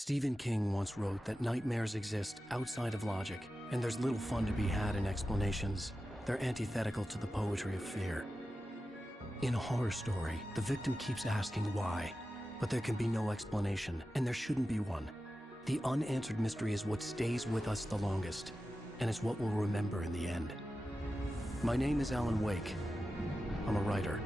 Stephen King once wrote that nightmares exist outside of logic, and there's little fun to be had in explanations. They're antithetical to the poetry of fear. In a horror story, the victim keeps asking why, but there can be no explanation, and there shouldn't be one. The unanswered mystery is what stays with us the longest, and it's what we'll remember in the end. My name is Alan Wake. I'm a writer.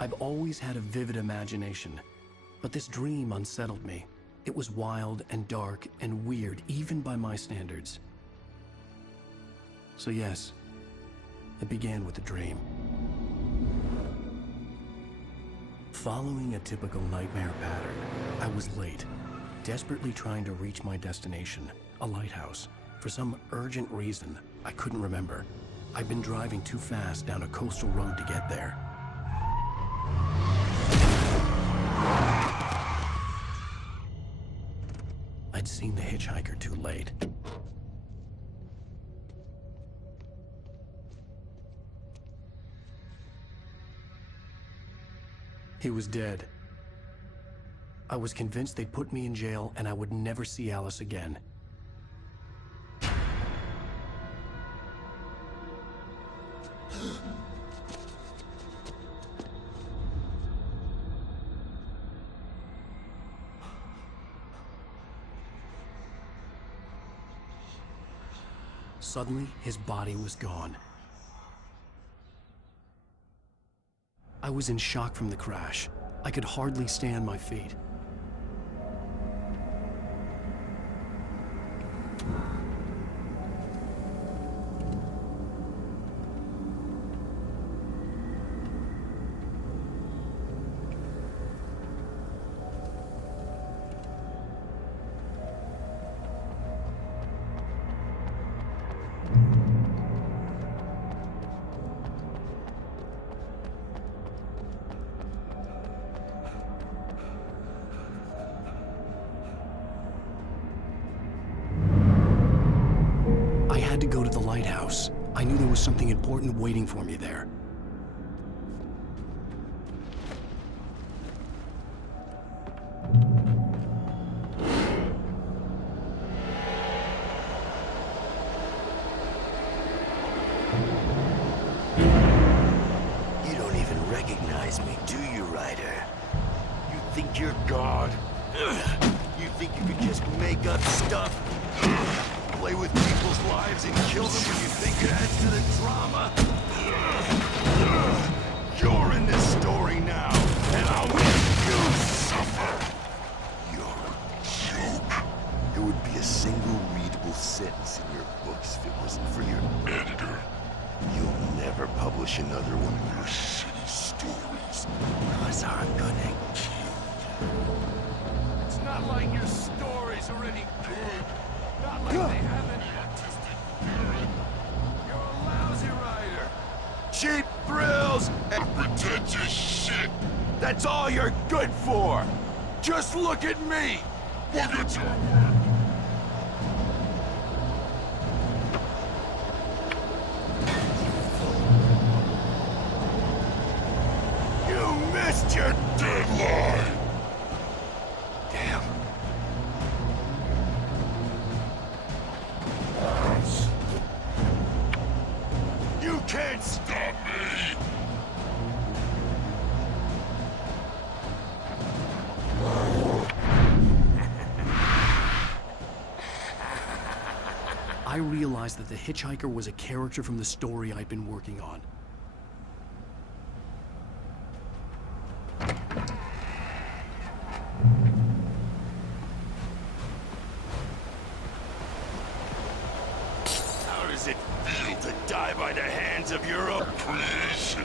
I've always had a vivid imagination, but this dream unsettled me. It was wild and dark and weird, even by my standards. So yes, it began with a dream. Following a typical nightmare pattern, I was late, desperately trying to reach my destination, a lighthouse. For some urgent reason, I couldn't remember. I'd been driving too fast down a coastal road to get there. I'd seen the hitchhiker too late. He was dead. I was convinced they'd put me in jail and I would never see Alice again. Suddenly, his body was gone. I was in shock from the crash. I could hardly stay on my feet. I had to go to the lighthouse. I knew there was something important waiting for me there. You don't even recognize me, do you, Ryder? You think you're God? You think you can just make up stuff? Play with people's lives and kill them when you think it adds to the drama? You're in this story now, and I'll make you suffer! You're a joke. There would be a single readable sentence in your books if it wasn't for your editor. You'll never publish another one of your shitty stories, because I'm gonna kill you. It's not like your story's already good. Not like they haven't. You're a lousy writer. Cheap thrills and pretentious shit. That's all you're good for. Just look at me. Look at your work. You missed your deadline. Damn. You can't stop me! I realized that the hitchhiker was a character from the story I'd been working on. How does it feel to die by the hands of your own creation?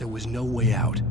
There was no way out.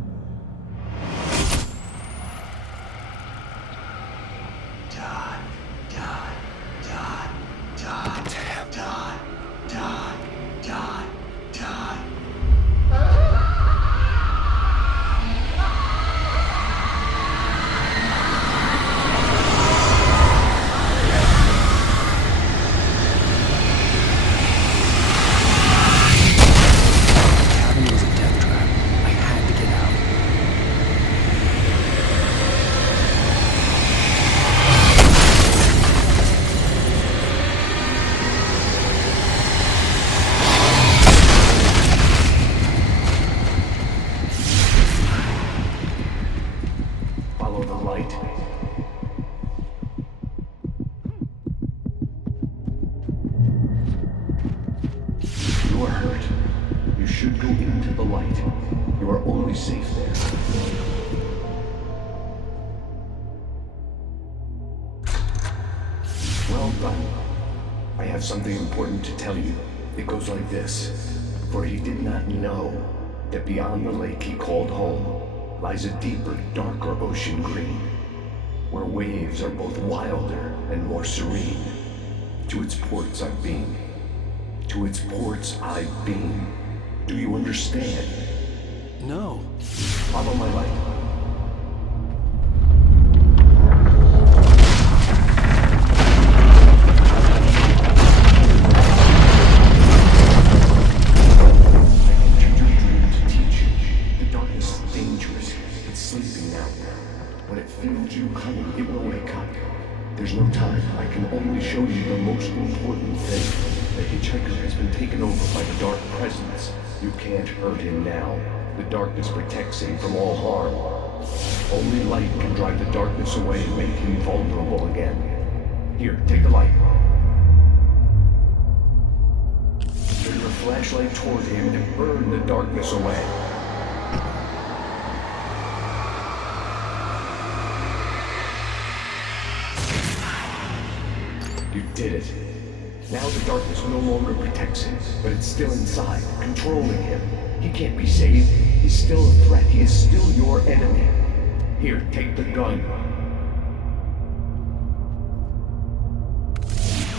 Something important to tell you. It goes like this. For he did not know that beyond the lake he called home lies a deeper, darker ocean green, where waves are both wilder and more serene. To its ports I've been. To its ports I've been. Do you understand? No. Follow my light. There's no time. I can only show you the most important thing. The hitchhiker has been taken over by the dark presence. You can't hurt him now. The darkness protects him from all harm. Only light can drive the darkness away and make him vulnerable again. Here, take the light. Turn your flashlight toward him and burn the darkness away. You did it. Now the darkness no longer protects him, but it's still inside, controlling him. He can't be saved. He's still a threat. He is still your enemy. Here, take the gun.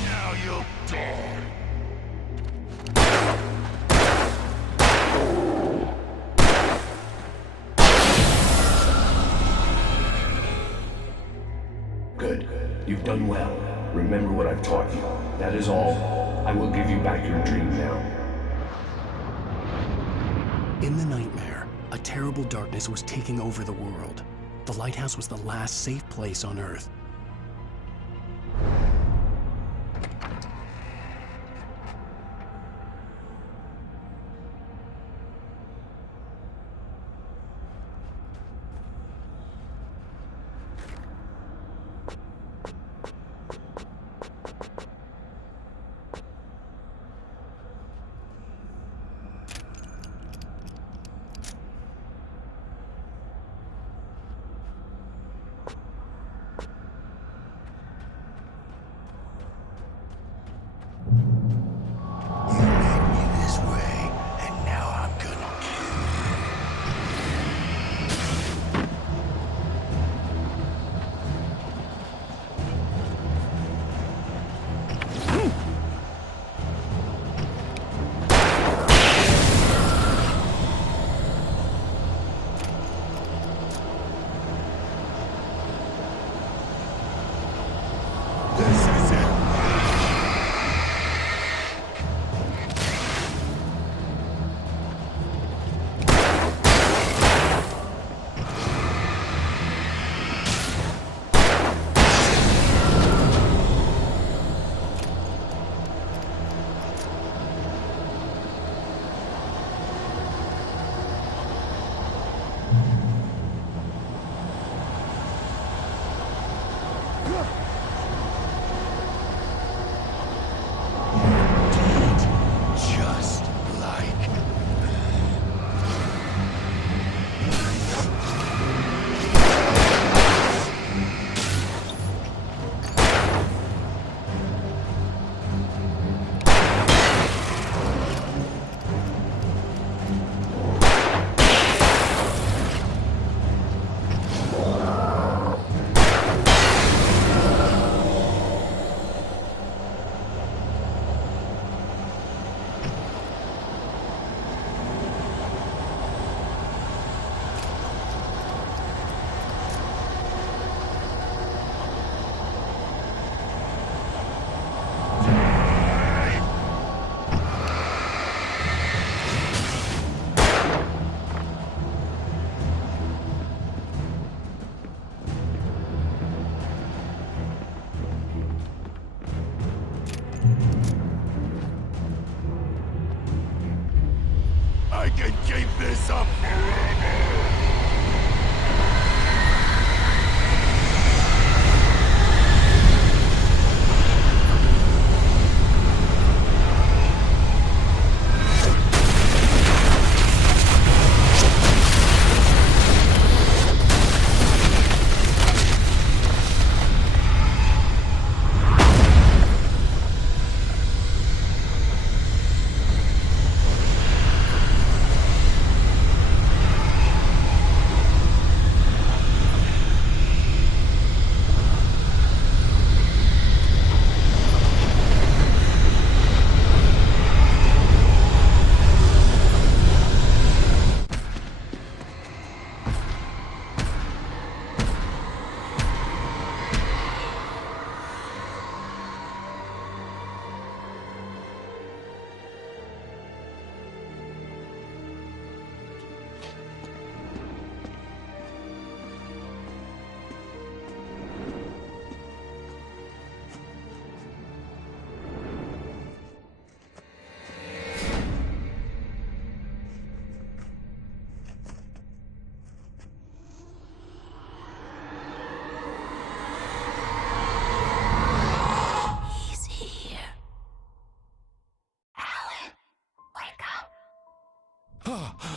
Now you'll die. Good. You've done well. Remember what I've taught you. That is all. I will give you back your dream now. In the nightmare, a terrible darkness was taking over the world. The lighthouse was the last safe place on Earth. keep this up forever!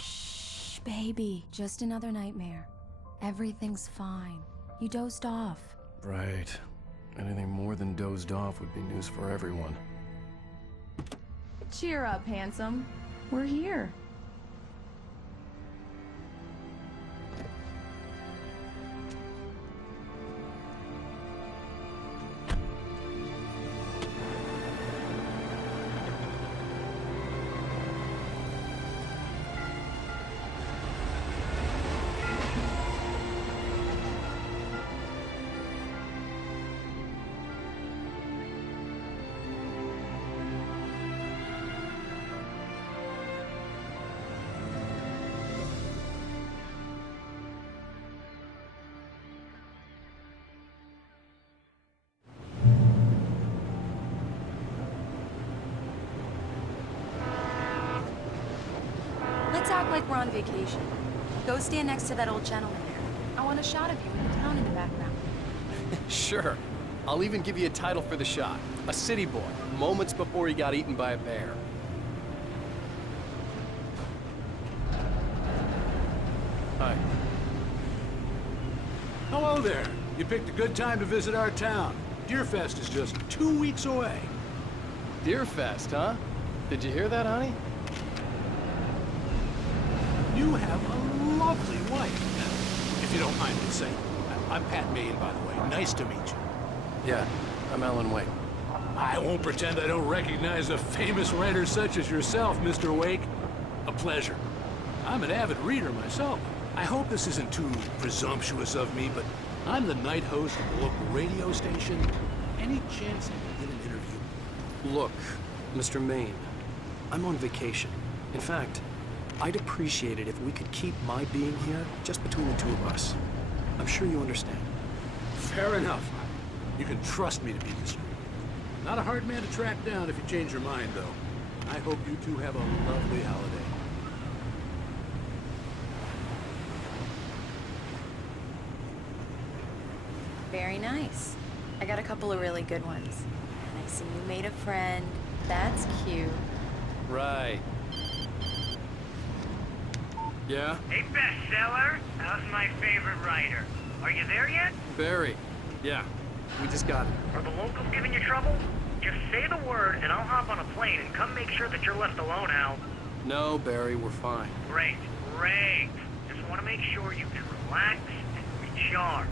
Shh, baby. Just another nightmare. Everything's fine. You dozed off. Right. Anything more than dozed off would be news for everyone. Cheer up, handsome. We're here. Let's act like we're on vacation. Go stand next to that old gentleman there. I want a shot of you in the town in the background. Sure. I'll even give you a title for the shot. A city boy, moments before he got eaten by a bear. Hi. Hello there. You picked a good time to visit our town. Deerfest is just 2 weeks away. Deerfest, huh? Did you hear that, honey? You have a lovely wife. If you don't mind me saying. I'm Pat Maine, by the way. Nice to meet you. Yeah, I'm Alan Wake. I won't pretend I don't recognize a famous writer such as yourself, Mr. Wake. A pleasure. I'm an avid reader myself. I hope this isn't too presumptuous of me, but I'm the night host of the local radio station. Any chance I can get an interview? Look, Mr. Maine, I'm on vacation. In fact, I'd appreciate it if we could keep my being here just between the two of us. I'm sure you understand. Fair enough. You can trust me to be discreet. Not a hard man to track down if you change your mind, though. I hope you two have a lovely holiday. Very nice. I got a couple of really good ones. And I see you made a friend. That's cute. Right. Yeah? Hey, bestseller. How's my favorite writer? Are you there yet? Barry. Yeah. We just got it. Are the locals giving you trouble? Just say the word and I'll hop on a plane and come make sure that you're left alone, Al. No, Barry, we're fine. Great, great. Just want to make sure you can relax and recharge.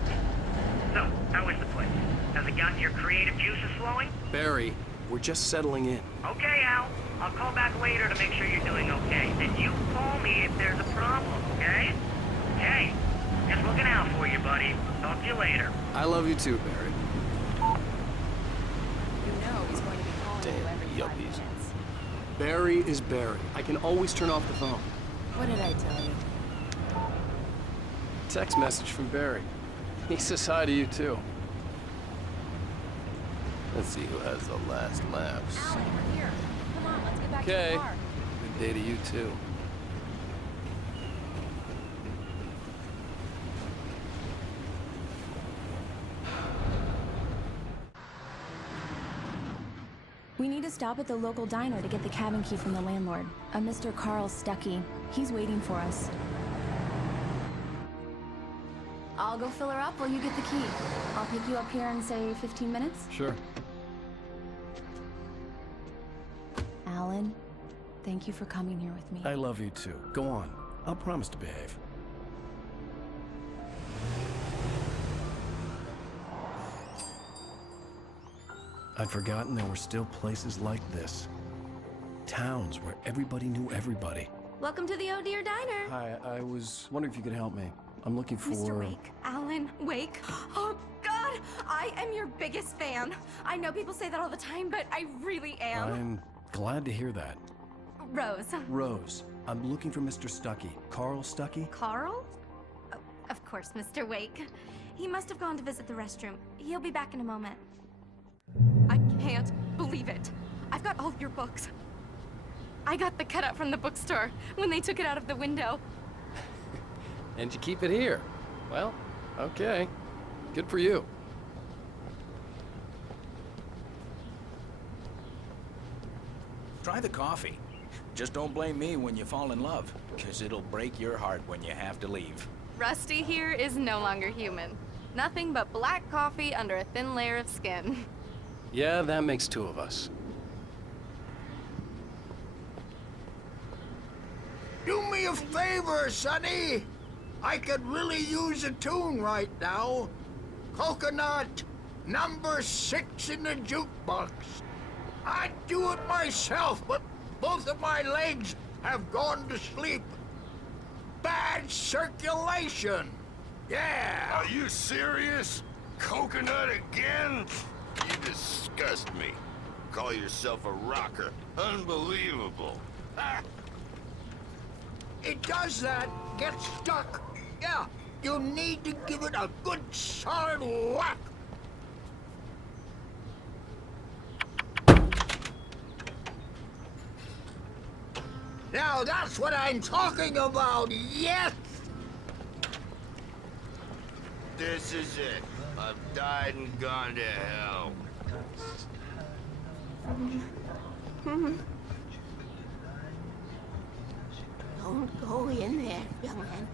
So, how is the place? Has it gotten your creative juices flowing? Barry, we're just settling in. Okay, Al. I'll call back later to make sure you're doing okay. Then you call me if there's a problem, okay? Hey, just looking out for you, buddy. Talk to you later. I love you too, Barry. You know he's going to be calling you every 5 minutes. Barry is Barry. I can always turn off the phone. What did I tell you? Text message from Barry. He says hi to you too. Let's see who has the last laughs. Alan, we're here. Come on, let's get back to Okay. the car. Good day to you too. We need to stop at the local diner to get the cabin key from the landlord, a Mr. Carl Stuckey. He's waiting for us. I'll go fill her up while you get the key. I'll pick you up here in, say, 15 minutes? Sure. Alan, thank you for coming here with me. I love you too. Go on. I'll promise to behave. I'd forgotten there were still places like this. Towns where everybody knew everybody. Welcome to the Oh Dear Diner. Hi, I was wondering if you could help me. I'm looking for... Mr. Wake. Alan Wake. Oh, God! I am your biggest fan. I know people say that all the time, but I really am. I'm glad to hear that. Rose. Rose, I'm looking for Mr. Stuckey. Carl Stuckey? Carl? Oh, of course, Mr. Wake. He must have gone to visit the restroom. He'll be back in a moment. I can't believe it. I've got all your books. I got the cutout from the bookstore when they took it out of the window. And you keep it here. Well, okay. Good for you. Try the coffee. Just don't blame me when you fall in love, because it'll break your heart when you have to leave. Rusty here is no longer human. Nothing but black coffee under a thin layer of skin. Yeah, that makes two of us. Do me a favor, Sonny. I could really use a tune right now. Coconut, number 6 in the jukebox. I'd do it myself, but both of my legs have gone to sleep. Bad circulation. Yeah. Are you serious? Coconut again? You disgust me. Call yourself a rocker. Unbelievable. Ah. It does that. Get stuck. Yeah, you need to give it a good solid whack. Now that's what I'm talking about, yes! This is it. I've died and gone to hell. Don't go in there, young man.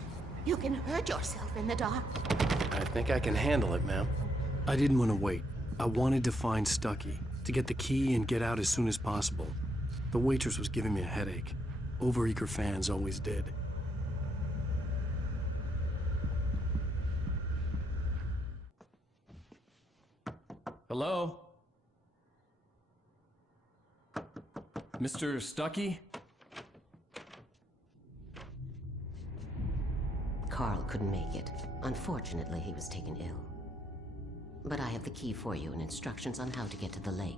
You can hurt yourself in the dark. I think I can handle it, ma'am. I didn't want to wait. I wanted to find Stuckey, to get the key and get out as soon as possible. The waitress was giving me a headache. Overeager fans always did. Hello? Mr. Stuckey? Carl couldn't make it. Unfortunately, he was taken ill. But I have the key for you and instructions on how to get to the lake.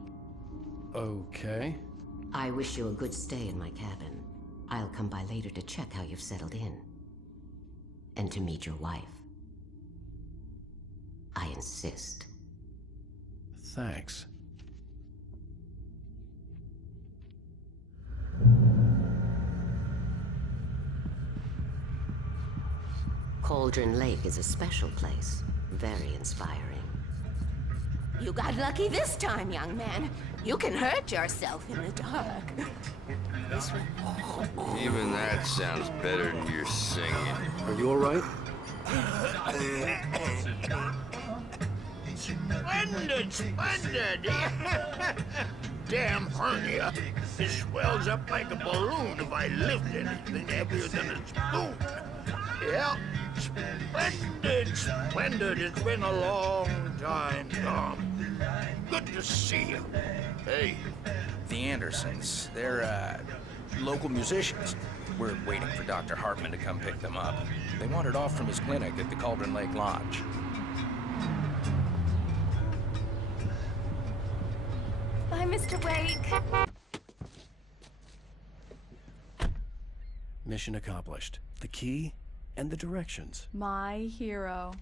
Okay. I wish you a good stay in my cabin. I'll come by later to check how you've settled in. And to meet your wife. I insist. Thanks. Cauldron Lake is a special place. Very inspiring. You got lucky this time, young man. You can hurt yourself in the dark. Even that sounds better than your singing. Are you all right? Splendid, splendid! Damn hernia. It swells up like a balloon if I lift anything heavier than a spoon. Yeah, splendid, splendid. It's been a long time, Tom. Good to see you. Hey, the Andersons, they're, local musicians. We're waiting for Dr. Hartman to come pick them up. They wandered off from his clinic at the Cauldron Lake Lodge. Bye, Mr. Wake. Mission accomplished. The key and the directions. My hero.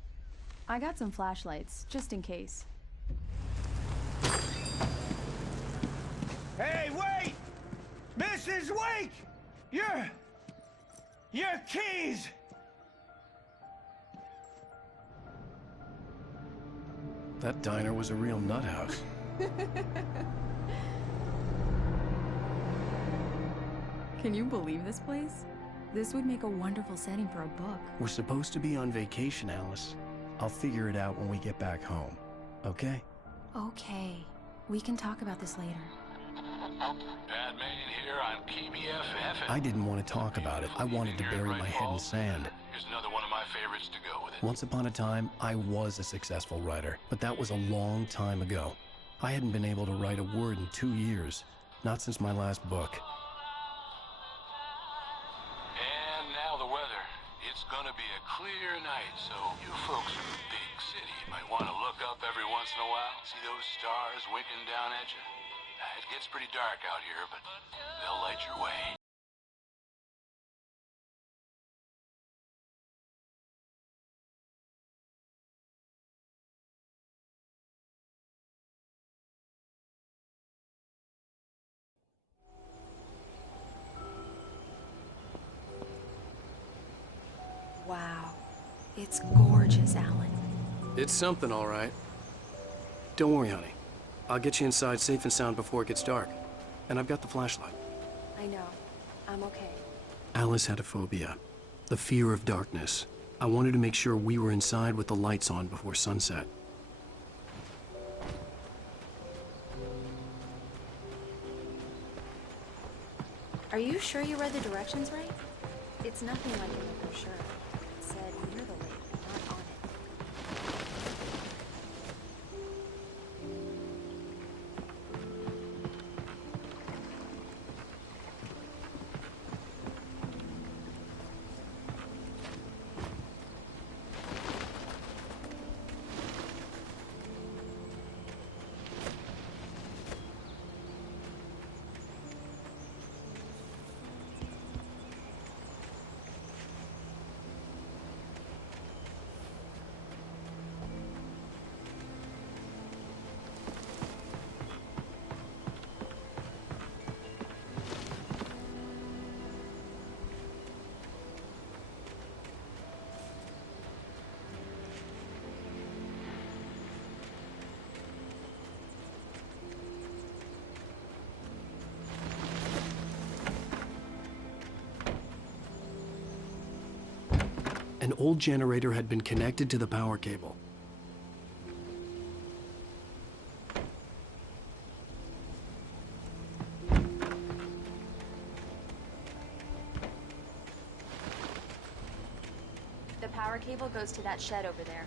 I got some flashlights, just in case. Hey, wait! Mrs. Wake! Your keys! That diner was a real nut house. Can you believe this place? This would make a wonderful setting for a book. We're supposed to be on vacation, Alice. I'll figure it out when we get back home, okay? Okay. We can talk about this later. Batman here on KBFF. I didn't want to talk about it. I wanted to bury my head in sand. Here's another one of my favorites to go with it. Once upon a time, I was a successful writer, but that was a long time ago. I hadn't been able to write a word in 2 years, not since my last book. And now the weather. It's gonna be a clear night, so you folks in the big city might want to look up every once in a while, see those stars winking down at you. It gets pretty dark out here, but they'll light your way. Wow. It's gorgeous, Alan. It's something, all right. Don't worry, honey. I'll get you inside safe and sound before it gets dark. And I've got the flashlight. I know. I'm okay. Alice had a phobia, the fear of darkness. I wanted to make sure we were inside with the lights on before sunset. Are you sure you read the directions right? It's nothing like a brochure. It said near the lake, not on it. An old generator had been connected to the power cable. The power cable goes to that shed over there.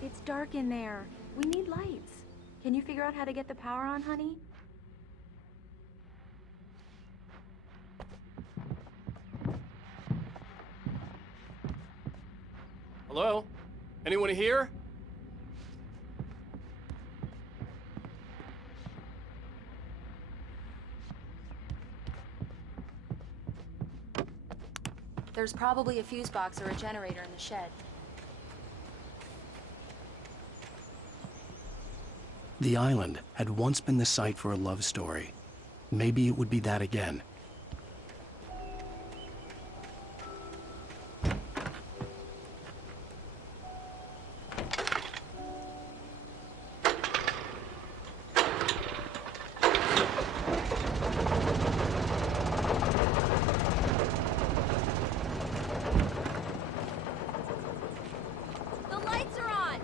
It's dark in there. We need lights. Can you figure out how to get the power on, honey? Hello? Anyone here? There's probably a fuse box or a generator in the shed. The island had once been the site for a love story. Maybe it would be that again. The lights are on!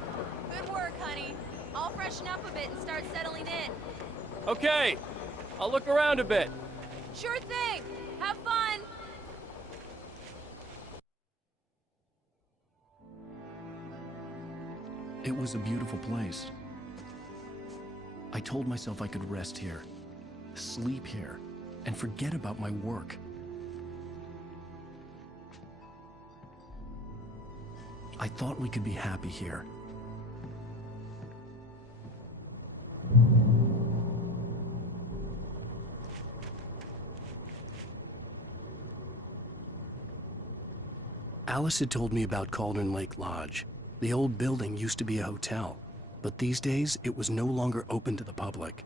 Good work, honey. I'll freshen up a bit and start settling in. Okay. I'll look around a bit. Sure thing! Have fun! It was a beautiful place. I told myself I could rest here, sleep here, and forget about my work. I thought we could be happy here. Alice had told me about Cauldron Lake Lodge. The old building used to be a hotel, but these days it was no longer open to the public.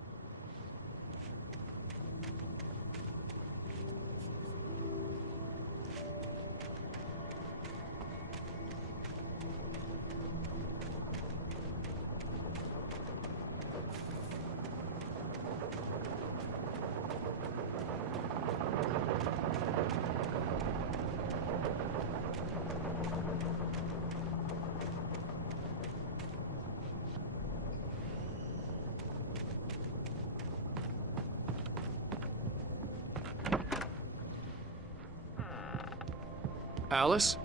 Alice?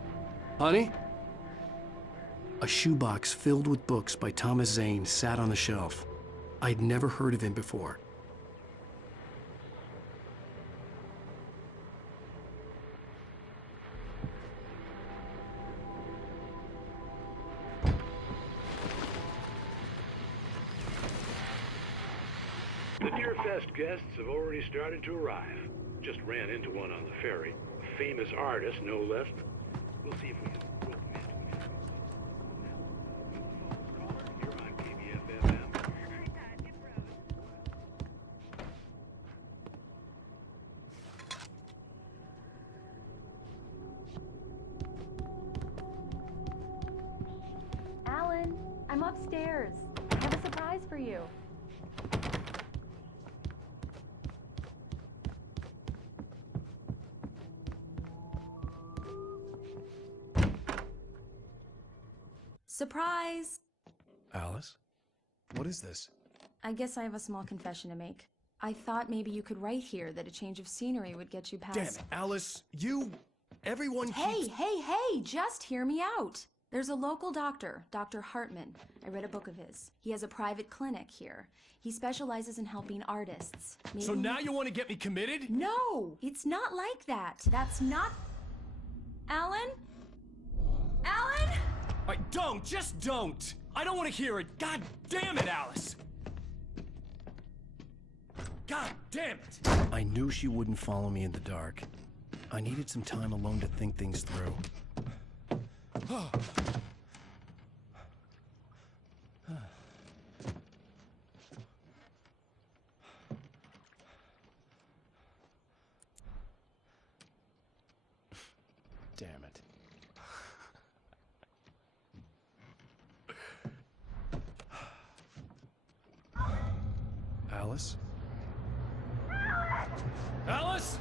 Honey? A shoebox filled with books by Thomas Zane sat on the shelf. I'd never heard of him before. The Deerfest guests have already started to arrive. Just ran into one on the ferry. A famous artist, no less. We'll see if we can rope him into it. You're on KBFFM. Alan, I'm upstairs. I have a surprise for you. Surprise! Alice? What is this? I guess I have a small confession to make. I thought maybe you could write here that a change of scenery would get you past... Damn it, Alice, everyone Hey, just hear me out. There's a local doctor, Dr. Hartman. I read a book of his. He has a private clinic here. He specializes in helping artists. Maybe... So now you want to get me committed? No, it's not like that. That's not... Alan? Alan? Just don't! I don't want to hear it! God damn it, Alice! God damn it! I knew she wouldn't follow me in the dark. I needed some time alone to think things through. Damn it. Alice? Alice?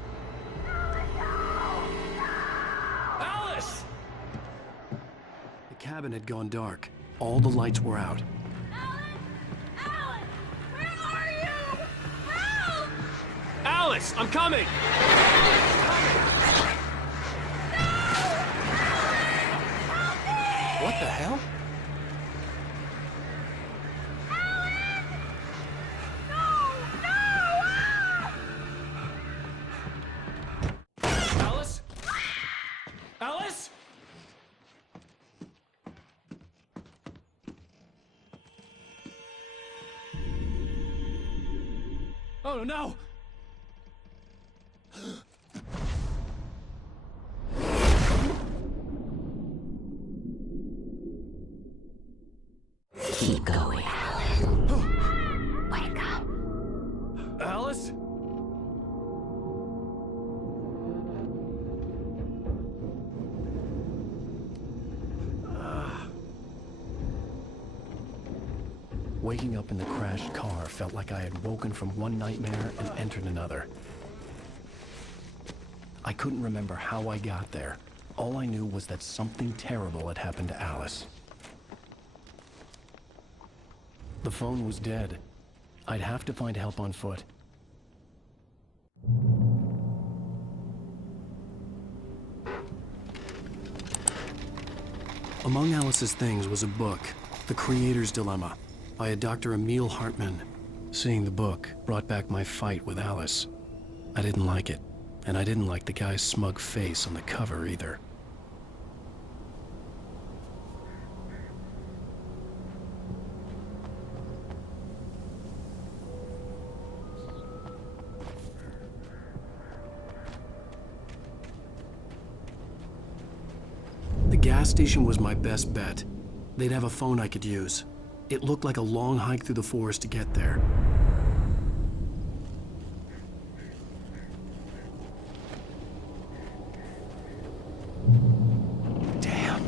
Alice! The cabin had gone dark. All the lights were out. Alan! Where are you? Help! Alice, I'm coming! What the hell? Alice? Alice? Oh no! Keep going, Alan. Wake up. Alice? Waking up in the crashed car felt like I had woken from one nightmare and entered another. I couldn't remember how I got there. All I knew was that something terrible had happened to Alice. The phone was dead. I'd have to find help on foot. Among Alice's things was a book, The Creator's Dilemma, by a Dr. Emil Hartman. Seeing the book brought back my fight with Alice. I didn't like it, and I didn't like the guy's smug face on the cover either. The gas station was my best bet. They'd have a phone I could use. It looked like a long hike through the forest to get there. Damn.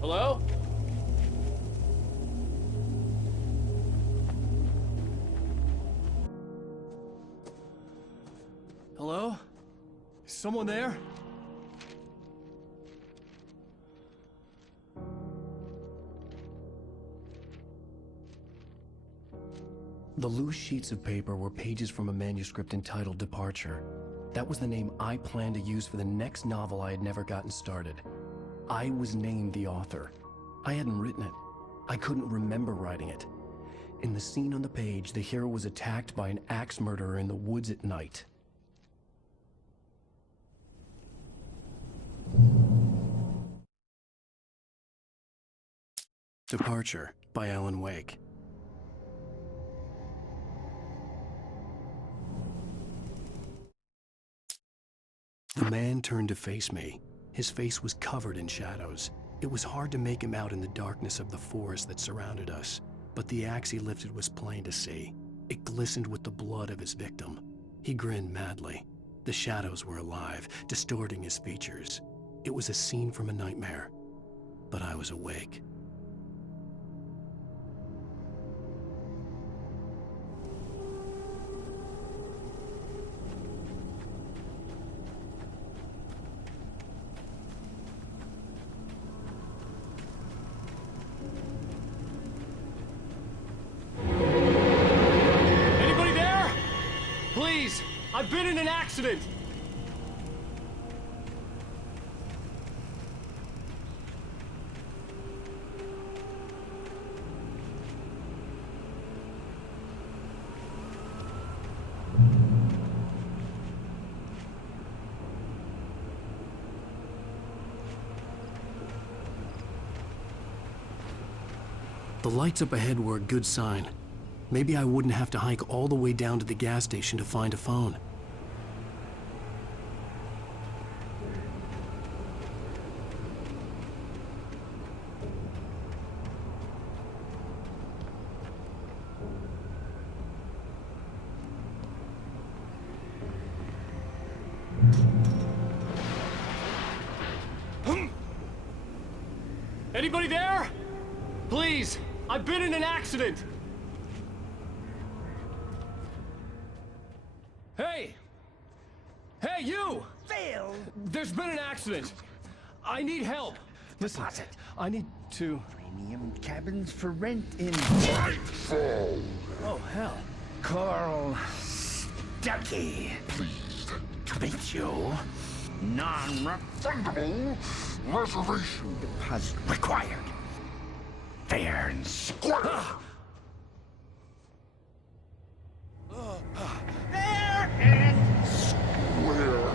Hello? Hello? Is someone there? The loose sheets of paper were pages from a manuscript entitled Departure. That was the name I planned to use for the next novel I had never gotten started. I was named the author. I hadn't written it. I couldn't remember writing it. In the scene on the page, the hero was attacked by an axe murderer in the woods at night. Departure by Alan Wake. The man turned to face me. His face was covered in shadows. It was hard to make him out in the darkness of the forest that surrounded us, but the axe he lifted was plain to see. It glistened with the blood of his victim. He grinned madly. The shadows were alive, distorting his features. It was a scene from a nightmare, but I was awake. I've been in an accident! The lights up ahead were a good sign. Maybe I wouldn't have to hike all the way down to the gas station to find a phone. Anybody there? Please, I've been in an accident! Hey! Hey, you! Phil! There's been an accident! I need help! Listen, I need to... Premium cabins for rent in... Nightfall! Oh, hell. Carl Stuckey. Pleased To meet you. Non-refundable reservation deposit required. Fair and square. Fair and square.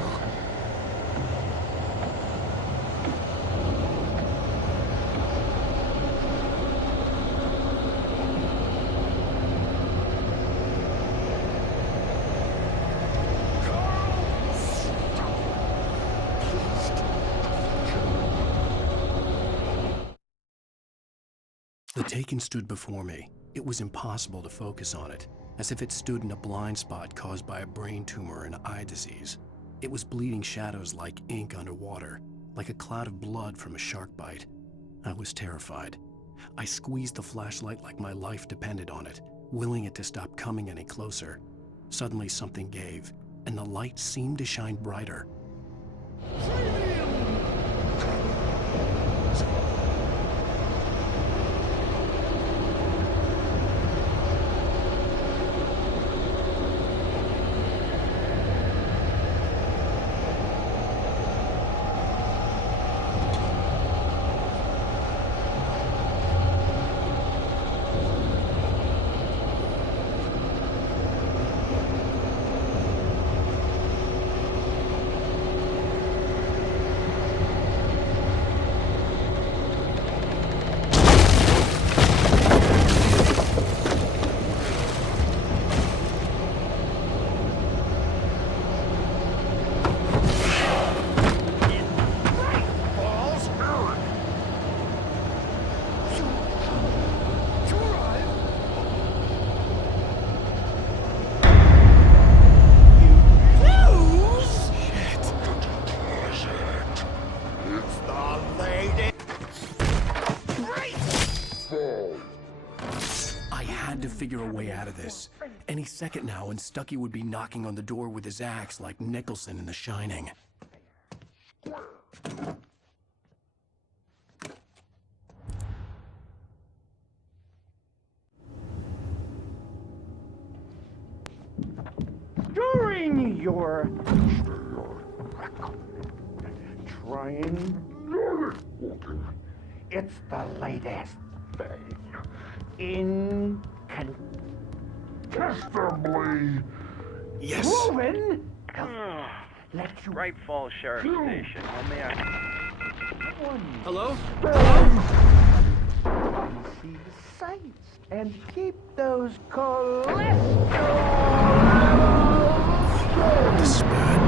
The Taken stood before me. It was impossible to focus on it, as if it stood in a blind spot caused by a brain tumor and eye disease. It was bleeding shadows like ink underwater, like a cloud of blood from a shark bite. I was terrified. I squeezed the flashlight like my life depended on it, willing it to stop coming any closer. Suddenly something gave, and the light seemed to shine brighter. to figure a way out of this. Any second now, and Stucky would be knocking on the door with his axe like Nicholson in The Shining. During your trying, it's the latest thing. Incontestably proven. Let you Bright Falls Sheriff Station. How may I? Hello? see the sights and keep those cholesterol levels. This is bad.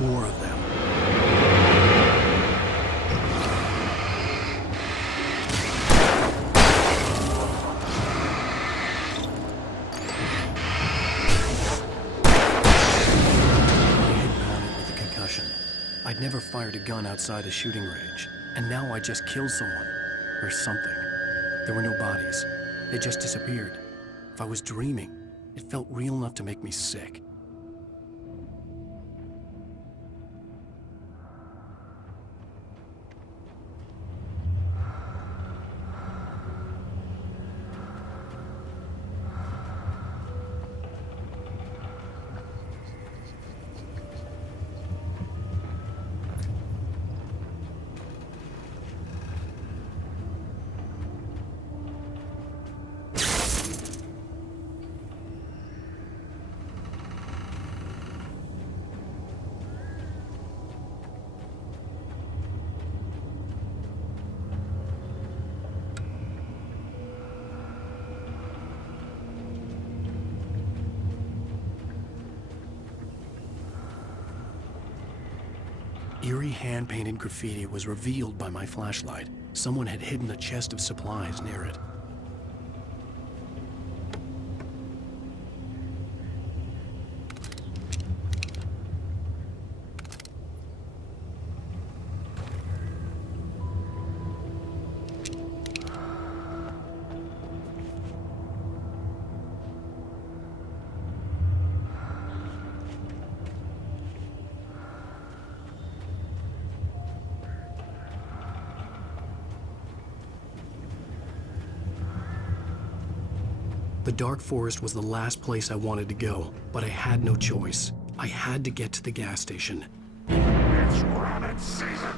More of them. With a concussion. I'd never fired a gun outside a shooting range, and now I just killed someone. Or something. There were no bodies. They just disappeared. If I was dreaming, it felt real enough to make me sick. Eerie hand-painted graffiti was revealed by my flashlight. Someone had hidden a chest of supplies near it. The dark forest was the last place I wanted to go, but I had no choice. I had to get to the gas station. It's rabbit season.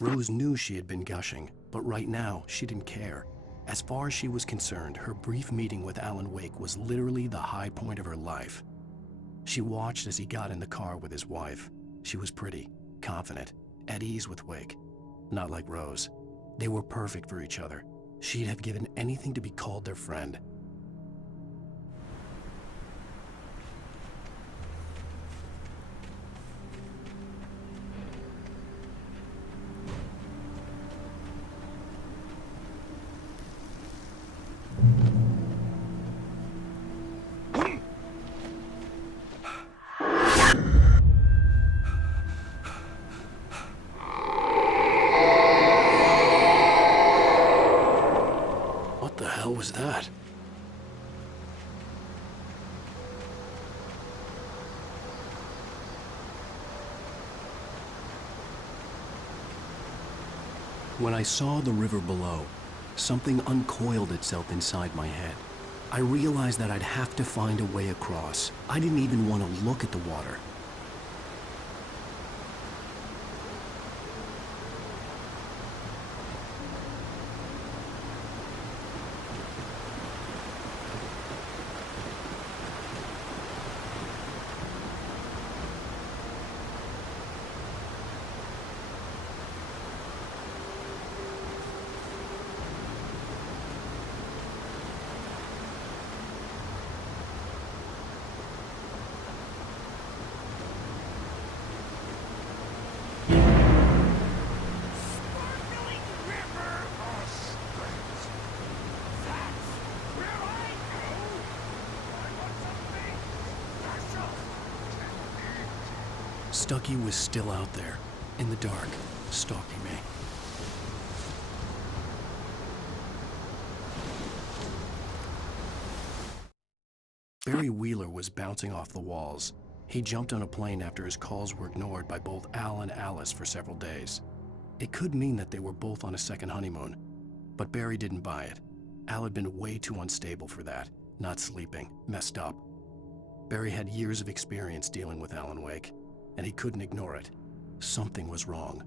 Rose knew she had been gushing, but right now, she didn't care. As far as she was concerned, her brief meeting with Alan Wake was literally the high point of her life. She watched as he got in the car with his wife. She was pretty, confident, at ease with Wake. Not like Rose. They were perfect for each other. She'd have given anything to be called their friend. What the hell was that? When I saw the river below, something uncoiled itself inside my head. I realized that I'd have to find a way across. I didn't even want to look at the water. Stucky was still out there, in the dark, stalking me. Barry Wheeler was bouncing off the walls. He jumped on a plane after his calls were ignored by both Al and Alice for several days. It could mean that they were both on a second honeymoon, but Barry didn't buy it. Al had been way too unstable for that, not sleeping, messed up. Barry had years of experience dealing with Alan Wake, and he couldn't ignore it. Something was wrong.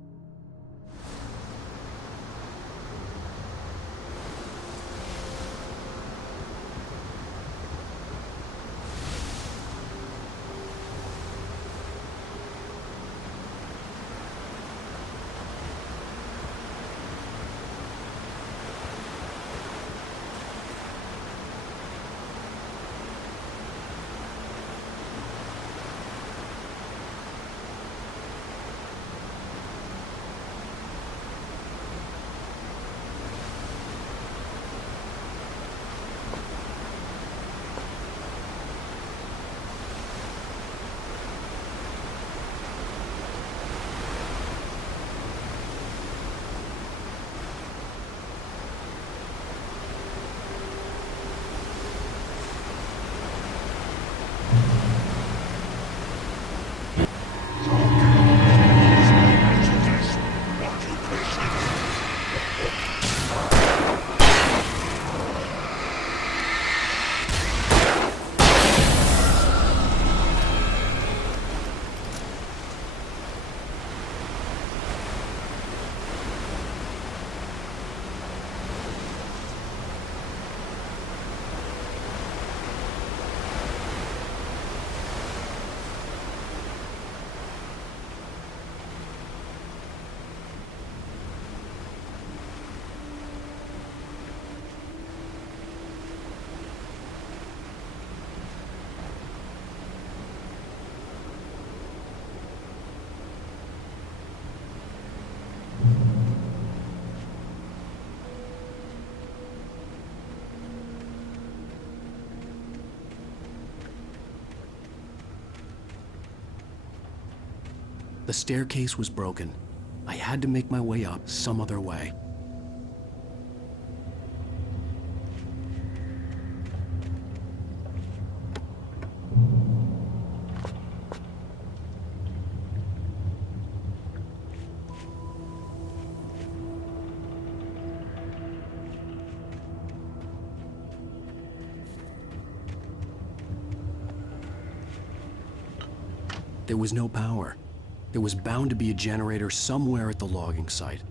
The staircase was broken. I had to make my way up some other way. There was no power. There was bound to be a generator somewhere at the logging site.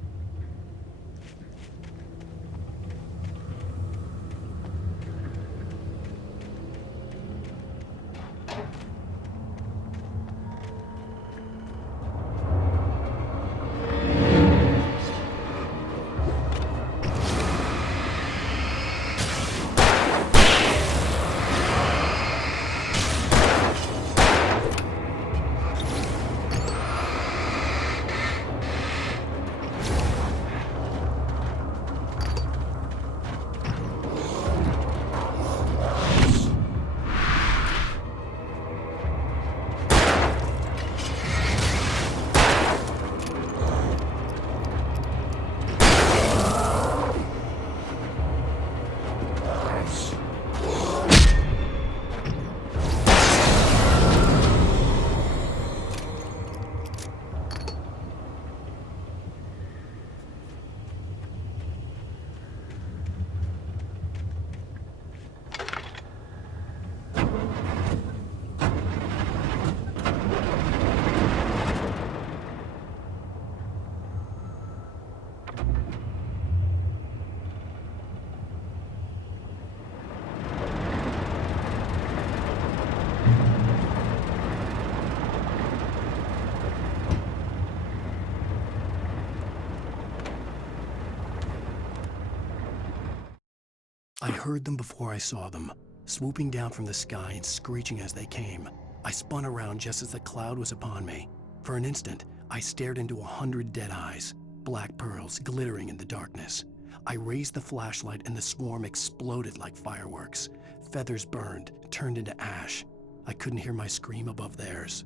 heard them before I saw them, swooping down from the sky and screeching as they came. I spun around just as the cloud was upon me. For an instant, I stared into 100 dead eyes, black pearls glittering in the darkness. I raised the flashlight and the swarm exploded like fireworks. Feathers burned, turned into ash. I couldn't hear my scream above theirs.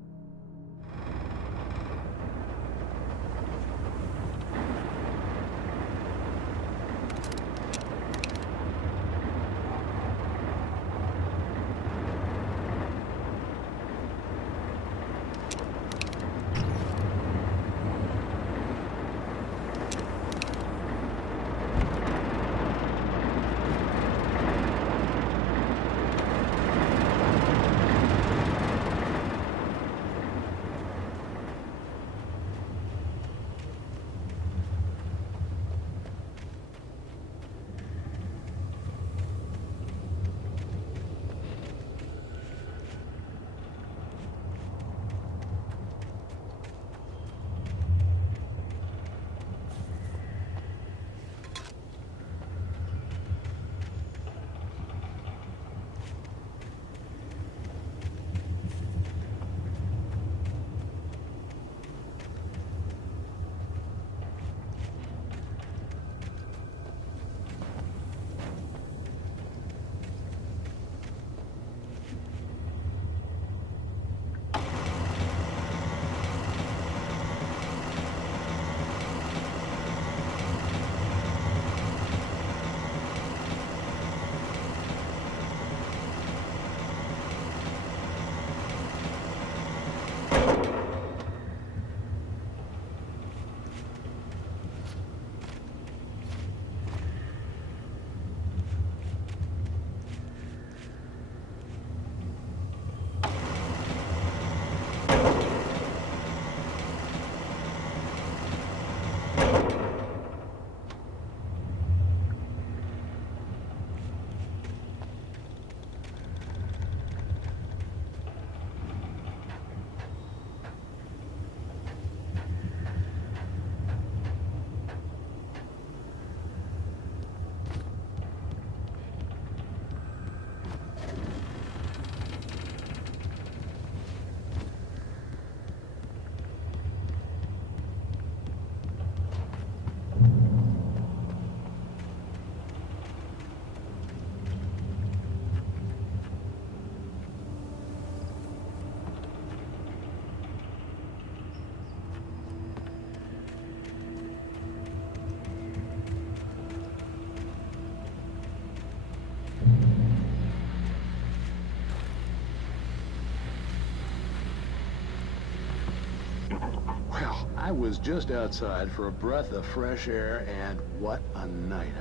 I was just outside for a breath of fresh air, and what a night.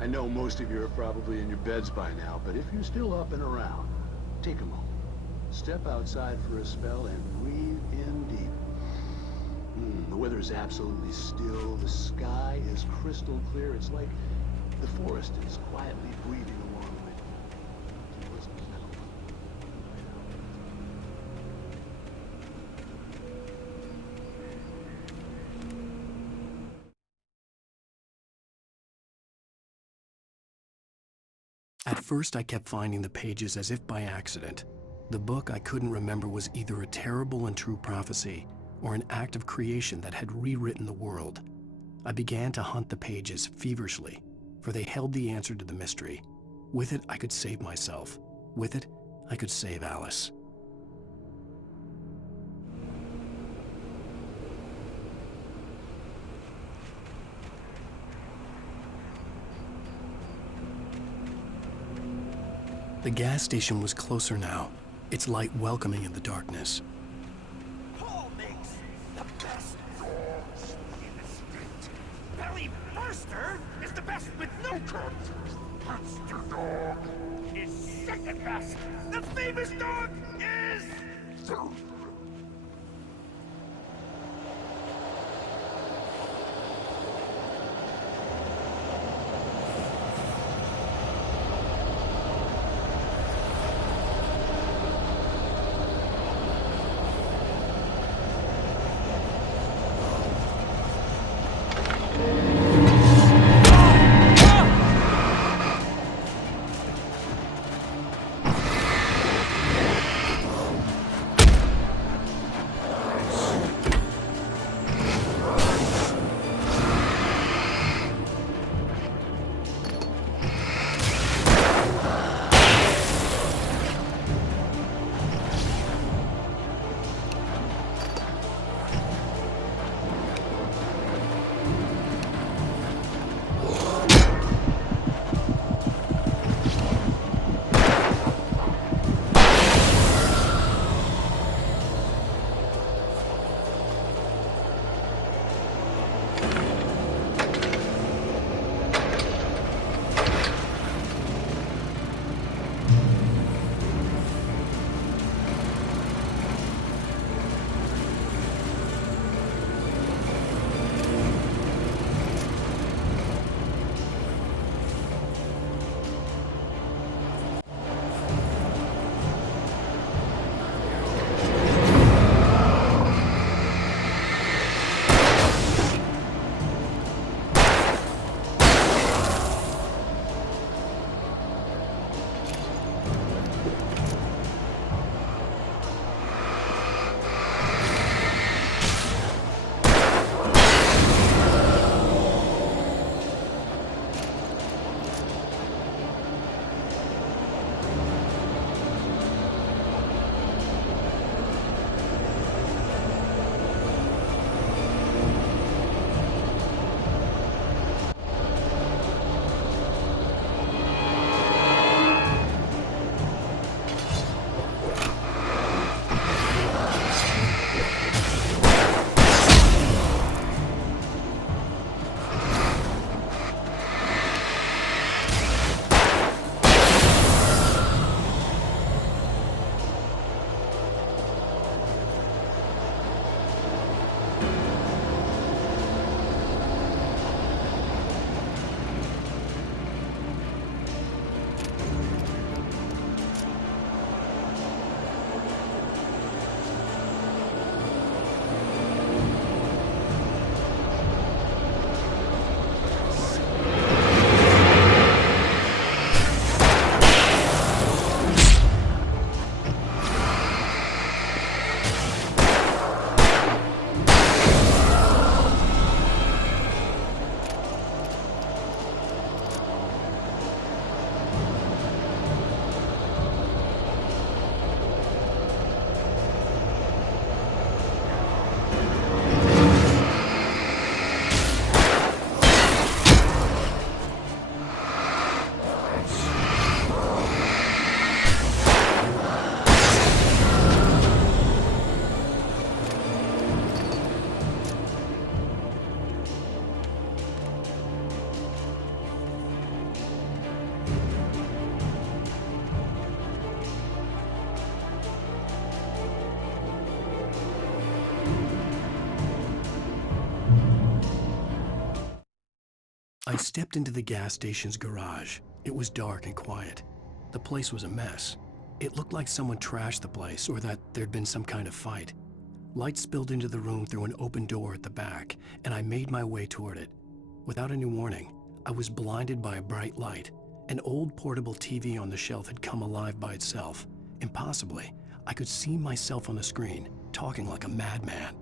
I know most of you are probably in your beds by now, but if you're still up and around, take a moment. Step outside for a spell and breathe in deep. The weather is absolutely still. The sky is crystal clear. It's like the forest is quietly breathing along with you. At first, I kept finding the pages as if by accident. The book I couldn't remember was either a terrible and true prophecy or an act of creation that had rewritten the world. I began to hunt the pages feverishly, for they held the answer to the mystery. With it, I could save myself. With it, I could save Alice. The gas station was closer now, its light welcoming in the darkness. Paul makes the best dogs in the state. Belly Burster is the best with no cuts. Monster Dog is second best. The famous dog is... I stepped into the gas station's garage. It was dark and quiet. The place was a mess. It looked like someone trashed the place or that there'd been some kind of fight. Light spilled into the room through an open door at the back, and I made my way toward it. Without any warning, I was blinded by a bright light. An old portable TV on the shelf had come alive by itself. Impossibly, I could see myself on the screen, talking like a madman.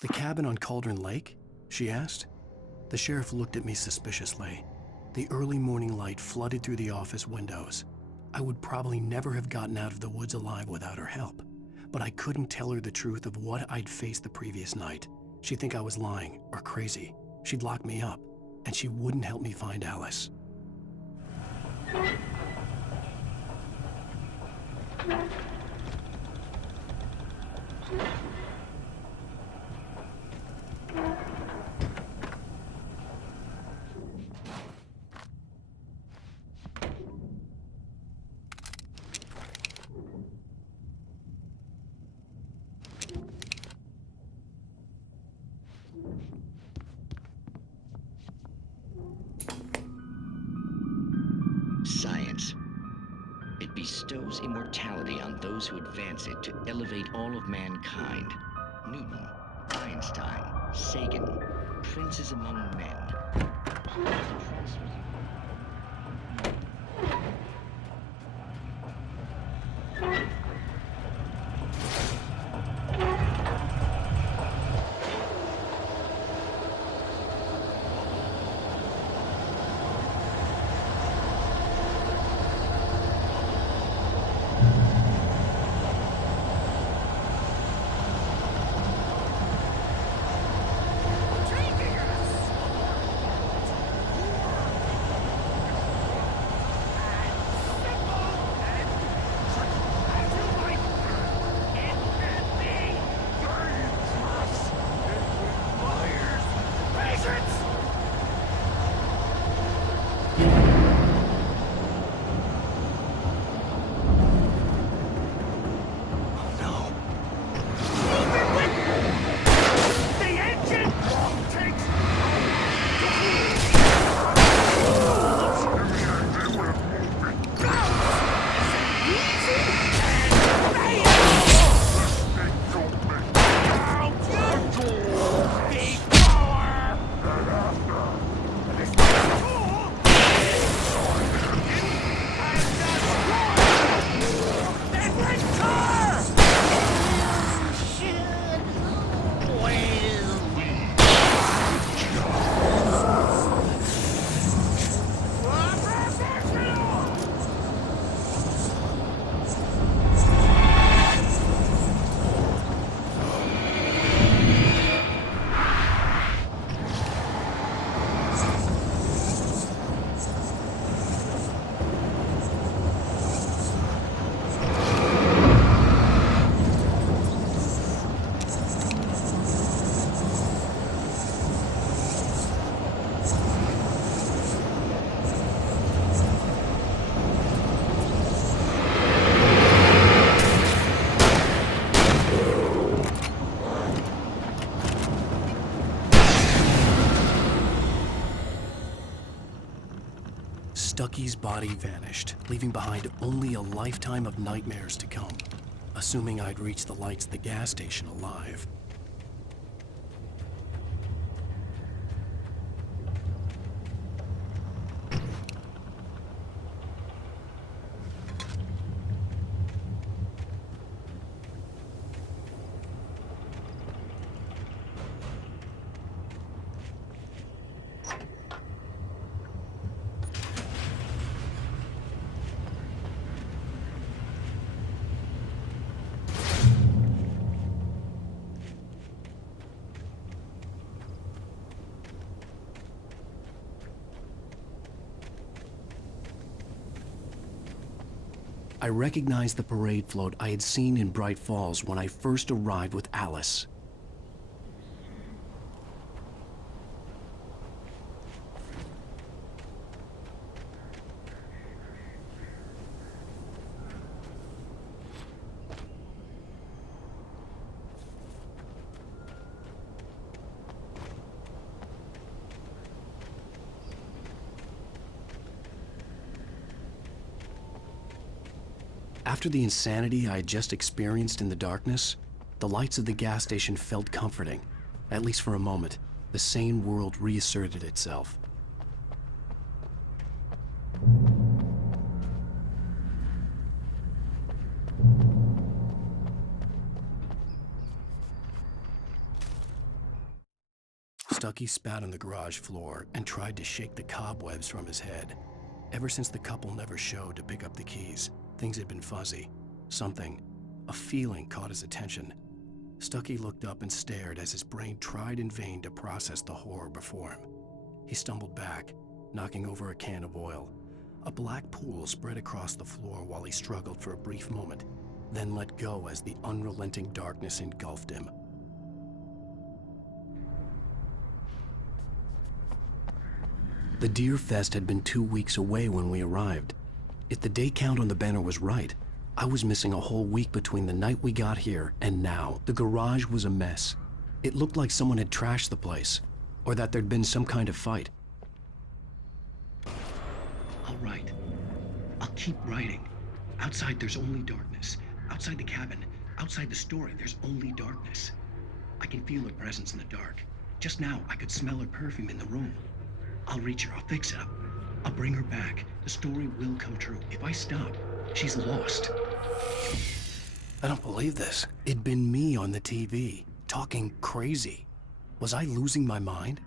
"The cabin on Cauldron Lake?" she asked. The sheriff looked at me suspiciously. The early morning light flooded through the office windows. I would probably never have gotten out of the woods alive without her help, but I couldn't tell her the truth of what I'd faced the previous night. She'd think I was lying or crazy. She'd lock me up, and she wouldn't help me find Alice. Science. It bestows immortality on those who advance it to elevate all of mankind. Newton, Einstein, Sagan, princes among men. Stucky's body vanished, leaving behind only a lifetime of nightmares to come, assuming I'd reached the lights at the gas station alive. I recognized the parade float I had seen in Bright Falls when I first arrived with Alice. After the insanity I had just experienced in the darkness, the lights of the gas station felt comforting. At least for a moment, the sane world reasserted itself. Stucky spat on the garage floor and tried to shake the cobwebs from his head. Ever since the couple never showed to pick up the keys, things had been fuzzy. Something, a feeling caught his attention. Stucky looked up and stared as his brain tried in vain to process the horror before him. He stumbled back, knocking over a can of oil. A black pool spread across the floor while he struggled for a brief moment, then let go as the unrelenting darkness engulfed him. The Deer Fest had been 2 weeks away when we arrived. If the day count on the banner was right, I was missing a whole week between the night we got here and now. The garage was a mess. It looked like someone had trashed the place, or that there'd been some kind of fight. I'll write. I'll keep writing. Outside, there's only darkness. Outside the cabin, outside the story, there's only darkness. I can feel her presence in the dark. Just now, I could smell her perfume in the room. I'll reach her. I'll fix it up. I'll bring her back. The story will come true. If I stop, she's lost. I don't believe this. It'd been me on the TV, talking crazy. Was I losing my mind?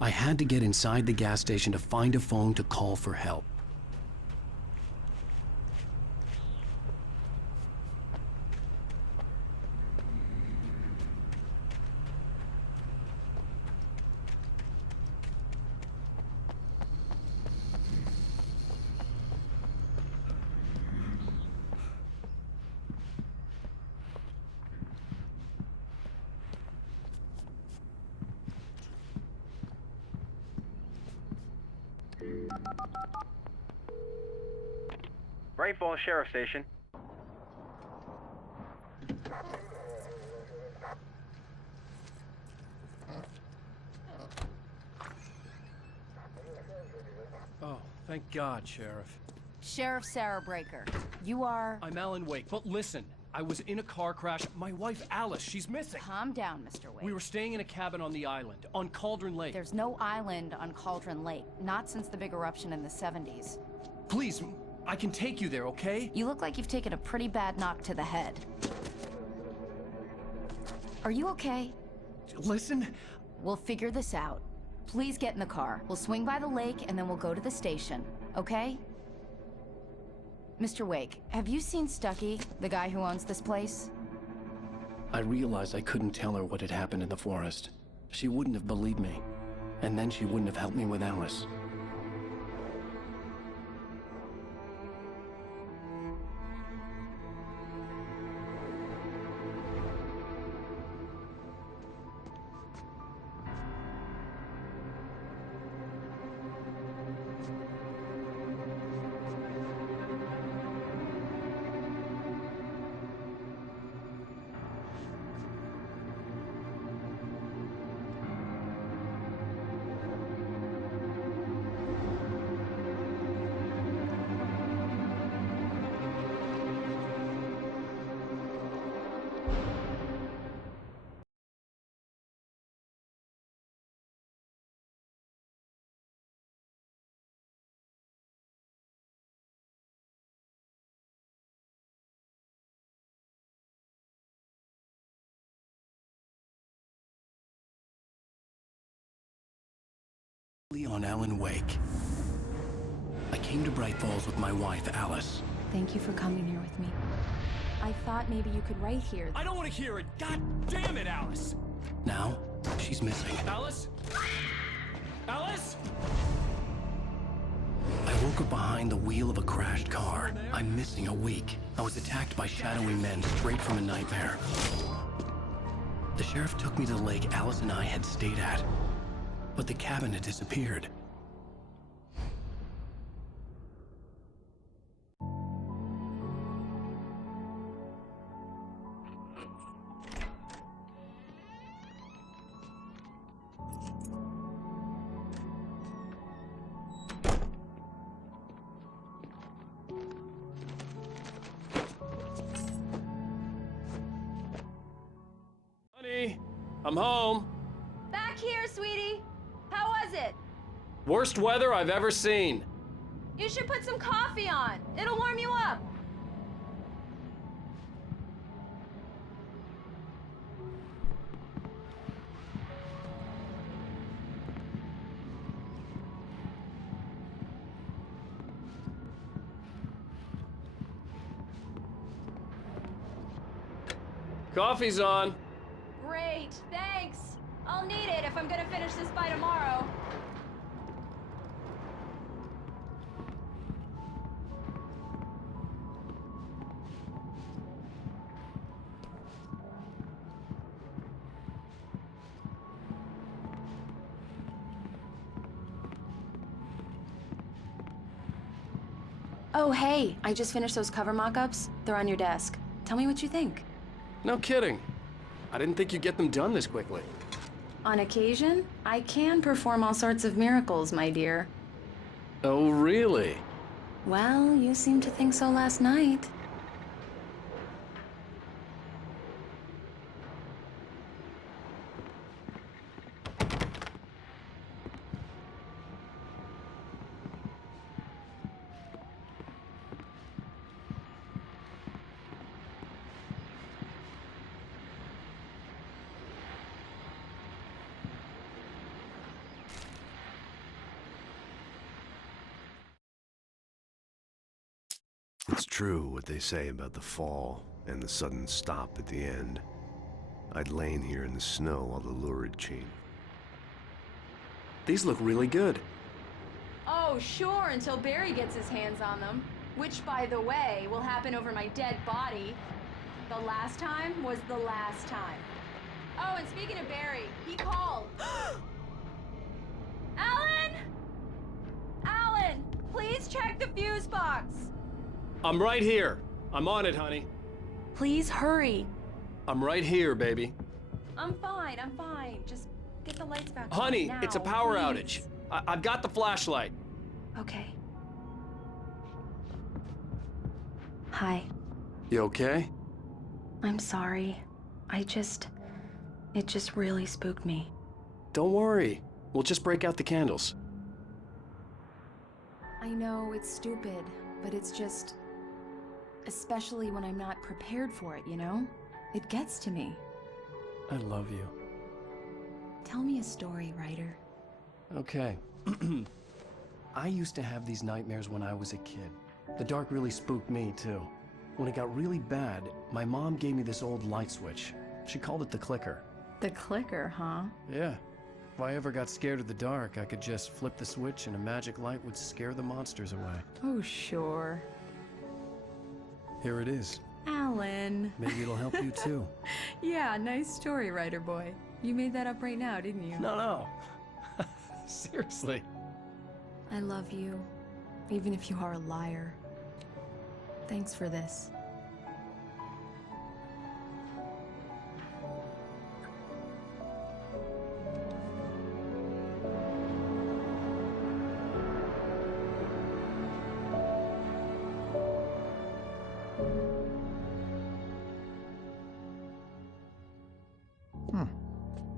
I had to get inside the gas station to find a phone to call for help. Bright Falls Sheriff Station. Oh, thank God, Sheriff. Sheriff Sarah Breaker, you are... I'm Alan Wake, but listen, I was in a car crash. My wife, Alice, she's missing. Calm down, Mr. Wake. We were staying in a cabin on the island, on Cauldron Lake. There's no island on Cauldron Lake, not since the big eruption in the 70s. Please, I can take you there, okay? You look like you've taken a pretty bad knock to the head. Are you okay? Listen. We'll figure this out. Please get in the car. We'll swing by the lake and then we'll go to the station, okay? Mr. Wake, have you seen Stucky, the guy who owns this place? I realized I couldn't tell her what had happened in the forest. She wouldn't have believed me. And then she wouldn't have helped me with Alice. On Alan Wake. I came to Bright Falls with my wife, Alice. Thank you for coming here with me. I thought maybe you could write here. I don't want to hear it! God damn it, Alice! Now, she's missing. Alice? Alice? I woke up behind the wheel of a crashed car. I'm missing a week. I was attacked by shadowy men straight from a nightmare. The sheriff took me to the lake Alice and I had stayed at. But the cabin had disappeared. Honey, I'm home. Back here, sweetie. How was it? Worst weather I've ever seen. You should put some coffee on. It'll warm you up. Coffee's on. Great, thanks. I'll need it if I'm gonna finish this by tomorrow. Oh, hey, I just finished those cover mock-ups. They're on your desk. Tell me what you think. No kidding. I didn't think you'd get them done this quickly. On occasion, I can perform all sorts of miracles, my dear. Oh, really? Well, you seemed to think so last night. It's true what they say about the fall and the sudden stop at the end. I'd lain here in the snow while the lurid chain. These look really good. Oh, sure, until Barry gets his hands on them. Which, by the way, will happen over my dead body. The last time was the last time. Oh, and speaking of Barry, he called. Alan! Alan, please check the fuse box. I'm right here. I'm on it, honey. Please hurry. I'm right here, baby. I'm fine, I'm fine. Just get the lights back on Honey, now, it's a power please. outage. I've got the flashlight. Okay. Hi. You okay? I'm sorry. It just really spooked me. Don't worry. We'll just break out the candles. I know, it's stupid, but it's just... especially when I'm not prepared for it, you know? It gets to me. I love you. Tell me a story, writer. Okay. I used to have these nightmares when I was a kid. The dark really spooked me, too. When it got really bad, my mom gave me this old light switch. She called it the clicker. The clicker, huh? Yeah. If I ever got scared of the dark, I could just flip the switch and a magic light would scare the monsters away. Oh, sure. Here it is. Alan. Maybe it'll help you, too. Yeah, nice story, writer boy. You made that up right now, didn't you? No. Seriously. I love you, even if you are a liar. Thanks for this.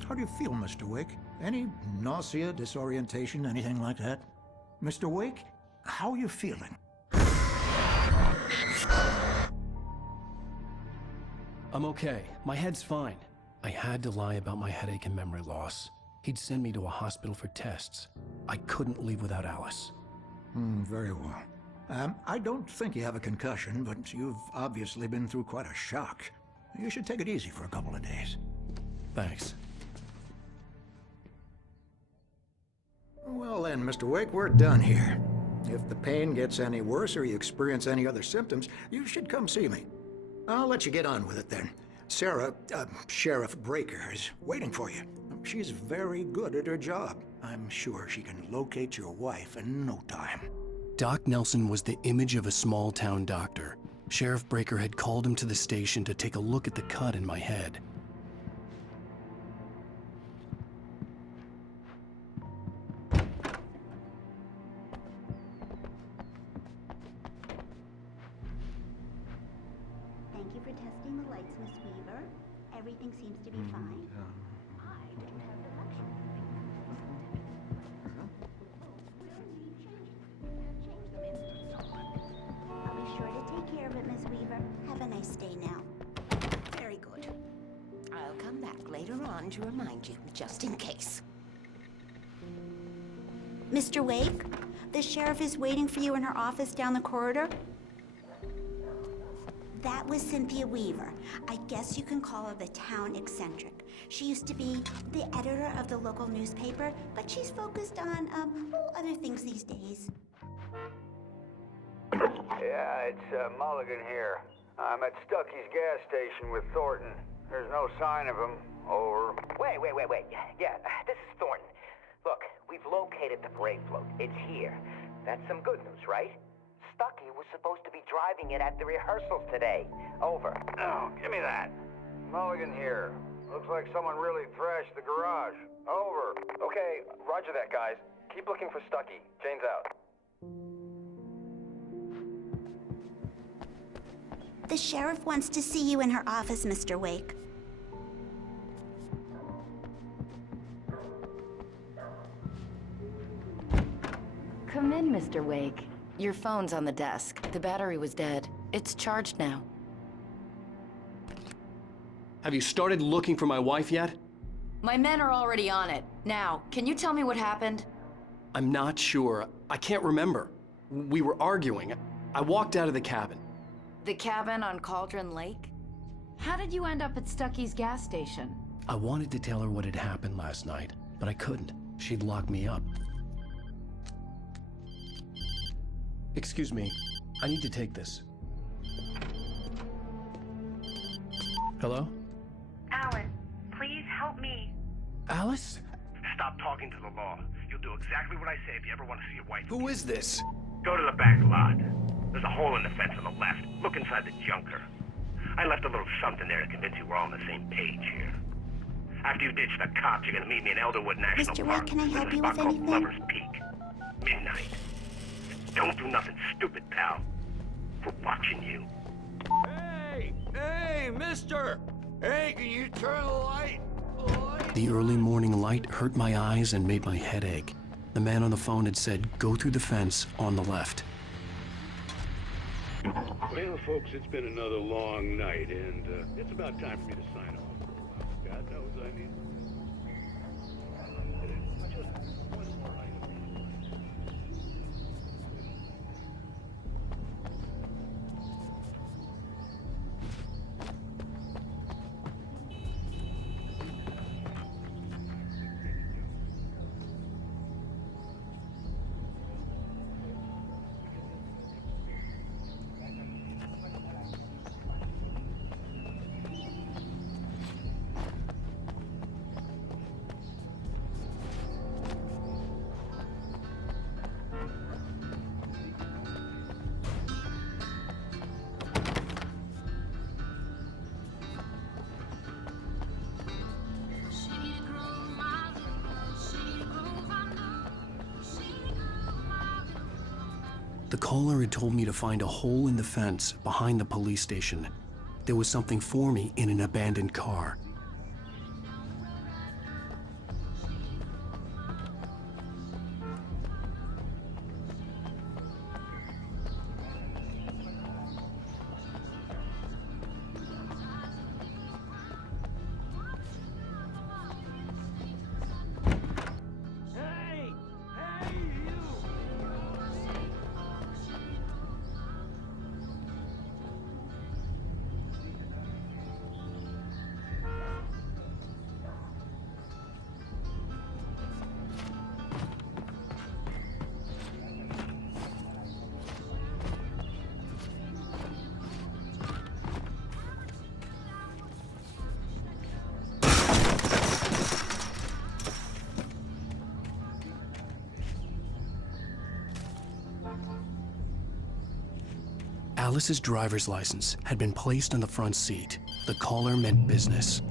How do you feel, Mr. Wake? Any nausea, disorientation, anything like that? Mr. Wake, how are you feeling? I'm okay. My head's fine. I had to lie about my headache and memory loss. He'd send me to a hospital for tests. I couldn't leave without Alice. Very well. I don't think you have a concussion, but you've obviously been through quite a shock. You should take it easy for a couple of days. Thanks. Well then, Mr. Wake, we're done here. If the pain gets any worse or you experience any other symptoms, you should come see me. I'll let you get on with it then. Sarah, Sheriff Breaker, is waiting for you. She's very good at her job. I'm sure she can locate your wife in no time. Doc Nelson was the image of a small-town doctor. Sheriff Breaker had called him to the station to take a look at the cut in my head. Thank you for testing the lights, Miss Weaver. Everything seems to be fine. I don't have the luxury of I'll be sure to take care of it, Miss Weaver. Have a nice day now. Very good. I'll come back later on to remind you, just in case. Mr. Wake, the sheriff is waiting for you in her office down the corridor. That was Cynthia Weaver. I guess you can call her the town eccentric. She used to be the editor of the local newspaper, but she's focused on, other things these days. Yeah, it's Mulligan here. I'm at Stucky's gas station with Thornton. There's no sign of him. Over. Wait. Yeah, this is Thornton. Look, we've located the brake float. It's here. That's some good news, right? Stucky was supposed to be driving it at the rehearsals today. Over. Oh, give me that. Mulligan here. Looks like someone really thrashed the garage. Over. Okay, roger that, guys. Keep looking for Stucky. Jane's out. The sheriff wants to see you in her office, Mr. Wake. Come in, Mr. Wake. Your phone's on the desk. The battery was dead. It's charged now. Have you started looking for my wife yet? My men are already on it. Now, can you tell me what happened? I'm not sure. I can't remember. We were arguing. I walked out of the cabin. The cabin on Cauldron Lake? How did you end up at Stucky's gas station? I wanted to tell her what had happened last night, but I couldn't. She'd locked me up. Excuse me. I need to take this. Hello? Alan, please help me. Alice? Stop talking to the law. You'll do exactly what I say if you ever want to see your wife. Who is this? Go to the back lot. There's a hole in the fence on the left. Look inside the junker. I left a little something there to convince you we're all on the same page here. After you ditch the cops, you're gonna meet me in Elderwood National Mr. Park. Wake, can I help There's a you spot with called anything? Lover's Peak. Midnight. Don't do nothing stupid, pal. We're watching you. Hey, mister! Hey, can you turn the light? The early morning light hurt my eyes and made my head ache. The man on the phone had said, go through the fence on the left. Well, folks, it's been another long night, and it's about time for me to sign off for a while. God knows I need... Just one more item. The caller had told me to find a hole in the fence behind the police station. There was something for me in an abandoned car. Alice's driver's license had been placed on the front seat. The caller meant business.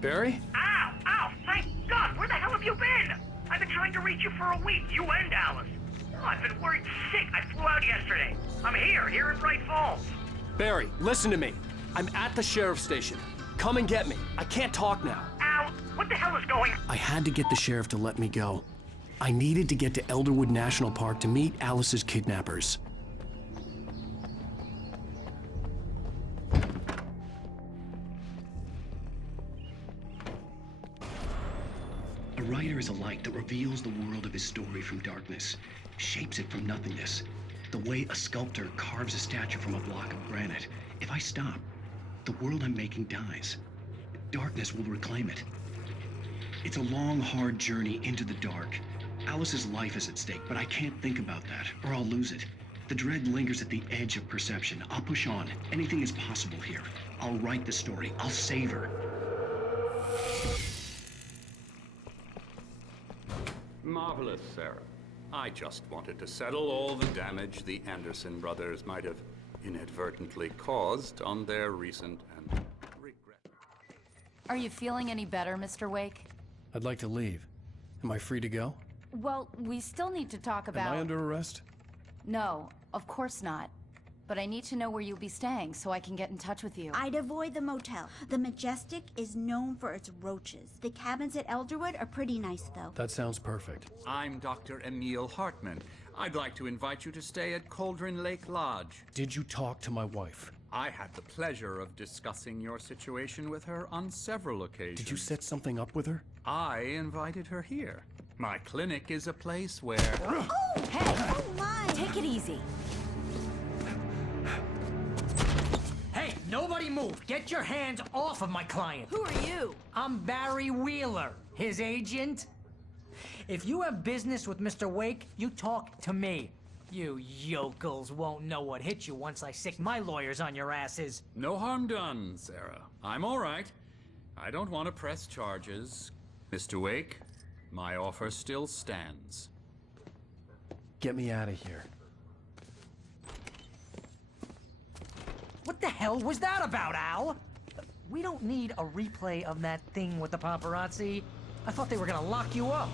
Barry? Ow! Ow! Thank God! Where the hell have you been? I've been trying to reach you for a week, you and Alice. Oh, I've been worried sick. I flew out yesterday. I'm here in Bright Falls. Barry, listen to me. I'm at the sheriff's station. Come and get me. I can't talk now. Ow! What the hell is going on? I had to get the sheriff to let me go. I needed to get to Elderwood National Park to meet Alice's kidnappers. A writer is a light that reveals the world of his story from darkness, shapes it from nothingness. The way a sculptor carves a statue from a block of granite. If I stop, the world I'm making dies. Darkness will reclaim it. It's a long, hard journey into the dark. Alice's life is at stake, but I can't think about that, or I'll lose it. The dread lingers at the edge of perception. I'll push on. Anything is possible here. I'll write the story. I'll save her. Marvelous, Sarah. I just wanted to settle all the damage the Anderson brothers might have inadvertently caused on their recent and regret. Are you feeling any better, Mr. Wake? I'd like to leave. Am I free to go? Well, we still need to talk about... Am I under arrest? No, of course not. But I need to know where you'll be staying so I can get in touch with you. I'd avoid the motel. The Majestic is known for its roaches. The cabins at Elderwood are pretty nice, though. That sounds perfect. I'm Dr. Emil Hartman. I'd like to invite you to stay at Cauldron Lake Lodge. Did you talk to my wife? I had the pleasure of discussing your situation with her on several occasions. Did you set something up with her? I invited her here. My clinic is a place where... Oh! Hey! Oh, my! Take it easy. Hey, nobody move! Get your hands off of my client! Who are you? I'm Barry Wheeler, his agent. If you have business with Mr. Wake, you talk to me. You yokels won't know what hit you once I sick my lawyers on your asses. No harm done, Sarah. I'm all right. I don't want to press charges. Mr. Wake, my offer still stands. Get me out of here. What the hell was that about, Al? We don't need a replay of that thing with the paparazzi. I thought they were gonna lock you up.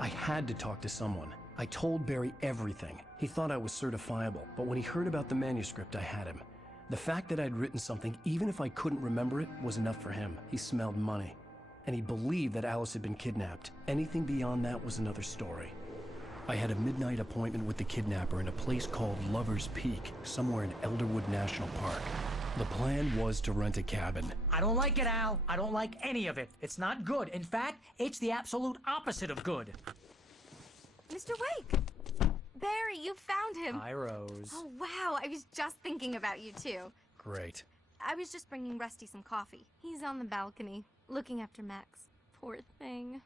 I had to talk to someone. I told Barry everything. He thought I was certifiable, but when he heard about the manuscript, I had him. The fact that I'd written something, even if I couldn't remember it, was enough for him. He smelled money. And he believed that Alice had been kidnapped. Anything beyond that was another story. I had a midnight appointment with the kidnapper in a place called Lover's Peak, somewhere in Elderwood National Park. The plan was to rent a cabin. I don't like it, Al. I don't like any of it. It's not good. In fact, it's the absolute opposite of good. Mr. Wake! Barry, you found him. Hi, Rose. Oh, wow. I was just thinking about you, too. Great. I was just bringing Rusty some coffee. He's on the balcony, looking after Max. Poor thing.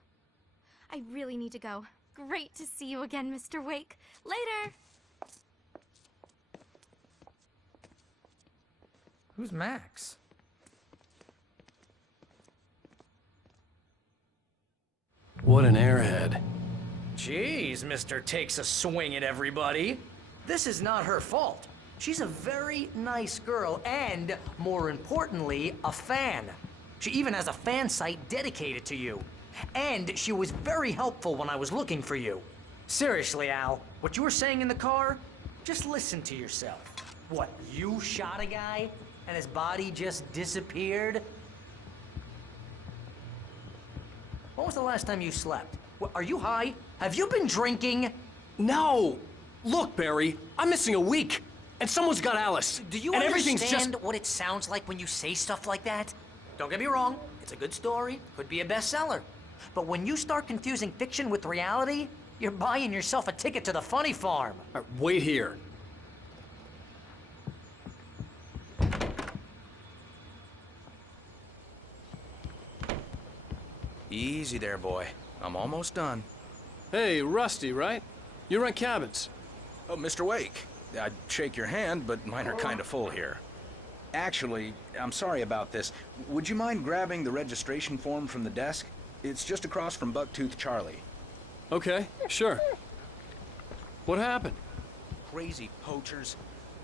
I really need to go. Great to see you again, Mr. Wake. Later! Who's Max? What an airhead. Jeez, Mr. Takes a swing at everybody. This is not her fault. She's a very nice girl and, more importantly, a fan. She even has a fan site dedicated to you. And she was very helpful when I was looking for you. Seriously, Al, what you were saying in the car, just listen to yourself. What, you shot a guy and his body just disappeared? When was the last time you slept? What, are you high? Have you been drinking? No! Look, Barry, I'm missing a week, and someone's got Alice. Do you and understand what it sounds like when you say stuff like that? Don't get me wrong, it's a good story, could be a bestseller. But when you start confusing fiction with reality, you're buying yourself a ticket to the funny farm. Wait here. Easy there, boy. I'm almost done. Hey, Rusty, right? You rent cabins. Oh, Mr. Wake. I'd shake your hand, but mine are kind of full here. Actually, I'm sorry about this. Would you mind grabbing the registration form from the desk? It's just across from Bucktooth Charlie. Okay, sure. What happened? Crazy poachers.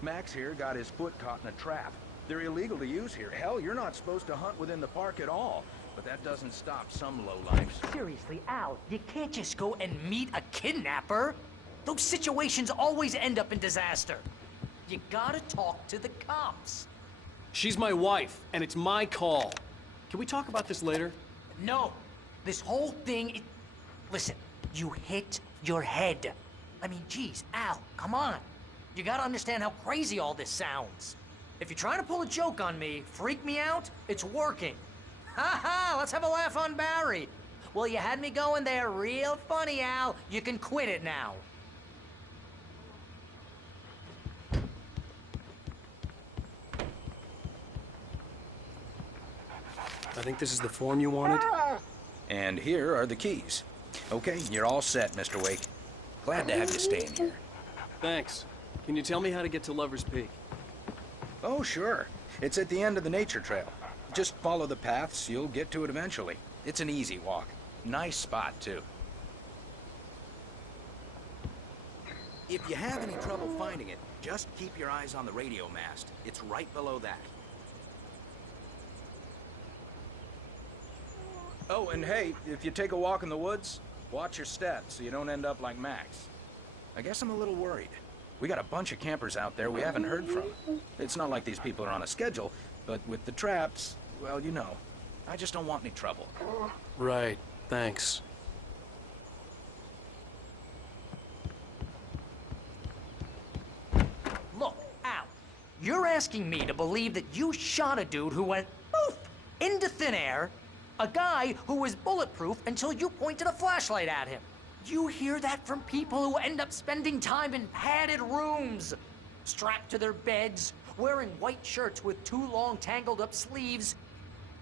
Max here got his foot caught in a trap. They're illegal to use here. Hell, you're not supposed to hunt within the park at all. But that doesn't stop some lowlifes. Seriously, Al, you can't just go and meet a kidnapper. Those situations always end up in disaster. You gotta talk to the cops. She's my wife, and it's my call. Can we talk about this later? No. This whole thing, listen, you hit your head. I mean, geez, Al, come on. You gotta understand how crazy all this sounds. If you're trying to pull a joke on me, freak me out, it's working. Ha ha, let's have a laugh on Barry. Well, you had me going there real funny, Al. You can quit it now. I think this is the form you wanted. And here are the keys. Okay, you're all set, Mr. Wake. Glad to have you staying here. Thanks. Can you tell me how to get to Lover's Peak? Oh, sure. It's at the end of the nature trail. Just follow the paths, you'll get to it eventually. It's an easy walk. Nice spot, too. If you have any trouble finding it, just keep your eyes on the radio mast. It's right below that. Oh, and hey, if you take a walk in the woods, watch your steps so you don't end up like Max. I guess I'm a little worried. We got a bunch of campers out there we haven't heard from. It's not like these people are on a schedule, but with the traps, well, you know. I just don't want any trouble. Right, thanks. Look, Al, you're asking me to believe that you shot a dude who went poof into thin air, a guy who was bulletproof until you pointed a flashlight at him. You hear that from people who end up spending time in padded rooms, strapped to their beds, wearing white shirts with too long tangled up sleeves,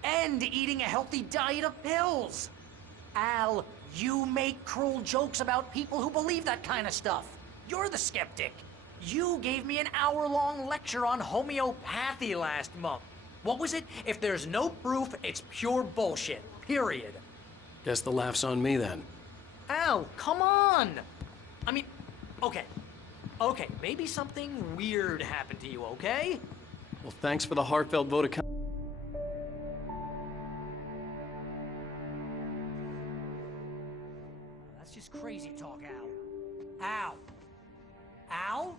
and eating a healthy diet of pills. Al, you make cruel jokes about people who believe that kind of stuff. You're the skeptic. You gave me an hour-long lecture on homeopathy last month. What was it? If there's no proof, it's pure bullshit. Period. Guess the laugh's on me then. Al, come on! I mean, okay. Okay, maybe something weird happened to you, okay? Well, thanks for the heartfelt vote of That's just crazy talk, Al. Al? Al?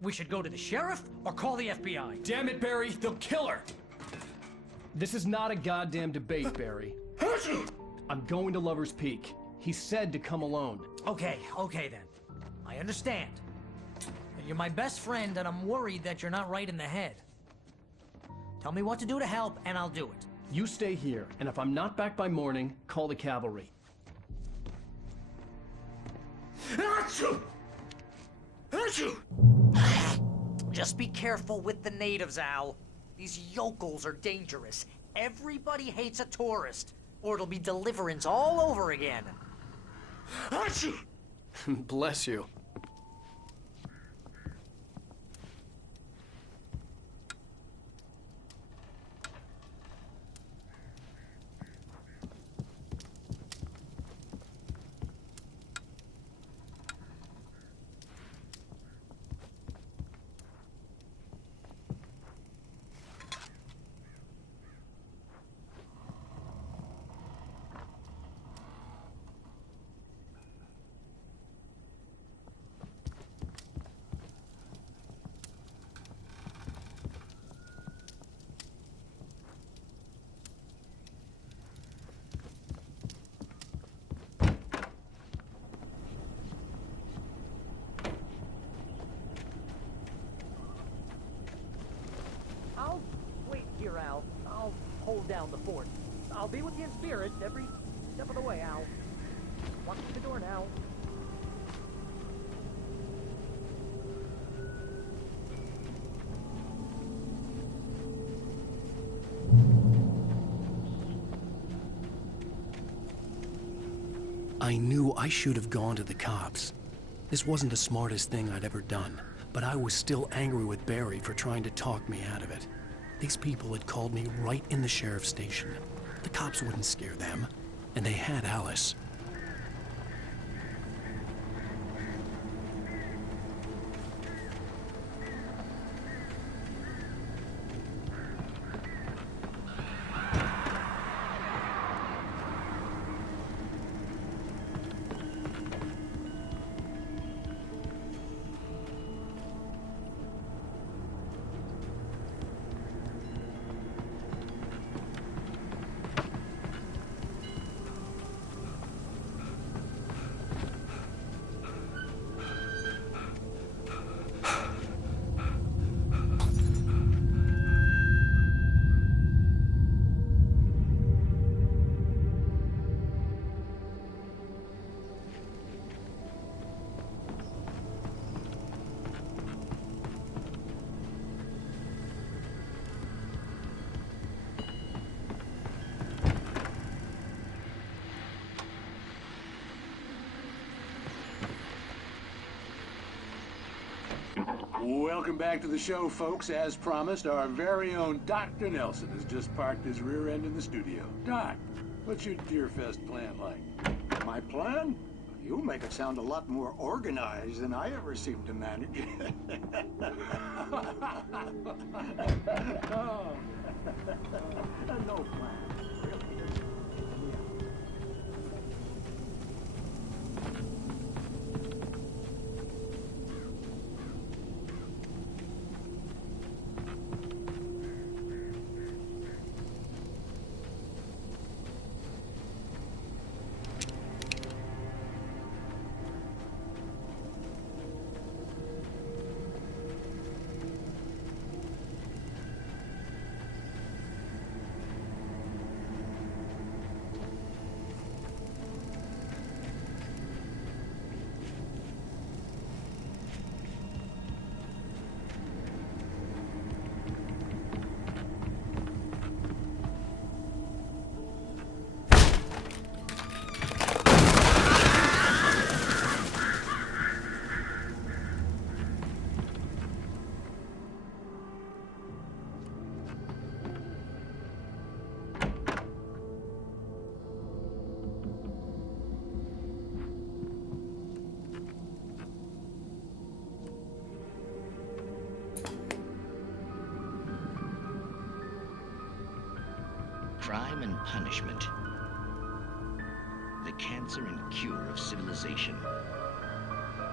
We should go to the sheriff or call the FBI. Damn it, Barry, they'll kill her! This is not a goddamn debate, Barry. I'm going to Lover's Peak. He said to come alone. Okay then. I understand. You're my best friend, and I'm worried that you're not right in the head. Tell me what to do to help, and I'll do it. You stay here, and if I'm not back by morning, call the cavalry. Achoo! Achoo! Just be careful with the natives, Al. These yokels are dangerous. Everybody hates a tourist, or it'll be Deliverance all over again. Achoo! Bless you. I'll wait here, Al. I'll hold down the fort. I'll be with you in spirit every step of the way, Al. Walk through the door now. I knew I should have gone to the cops. This wasn't the smartest thing I'd ever done, but I was still angry with Barry for trying to talk me out of it. These people had called me right in the sheriff's station. The cops wouldn't scare them, and they had Alice. Welcome back to the show, folks. As promised, our very own Dr. Nelson has just parked his rear end in the studio. Doc, what's your Deerfest plan like? My plan? You make it sound a lot more organized than I ever seem to manage. Oh. No plan. Crime and punishment. The cancer and cure of civilization.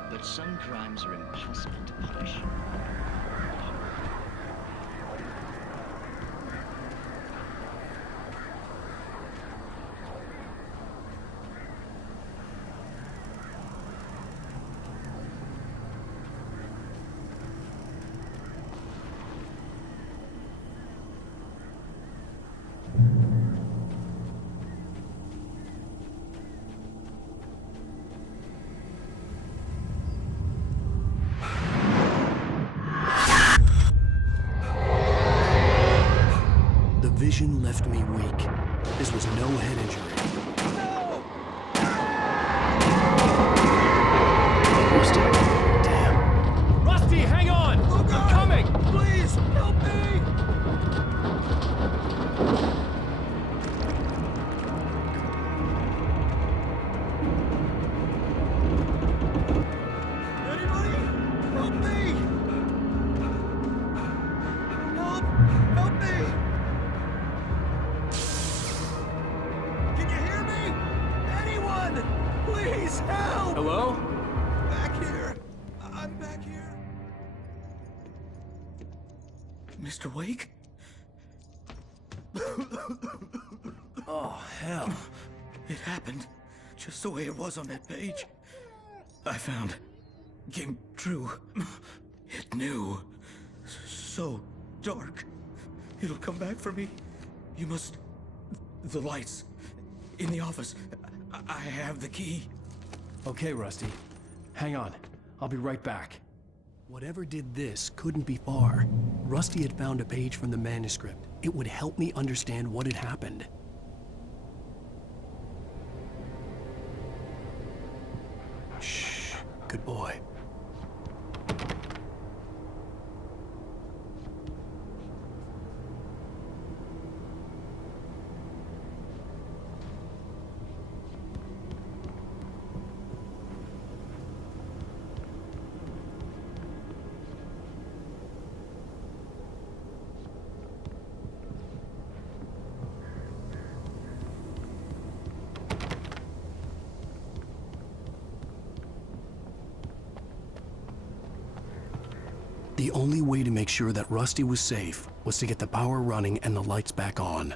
But some crimes are impossible to punish. The vision left me weak. This was no head injury. Rusty, damn. Rusty, hang on! I'm coming! Please, help me! Anybody? Help me! Help me! Can you hear me? Anyone? Please help! Hello? Back here. I'm back here. Mr. Wake? Oh, hell. It happened just the way it was on that page. I found. Came true. It knew. So dark. It'll come back for me. You must. The lights. In the office. I have the key. Okay, Rusty. Hang on. I'll be right back. Whatever did this couldn't be far. Rusty had found a page from the manuscript. It would help me understand what had happened. Shh. Good boy. The only way to make sure that Rusty was safe was to get the power running and the lights back on.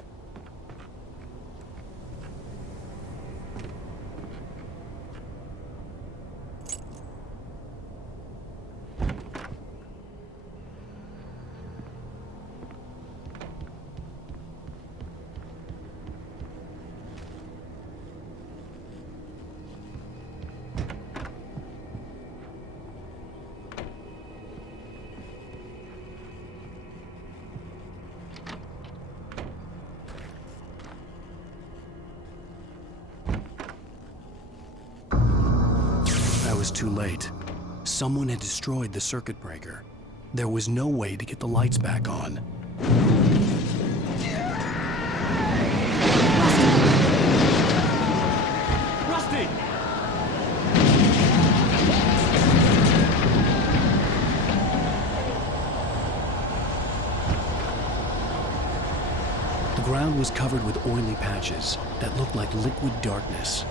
Was too late. Someone had destroyed the circuit breaker. There was no way to get the lights back on. Rusty! The ground was covered with oily patches that looked like liquid darkness.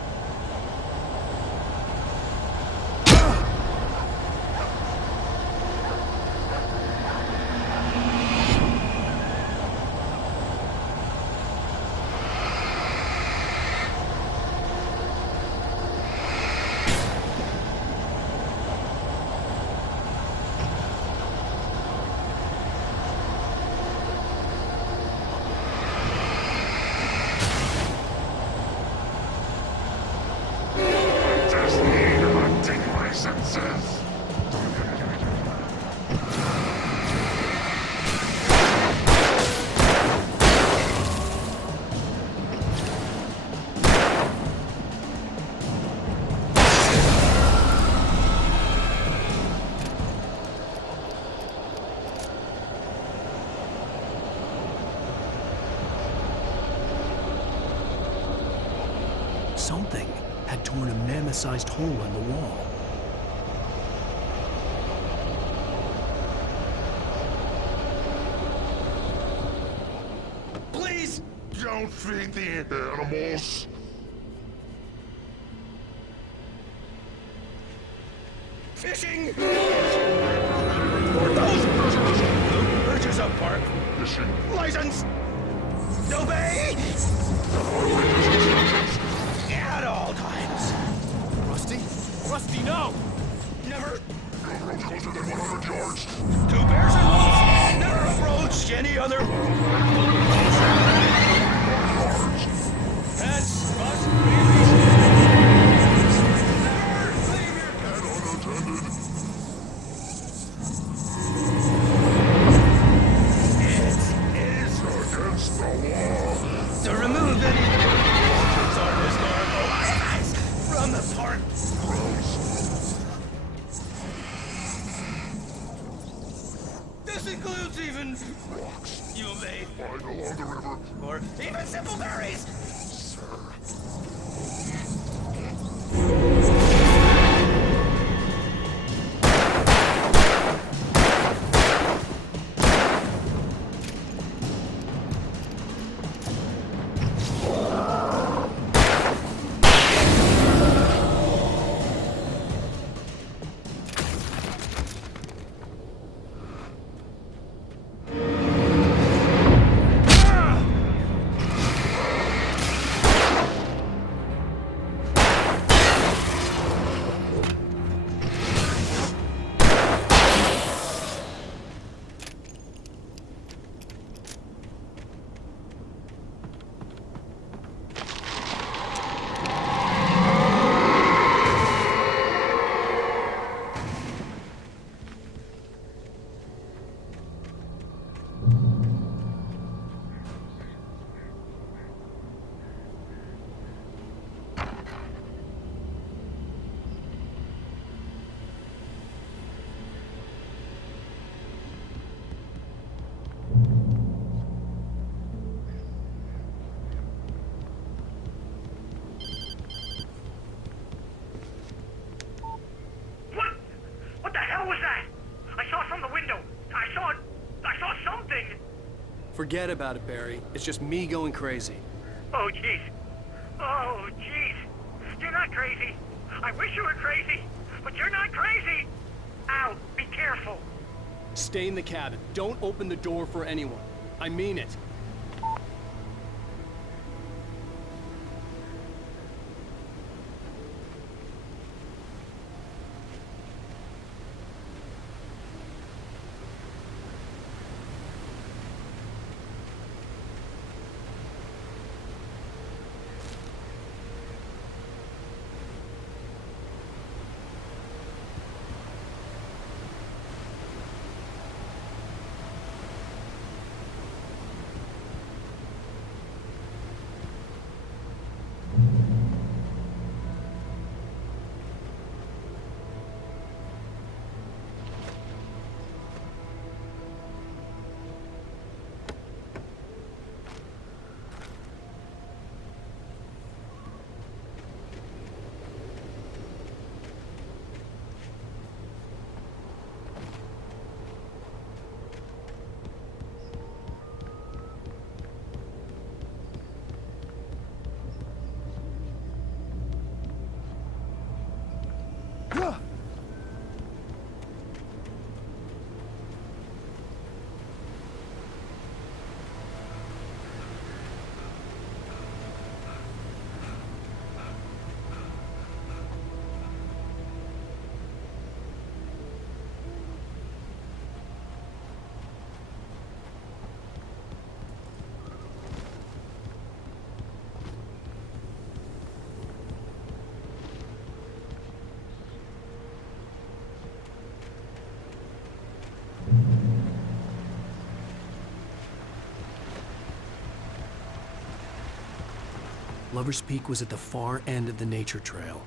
Something had torn a mammoth-sized hole in the wall. Please! Don't feed the animals! Fishing! For those purchase of park Fishing license! Obey! At all times! Rusty? Rusty, no! Never! closer than 100 yards. Two bears and wolves never approached any other. Pets must be never leave your pet unattended. It is against the To remove any illusions or historical artifacts from the park. This includes even you may or even simple berries. What the hell was that? I saw from the window. I saw something. Forget about it, Barry. It's just me going crazy. Oh, jeez. Oh, jeez. You're not crazy. I wish you were crazy, but you're not crazy. Ow, be careful. Stay in the cabin. Don't open the door for anyone. I mean it. Lover's Peak was at the far end of the nature trail.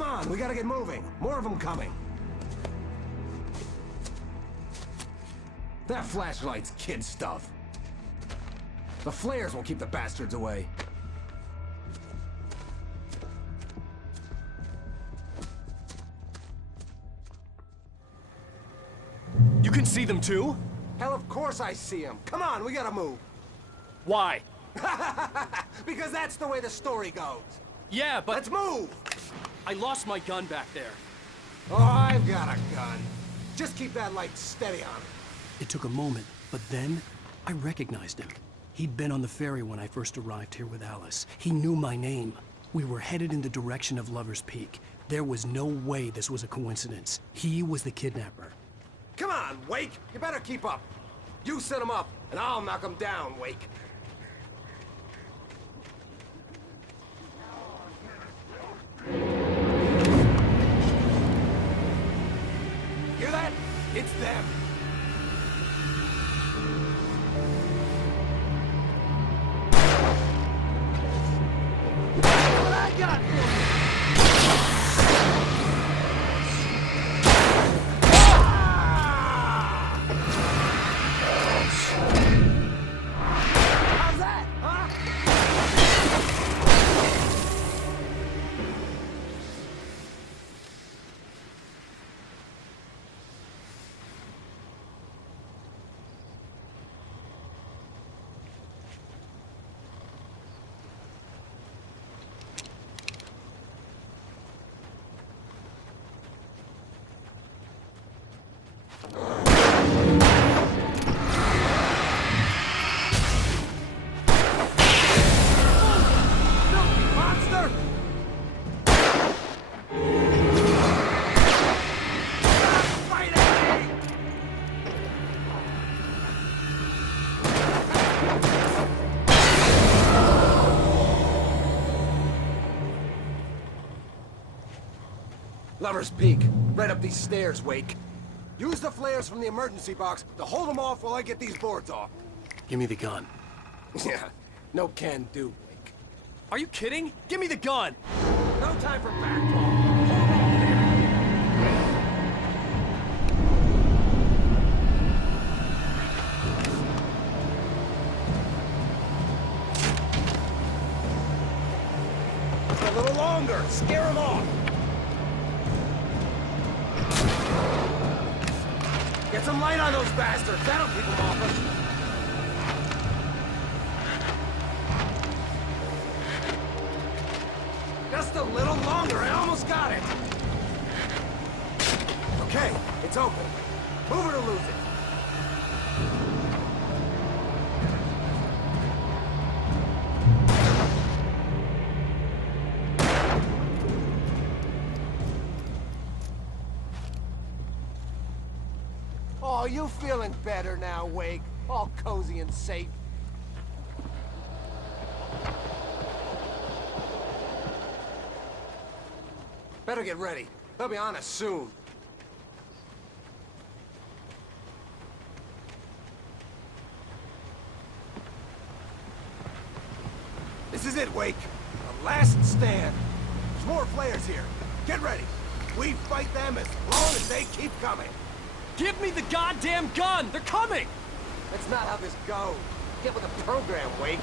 Come on, we gotta get moving. More of them coming. That flashlight's kid stuff. The flares will keep the bastards away. You can see them too? Hell, of course I see them. Come on, we gotta move. Why? Because that's the way the story goes. Yeah, but... Let's move! I lost my gun back there. Oh, I've got a gun. Just keep that light steady on it. It took a moment, but then I recognized him. He'd been on the ferry when I first arrived here with Alice. He knew my name. We were headed in the direction of Lover's Peak. There was no way this was a coincidence. He was the kidnapper. Come on, Wake! You better keep up. You set him up, and I'll knock him down, Wake. Hear that? It's them. What I got for you? How's that, huh? Monster! Fight at me! Lover's Peak, right up these stairs, Wake. Use the flares from the emergency box to hold them off while I get these boards off. Give me the gun. Yeah, no can do, Wake. Are you kidding? Give me the gun! No time for back talk. A little longer. Scare them off. Get some light on those bastards. That'll keep them off us. Just a little longer. I almost got it. Okay, it's open. Move it or lose it. Oh, you feeling better now, Wake? All cozy and safe. Better get ready. They'll be on us soon. This is it, Wake. The last stand. There's more flares here. Get ready. We fight them as long as they keep coming. Give me the goddamn gun! They're coming! That's not how this goes. Get with the program, Wake.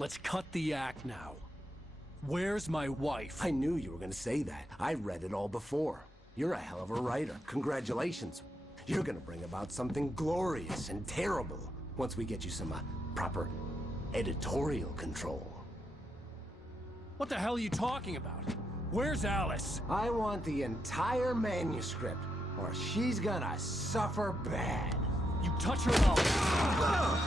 Let's cut the act now. Where's my wife? I knew you were gonna say that. I read it all before. You're a hell of a writer. Congratulations. You're gonna bring about something glorious and terrible once we get you some proper editorial control. What the hell are you talking about? Where's Alice? I want the entire manuscript, or she's gonna suffer bad. You touch her and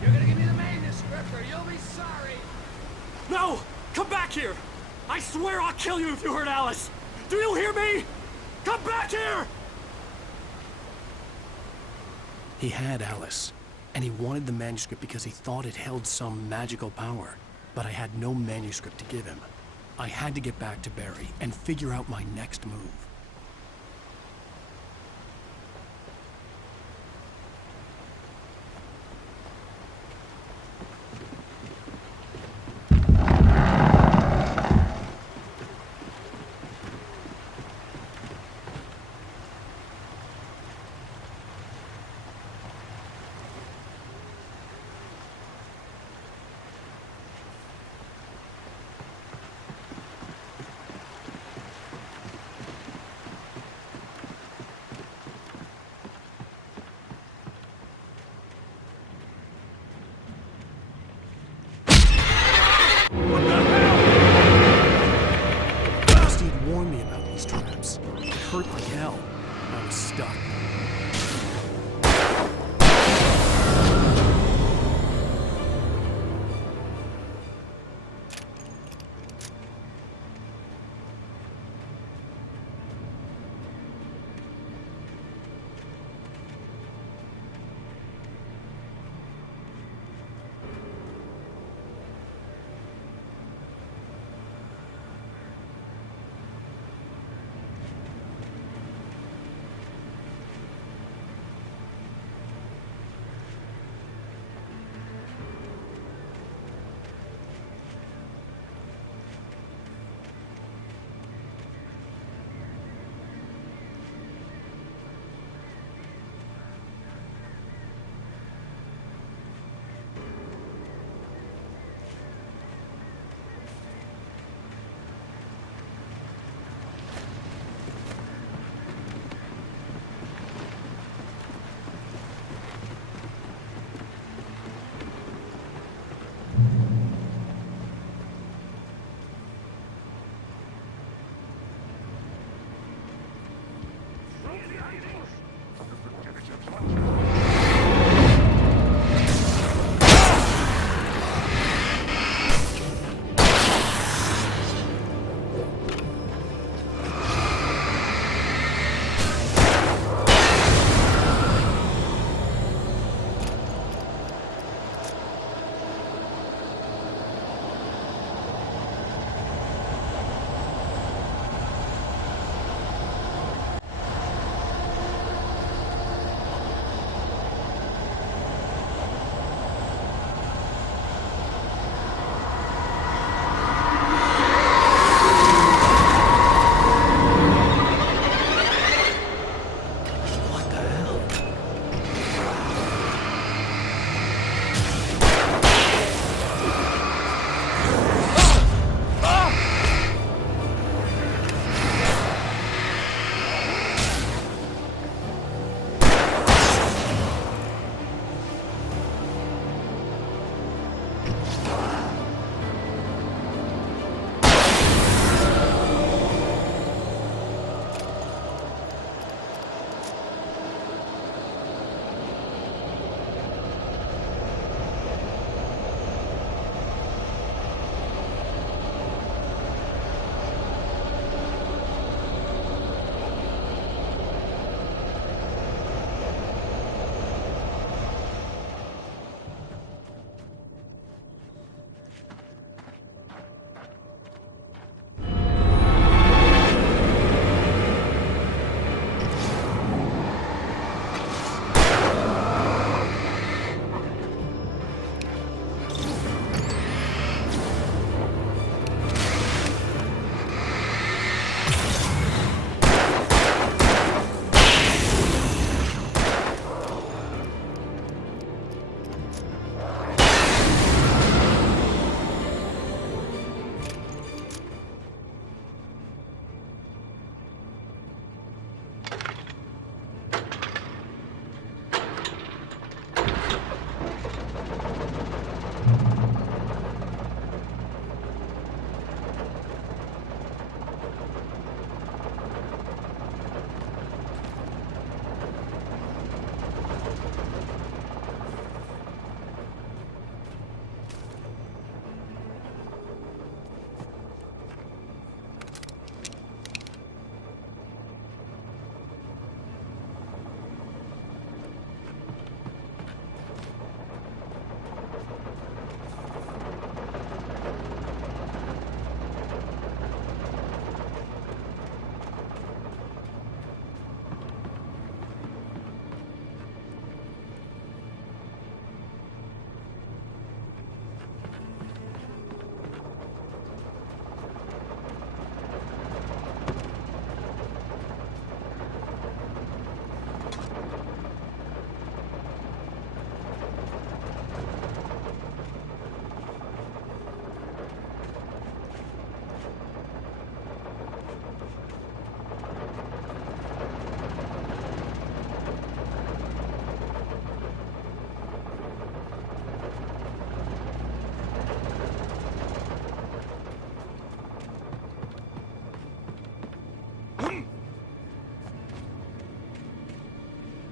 You're gonna give me the manuscript or you'll be sorry! No! Come back here! I swear I'll kill you if you hurt Alice! Do you hear me? Come back here! He had Alice, and he wanted the manuscript because he thought it held some magical power. But I had no manuscript to give him. I had to get back to Barry and figure out my next move. Steve warned me about these traps. It hurt like hell. I was stuck.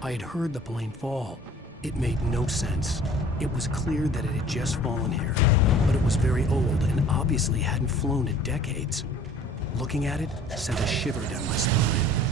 I had heard the plane fall. It made no sense. It was clear that it had just fallen here, but it was very old and obviously hadn't flown in decades. Looking at it sent a shiver down my spine.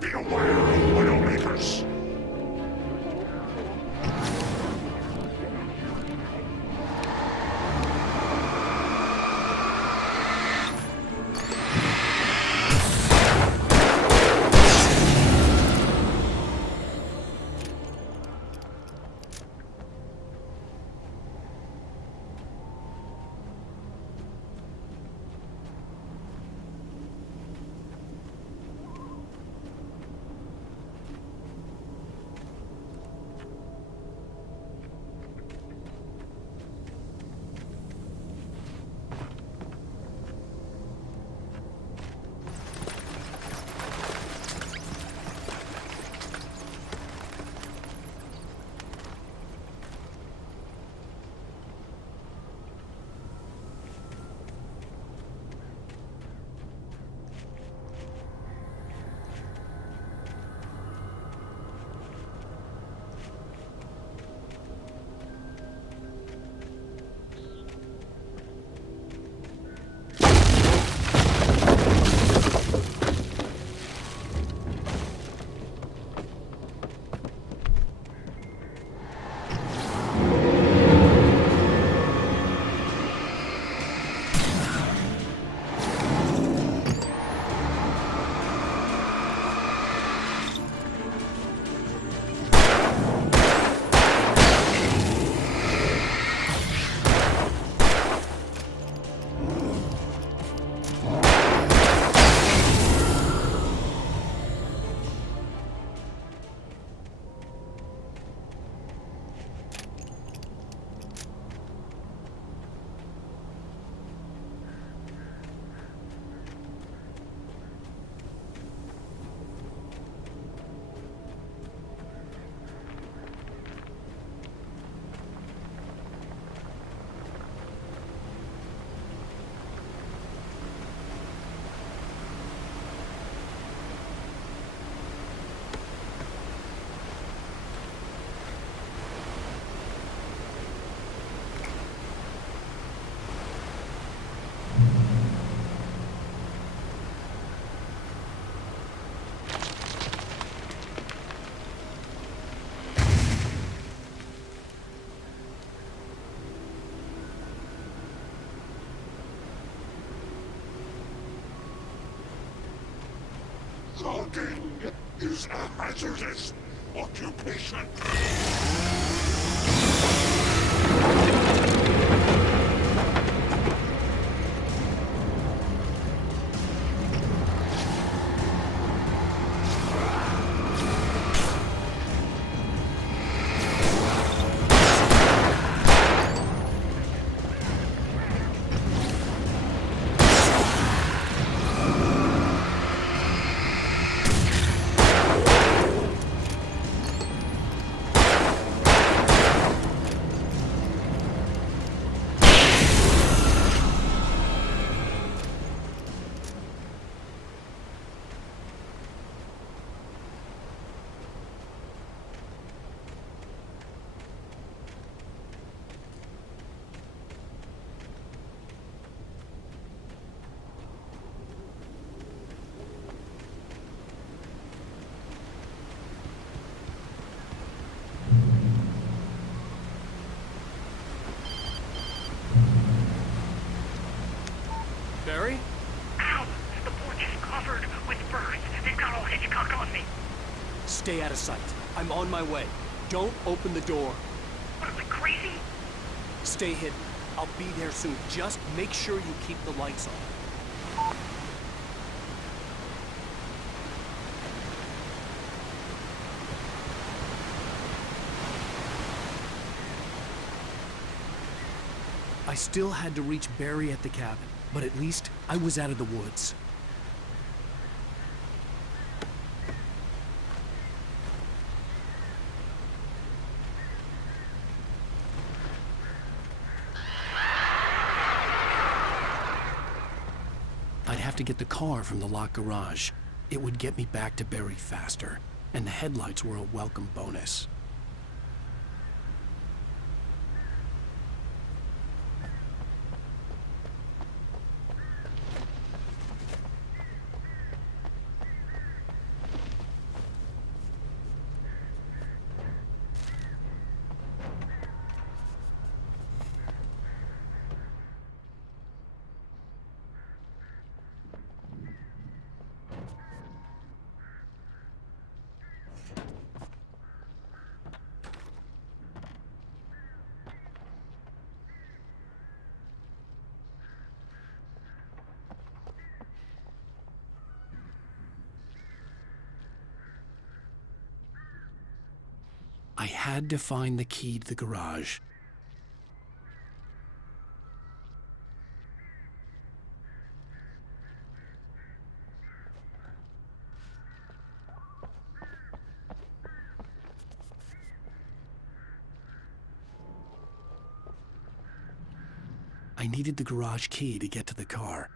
Beware of Widowmakers! Logging is a hazardous occupation. Barry? Ow! The porch is covered with birds. They've got all Hitchcock on me. Stay out of sight. I'm on my way. Don't open the door. What am I, crazy? Stay hidden. I'll be there soon. Just make sure you keep the lights on. I still had to reach Barry at the cabin, but at least I was out of the woods. to get the car from the locked garage. It would get me back to Barry faster, and the headlights were a welcome bonus. I had to find the key to the garage. I needed the garage key to get to the car.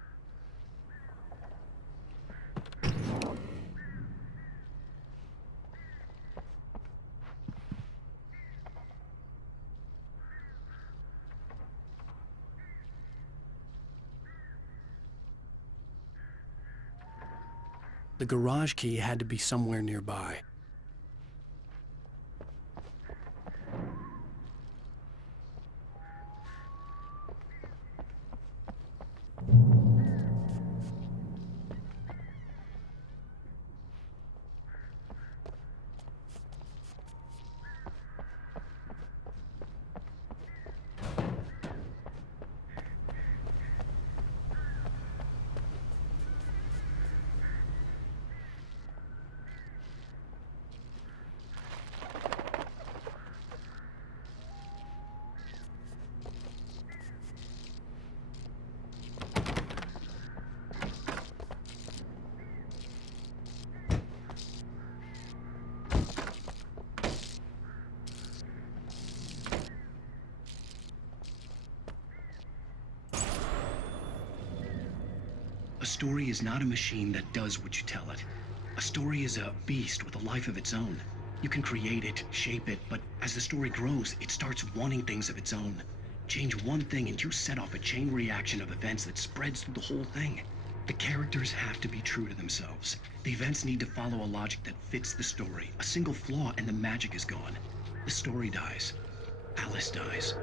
The garage key had to be somewhere nearby. A story is not a machine that does what you tell it. A story is a beast with a life of its own. You can create it, shape it, but as the story grows, it starts wanting things of its own. Change one thing and you set off a chain reaction of events that spreads through the whole thing. The characters have to be true to themselves. The events need to follow a logic that fits the story. A single flaw and the magic is gone. The story dies. Alice dies.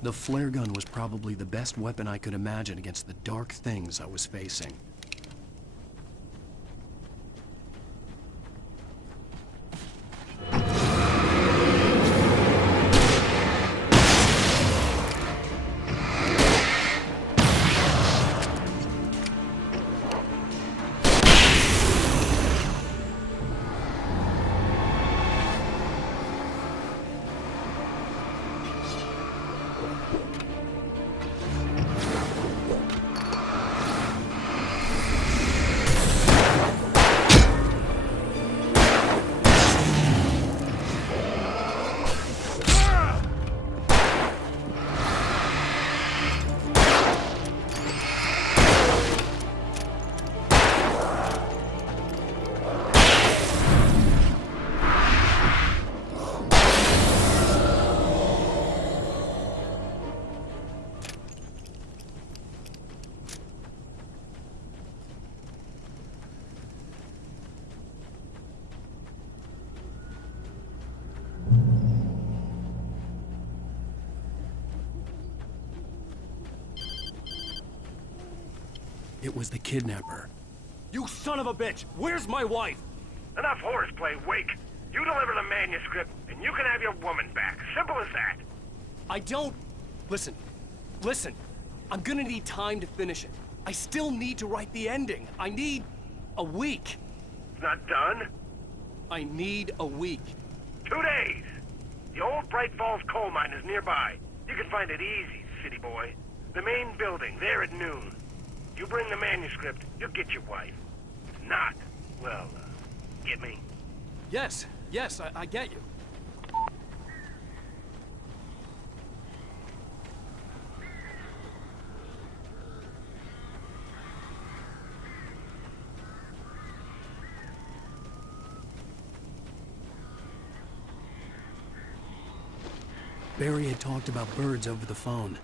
The flare gun was probably the best weapon I could imagine against the dark things I was facing. It was the kidnapper. You son of a bitch! Where's my wife? Enough horseplay, Wake. You deliver the manuscript, and you can have your woman back. Simple as that. I don't... Listen. I'm gonna need time to finish it. I still need to write the ending. I need a week. It's not done? I need a week. 2 days. The old Bright Falls coal mine is nearby. You can find it easy, city boy. The main building, there at noon. You bring the manuscript, you'll get your wife. If not, well, get me? Yes, I get you. Barry had talked about birds over the phone.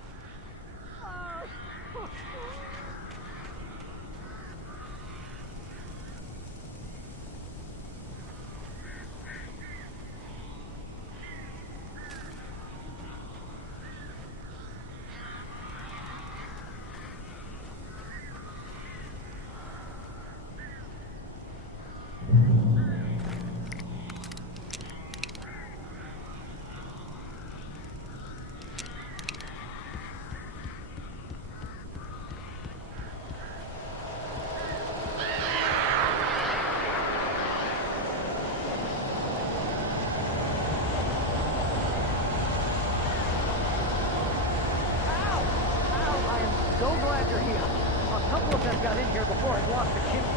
So glad you're here. A couple of them got in here before I lost the kidney.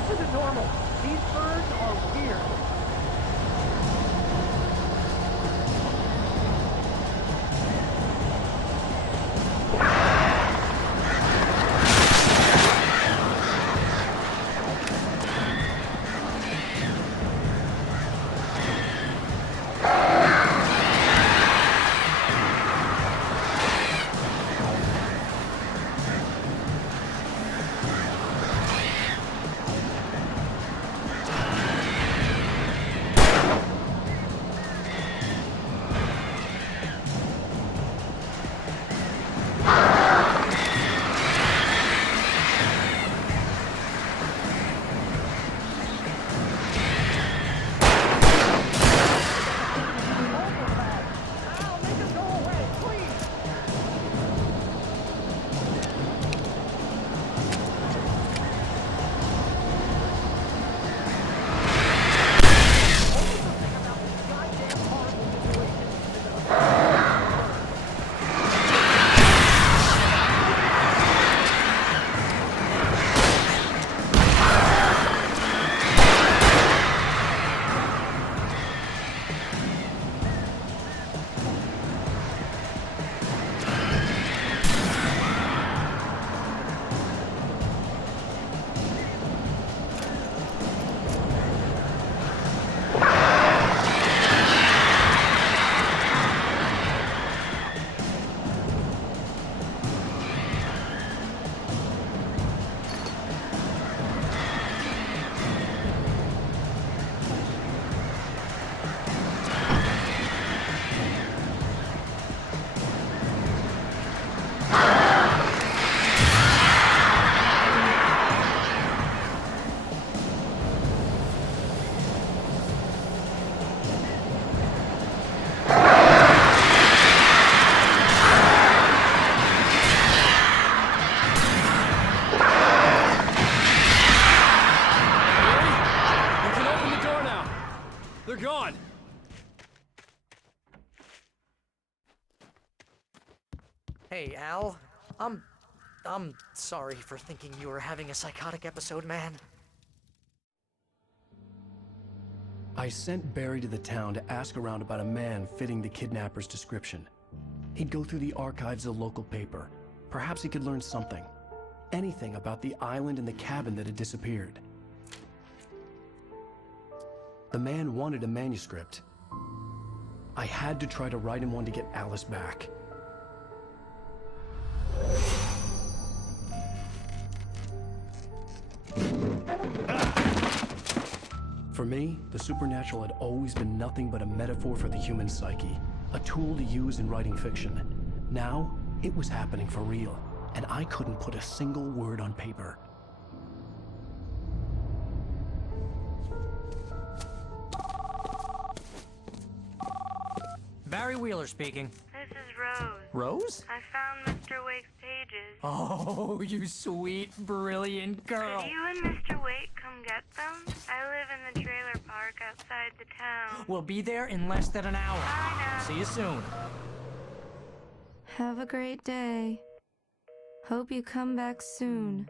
This isn't normal. These birds are weird. Hey, Al. I'm sorry for thinking you were having a psychotic episode, man. I sent Barry to the town to ask around about a man fitting the kidnapper's description. He'd go through the archives of the local paper. Perhaps he could learn something. Anything about the island and the cabin that had disappeared. The man wanted a manuscript. I had to try to write him one to get Alice back. For me, the supernatural had always been nothing but a metaphor for the human psyche, a tool to use in writing fiction. Now, it was happening for real, and I couldn't put a single word on paper. Barry Wheeler speaking. This is Rose. Rose? I found Mr. Wake's pages. Oh, you sweet, brilliant girl. Could you and Mr. Wake come get them? I live in the trailer park outside the town. We'll be there in less than an hour. Bye now. See you soon. Have a great day. Hope you come back soon.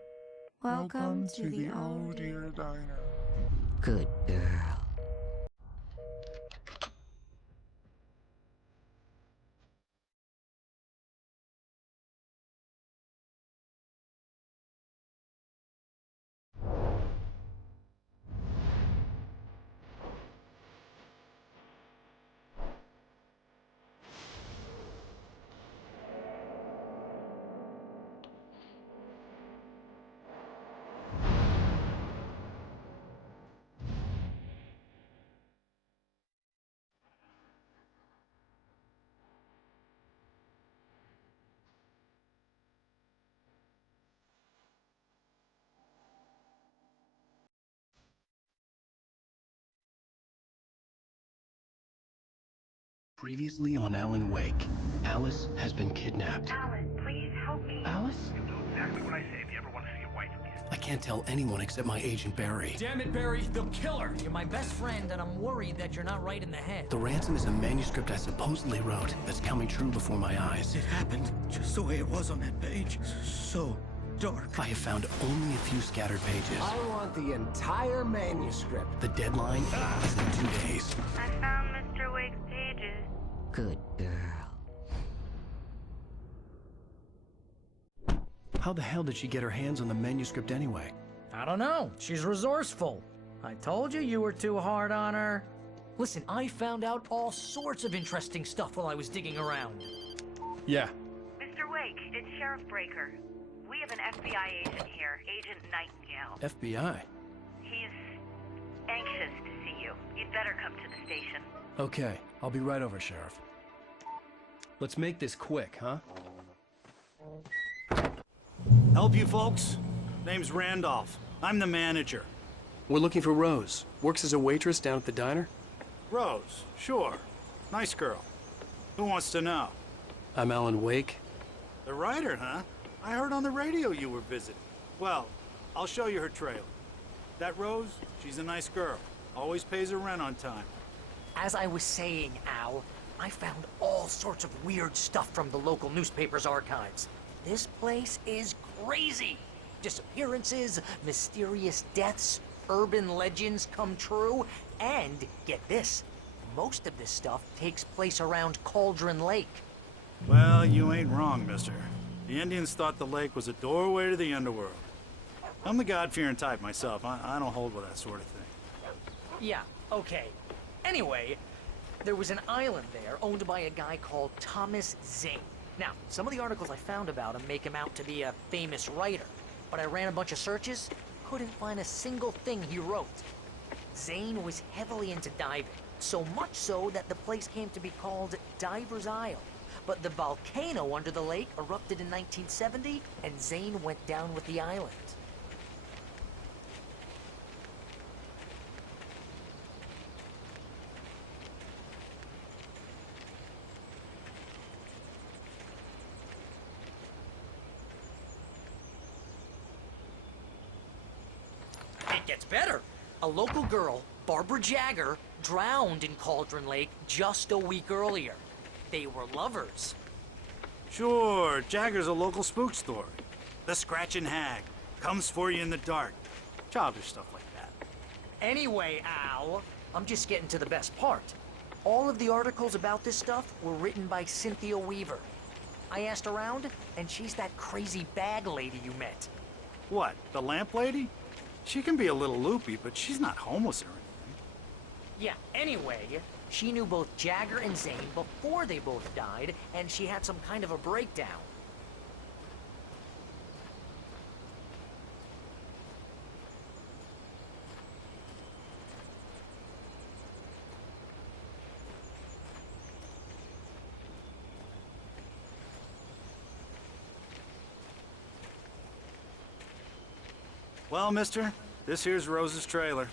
Welcome to the Oh Dear Diner. Good girl. Previously on Alan Wake, Alice has been kidnapped. Alan, please help me. Alice? You'll do exactly what I say if you ever want to see your wife again. I can't tell anyone except my agent Barry. Damn it, Barry, they'll kill her. You're my best friend, and I'm worried that you're not right in the head. The ransom is a manuscript I supposedly wrote that's coming true before my eyes. It happened just the way it was on that page. So dark. I have found only a few scattered pages. I want the entire manuscript. The deadline is in 2 days. I found Mr. Wake's pages. Good girl. How the hell did she get her hands on the manuscript anyway? I don't know. She's resourceful. I told you you were too hard on her. Listen, I found out all sorts of interesting stuff while I was digging around. Yeah. Mr. Wake, it's Sheriff Breaker. We have an FBI agent here, Agent Nightingale. FBI? He's anxious to see you. You'd better come to the station. Okay, I'll be right over, Sheriff. Let's make this quick, huh? Help you folks? Name's Randolph. I'm the manager. We're looking for Rose. Works as a waitress down at the diner. Rose, sure. Nice girl. Who wants to know? I'm Alan Wake. The writer, huh? I heard on the radio you were visiting. Well, I'll show you her trailer. That Rose, she's a nice girl. Always pays her rent on time. As I was saying, Al, I found all sorts of weird stuff from the local newspaper's archives. This place is crazy. Disappearances, mysterious deaths, urban legends come true, and get this, most of this stuff takes place around Cauldron Lake. Well, you ain't wrong, mister. The Indians thought the lake was a doorway to the underworld. I'm the God-fearing type myself. I don't hold with that sort of thing. Yeah, okay. Anyway, there was an island there owned by a guy called Thomas Zane. Now, some of the articles I found about him make him out to be a famous writer, but I ran a bunch of searches, couldn't find a single thing he wrote. Zane was heavily into diving, so much so that the place came to be called Diver's Isle. But the volcano under the lake erupted in 1970, and Zane went down with the island. It gets better. A local girl, Barbara Jagger, drowned in Cauldron Lake just a week earlier. They were lovers. Sure, Jagger's a local spook story. The Scratching Hag comes for you in the dark. Childish stuff like that. Anyway, Al, I'm just getting to the best part. All of the articles about this stuff were written by Cynthia Weaver. I asked around, and she's that crazy bag lady you met. What, the lamp lady? She can be a little loopy, but she's not homeless or anything. Yeah, anyway, she knew both Jagger and Zane before they both died, and she had some kind of a breakdown. Well, mister, this here's Rose's trailer.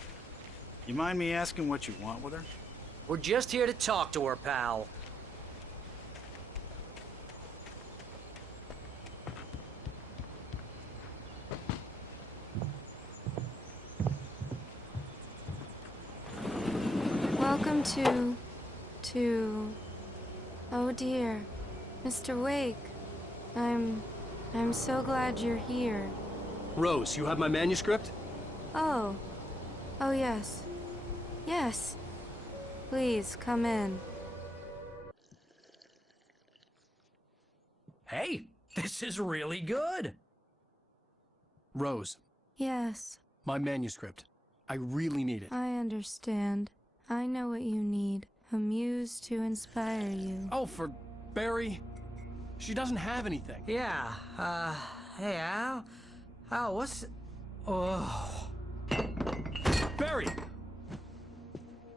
You mind me asking what you want with her? We're just here to talk to her, pal. Welcome to... Oh dear, Mr. Wake. I'm so glad you're here. Rose, you have my manuscript? Oh. Oh, yes. Yes. Please, come in. Hey, this is really good. Rose, Yes, my manuscript. I really need it. I understand. I know what you need. A muse to inspire you. Oh, for Barry? She doesn't have anything. Yeah, hey, Al? Al, what's... Oh... Barry!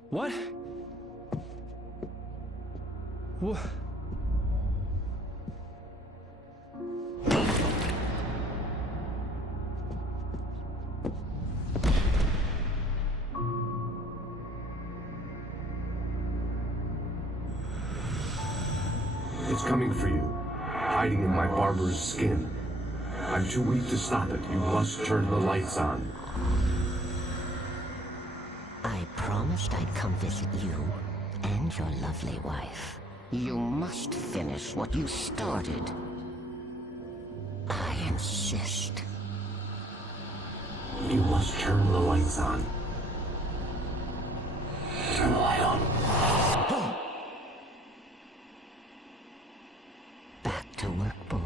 What? What? It's coming for you, hiding in my barber's skin. I'm too weak to stop it. You must turn the lights on. I promised I'd come visit you and your lovely wife. You must finish what you started. I insist. You must turn the lights on. Turn the light on. Back to work, boy.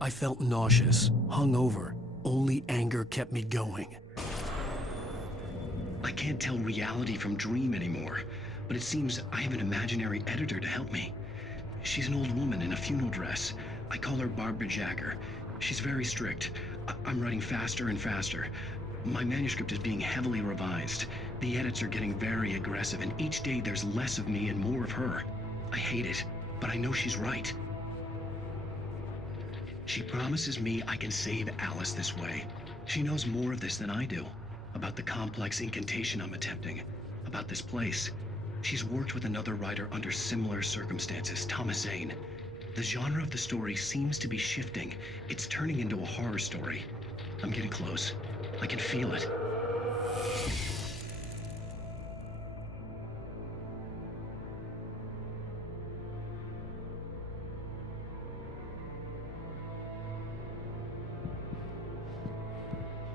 I felt nauseous, hungover. Only anger kept me going. I can't tell reality from dream anymore, but it seems I have an imaginary editor to help me. She's an old woman in a funeral dress. I call her Barbara Jagger. She's very strict. I'm writing faster and faster. My manuscript is being heavily revised. The edits are getting very aggressive, and each day there's less of me and more of her. I hate it, but I know she's right. She promises me I can save Alice this way. She knows more of this than I do. About the complex incantation I'm attempting. About this place. She's worked with another writer under similar circumstances, Thomas Zane. The genre of the story seems to be shifting. It's turning into a horror story. I'm getting close. I can feel it.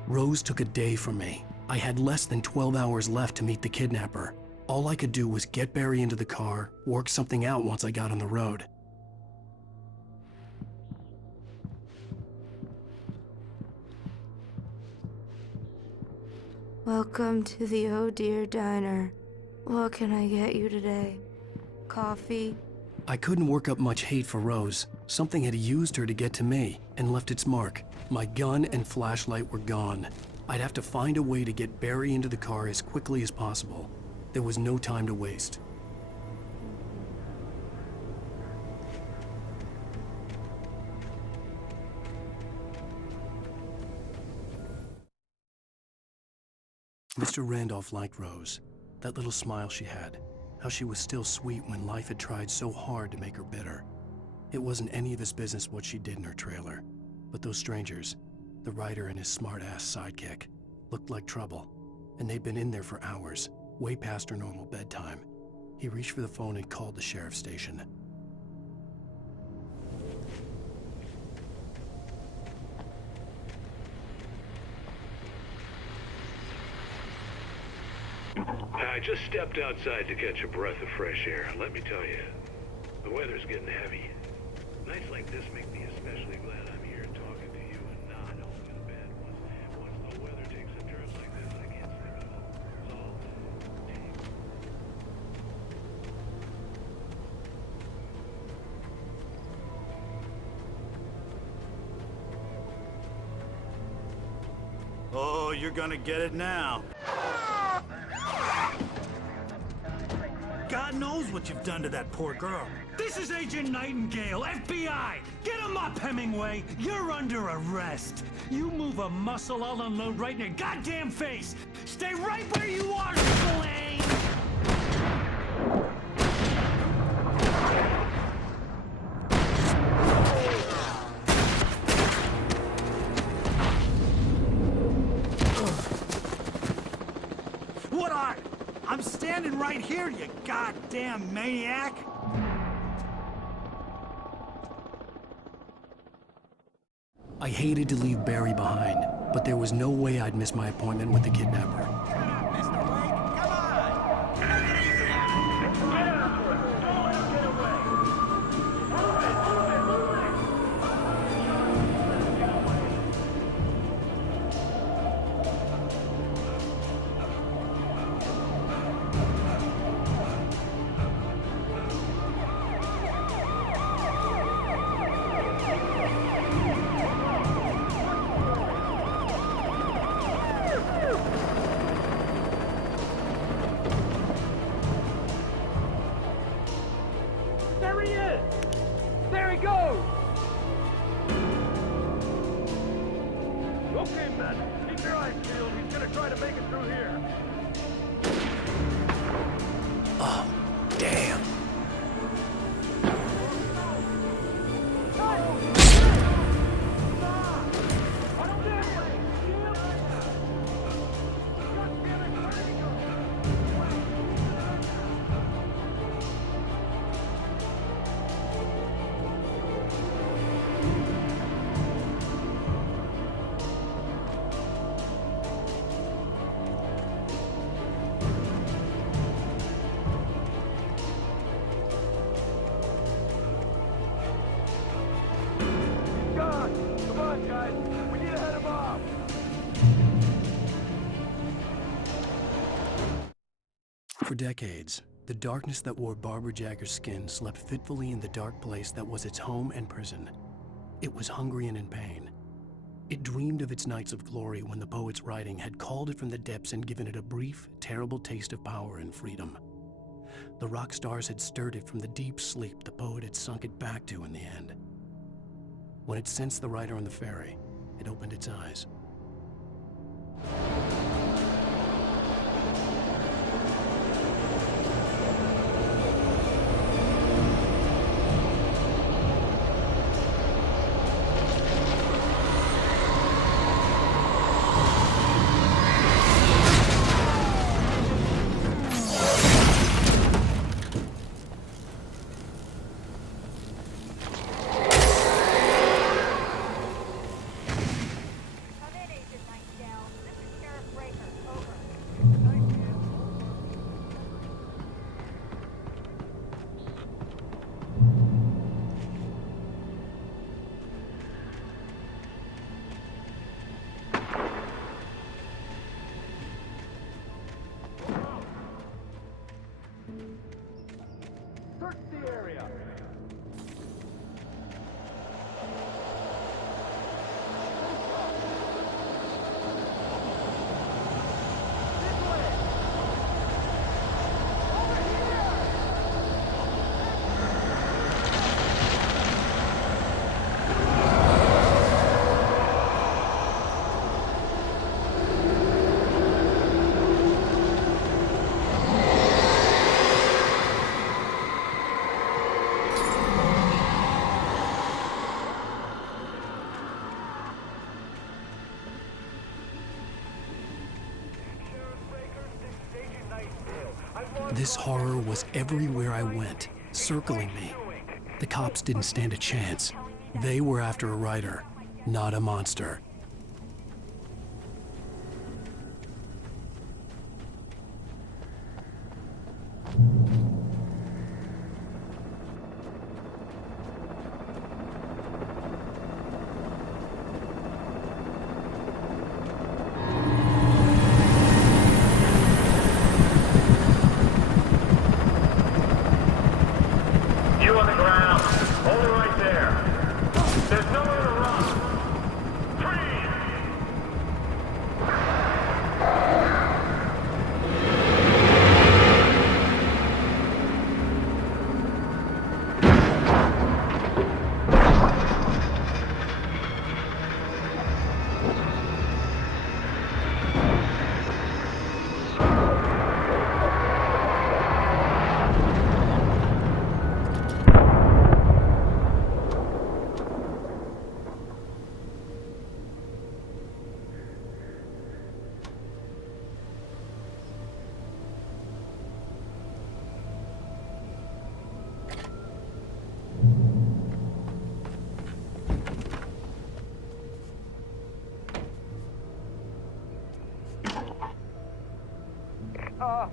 Rose took a day from me. I had less than 12 hours left to meet the kidnapper. All I could do was get Barry into the car, work something out once I got on the road. Welcome to the Oh Dear Diner. What can I get you today? Coffee? I couldn't work up much hate for Rose. Something had used her to get to me and left its mark. My gun and flashlight were gone. I'd have to find a way to get Barry into the car as quickly as possible. There was no time to waste. Mr. Randolph liked Rose. That little smile she had. How she was still sweet when life had tried so hard to make her bitter. It wasn't any of his business what she did in her trailer. But those strangers, The writer and his smart-ass sidekick looked like trouble, and they'd been in there for hours, way past her normal bedtime. He reached for the phone and called the sheriff's station. I just stepped outside to catch a breath of fresh air. Let me tell you, the weather's getting heavy. Nights like this make me especially glad I'm here talking to you and not home in bed. Once the weather takes a turn like this, I can't sleep at all. It's all Oh, you're gonna get it now. God knows what you've done to that poor girl. This is Agent Nightingale, FBI! Get him up, Hemingway! You're under arrest! You move a muscle, I'll unload right in your goddamn face! Stay right where you are, Slane! What are? I'm standing right here, you goddamn maniac! I hated to leave Barry behind, but there was no way I'd miss my appointment with the kidnapper. There he is! There he goes! Okay, men, keep your eyes peeled. He's gonna try to make it through here. Oh, damn. Come on, guys. We need to head him off. For decades, the darkness that wore Barbara Jagger's skin slept fitfully in the dark place that was its home and prison. It was hungry and in pain. It dreamed of its nights of glory when the poet's writing had called it from the depths and given it a brief, terrible taste of power and freedom. The rock stars had stirred it from the deep sleep the poet had sunk it back to in the end. When it sensed the writer on the ferry, it opened its eyes. Search the area. This horror was everywhere I went, circling me. The cops didn't stand a chance. They were after a writer, not a monster. You on the ground. Hold it right there. There's nowhere to run. Freeze!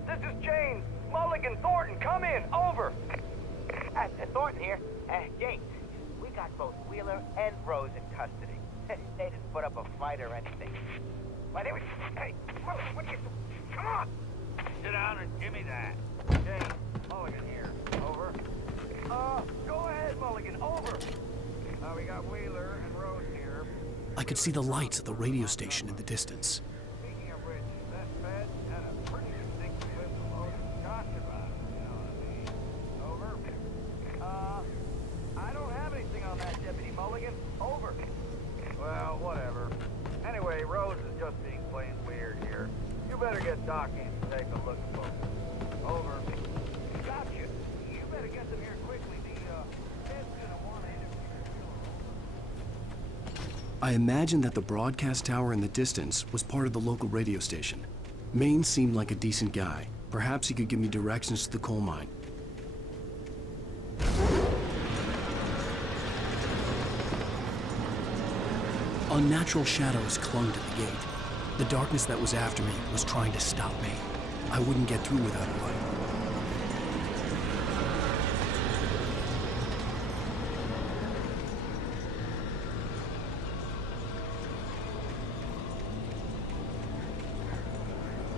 This is James. Mulligan, Thornton, come in. Over. Thornton here. James, we got both Wheeler and Rose in custody. They didn't put up a fight or anything. Why, they were... Hey, Mulligan, what you... Come on! Sit down and give me that. James, Mulligan here. Over. Go ahead, Mulligan. Over. We got Wheeler and Rose here. I could see the lights of the radio station in the distance. Speaking of which, that Fed had a pretty distinct whip of loaded scotch about it, you know what I mean? Over. I don't have anything on that, Deputy Mulligan. Over. Well, whatever. Anyway, Rose is just being plain weird here. You better get Doc in to take a look at both. Over. Gotcha. You better get them here quickly. The Fed's gonna want to interview. I imagined that the broadcast tower in the distance was part of the local radio station. Maine seemed like a decent guy. Perhaps he could give me directions to the coal mine. Unnatural shadows clung to the gate. The darkness that was after me was trying to stop me. I wouldn't get through without a light.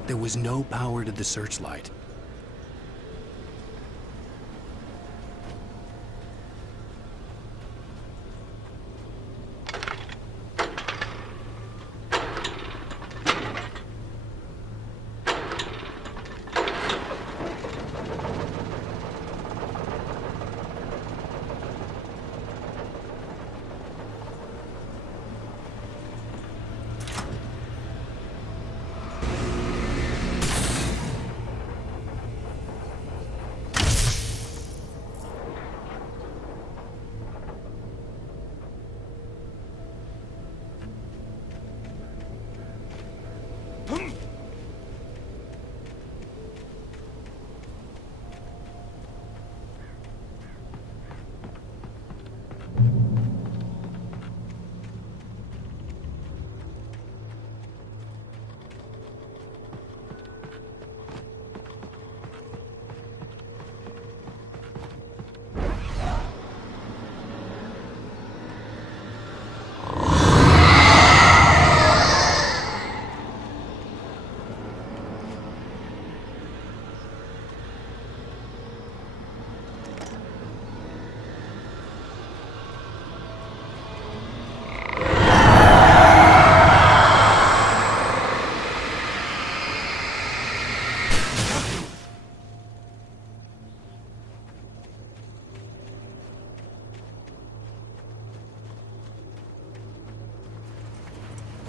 There was no power to the searchlight.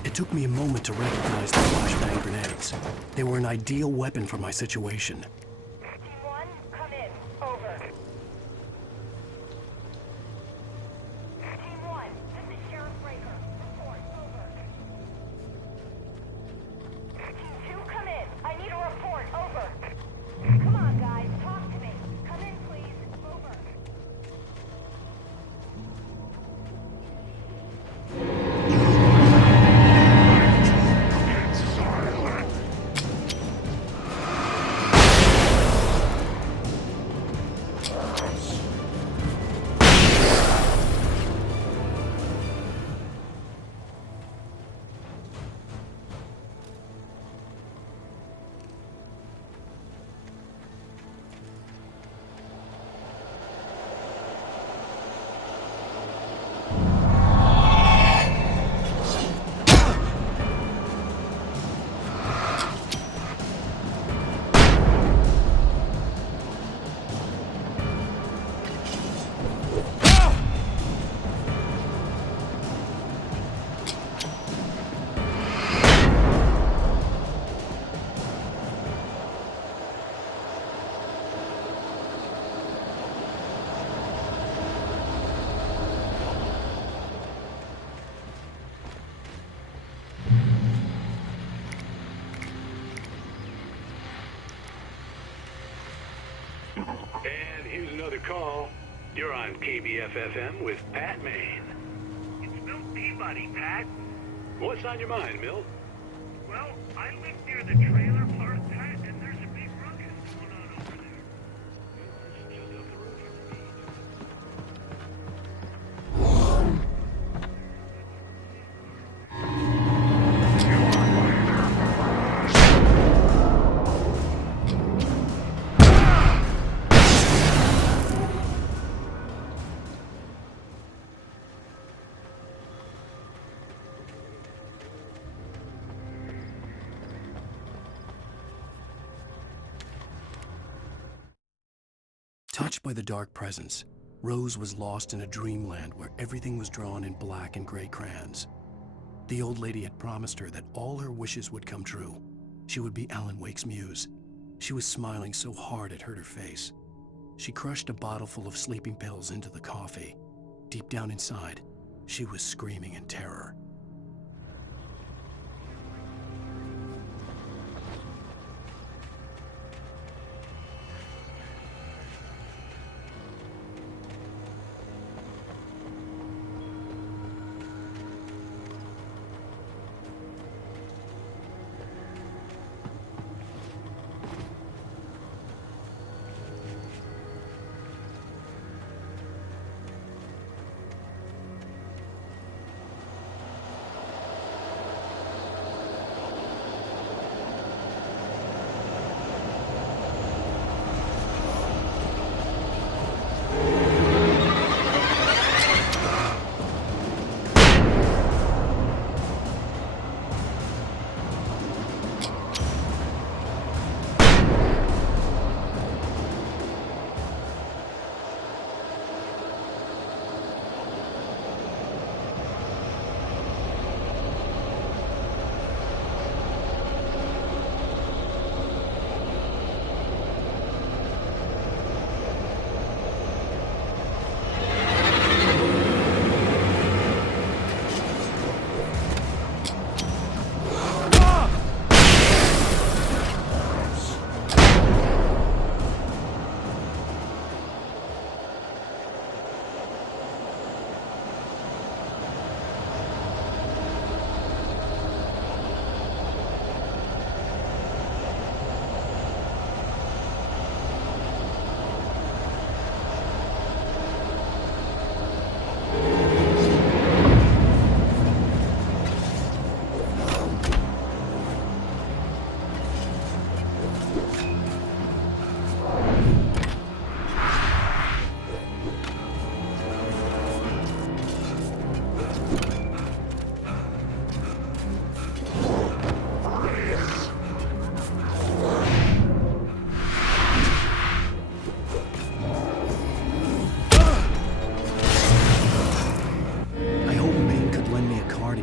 It took me a moment to recognize the flashbang grenades. They were an ideal weapon for my situation. Team 1, come in. Over. Team 1, this is Sheriff Breaker. Report. Over. Team 2, come in. I need a report. Over. Come And here's another call. You're on KBF-FM with Pat Maine. It's Milt Peabody, Pat. What's on your mind, Milt? Well, I live near the trailer park, Pat, and there's a big ruckus going on over there. Just up the road from me. Touched by the dark presence, Rose was lost in a dreamland where everything was drawn in black and gray crayons. The old lady had promised her that all her wishes would come true. She would be Alan Wake's muse. She was smiling so hard it hurt her face. She crushed a bottle full of sleeping pills into the coffee. Deep down inside, she was screaming in terror.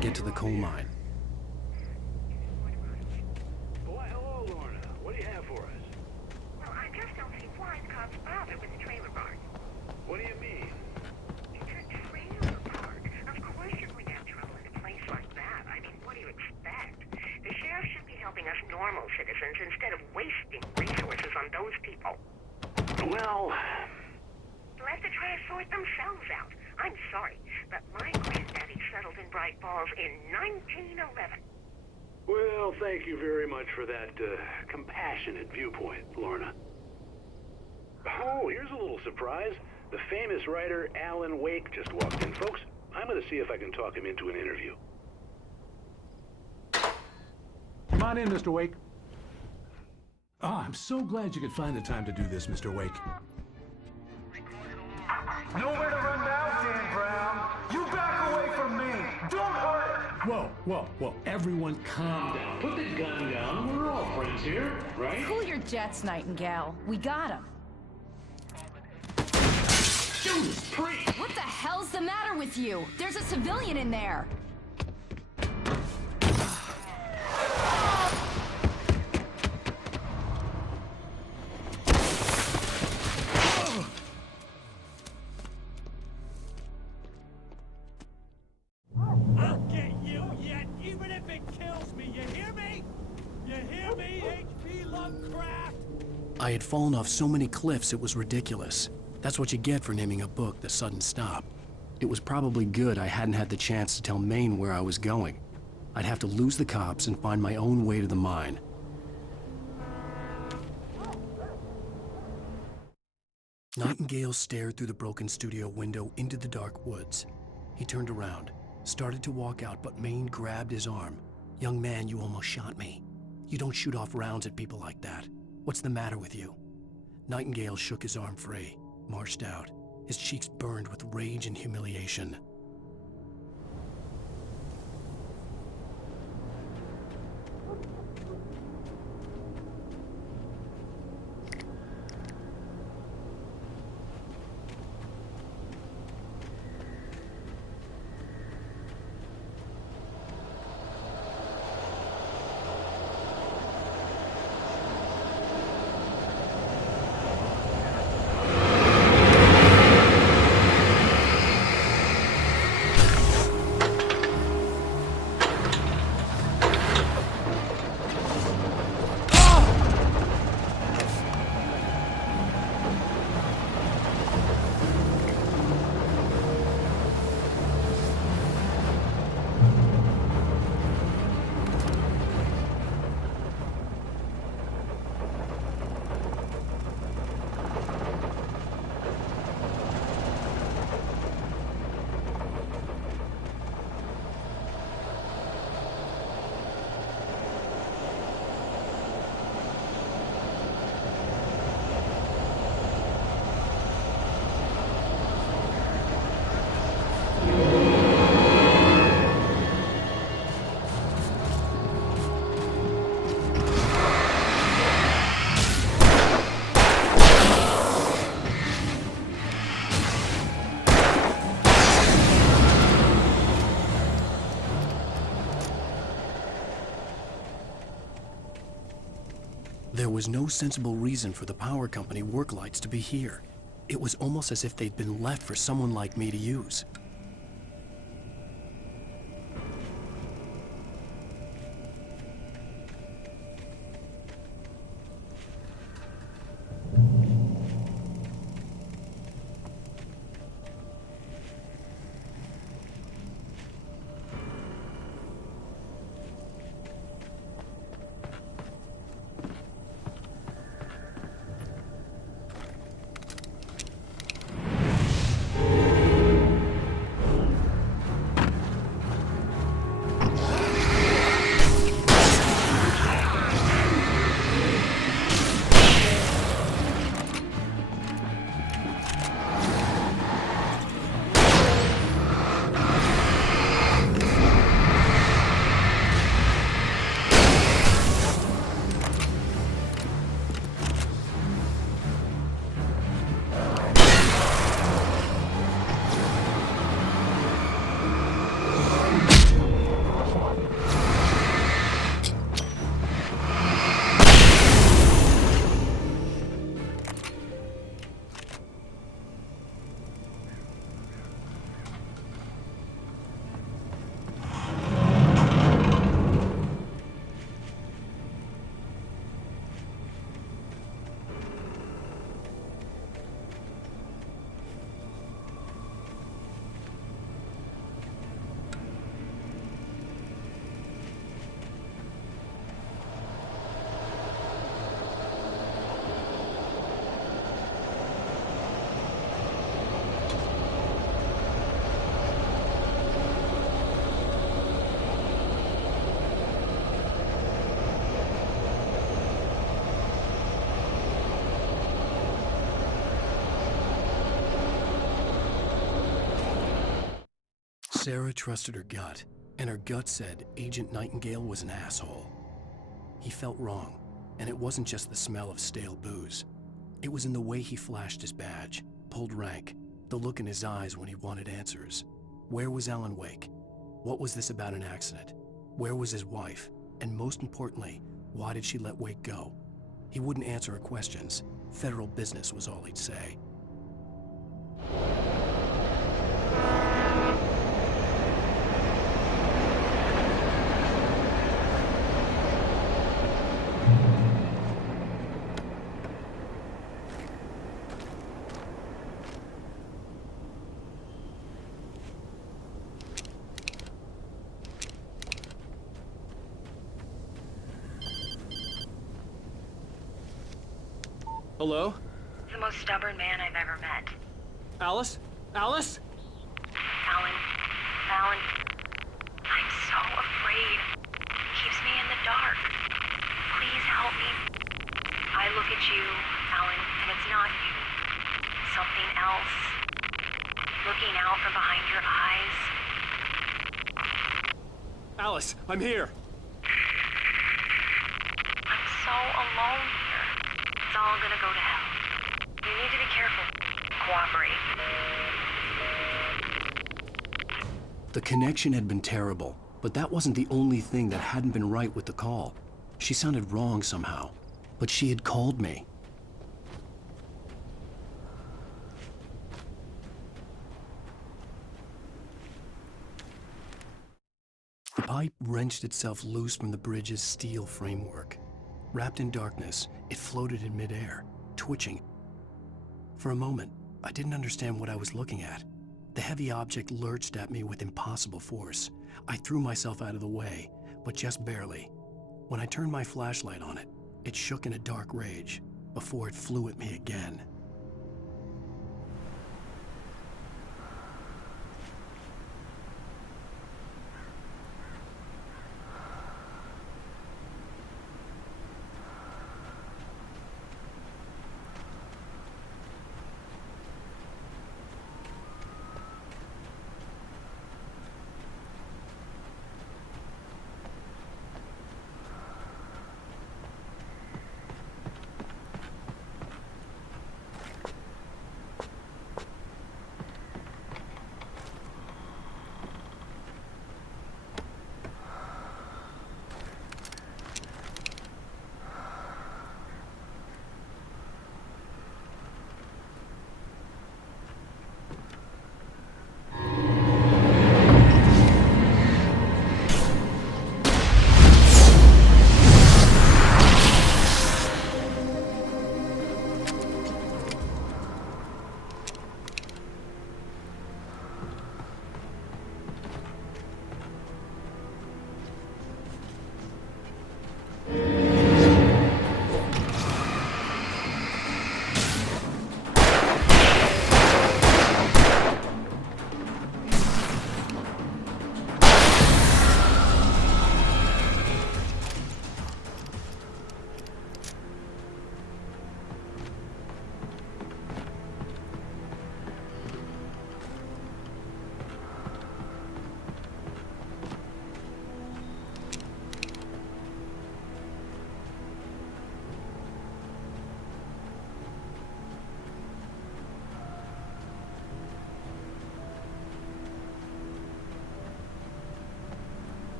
Get to the coal mine. Why, hello, Lorna. What do you have for us? Well, I just don't see why the cops bother with the trailer park. What do you mean? It's a trailer park. Of course you're going to have trouble in a place like that. I mean, what do you expect? The sheriff should be helping us normal citizens instead of wasting resources on those people. Well... Let the trash sort themselves out. I'm sorry, but my granddaddy settled in Bright Falls in 1911. Well, thank you very much for that compassionate viewpoint, Lorna. Oh, here's a little surprise. The famous writer Alan Wake just walked in. Folks, I'm going to see if I can talk him into an interview. Come on in, Mr. Wake. Oh, I'm so glad you could find the time to do this, Mr. Wake. Nowhere to run now, Dan Brown. You back away from me. Don't hurt it. Whoa. Everyone calm down. Put the gun down. We're all friends here, right? Cool your jets, Nightingale. We got him. Judas Priest! What the hell's the matter with you? There's a civilian in there. I'll get you yet, even if it kills me. You hear me? You hear me, H.P. Lovecraft? I had fallen off so many cliffs it was ridiculous. That's what you get for naming a book The Sudden Stop. It was probably good I hadn't had the chance to tell Maine where I was going. I'd have to lose the cops and find my own way to the mine. Nightingale stared through the broken studio window into the dark woods. He turned around, started to walk out, but Maine grabbed his arm. "Young man, you almost shot me. You don't shoot off rounds at people like that. What's the matter with you?" Nightingale shook his arm free, marched out. His cheeks burned with rage and humiliation. There was no sensible reason for the power company work lights to be here. It was almost as if they'd been left for someone like me to use. Sarah trusted her gut, and her gut said Agent Nightingale was an asshole. He felt wrong, and it wasn't just the smell of stale booze. It was in the way he flashed his badge, pulled rank, the look in his eyes when he wanted answers. Where was Alan Wake? What was this about an accident? Where was his wife? And most importantly, why did she let Wake go? He wouldn't answer her questions. Federal business was all he'd say. Hello? The most stubborn man I've ever met. Alice? Alice? Alan. Alan. I'm so afraid. He keeps me in the dark. Please help me. I look at you, Alan, and it's not you. Something else. Looking out from behind your eyes. Alice, I'm here. I'm so alone here. It's all gonna go to hell. You need to be careful. Cooperate. The connection had been terrible, but that wasn't the only thing that hadn't been right with the call. She sounded wrong somehow, but she had called me. The pipe wrenched itself loose from the bridge's steel framework. Wrapped in darkness, it floated in midair, twitching. For a moment, I didn't understand what I was looking at. The heavy object lurched at me with impossible force. I threw myself out of the way, but just barely. When I turned my flashlight on it, it shook in a dark rage before it flew at me again.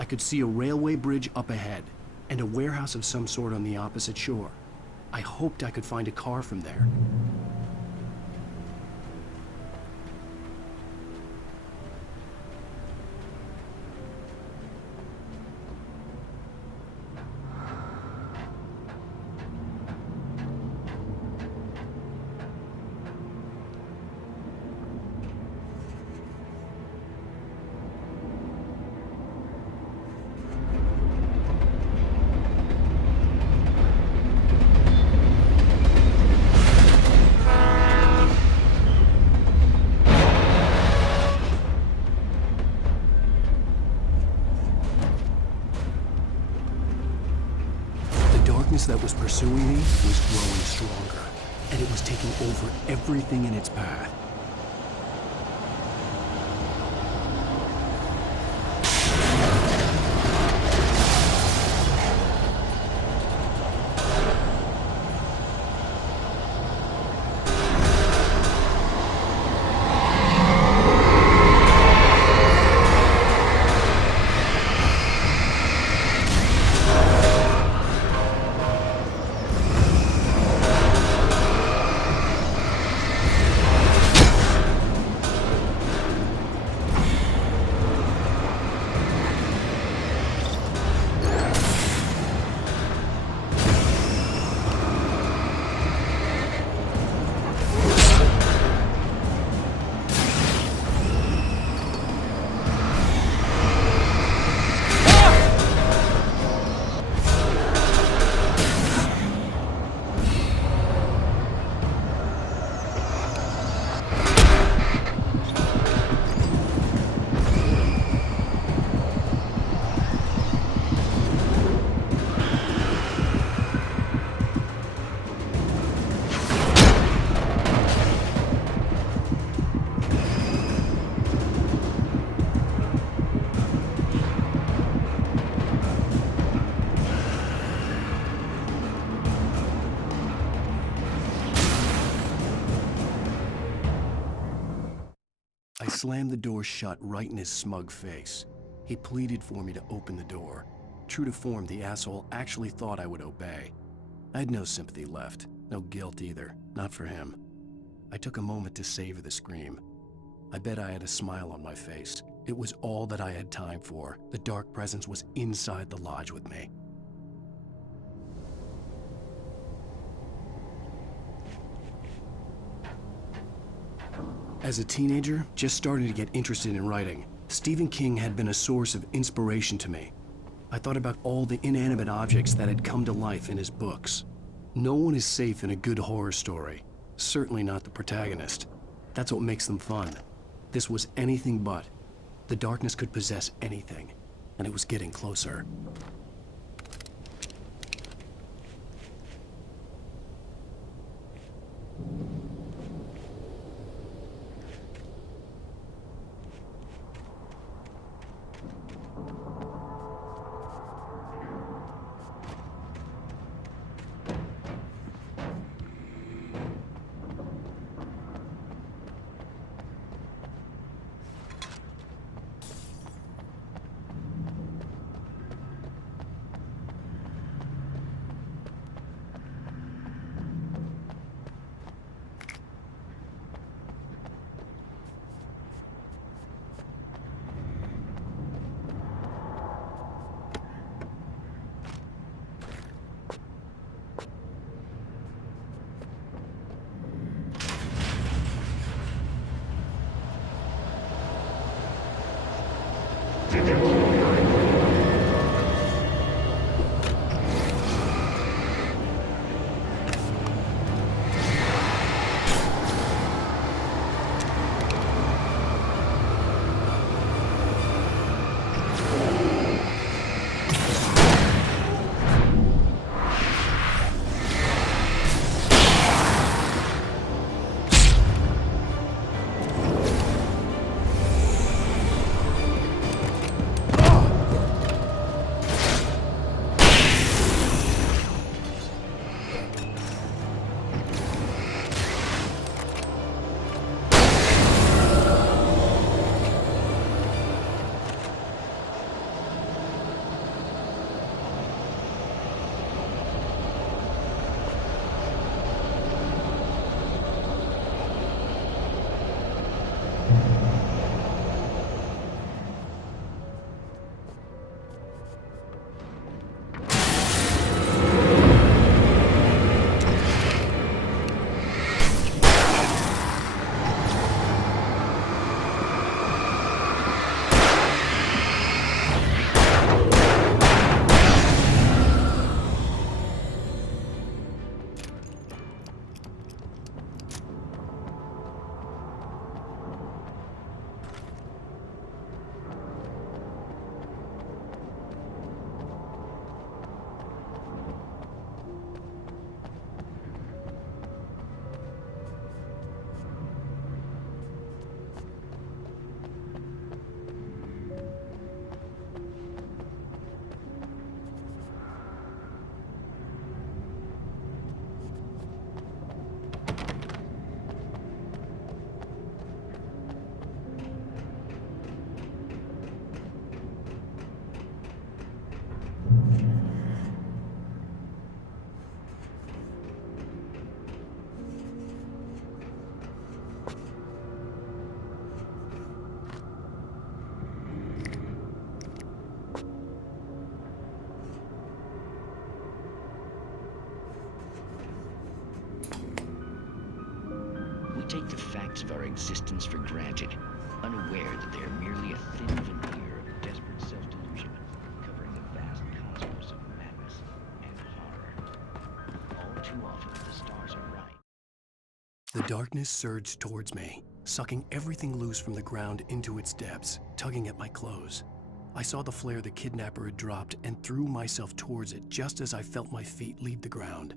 I could see a railway bridge up ahead, and a warehouse of some sort on the opposite shore. I hoped I could find a car from there. That was pursuing me was growing stronger, and it was taking over everything in its path. slammed the door shut right in his smug face. He pleaded for me to open the door. True to form, the asshole actually thought I would obey. I had no sympathy left, no guilt either, not for him. I took a moment to savor the scream. I bet I had a smile on my face. It was all that I had time for. The dark presence was inside the lodge with me. As a teenager, just starting to get interested in writing, Stephen King had been a source of inspiration to me. I thought about all the inanimate objects that had come to life in his books. No one is safe in a good horror story. Certainly not the protagonist. That's what makes them fun. This was anything but. The darkness could possess anything, and it was getting closer. take the facts of our existence for granted, unaware that they are merely a thin veneer of desperate self-delusion, covering the vast cosmos of madness and horror. All too often, the stars are right. The darkness surged towards me, sucking everything loose from the ground into its depths, tugging at my clothes. I saw the flare the kidnapper had dropped and threw myself towards it just as I felt my feet leave the ground.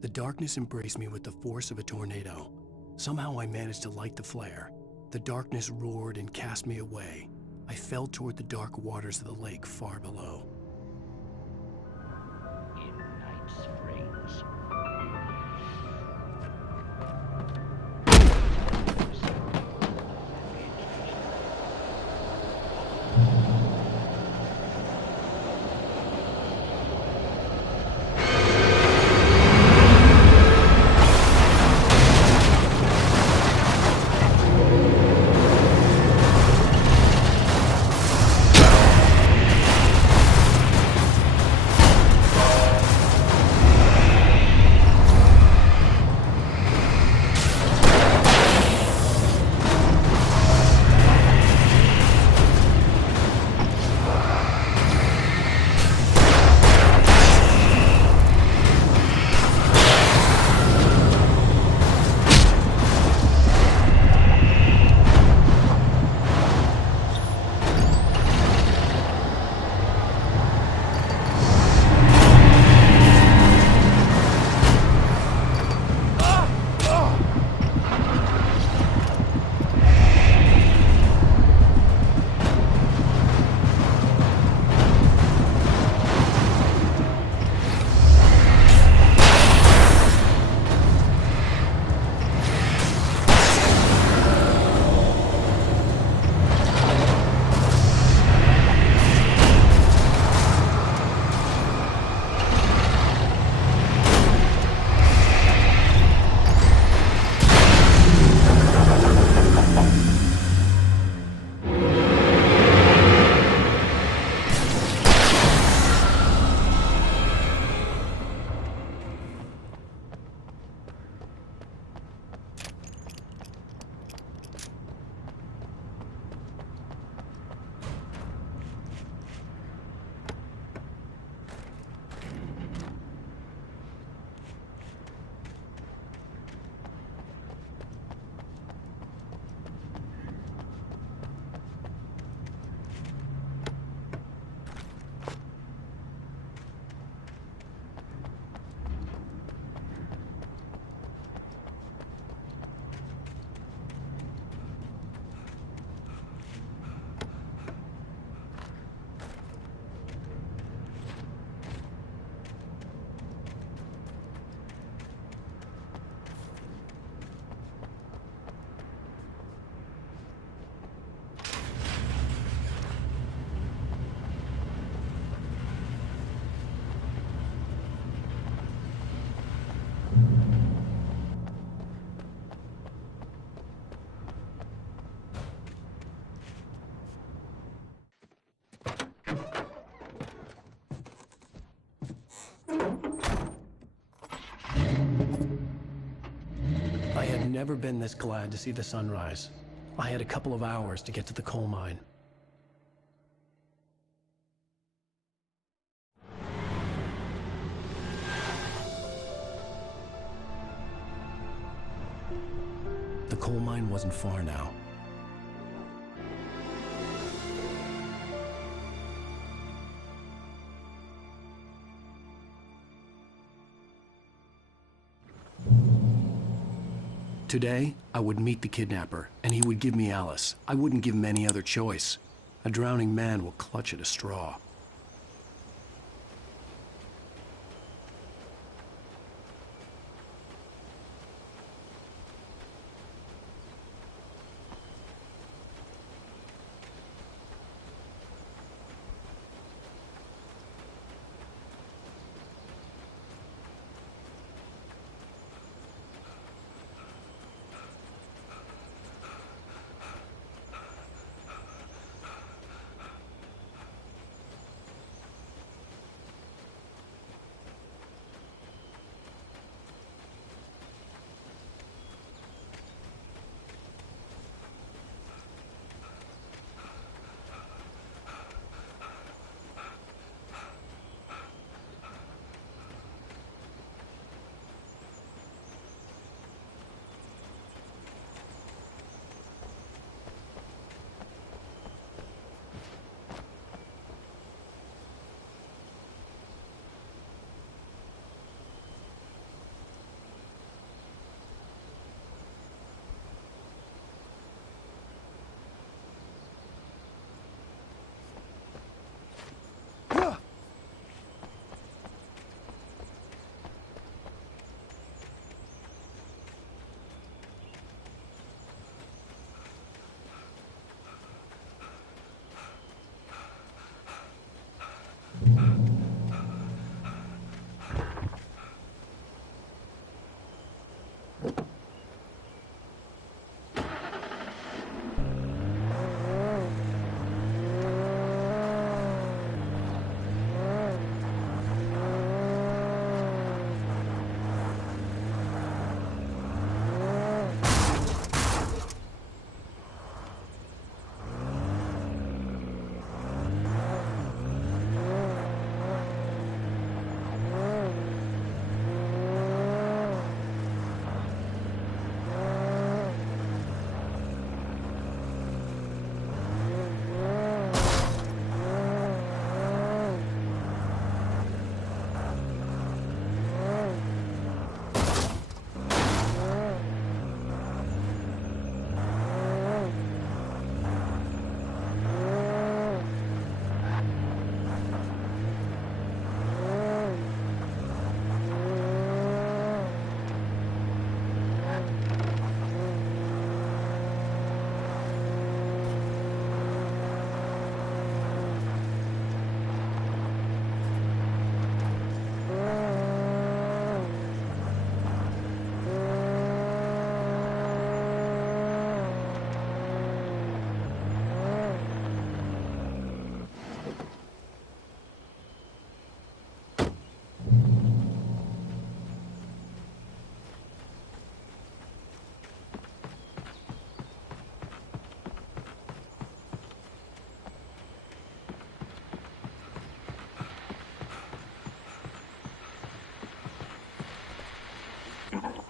The darkness embraced me with the force of a tornado. Somehow I managed to light the flare. The darkness roared and cast me away. I fell toward the dark waters of the lake far below. In Night Springs. I had never been this glad to see the sunrise. I had a couple of hours to get to the coal mine. The coal mine wasn't far now. Today, I would meet the kidnapper, and he would give me Alice. I wouldn't give him any other choice. A drowning man will clutch at a straw.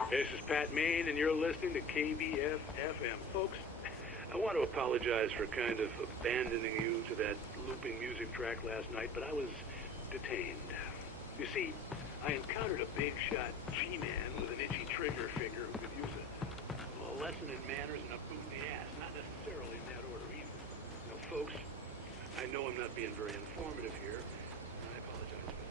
This is Pat Main, and you're listening to KBF-FM. Folks, I want to apologize for kind of abandoning you to that looping music track last night, but I was detained. You see, I encountered a big-shot G-man with an itchy trigger finger who could use a lesson in manners and a boot in the ass. Not necessarily in that order either. Now, folks, I know I'm not being very informative here, and I apologize for that.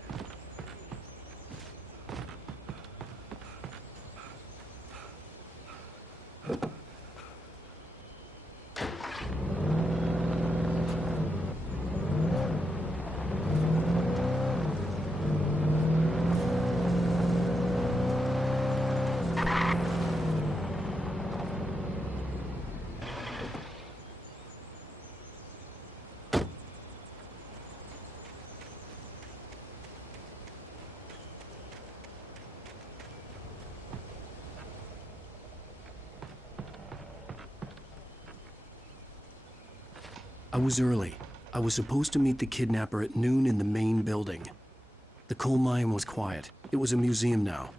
I was early. I was supposed to meet the kidnapper at noon in the main building. The coal mine was quiet. It was a museum now.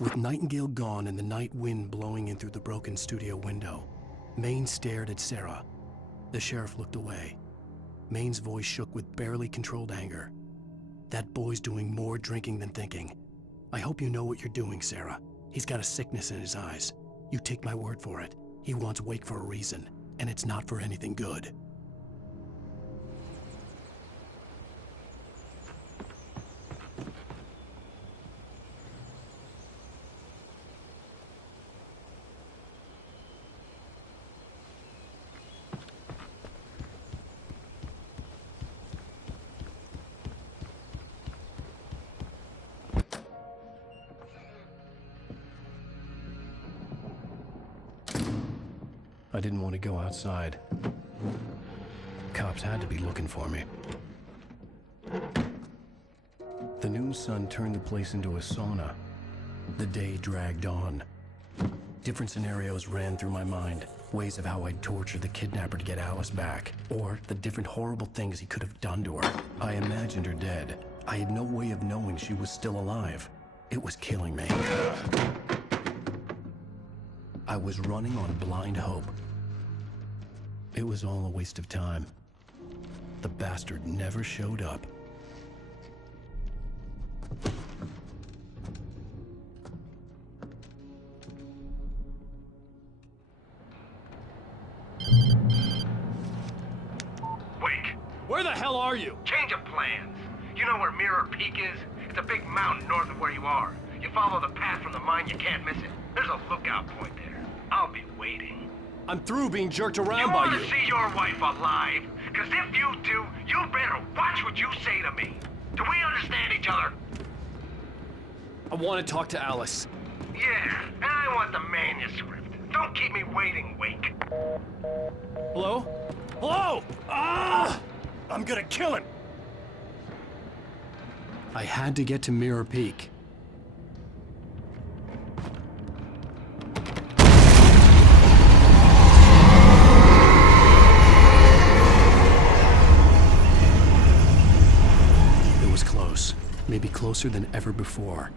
With Nightingale gone and the night wind blowing in through the broken studio window, Maine stared at Sarah. The sheriff looked away. Maine's voice shook with barely controlled anger. That boy's doing more drinking than thinking. I hope you know what you're doing, Sarah. He's got a sickness in his eyes. You take my word for it. He wants Wake for a reason, and it's not for anything good. I didn't want to go outside. Cops had to be looking for me. The noon sun turned the place into a sauna. The day dragged on. Different scenarios ran through my mind. Ways of how I'd torture the kidnapper to get Alice back. Or the different horrible things he could have done to her. I imagined her dead. I had no way of knowing she was still alive. It was killing me. I was running on blind hope. It was all a waste of time. The bastard never showed up. Wake! Where the hell are you? Change of plans. You know where Mirror Peak is? It's a big mountain north of where you are. You follow the path from the mine, you can't miss it. There's a lookout point there. I'll be waiting. I'm through being jerked around by you. You want to see your wife alive? Because if you do, you better watch what you say to me. Do we understand each other? I want to talk to Alice. Yeah, and I want the manuscript. Don't keep me waiting, Wake. Hello? Hello! Ah! I'm gonna kill him! I had to get to Mirror Peak. It was close. Maybe closer than ever before.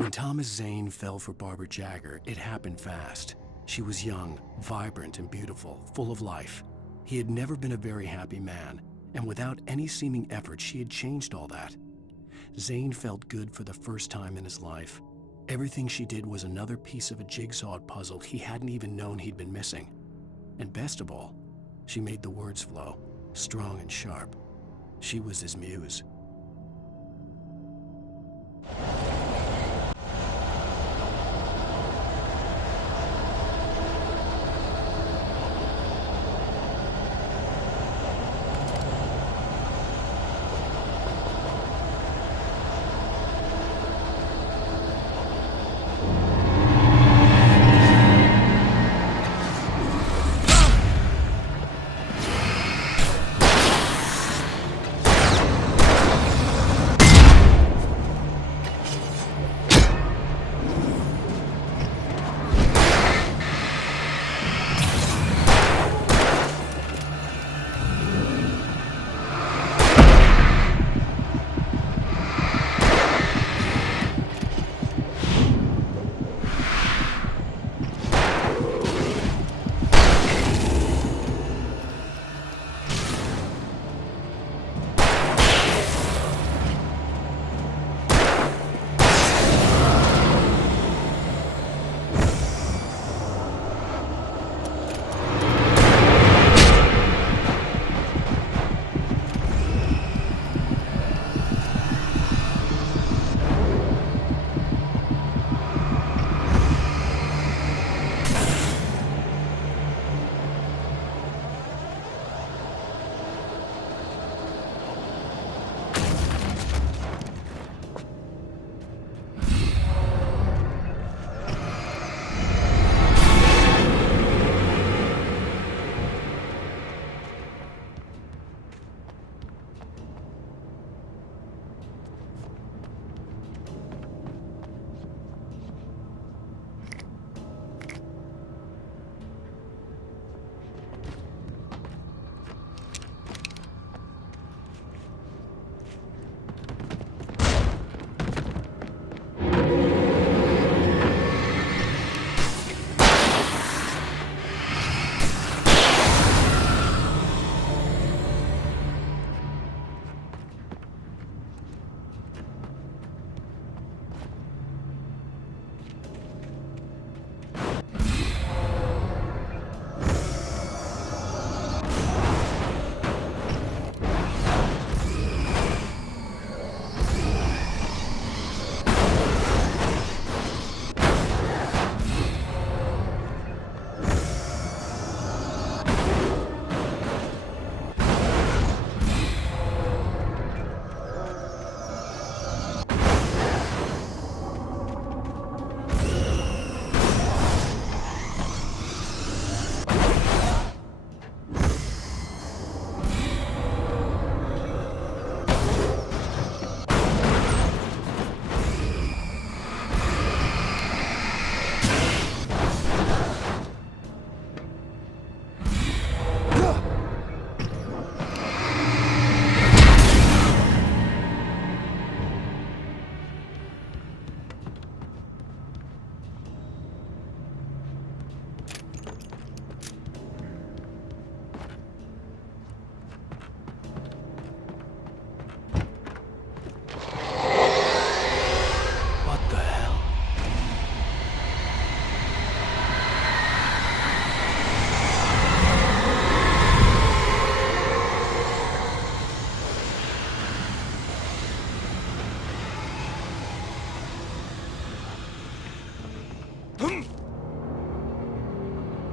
When Thomas Zane fell for Barbara Jagger, it happened fast. She was young, vibrant, and beautiful, full of life. He had never been a very happy man, and without any seeming effort, she had changed all that. Zane felt good for the first time in his life. Everything she did was another piece of a jigsaw puzzle he hadn't even known he'd been missing. And best of all, she made the words flow, strong and sharp. She was his muse.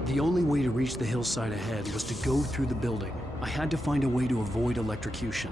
The only way to reach the hillside ahead was to go through the building. I had to find a way to avoid electrocution.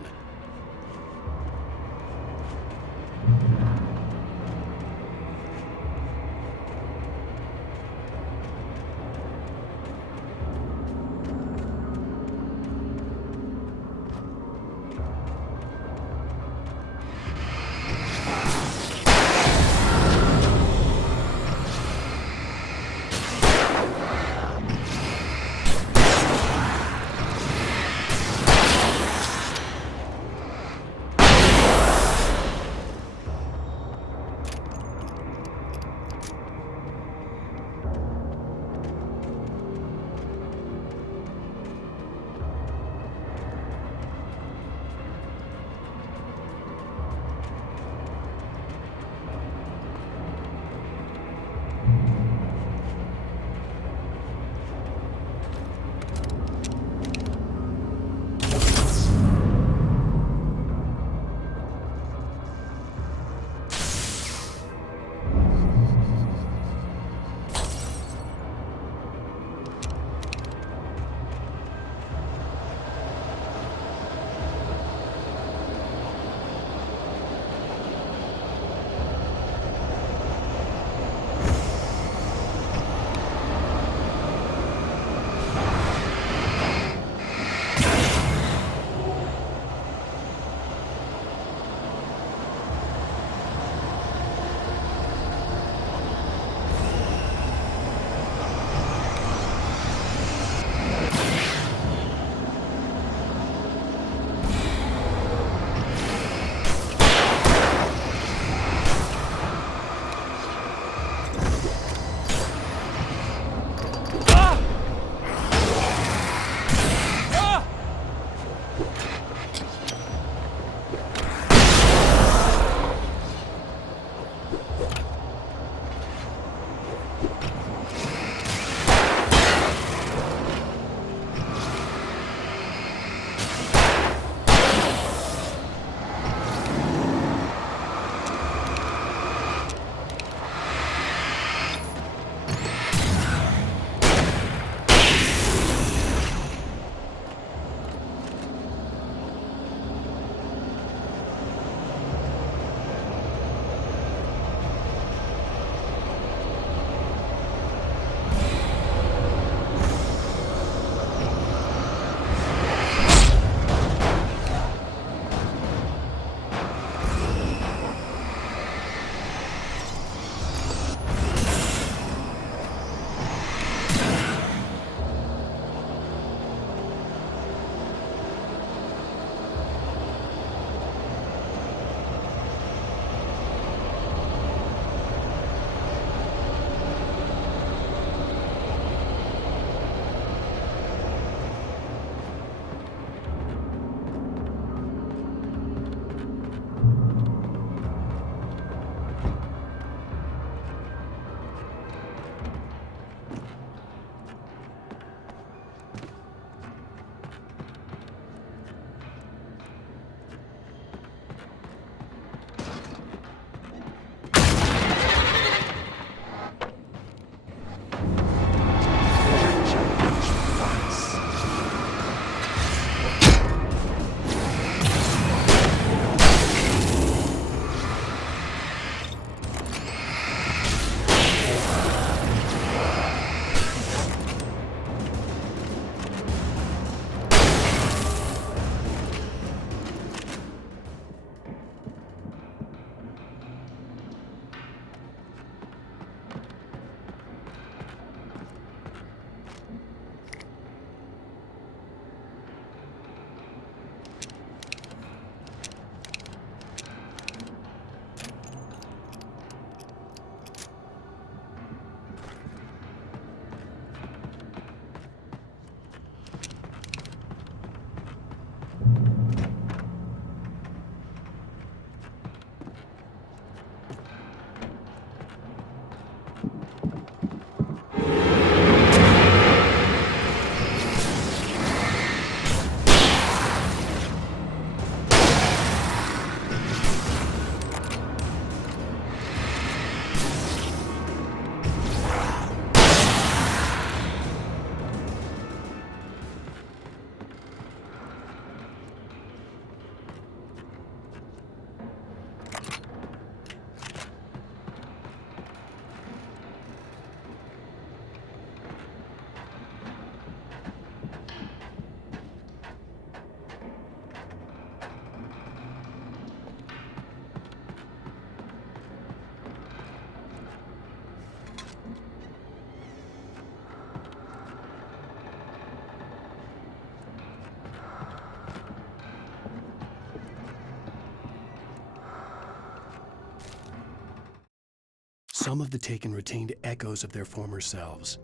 Some of the taken retained echoes of their former selves,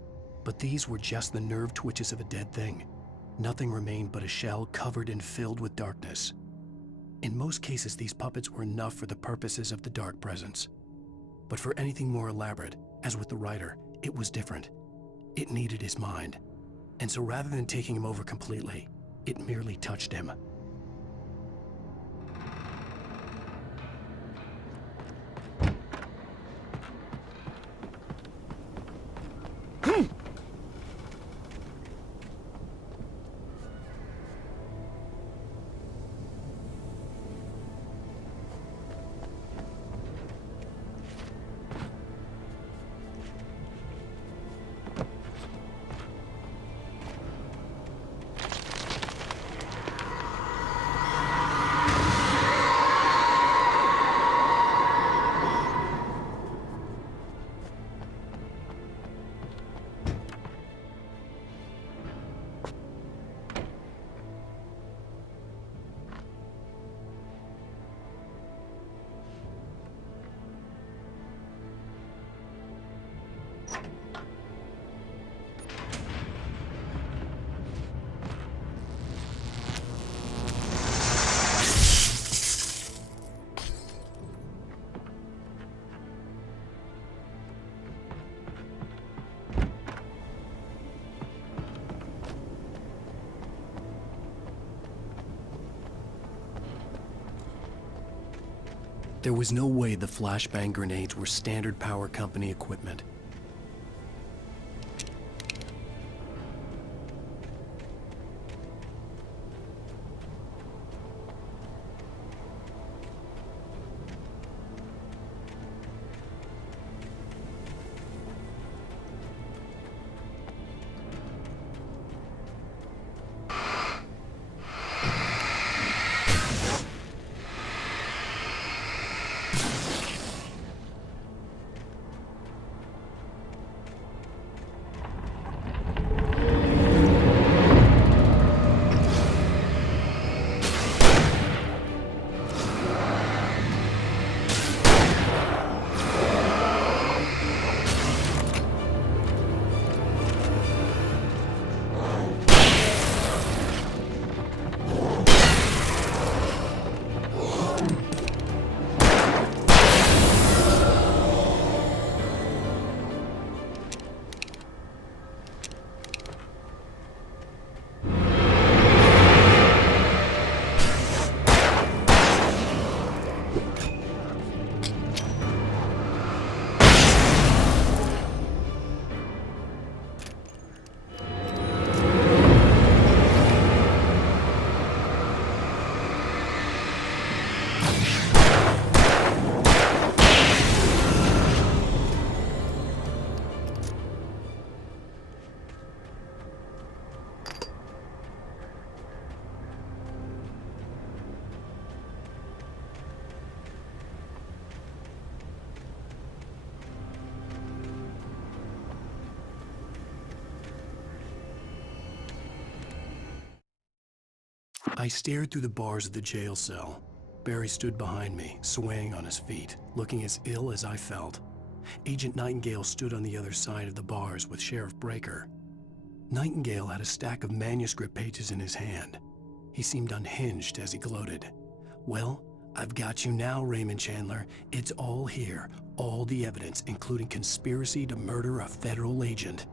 but these were just the nerve twitches of a dead thing. Nothing remained but a shell covered and filled with darkness. In most cases, these puppets were enough for the purposes of the dark presence. But for anything more elaborate, as with the writer, it was different. It needed his mind. And so rather than taking him over completely, it merely touched him. There was no way the flashbang grenades were standard power company equipment. I stared through the bars of the jail cell. Barry stood behind me, swaying on his feet, looking as ill as I felt. Agent Nightingale stood on the other side of the bars with Sheriff Breaker. Nightingale had a stack of manuscript pages in his hand. He seemed unhinged as he gloated. "Well, I've got you now, Raymond Chandler. It's all here. All the evidence, including conspiracy to murder a federal agent."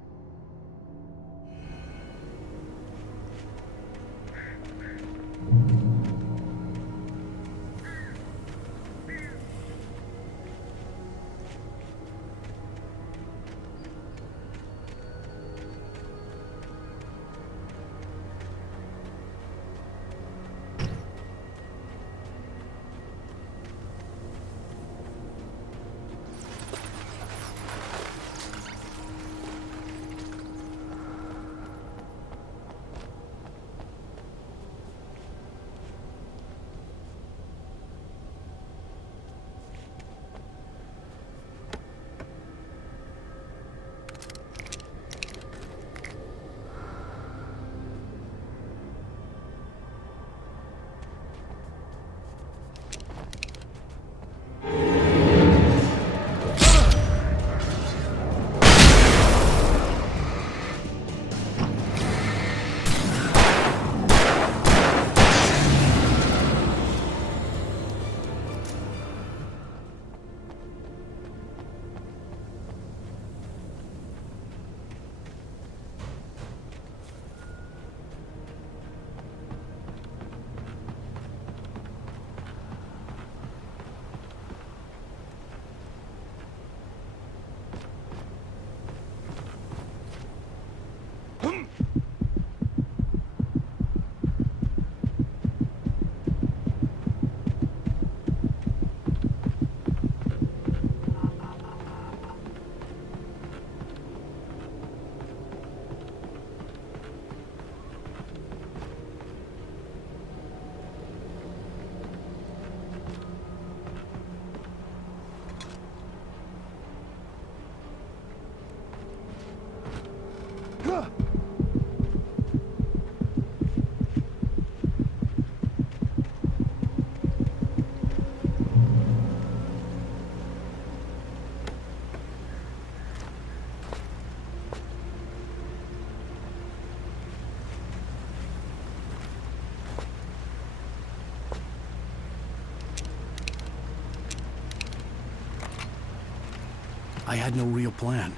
I had no real plan.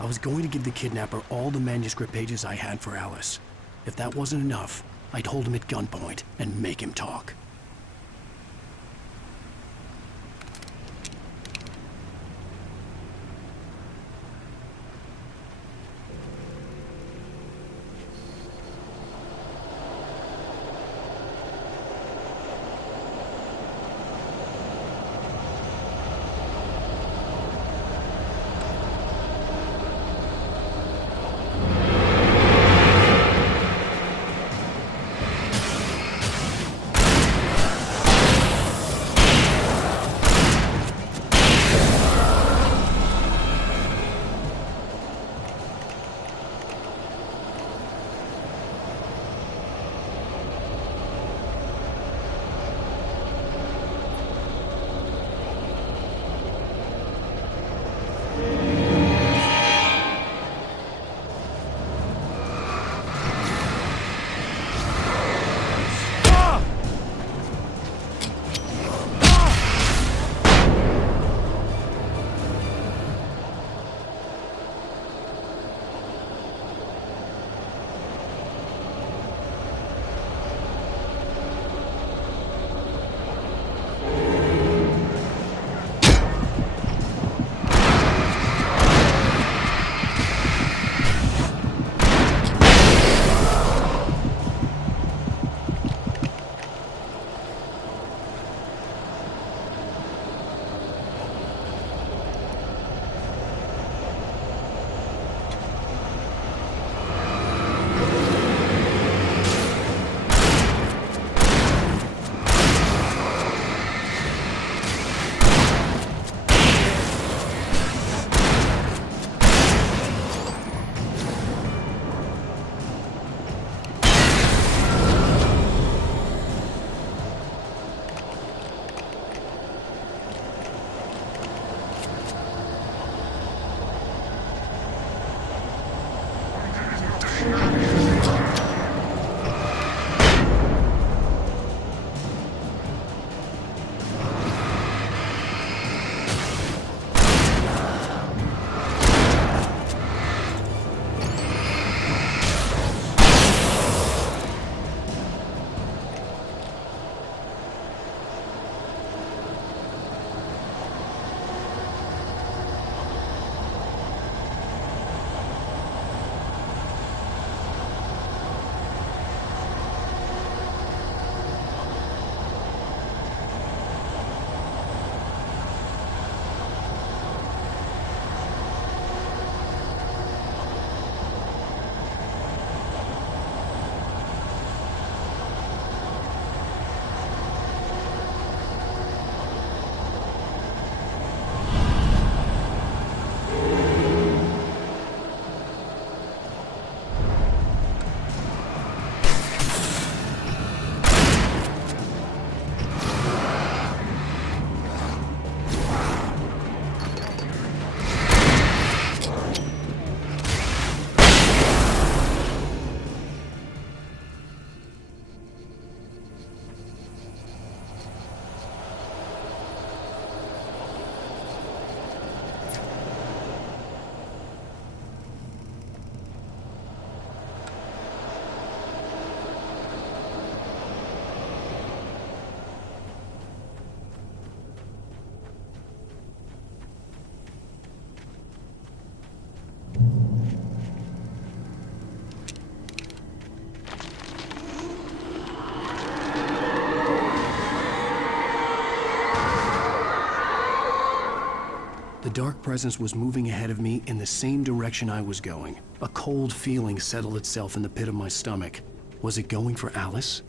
I was going to give the kidnapper all the manuscript pages I had for Alice. If that wasn't enough, I'd hold him at gunpoint and make him talk. The dark presence was moving ahead of me in the same direction I was going. A cold feeling settled itself in the pit of my stomach. Was it going for Alice?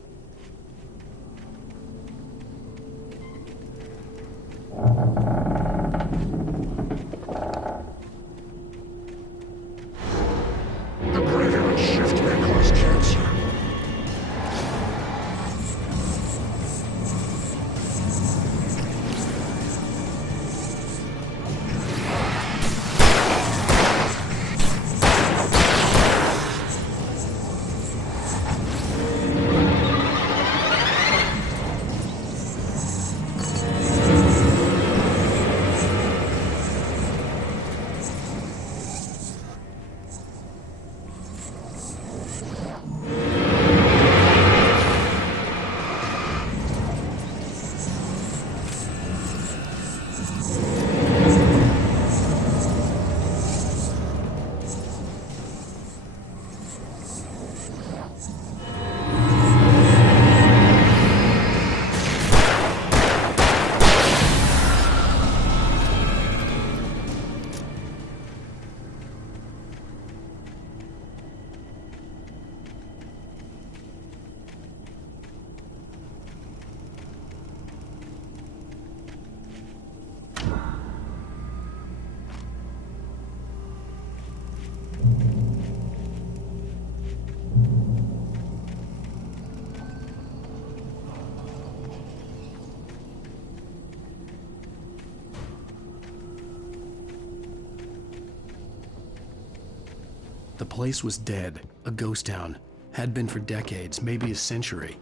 The graveyard shift may cause cancer. The place was dead, a ghost town. Had been for decades, maybe a century.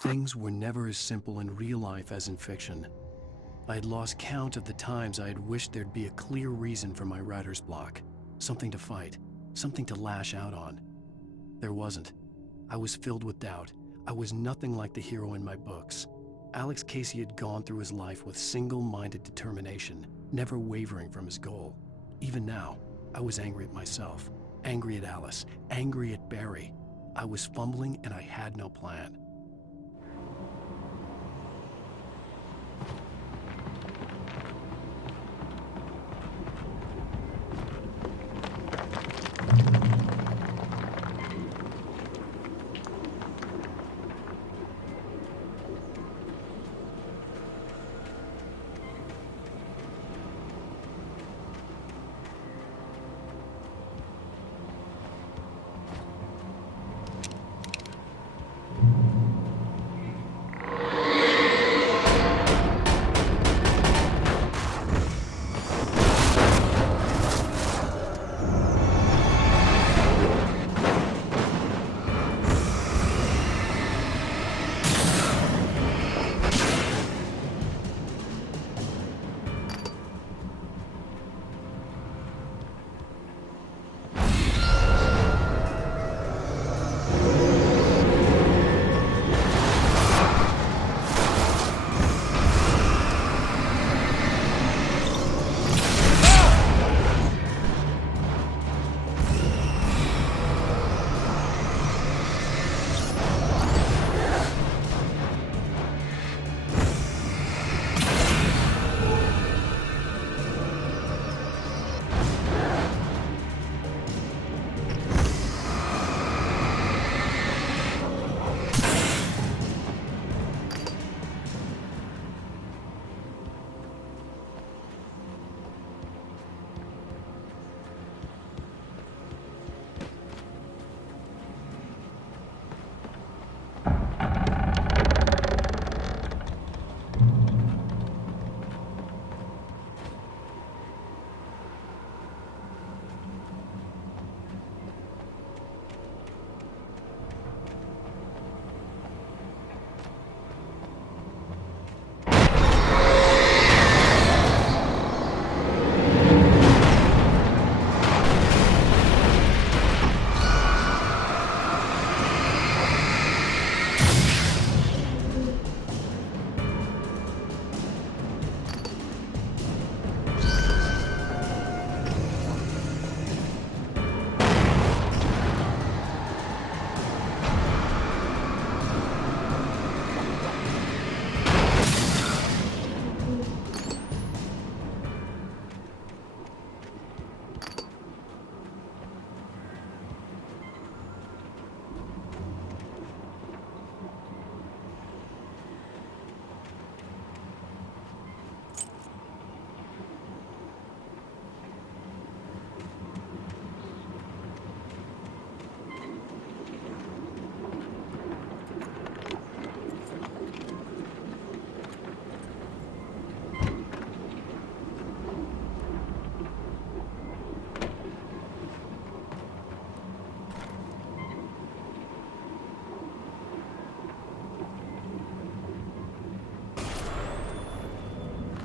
Things were never as simple in real life as in fiction. I had lost count of the times I had wished there'd be a clear reason for my writer's block. Something to fight, something to lash out on. There wasn't. I was filled with doubt. I was nothing like the hero in my books. Alex Casey had gone through his life with single-minded determination, never wavering from his goal. Even now, I was angry at myself, angry at Alice, angry at Barry. I was fumbling and I had no plan.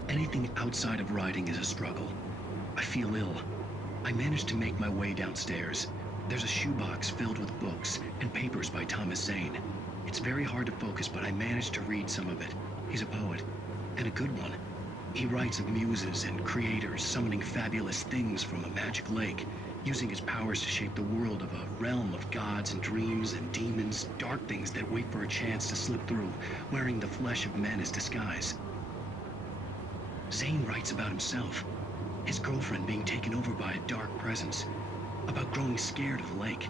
Anything outside of writing is a struggle. I feel ill. I managed to make my way downstairs. There's a shoebox filled with books and papers by Thomas Zane. It's very hard to focus, but I managed to read some of it. He's a poet, and a good one. He writes of muses and creators summoning fabulous things from a magic lake, using his powers to shape the world of a realm of gods and dreams and demons, dark things that wait for a chance to slip through, wearing the flesh of men as disguise. Zane writes about himself, his girlfriend being taken over by a dark presence, about growing scared of the lake.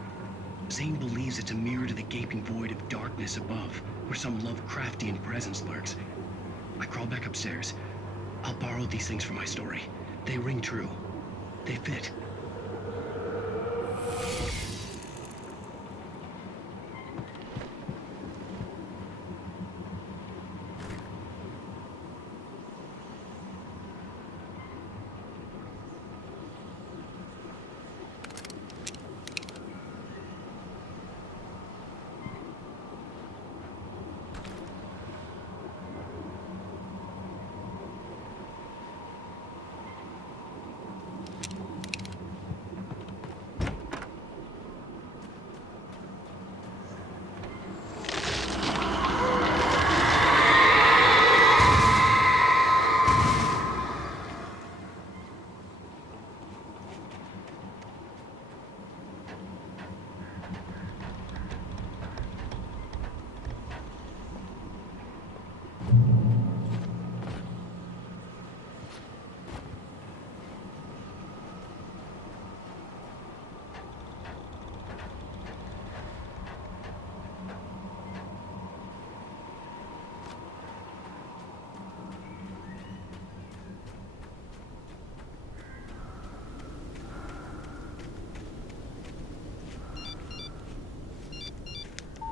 Zane believes it's a mirror to the gaping void of darkness above, where some Lovecraftian presence lurks. I crawl back upstairs. I'll borrow these things for my story. They ring true. They fit.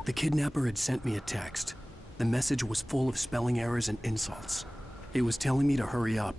The kidnapper had sent me a text. The message was full of spelling errors and insults. It was telling me to hurry up.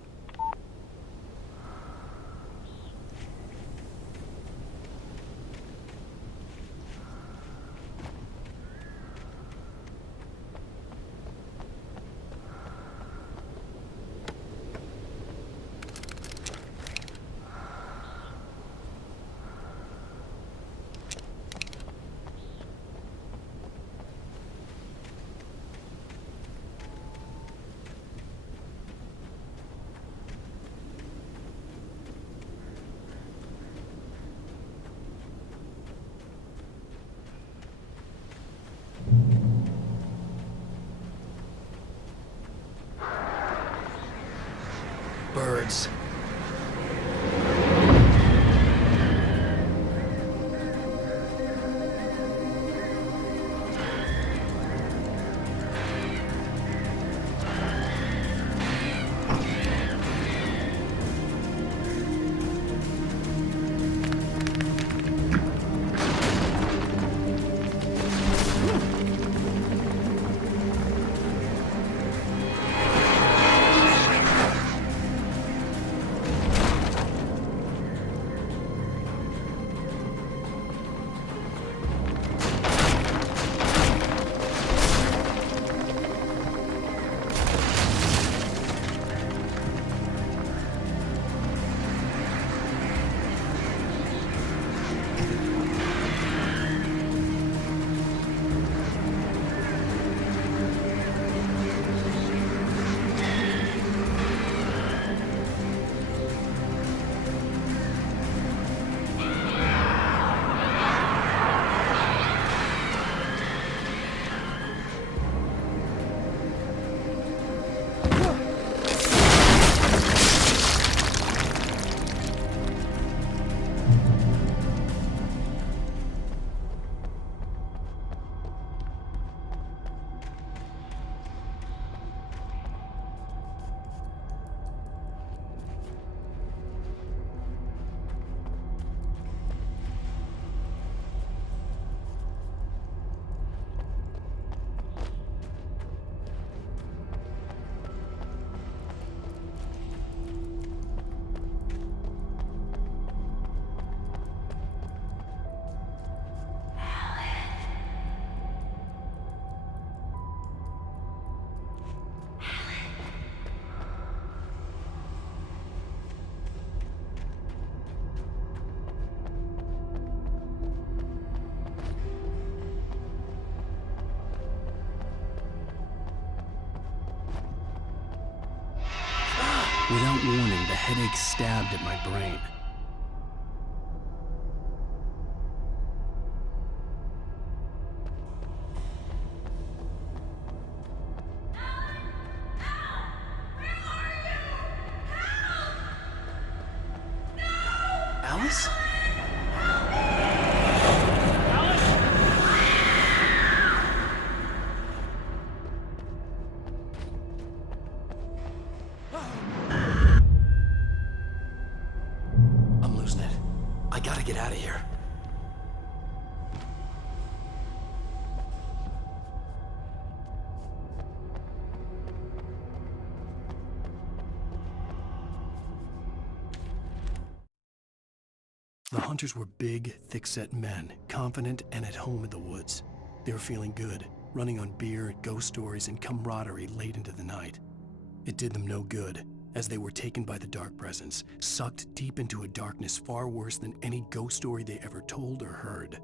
Birds. Without warning, the headache stabbed at my brain. Alice? I gotta get out of here. The hunters were big, thick-set men, confident and at home in the woods. They were feeling good, running on beer, ghost stories, and camaraderie late into the night. It did them no good, as they were taken by the dark presence, sucked deep into a darkness far worse than any ghost story they ever told or heard.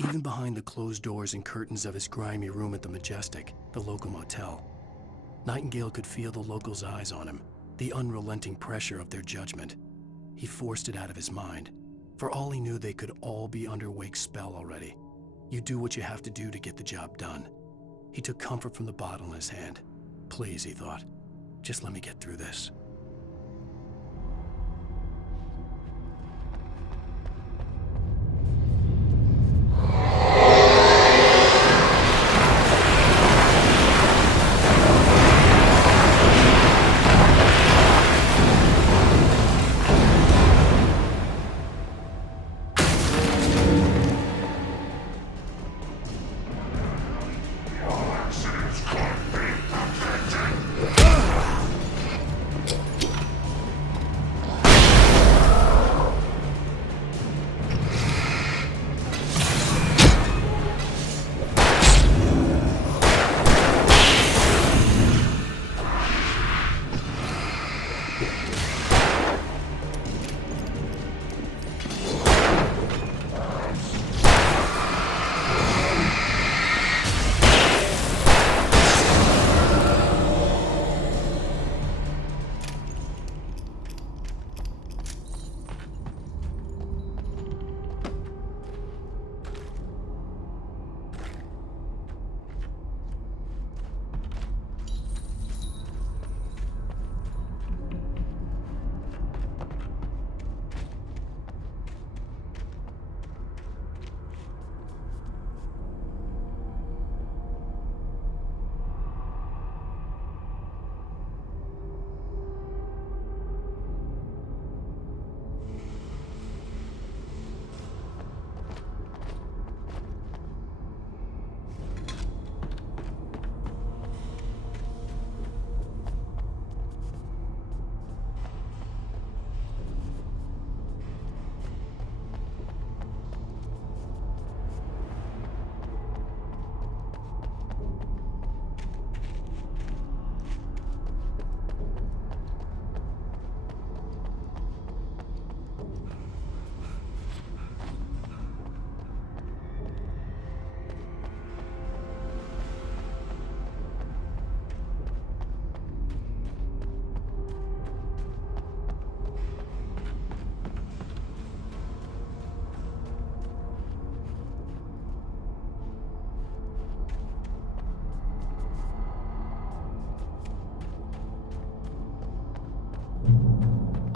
Even behind the closed doors and curtains of his grimy room at the Majestic, the local motel, Nightingale could feel the locals' eyes on him, the unrelenting pressure of their judgment. He forced it out of his mind. For all he knew, they could all be under Wake's spell already. You do what you have to do to get the job done. He took comfort from the bottle in his hand. Please, he thought, just let me get through this.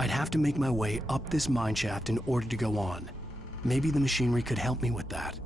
I'd have to make my way up this mine shaft in order to go on. Maybe the machinery could help me with that.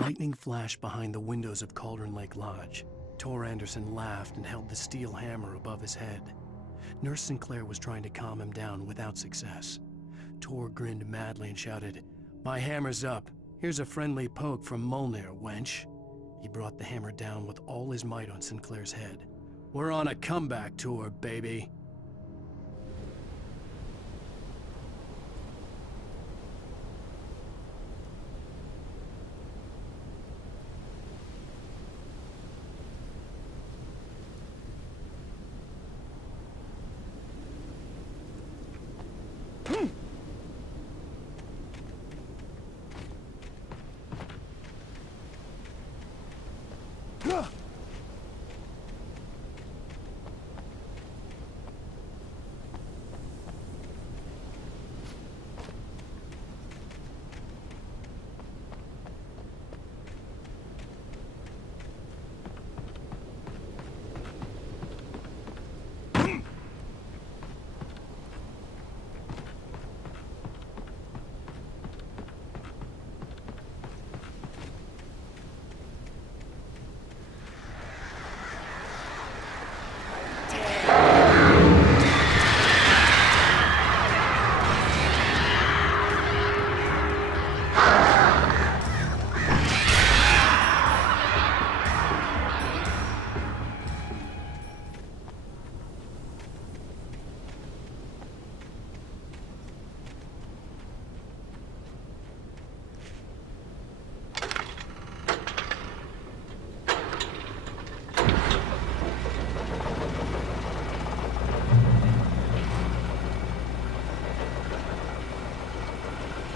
Lightning flashed behind the windows of Cauldron Lake Lodge. Tor Anderson laughed and held the steel hammer above his head. Nurse Sinclair was trying to calm him down without success. Tor grinned madly and shouted, "My hammer's up. Here's a friendly poke from Molnir, wench." He brought the hammer down with all his might on Sinclair's head. "We're on a comeback tour, baby."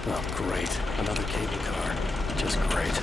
Oh, great. Another cable car. Just great.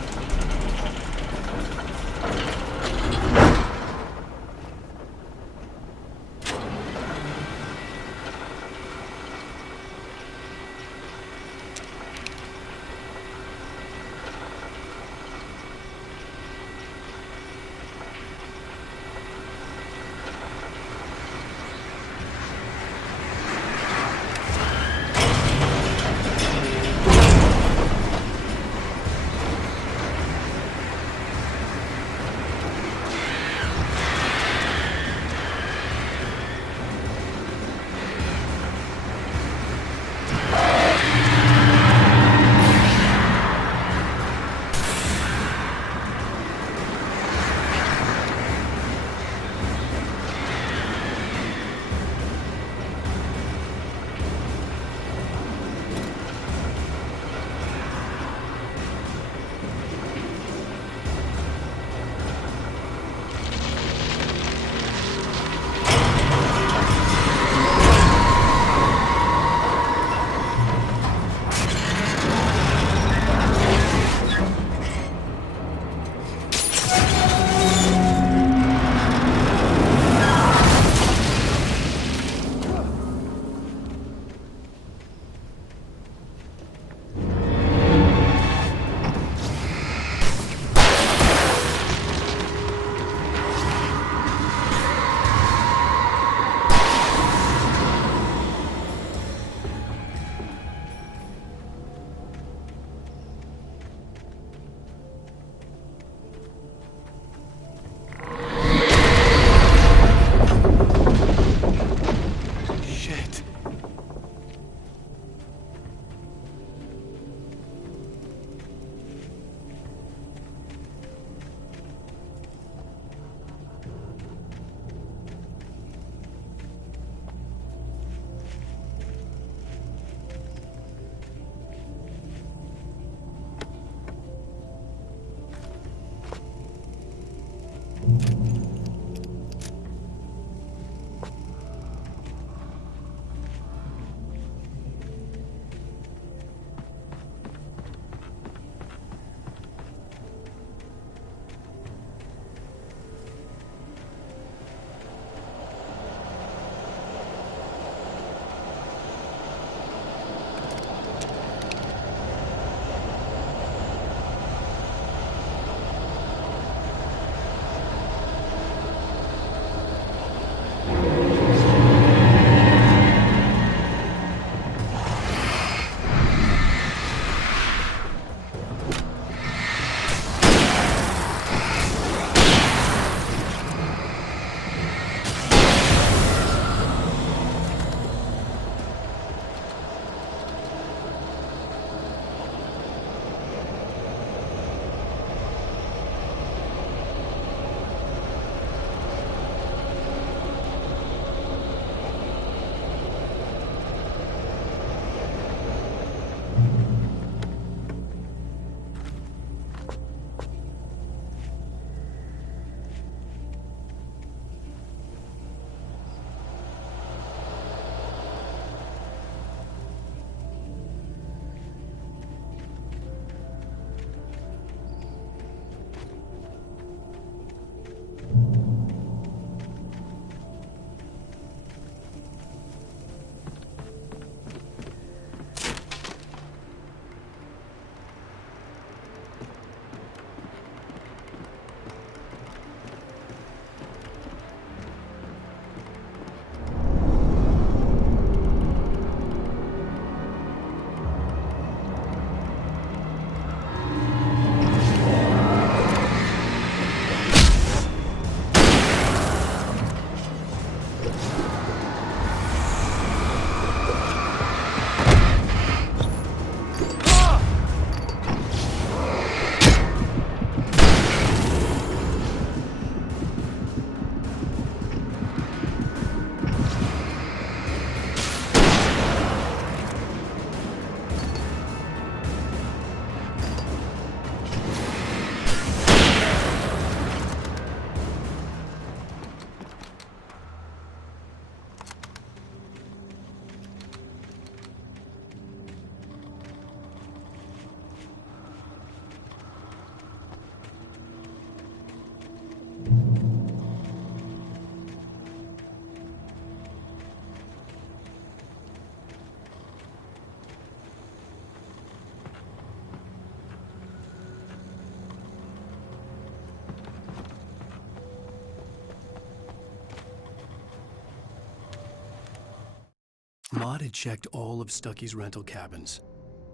Mott had checked all of Stucky's rental cabins.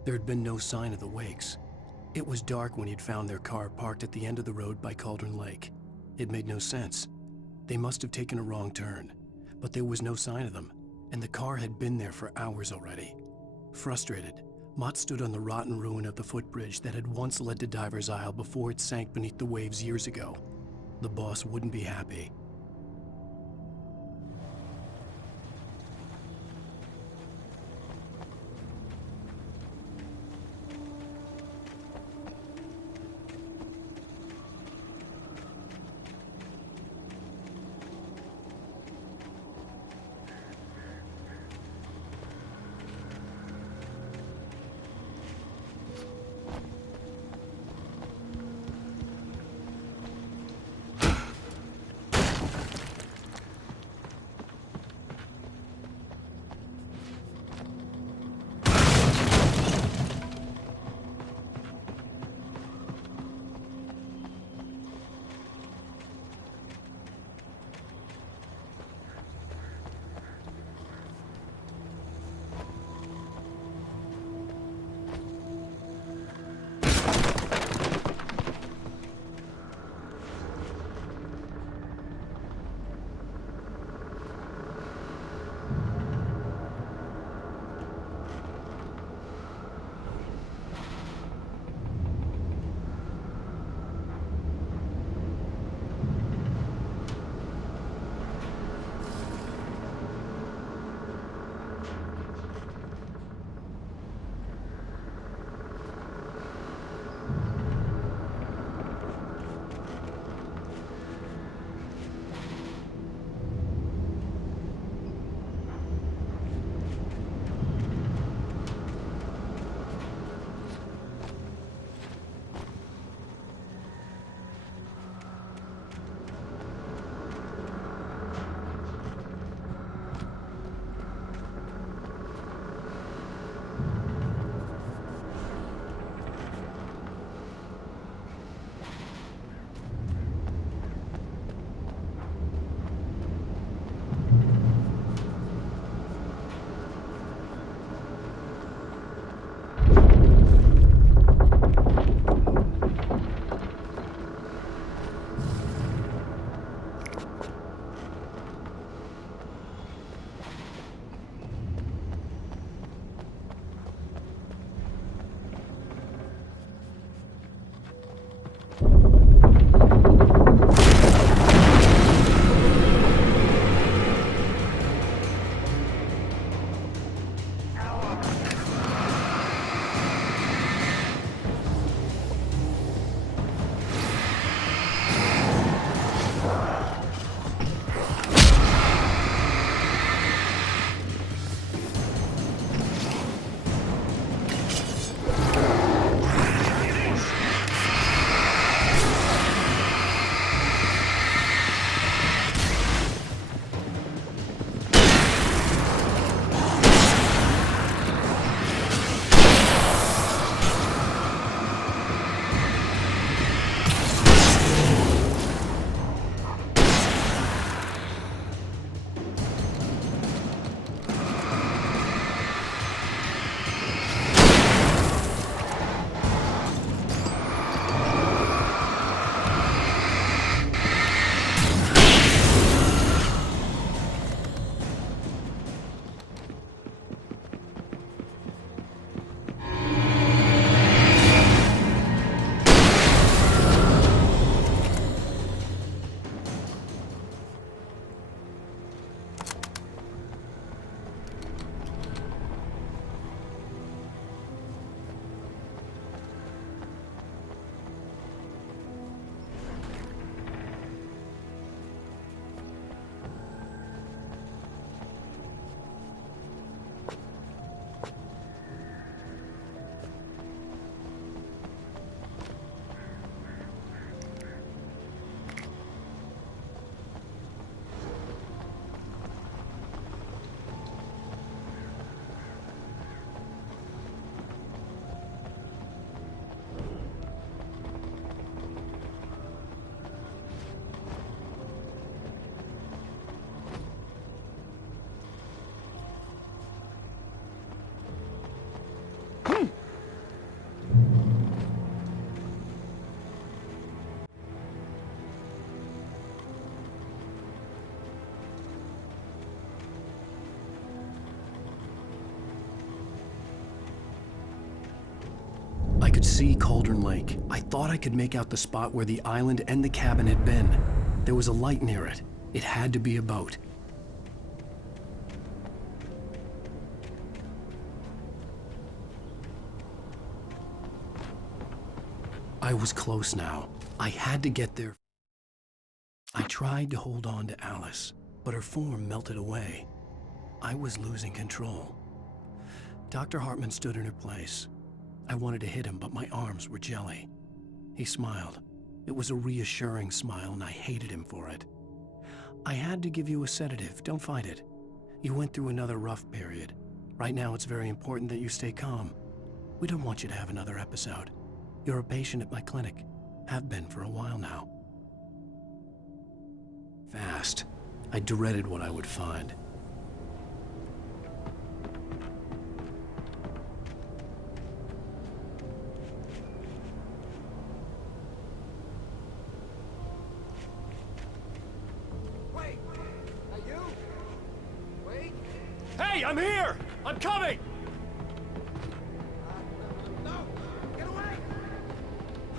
There had been no sign of the Wakes. It was dark when he'd found their car parked at the end of the road by Cauldron Lake. It made no sense. They must have taken a wrong turn, but there was no sign of them, and the car had been there for hours already. Frustrated, Mott stood on the rotten ruin of the footbridge that had once led to Diver's Isle before it sank beneath the waves years ago. The boss wouldn't be happy. could see Cauldron Lake. I thought I could make out the spot where the island and the cabin had been. There was a light near it. It had to be a boat. I was close now. I had to get there. I tried to hold on to Alice, but her form melted away. I was losing control. Dr. Hartman stood in her place. I wanted to hit him, but my arms were jelly. He smiled. It was a reassuring smile, and I hated him for it. I had to give you a sedative. Don't fight it. You went through another rough period. Right now, it's very important that you stay calm. We don't want you to have another episode. You're a patient at my clinic. Have been for a while now. Fast. I dreaded what I would find. Wait! Are you? Wait! Hey, I'm here! I'm coming! No! Get away!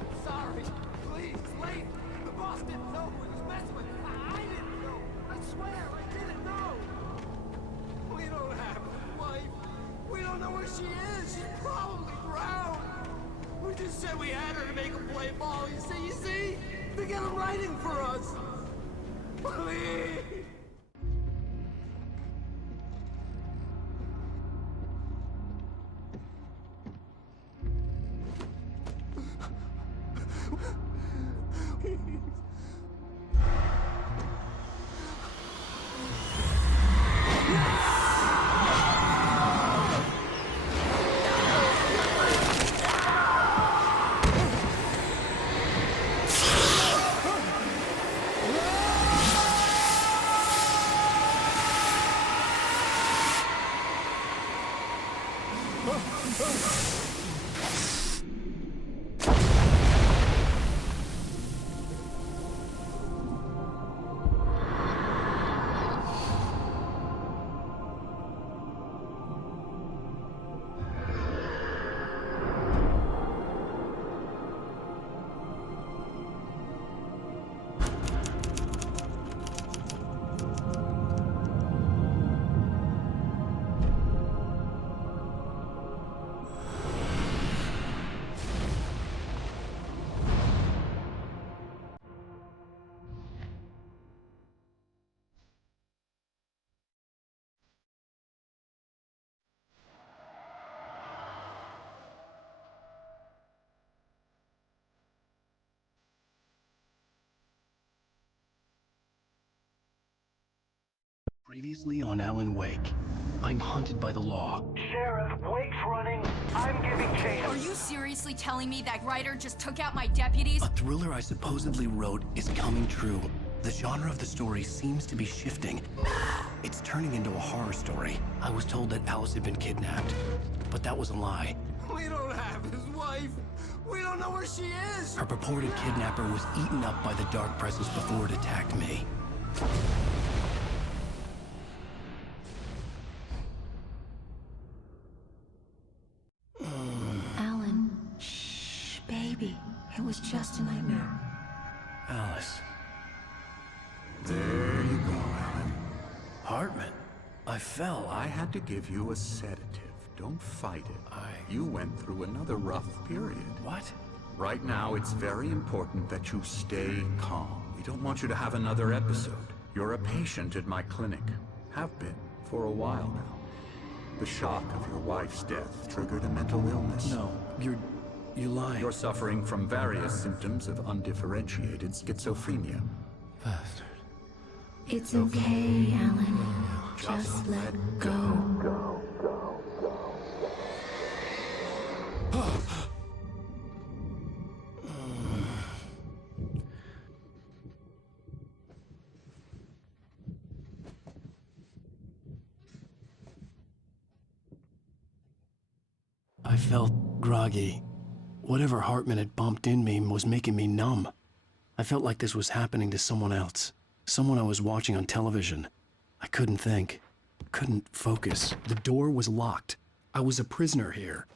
I'm sorry. Please, it's late. The boss didn't know who he was messing with. I didn't know. I swear, I didn't know. We don't have a wife. We don't know where she is. She's probably drowned. We just said we had her to make her play ball. You see? They got a writing for us. Please. Previously on Alan Wake, I'm hunted by the law. Sheriff, Wake's running. I'm giving chase. Are you seriously telling me that writer just took out my deputies? A thriller I supposedly wrote is coming true. The genre of the story seems to be shifting. It's turning into a horror story. I was told that Alice had been kidnapped, but that was a lie. We don't have his wife. We don't know where she is. Her purported kidnapper was eaten up by the dark presence before it attacked me. Alan, shh, baby. It was just a nightmare. Alice. There you go, Alan. Hartman. I fell. I had to give you a sedative. Don't fight it. You went through another rough period. What? Right now, it's very important that you stay calm. We don't want you to have another episode. You're a patient at my clinic. Have been for a while now. The shock of your wife's death triggered a mental illness. No, you're lying. You're suffering from various symptoms of undifferentiated schizophrenia. Bastard. It's okay, Alan. Just let go. I felt groggy. Whatever Hartman had bumped in me was making me numb. I felt like this was happening to someone else. Someone I was watching on television. I couldn't think. Couldn't focus. The door was locked. I was a prisoner here.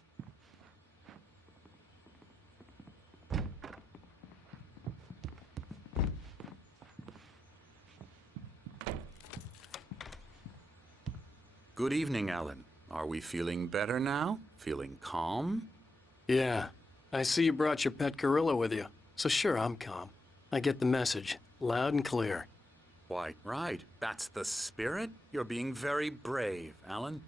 Good evening, Alan. Are we feeling better now? Feeling calm? Yeah. I see you brought your pet gorilla with you. So sure, I'm calm. I get the message. Loud and clear. Quite right. That's the spirit. You're being very brave, Alan.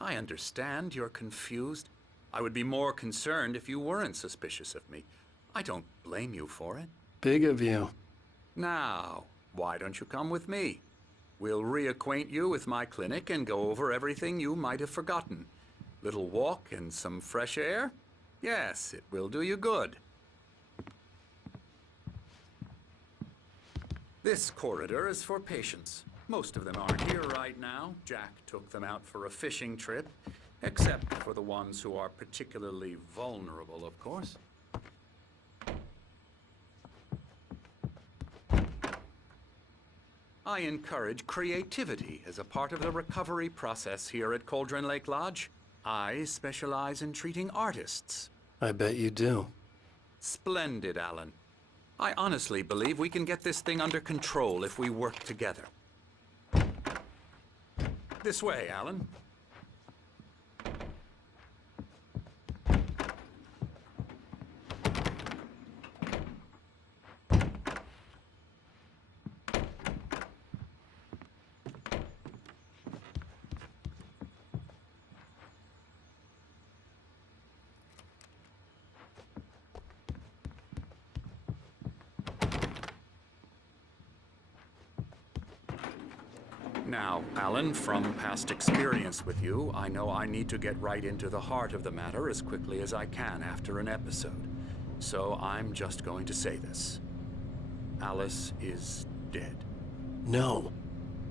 I understand you're confused. I would be more concerned if you weren't suspicious of me. I don't blame you for it. Big of you. Now, why don't you come with me? We'll reacquaint you with my clinic and go over everything you might have forgotten. Little walk and some fresh air? Yes, it will do you good. This corridor is for patients. Most of them aren't here right now. Jack took them out for a fishing trip, except for the ones who are particularly vulnerable, of course. I encourage creativity as a part of the recovery process here at Cauldron Lake Lodge. I specialize in treating artists. I bet you do. Splendid, Alan. I honestly believe we can get this thing under control if we work together. This way, Alan. Now, Alan, from past experience with you, I know I need to get right into the heart of the matter as quickly as I can after an episode. So I'm just going to say this. Alice is dead. No.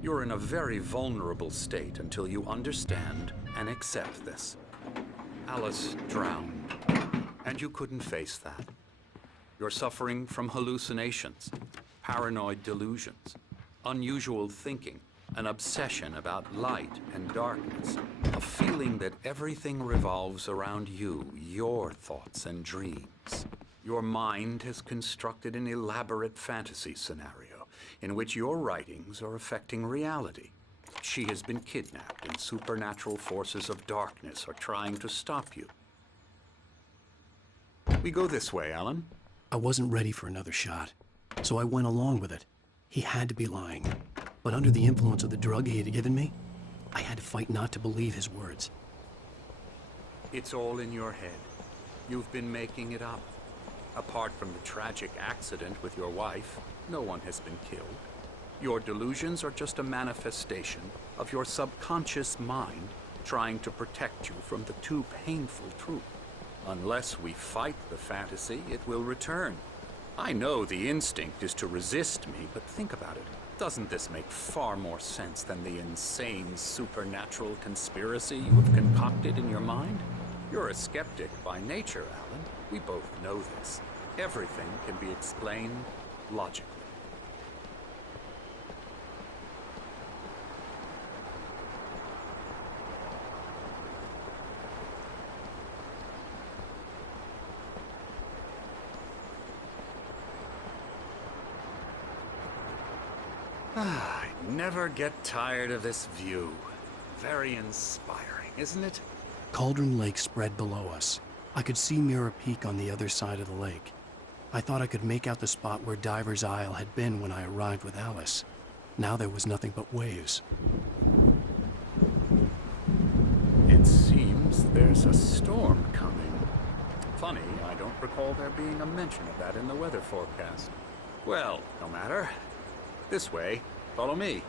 You're in a very vulnerable state until you understand and accept this. Alice drowned, and you couldn't face that. You're suffering from hallucinations, paranoid delusions, unusual thinking, an obsession about light and darkness, a feeling that everything revolves around you, your thoughts and dreams. Your mind has constructed an elaborate fantasy scenario in which your writings are affecting reality. She has been kidnapped and supernatural forces of darkness are trying to stop you. We go this way, Alan. I wasn't ready for another shot, so I went along with it. He had to be lying. But under the influence of the drug he had given me, I had to fight not to believe his words. It's all in your head. You've been making it up. Apart from the tragic accident with your wife, no one has been killed. Your delusions are just a manifestation of your subconscious mind trying to protect you from the too painful truth. Unless we fight the fantasy, it will return. I know the instinct is to resist me, but think about it. Doesn't this make far more sense than the insane supernatural conspiracy you have concocted in your mind? You're a skeptic by nature, Alan. We both know this. Everything can be explained logically. I never get tired of this view. Very inspiring, isn't it? Cauldron Lake spread below us. I could see Mirror Peak on the other side of the lake. I thought I could make out the spot where Diver's Isle had been when I arrived with Alice. Now there was nothing but waves. It seems there's a storm coming. Funny, I don't recall there being a mention of that in the weather forecast. Well, no matter. This way. Follow me.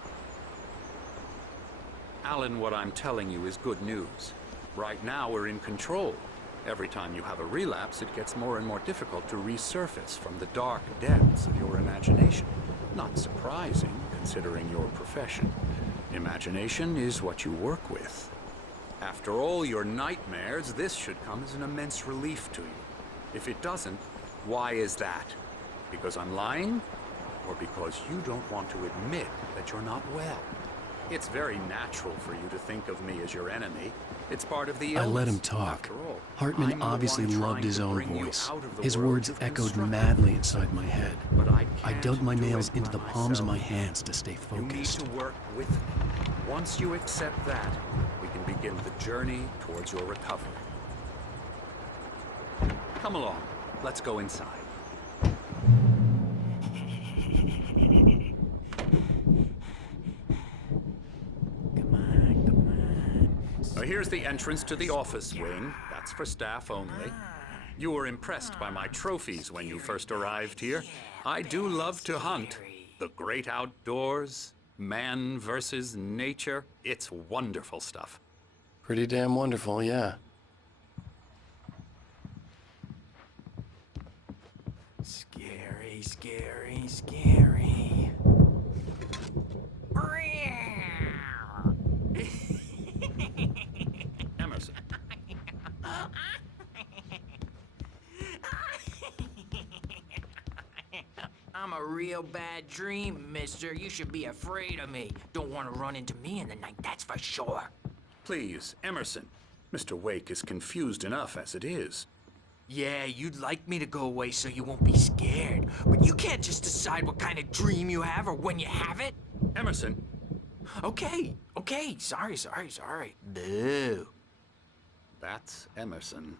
Alan, what I'm telling you is good news. Right now, we're in control. Every time you have a relapse, it gets more and more difficult to resurface from the dark depths of your imagination. Not surprising, considering your profession. Imagination is what you work with. After all your nightmares, this should come as an immense relief to you. If it doesn't, why is that? Because I'm lying? Or because you don't want to admit that you're not well? It's very natural for you to think of me as your enemy. It's part of the illness. I let him talk. Hartman obviously loved his own voice. His words echoed madly inside my head. I dug my nails into the palms of my hands to stay focused. You need to work with me. Once you accept that, we can begin the journey towards your recovery. Come along. Let's go inside. Here's the entrance to the office wing. That's for staff only. You were impressed by my trophies when you first arrived here. I do love to hunt. The great outdoors, man versus nature. It's wonderful stuff. Pretty damn wonderful, yeah. Scary, scary, scary. Emerson. I'm a real bad dream, mister. You should be afraid of me. Don't want to run into me in the night, that's for sure. Please, Emerson. Mr. Wake is confused enough as it is. Yeah, you'd like me to go away so you won't be scared. But you can't just decide what kind of dream you have or when you have it. Emerson. Okay. Sorry. Boo. That's Emerson.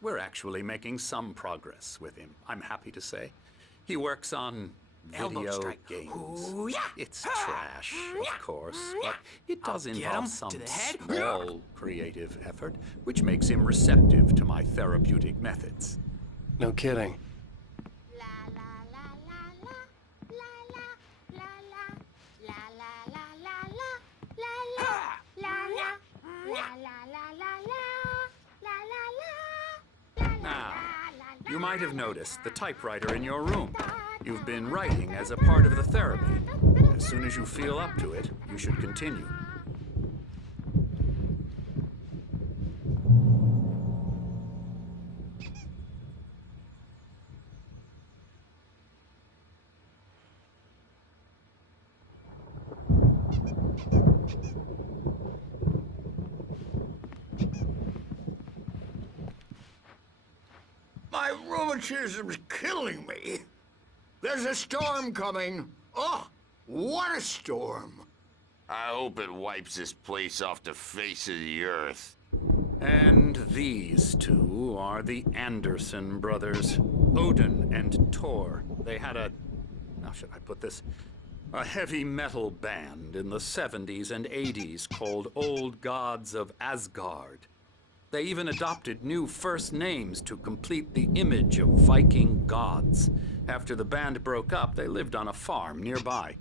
We're actually making some progress with him, I'm happy to say. He works on video games. Ooh, yeah. It's trash, of course, but it does involve some small creative effort, which makes him receptive to my therapeutic methods. No kidding. Now, you might have noticed the typewriter in your room. You've been writing as a part of the therapy. As soon as you feel up to it, you should continue. My rheumatism's killing me. There's a storm coming. Oh, what a storm. I hope it wipes this place off the face of the earth. And these two are the Anderson brothers, Odin and Thor. They had how should I put this? A heavy metal band in the 70s and 80s called Old Gods of Asgard. They even adopted new first names to complete the image of Viking gods. After the band broke up, they lived on a farm nearby.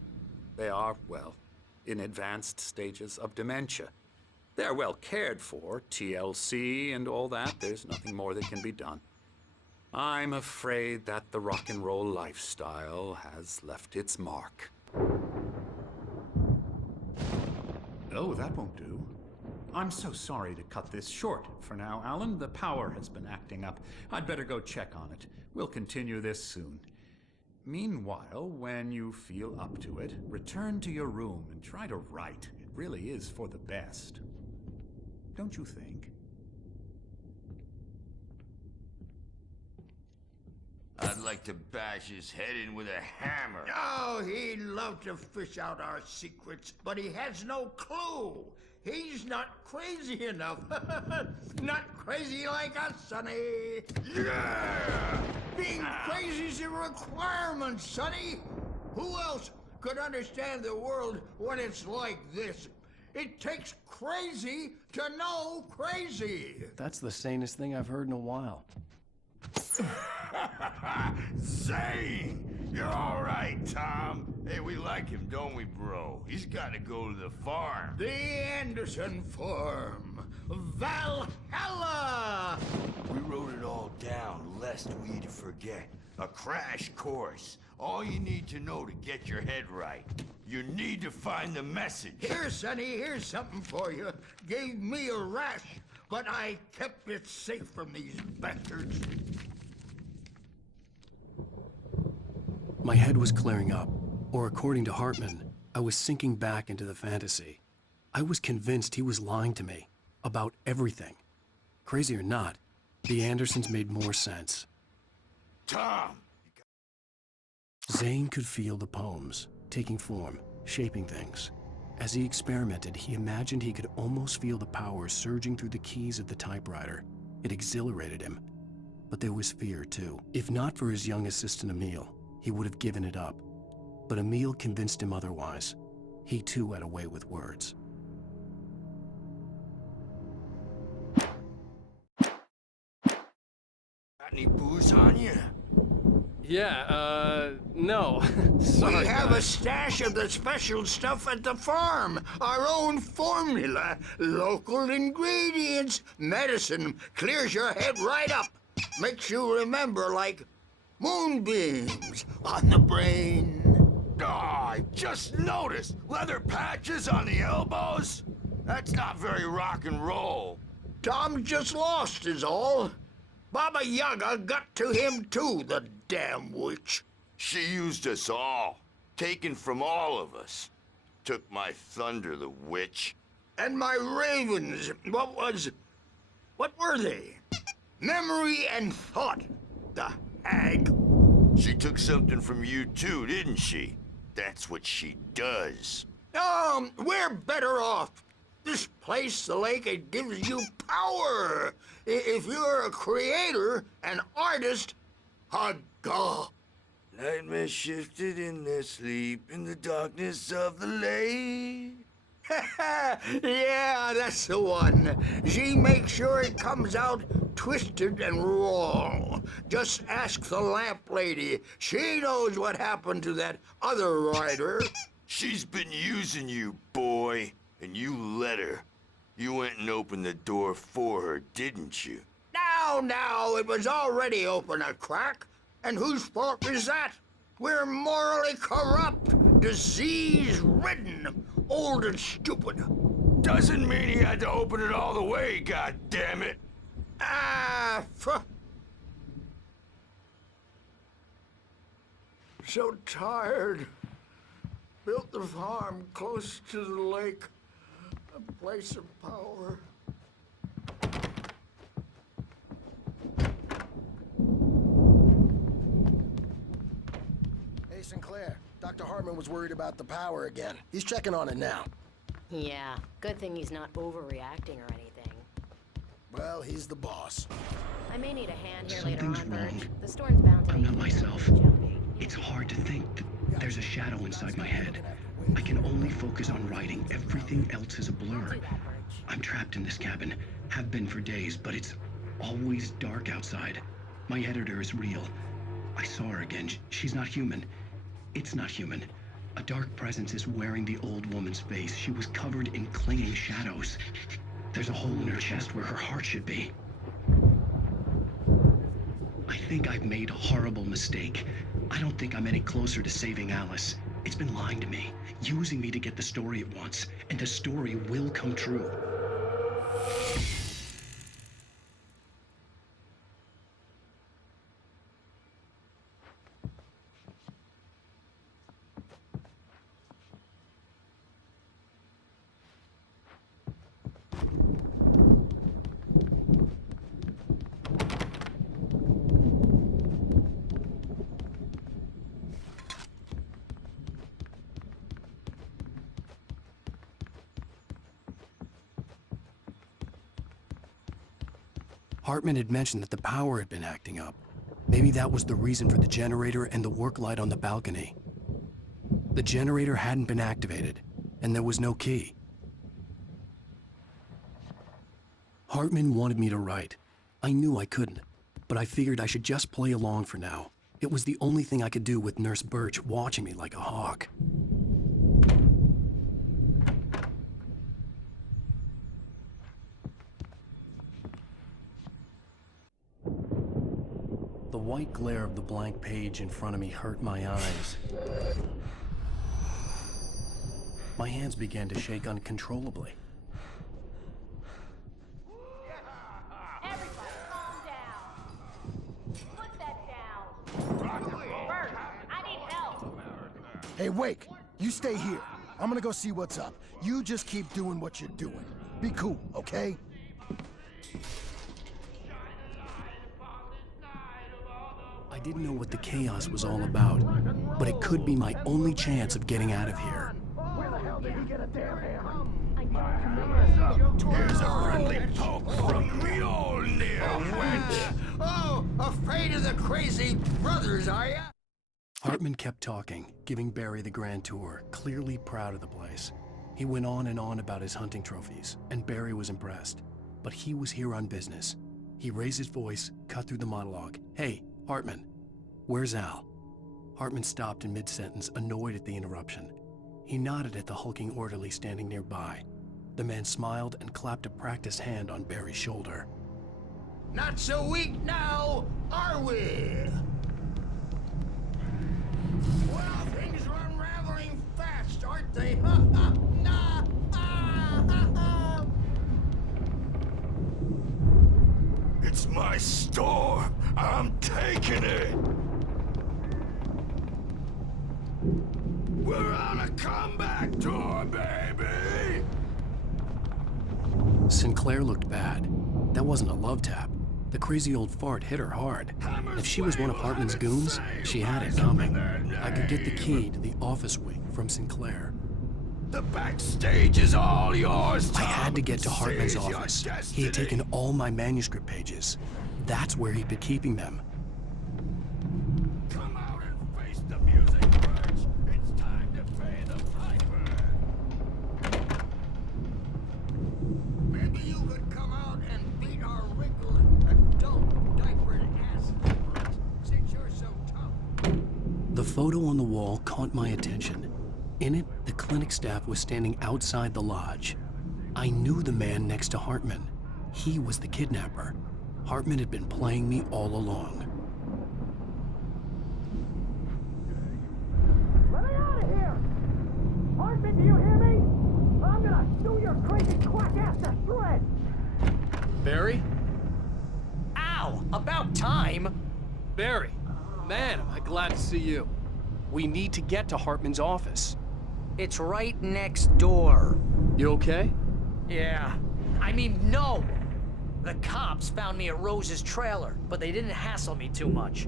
They are, well, in advanced stages of dementia. They're well cared for, TLC and all that. There's nothing more that can be done. I'm afraid that the rock and roll lifestyle has left its mark. Oh, that won't do. I'm so sorry to cut this short for now, Alan. The power has been acting up. I'd better go check on it. We'll continue this soon. Meanwhile, when you feel up to it, return to your room and try to write. It really is for the best. Don't you think? I'd like to bash his head in with a hammer. Oh, he'd love to fish out our secrets, but he has no clue. He's not crazy enough. Not crazy like us, Sonny. Yeah! Being crazy's a requirement, Sonny. Who else could understand the world when it's like this? It takes crazy to know crazy. That's the sanest thing I've heard in a while. Zane! You're all right, Tom. Hey, we like him, don't we, bro? He's got to go to the farm. The Anderson farm. Valhalla! We wrote it all down, lest we forget. A crash course. All you need to know to get your head right. You need to find the message. Here, Sonny, here's something for you. Gave me a rash, but I kept it safe from these bastards. My head was clearing up, or according to Hartman, I was sinking back into the fantasy. I was convinced he was lying to me about everything. Crazy or not, the Andersons made more sense. Tom! Zane could feel the poems, taking form, shaping things. As he experimented, he imagined he could almost feel the power surging through the keys of the typewriter. It exhilarated him. But there was fear, too. If not for his young assistant Emil, he would have given it up. But Emil convinced him otherwise. He too had a way with words. Got any booze on you? Yeah, no. Sorry, We have guys. a stash of the special stuff at the farm. Our own formula. Local ingredients. Medicine. Clears your head right up. Makes you remember like moonbeams on the brain. Oh, I just noticed. Leather patches on the elbows? That's not very rock and roll. Tom just lost is all. Baba Yaga got to him too, the damn witch. She used us all. Taken from all of us. Took my thunder, the witch. And my ravens. What were they? Memory and thought. The hag. She took something from you too, didn't she? That's what she does. We're better off. This place, the lake, it gives you power. If you're a creator, an artist, haga. Nightmare shifted in their sleep in the darkness of the lake. Yeah, that's the one. She makes sure it comes out twisted and raw. Just ask the lamp lady. She knows what happened to that other rider. She's been using you, boy, and you let her. You went and opened the door for her, didn't you? Now, it was already open a crack. And whose fault is that? We're morally corrupt, disease-ridden, old and stupid. Doesn't mean he had to open it all the way, goddammit. So tired. Built the farm close to the lake. A place of power. Hey, Sinclair. Dr. Hartman was worried about the power again. He's checking on it now. Yeah, good thing he's not overreacting or anything. Well, he's the boss. I may need a hand here Something's later on, wrong. Birch. The storm's bound to I'm make not you myself. jumpy. It's hard to think. There's a shadow inside my head. I can only focus on writing. Everything else is a blur. I'm trapped in this cabin. Have been for days, but it's always dark outside. My editor is real. I saw her again. She's not human. It's not human. A dark presence is wearing the old woman's face. She was covered in clinging shadows. There's a hole in her chest where her heart should be. I think I've made a horrible mistake. I don't think I'm any closer to saving Alice. It's been lying to me, using me to get the story it wants, and the story will come true. Hartman had mentioned that the power had been acting up. Maybe that was the reason for the generator and the work light on the balcony. The generator hadn't been activated, and there was no key. Hartman wanted me to write. I knew I couldn't, but I figured I should just play along for now. It was the only thing I could do with Nurse Birch watching me like a hawk. The white glare of the blank page in front of me hurt my eyes. My hands began to shake uncontrollably. Everybody, calm down. Put that down. Bert, I need help. Hey, Wake, you stay here. I'm gonna go see what's up. You just keep doing what you're doing. Be cool, okay? I didn't know what the chaos was all about, but it could be my only chance of getting out of here. Where the hell Did he get a damn hammer? Here's a friendly poke from Mjolnir, wench. Oh, afraid of the crazy brothers, are ya? Hartman kept talking, giving Barry the grand tour, clearly proud of the place. He went on and on about his hunting trophies, and Barry was impressed. But he was here on business. He raised his voice, cut through the monologue. Hey, Hartman, where's Al? Hartman stopped in mid-sentence, annoyed at the interruption. He nodded at the hulking orderly standing nearby. The man smiled and clapped a practiced hand on Barry's shoulder. Not so weak now, are we? Well, things are unraveling fast, aren't they? Nah. It's my store. I'm taking it. We're on a comeback tour, baby! Sinclair looked bad. That wasn't a love tap. The crazy old fart hit her hard. If she was one of Hartman's goons, she had it coming. I could get the key to the office wing from Sinclair. The backstage is all yours, Tom. I had to get to Hartman's Seize your office. destiny. He had taken all my manuscript pages. That's where he'd been keeping them. Come out and face the music, Birch. It's time to pay the piper. Maybe you could come out and beat our wrinkled, adult, diapered ass since you're so tough. The photo on the wall caught my attention. In it, the clinic staff was standing outside the lodge. I knew the man next to Hartman. He was the kidnapper. Hartman had been playing me all along. Let me out of here! Hartman, do you hear me? I'm gonna chew your crazy quack ass to shreds! Barry? Ow! About time! Barry! Man, am I glad to see you. We need to get to Hartman's office. It's right next door. You okay? Yeah. I mean, no! The cops found me at Rose's trailer, but they didn't hassle me too much.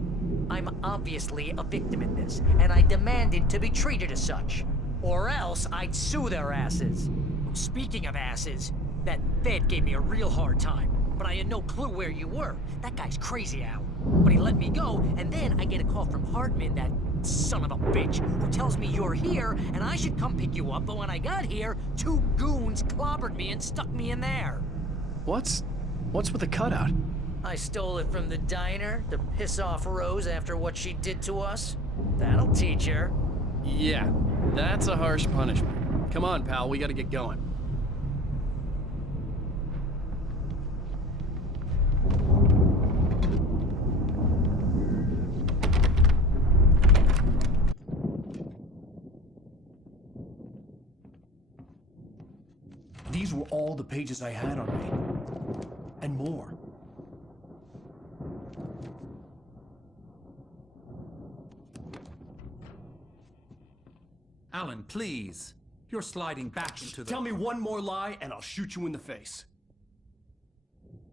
I'm obviously a victim in this, and I demanded to be treated as such. Or else I'd sue their asses. Speaking of asses, that Fed gave me a real hard time, but I had no clue where you were. That guy's crazy, Al. But he let me go, and then I get a call from Hartman, that son of a bitch, who tells me you're here, and I should come pick you up, but when I got here, 2 goons clobbered me and stuck me in there. What's with the cutout? I stole it from the diner to piss off Rose after what she did to us. That'll teach her. Yeah, that's a harsh punishment. Come on, pal, we gotta get going. These were all the pages I had on me. And more. Alan, please. You're sliding back into the... Tell me one more lie and I'll shoot you in the face.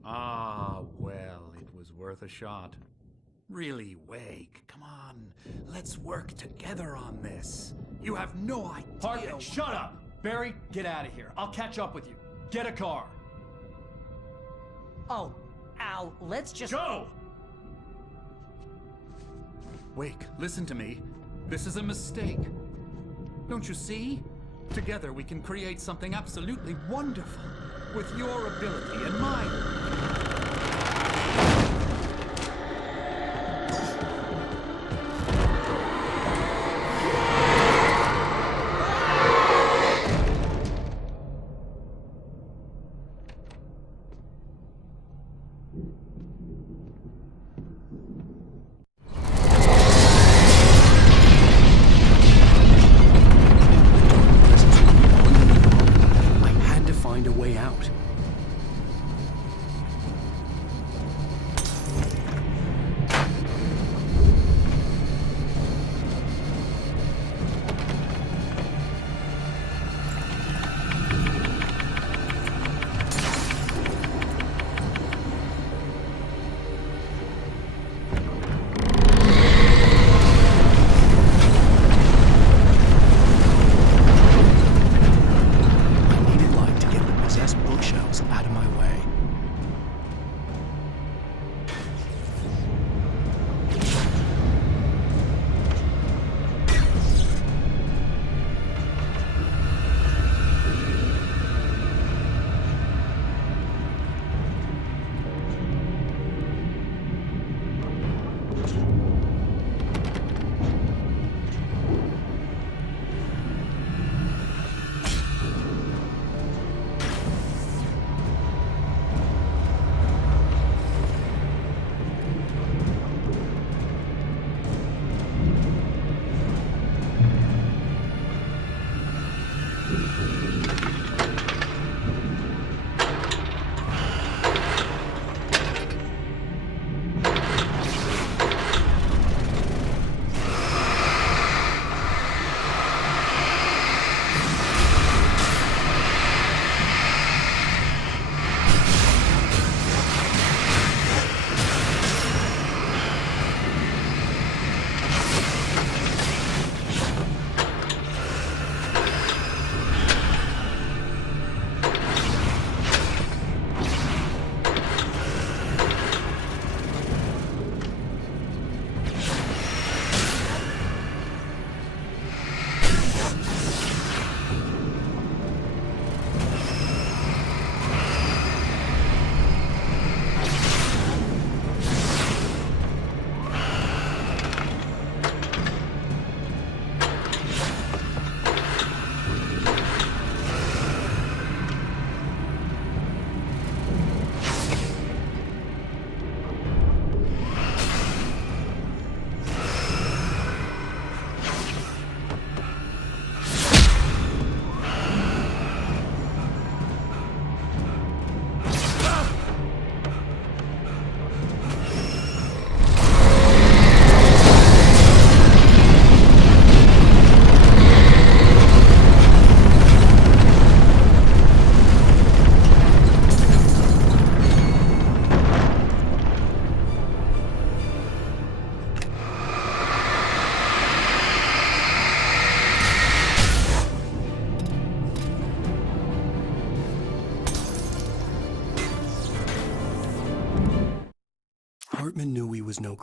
Ah, well, it was worth a shot. Really, Wake, come on. Let's work together on this. You have no idea... Hartman, shut up! Barry, get out of here. I'll catch up with you. Get a car. Oh, Al, let's just... Go! Wake, listen to me. This is a mistake. Don't you see? Together we can create something absolutely wonderful. With your ability and mine.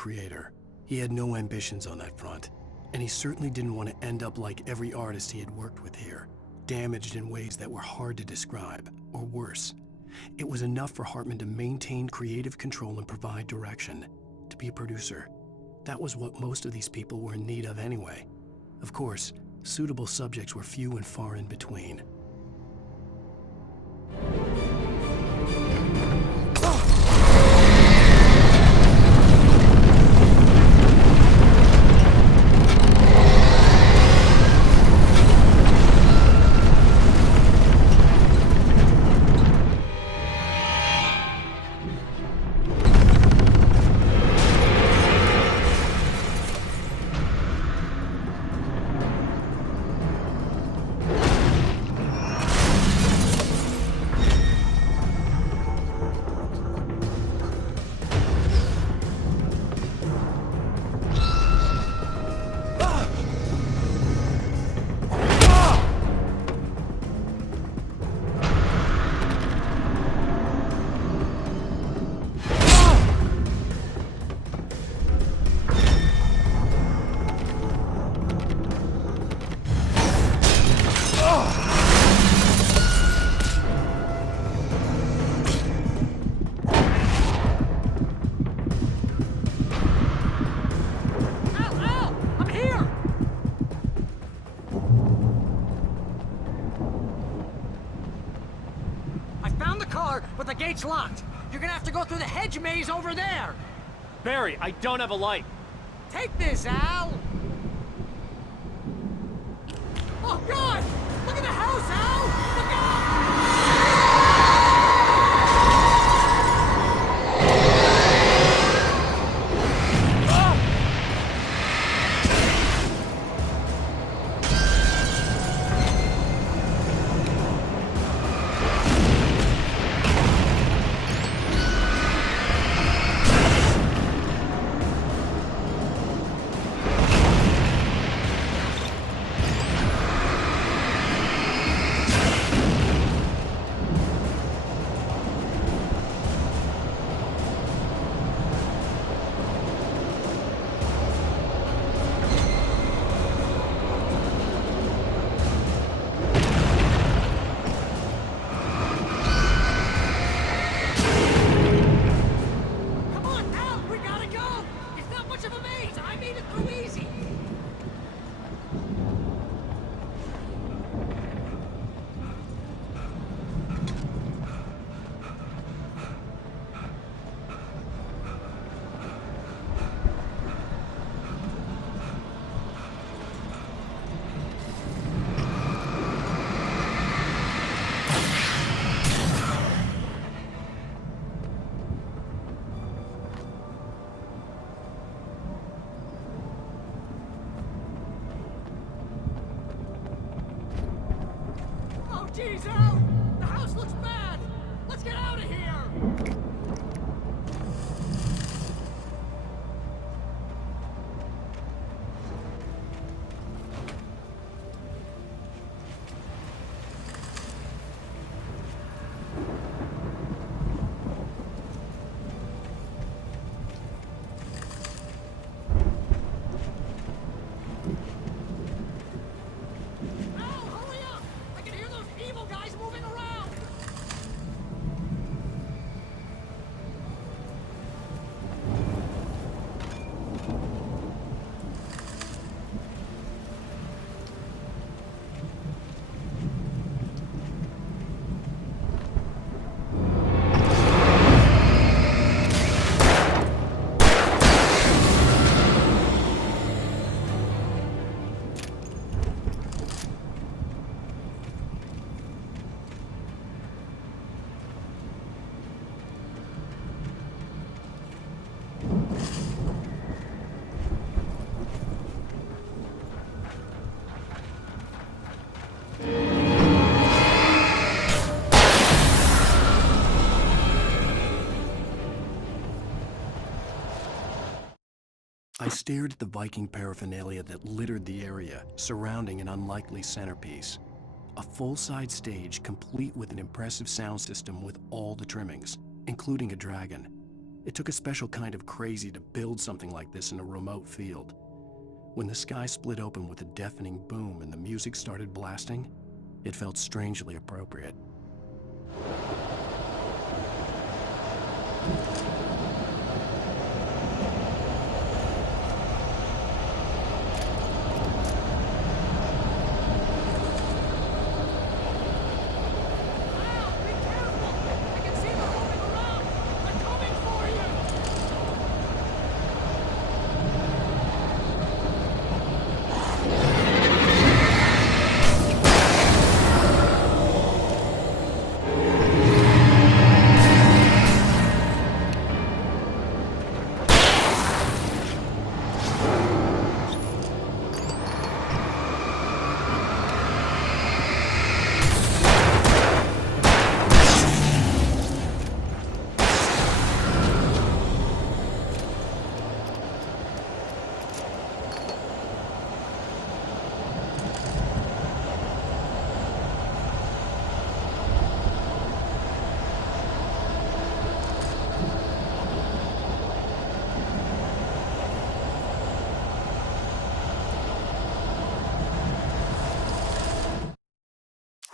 creator. He had no ambitions on that front, and he certainly didn't want to end up like every artist he had worked with here, damaged in ways that were hard to describe, or worse. It was enough for Hartman to maintain creative control and provide direction, to be a producer. That was what most of these people were in need of anyway. Of course, suitable subjects were few and far in between. But the gate's locked. You're gonna have to go through the hedge maze over there. Barry, I don't have a light. Take this, Al! Oh, God! Look at the house, Al! Look out! Jeez, Al! The house looks bad! Let's get out of here! I stared at the Viking paraphernalia that littered the area, surrounding an unlikely centerpiece. A full-size stage complete with an impressive sound system with all the trimmings, including a dragon. It took a special kind of crazy to build something like this in a remote field. When the sky split open with a deafening boom and the music started blasting, it felt strangely appropriate.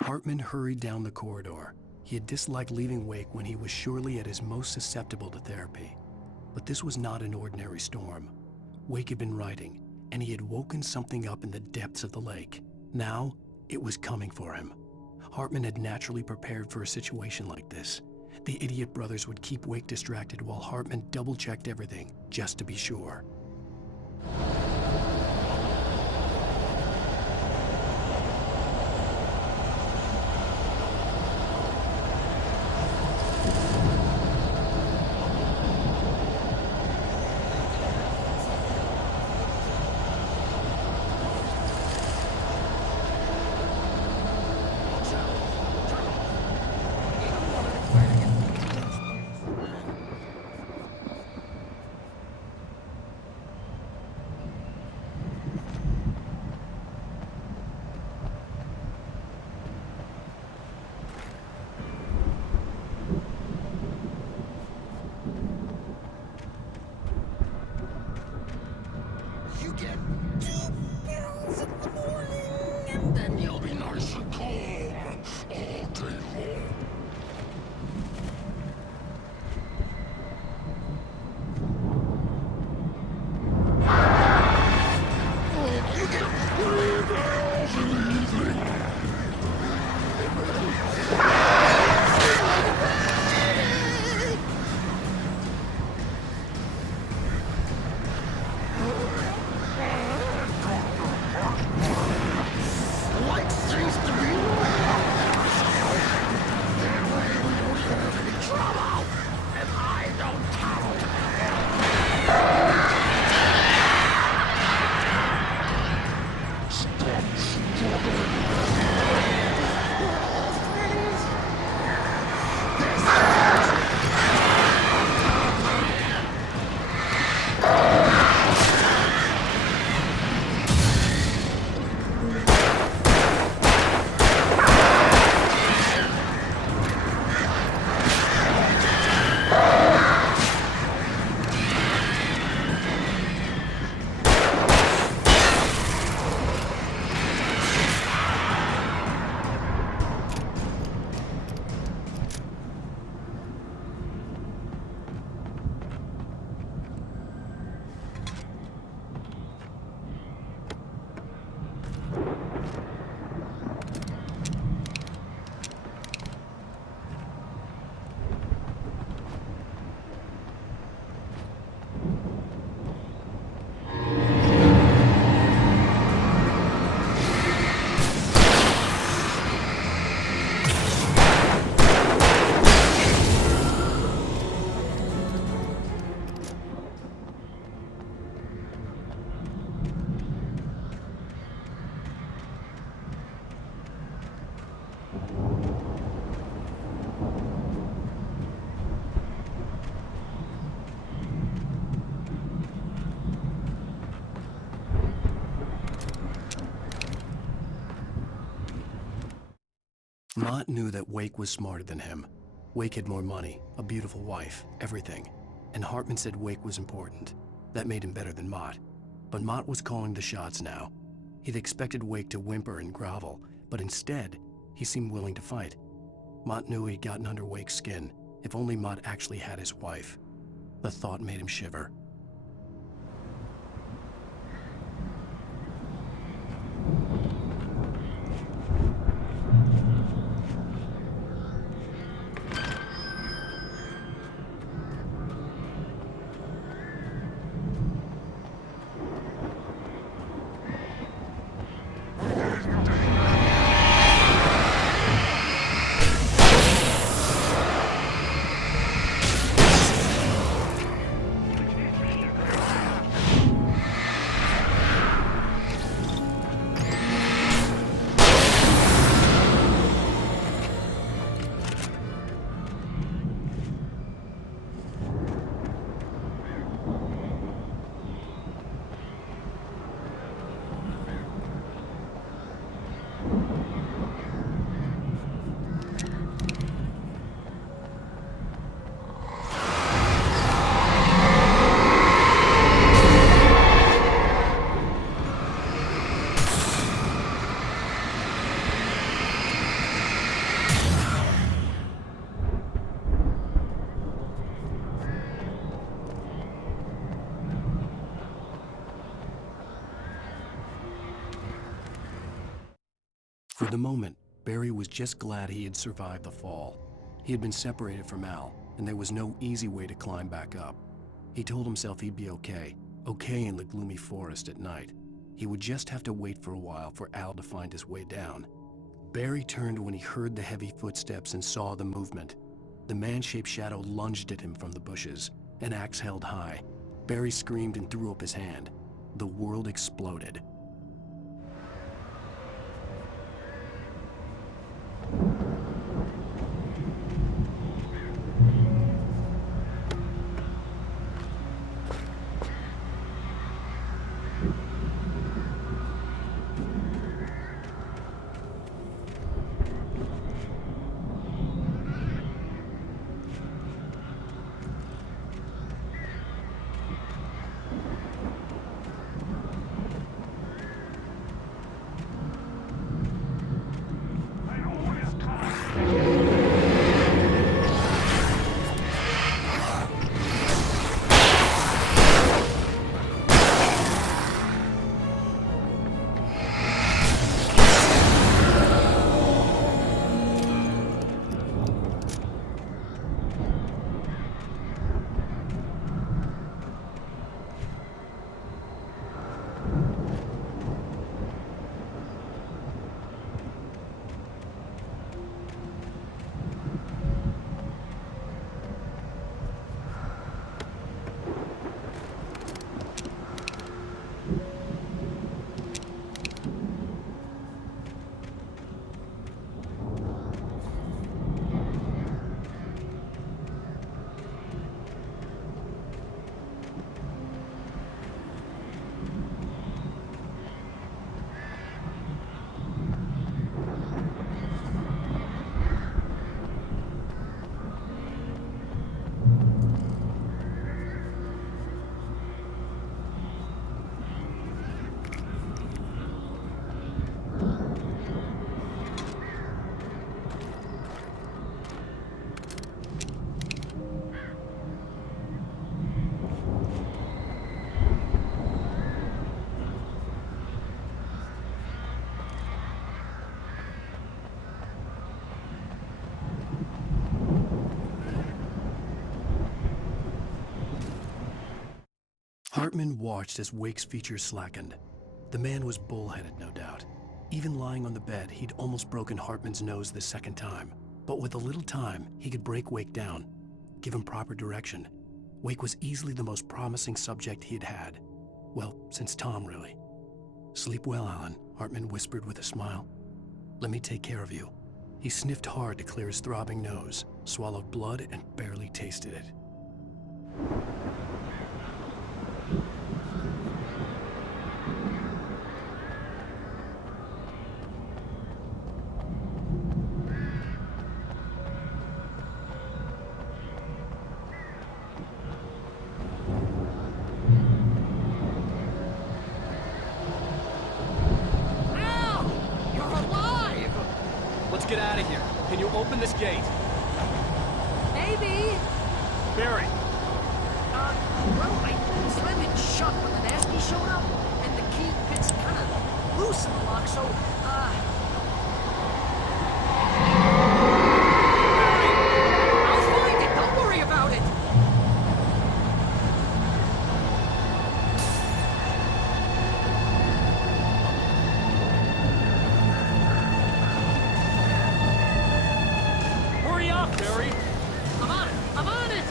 Hartman hurried down the corridor. He had disliked leaving Wake when he was surely at his most susceptible to therapy. But this was not an ordinary storm. Wake had been writing, and he had woken something up in the depths of the lake. Now, it was coming for him. Hartman had naturally prepared for a situation like this. The idiot brothers would keep Wake distracted while Hartman double-checked everything, just to be sure. Mott knew that Wake was smarter than him. Wake had more money, a beautiful wife, everything. and Hartman said Wake was important. That made him better than Mott. But Mott was calling the shots now. He'd expected Wake to whimper and grovel, but instead, he seemed willing to fight. Mott knew he'd gotten under Wake's skin. If only Mott actually had his wife. The thought made him shiver. For the moment, Barry was just glad he had survived the fall. He had been separated from Al, and there was no easy way to climb back up. He told himself he'd be okay in the gloomy forest at night. He would just have to wait for a while for Al to find his way down. Barry turned when he heard the heavy footsteps and saw the movement. The man-shaped shadow lunged at him from the bushes, an axe held high. Barry screamed and threw up his hand. The world exploded. Hartman watched as Wake's features slackened. The man was bullheaded, no doubt. Even lying on the bed, he'd almost broken Hartman's nose the second time. But with a little time, he could break Wake down, give him proper direction. Wake was easily the most promising subject he'd had. Well, since Tom, really. "Sleep well, Alan," Hartman whispered with a smile. "Let me take care of you." He sniffed hard to clear his throbbing nose, swallowed blood, and barely tasted it. get out of here. Can you open this gate? Maybe. Barry. Well, I slammed it shut when the nasty showed up, and the key fits kind of loose in the lock, so, I'll find it. Don't worry about it. Hurry up, Barry. I'm on it. I'm on it.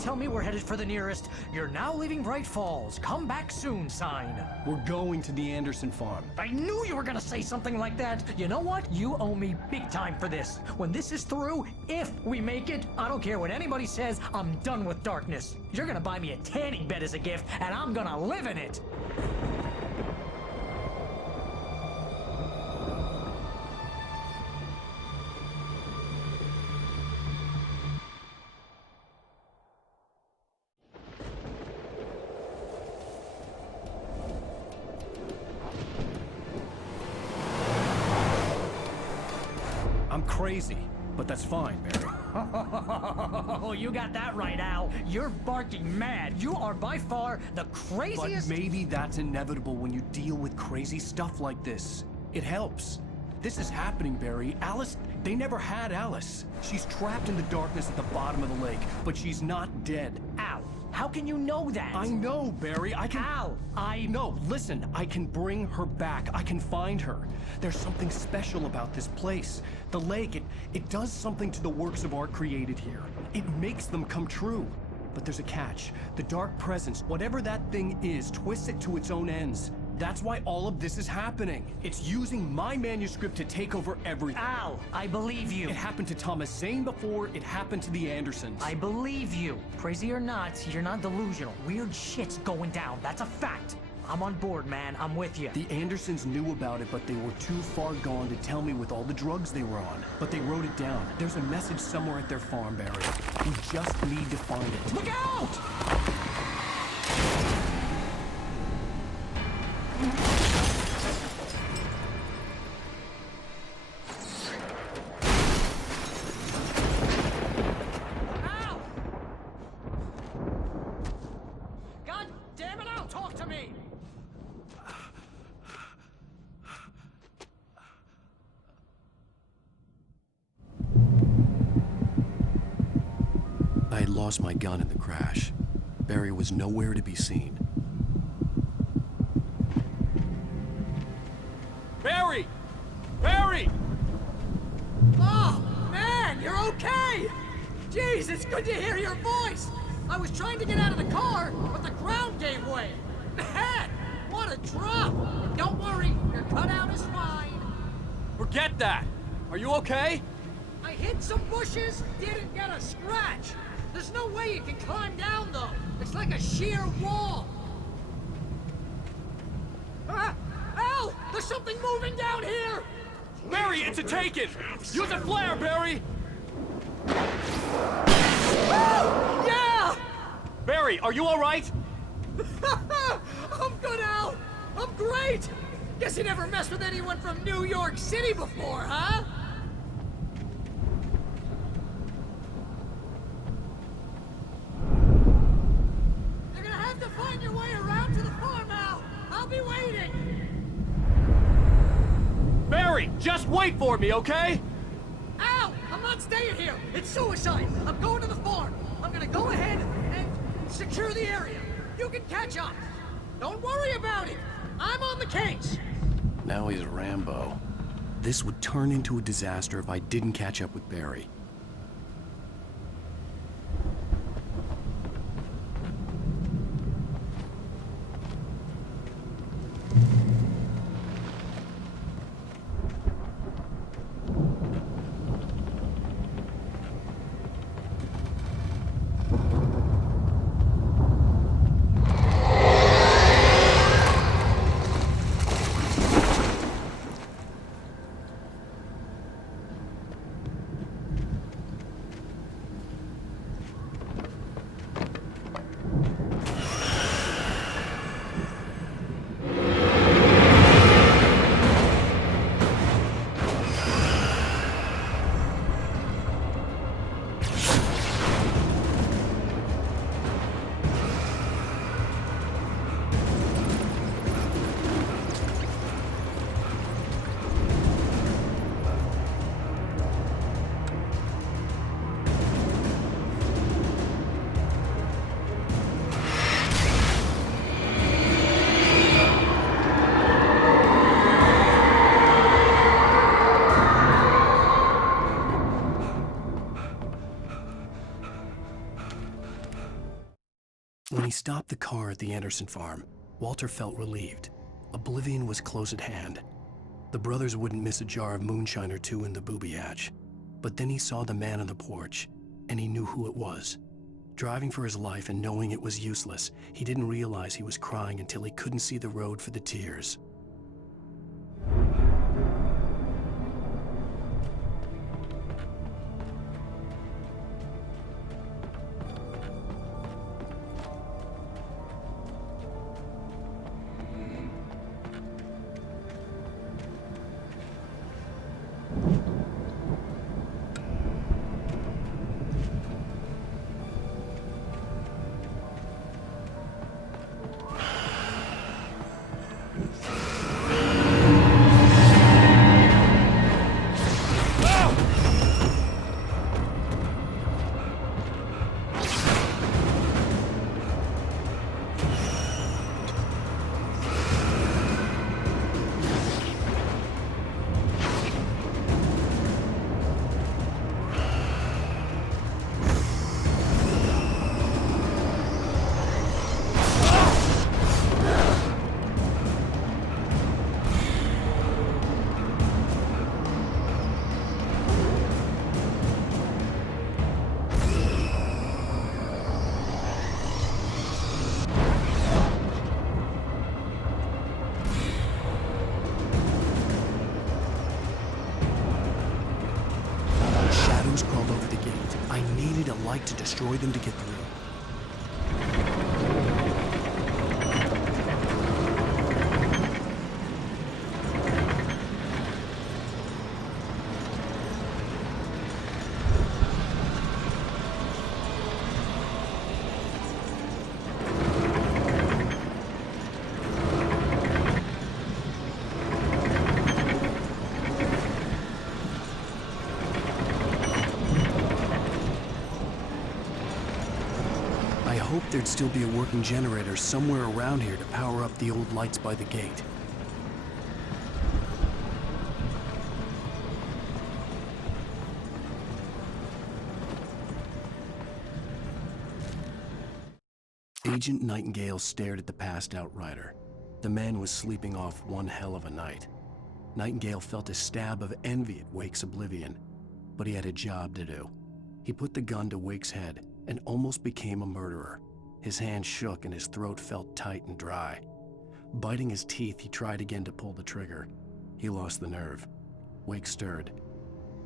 Tell me we're headed for the nearest "You're now leaving Bright Falls. Come back soon" sign. We're going to the Anderson farm. I knew you were gonna say something like that. You know what? You owe me big time for this. When this is through, if we make it, I don't care what anybody says, I'm done with darkness. You're gonna buy me a tanning bed as a gift, and I'm gonna live in it. I'm crazy, but that's fine, Barry. Oh, you got that right, Al. You're barking mad. You are by far the craziest— But maybe that's inevitable when you deal with crazy stuff like this. It helps. This is happening, Barry. Alice, they never had Alice. She's trapped in the darkness at the bottom of the lake, but she's not dead. Al, how can you know that? I know, Barry. I can— Al, No, listen. I can bring her back. I can find her. There's something special about this place. The lake, it does something to the works of art created here. It makes them come true. But there's a catch. The dark presence, whatever that thing is, twists it to its own ends. That's why all of this is happening. It's using my manuscript to take over everything. Al, I believe you. It happened to Thomas Zane before, it happened to the Andersons. I believe you. Crazy or not, you're not delusional. Weird shit's going down. That's a fact. I'm on board, man. I'm with you. The Andersons knew about it, but they were too far gone to tell me with all the drugs they were on. But they wrote it down. There's a message somewhere at their farm, Barry. We just need to find it. Look out! Al! God damn it, Al! Talk to me! I had lost my gun in the crash. Barry was nowhere to be seen. Barry! Barry! Oh, man, you're okay! Jeez, it's good to hear your voice! I was trying to get out of the car, but the ground gave way! Man, what a drop! Don't worry, your cutout is fine. Forget that! Are you okay? I hit some bushes, didn't get a scratch. There's no way you can climb down, though. It's like a sheer wall. Ah! Al! There's something moving down here! Barry, it's a take-it! Use a flare, Barry! Oh! Yeah! Barry, are you all right? I'm good, Al! I'm great! Guess you never messed with anyone from New York City before, huh? Just wait for me, okay? Al! I'm not staying here! It's suicide! I'm going to the farm! I'm gonna go ahead and secure the area. You can catch up. Don't worry about it. I'm on the case. Now he's Rambo. This would turn into a disaster if I didn't catch up with Barry. When he stopped the car at the Anderson farm, Walter felt relieved. Oblivion was close at hand. The brothers wouldn't miss a jar of moonshine or two in the booby hatch. But then he saw the man on the porch, and he knew who it was. Driving for his life and knowing it was useless, he didn't realize he was crying until he couldn't see the road for the tears. Crawled over the gate. I needed a light to destroy them to get through. I hoped there'd still be a working generator somewhere around here to power up the old lights by the gate. Agent Nightingale stared at the passed-out rider. The man was sleeping off one hell of a night. Nightingale felt a stab of envy at Wake's oblivion, but he had a job to do. He put the gun to Wake's head and almost became a murderer. His hand shook and his throat felt tight and dry. Biting his teeth, he tried again to pull the trigger. He lost the nerve. Wake stirred.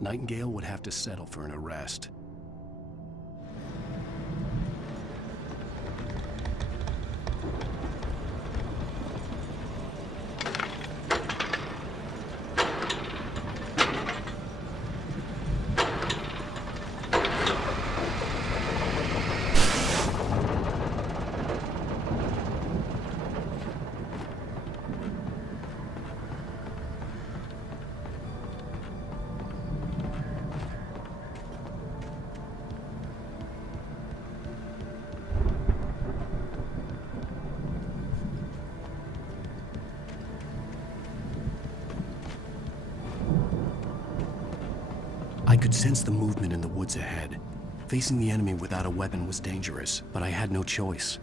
Nightingale would have to settle for an arrest. could sense the movement in the woods ahead. Facing the enemy without a weapon was dangerous, but I had no choice.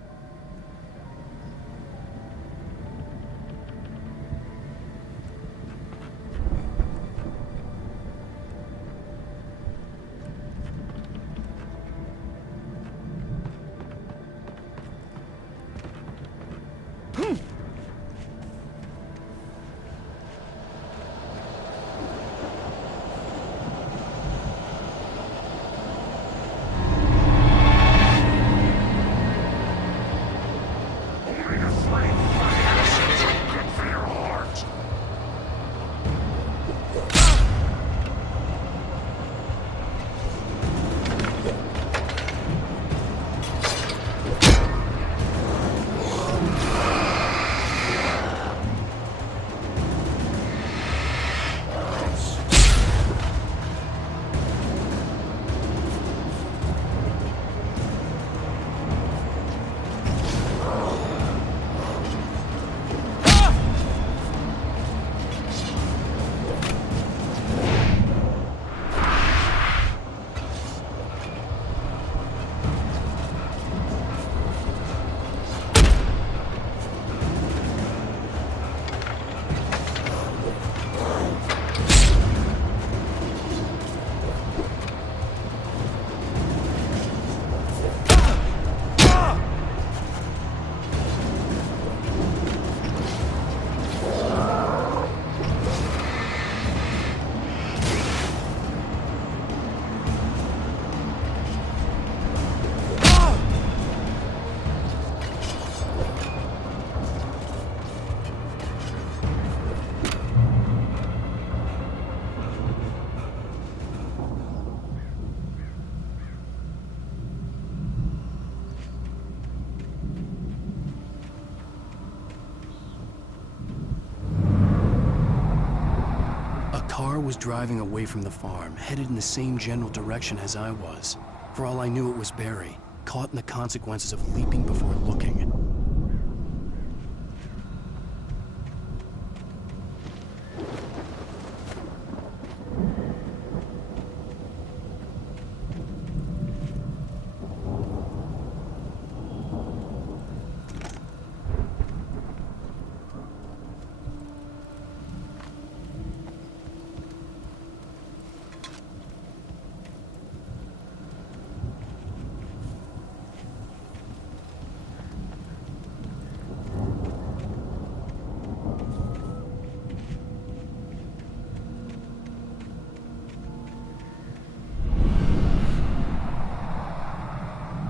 Was driving away from the farm, headed in the same general direction as I was. For all I knew, it was Barry, caught in the consequences of leaping before looking.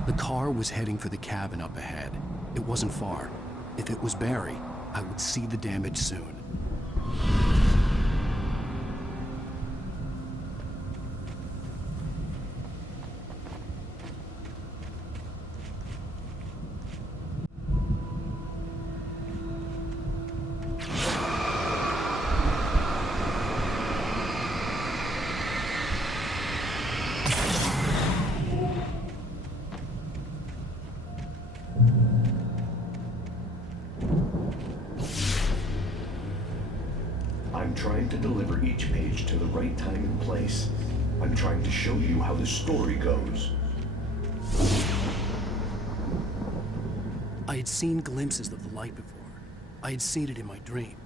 The car was heading for the cabin up ahead. It wasn't far. If it was Barry, I would see the damage soon. I'm trying to deliver each page to the right time and place. I'm trying to show you how the story goes. I had seen glimpses of the light before. I had seen it in my dream.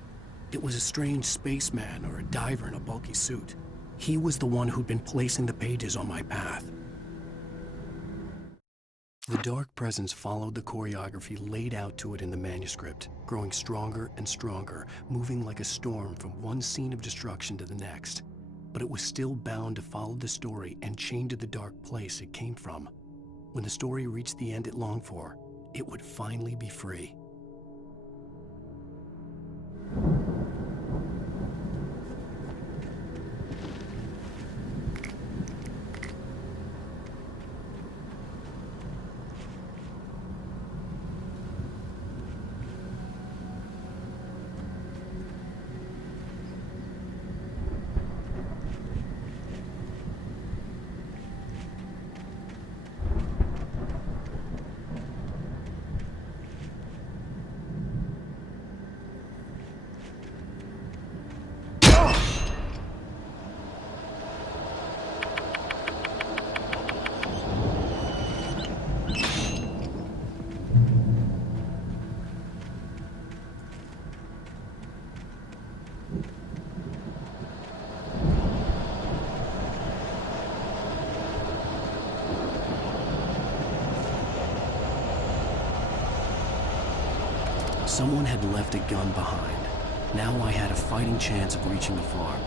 It was a strange spaceman or a diver in a bulky suit. He was the one who'd been placing the pages on my path. The dark presence followed the choreography laid out to it in the manuscript, growing stronger and stronger, moving like a storm from one scene of destruction to the next. But it was still bound to follow the story and chained to the dark place it came from. When the story reached the end it longed for, it would finally be free. Someone had left a gun behind. Now I had a fighting chance of reaching the farm.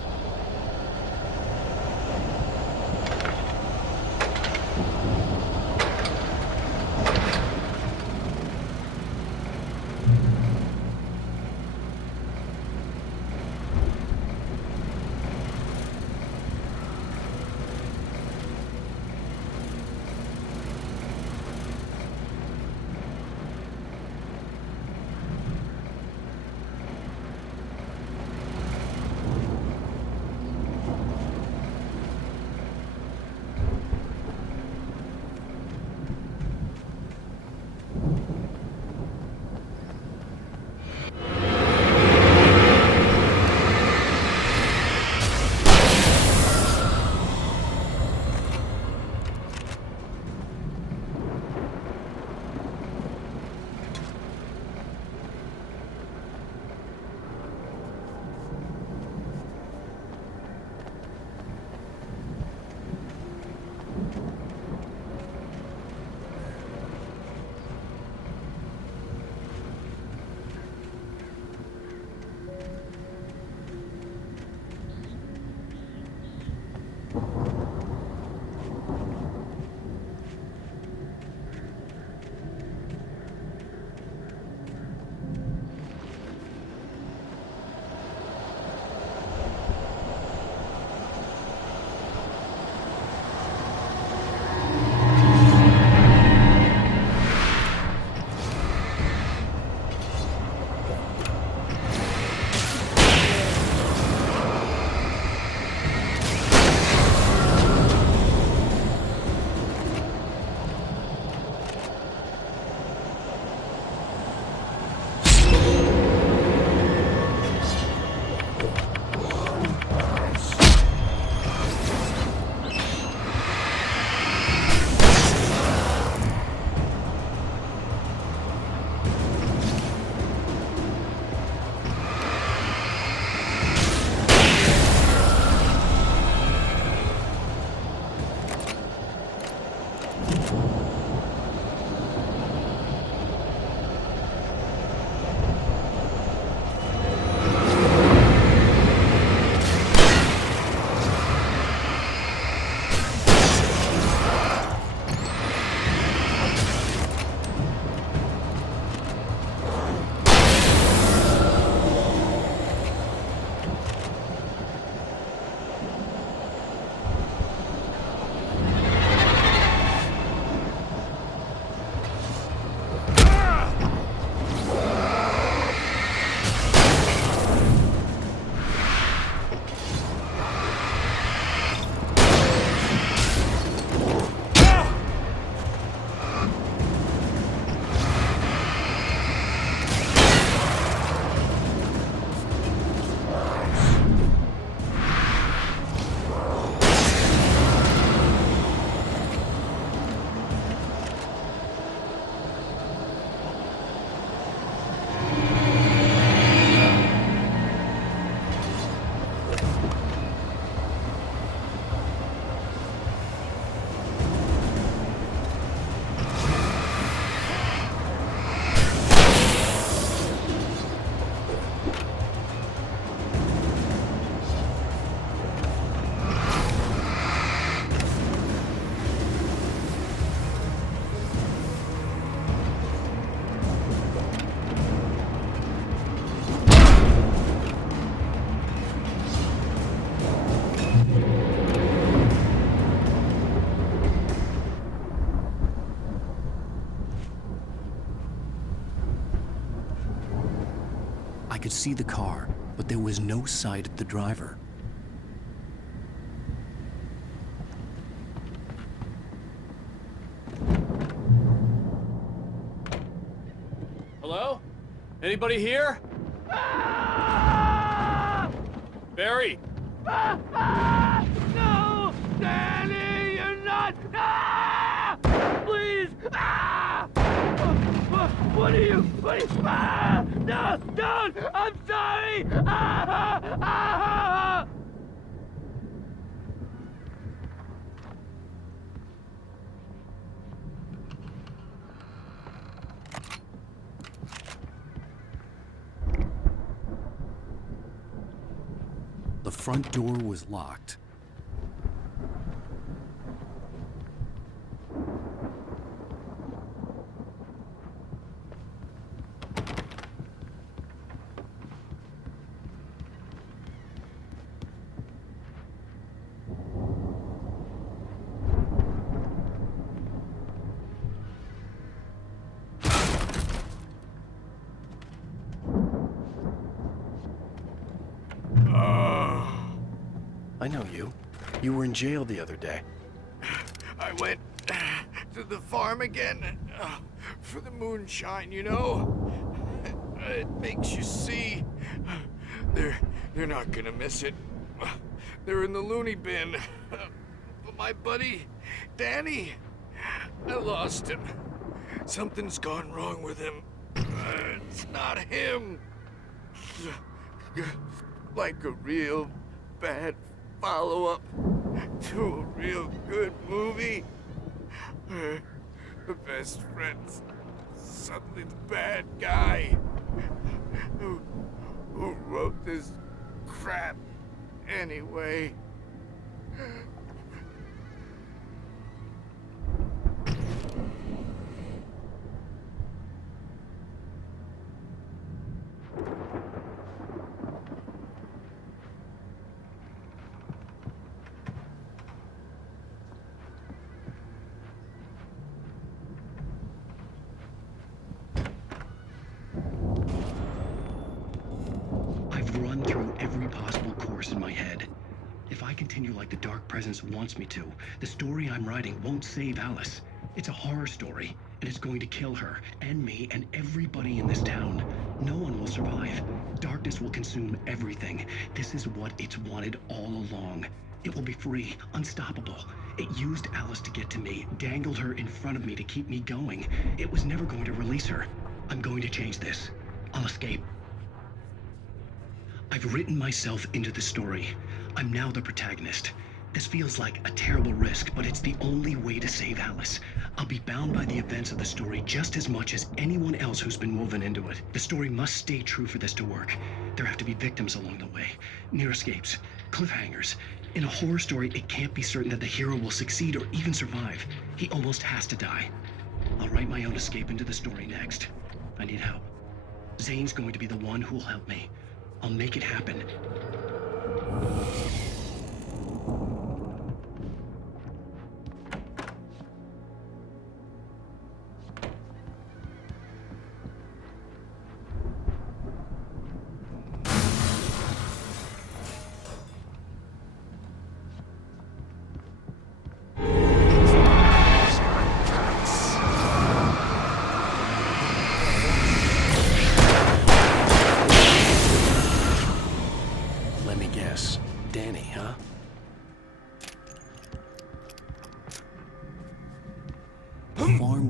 I could see the car, but there was no sight of the driver. Hello? Anybody here? Barry! No! Danny, you're not! Ah! Please! Ah! What are you? Ah! No! Don't! I'm sorry! Ah! Ah! front door was locked. I know you. You were in jail the other day. I went to the farm again for the moonshine, you know? It makes you see. They're not gonna miss it. They're in the loony bin. But my buddy, Danny, I lost him. Something's gone wrong with him. It's not him. Like a real bad follow-up to a real good movie. The best friend's suddenly the bad guy who wrote this crap anyway. Run through every possible course in my head. If I continue like the Dark Presence wants me to, the story I'm writing won't save Alice. It's a horror story, and it's going to kill her, and me, and everybody in this town. No one will survive. Darkness will consume everything. This is what it's wanted all along. It will be free, unstoppable. It used Alice to get to me, dangled her in front of me to keep me going. It was never going to release her. I'm going to change this. I'll escape. I've written myself into the story. I'm now the protagonist. This feels like a terrible risk, but it's the only way to save Alice. I'll be bound by the events of the story just as much as anyone else who's been woven into it. The story must stay true for this to work. There have to be victims along the way, near escapes, cliffhangers. In a horror story, it can't be certain that the hero will succeed or even survive. He almost has to die. I'll write my own escape into the story next. I need help. Zane's going to be the one who'll help me. I'll make it happen.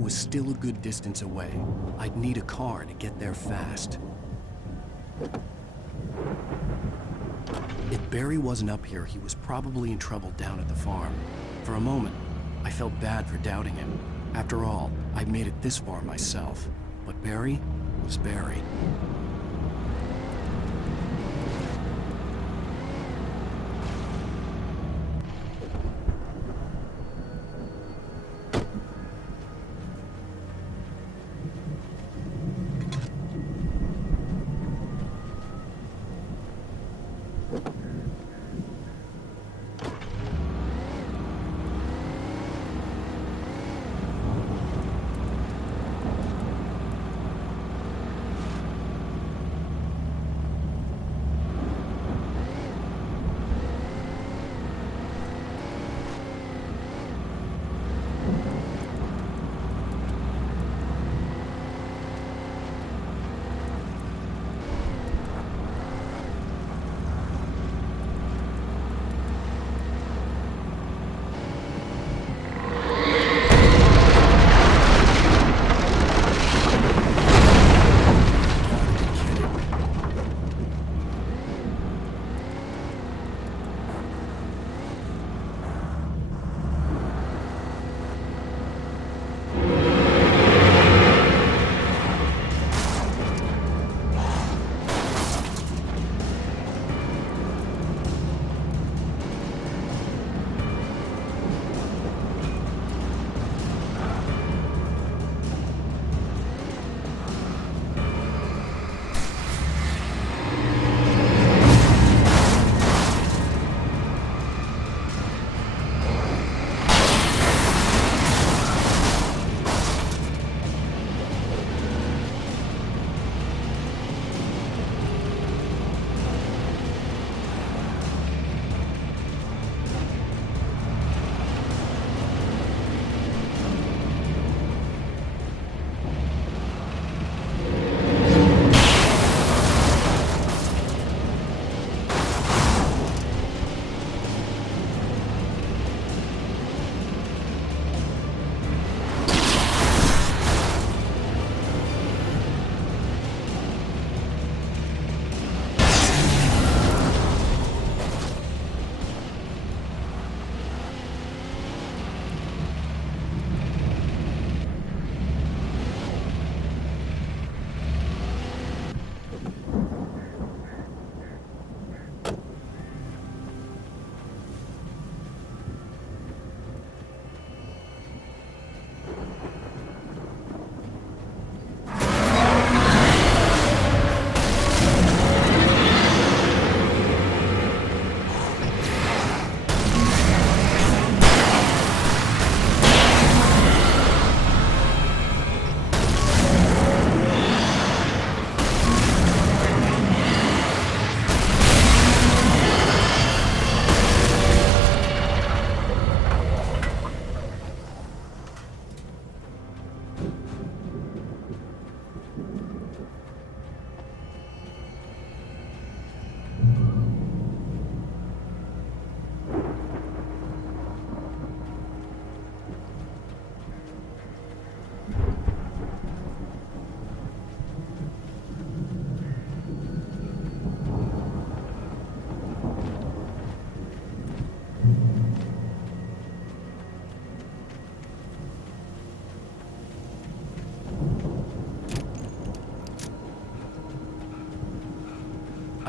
Still a good distance away. I'd need a car to get there fast. If Barry wasn't up here, he was probably in trouble down at the farm. For a moment, I felt bad for doubting him. After all, I'd made it this far myself. But Barry was Barry.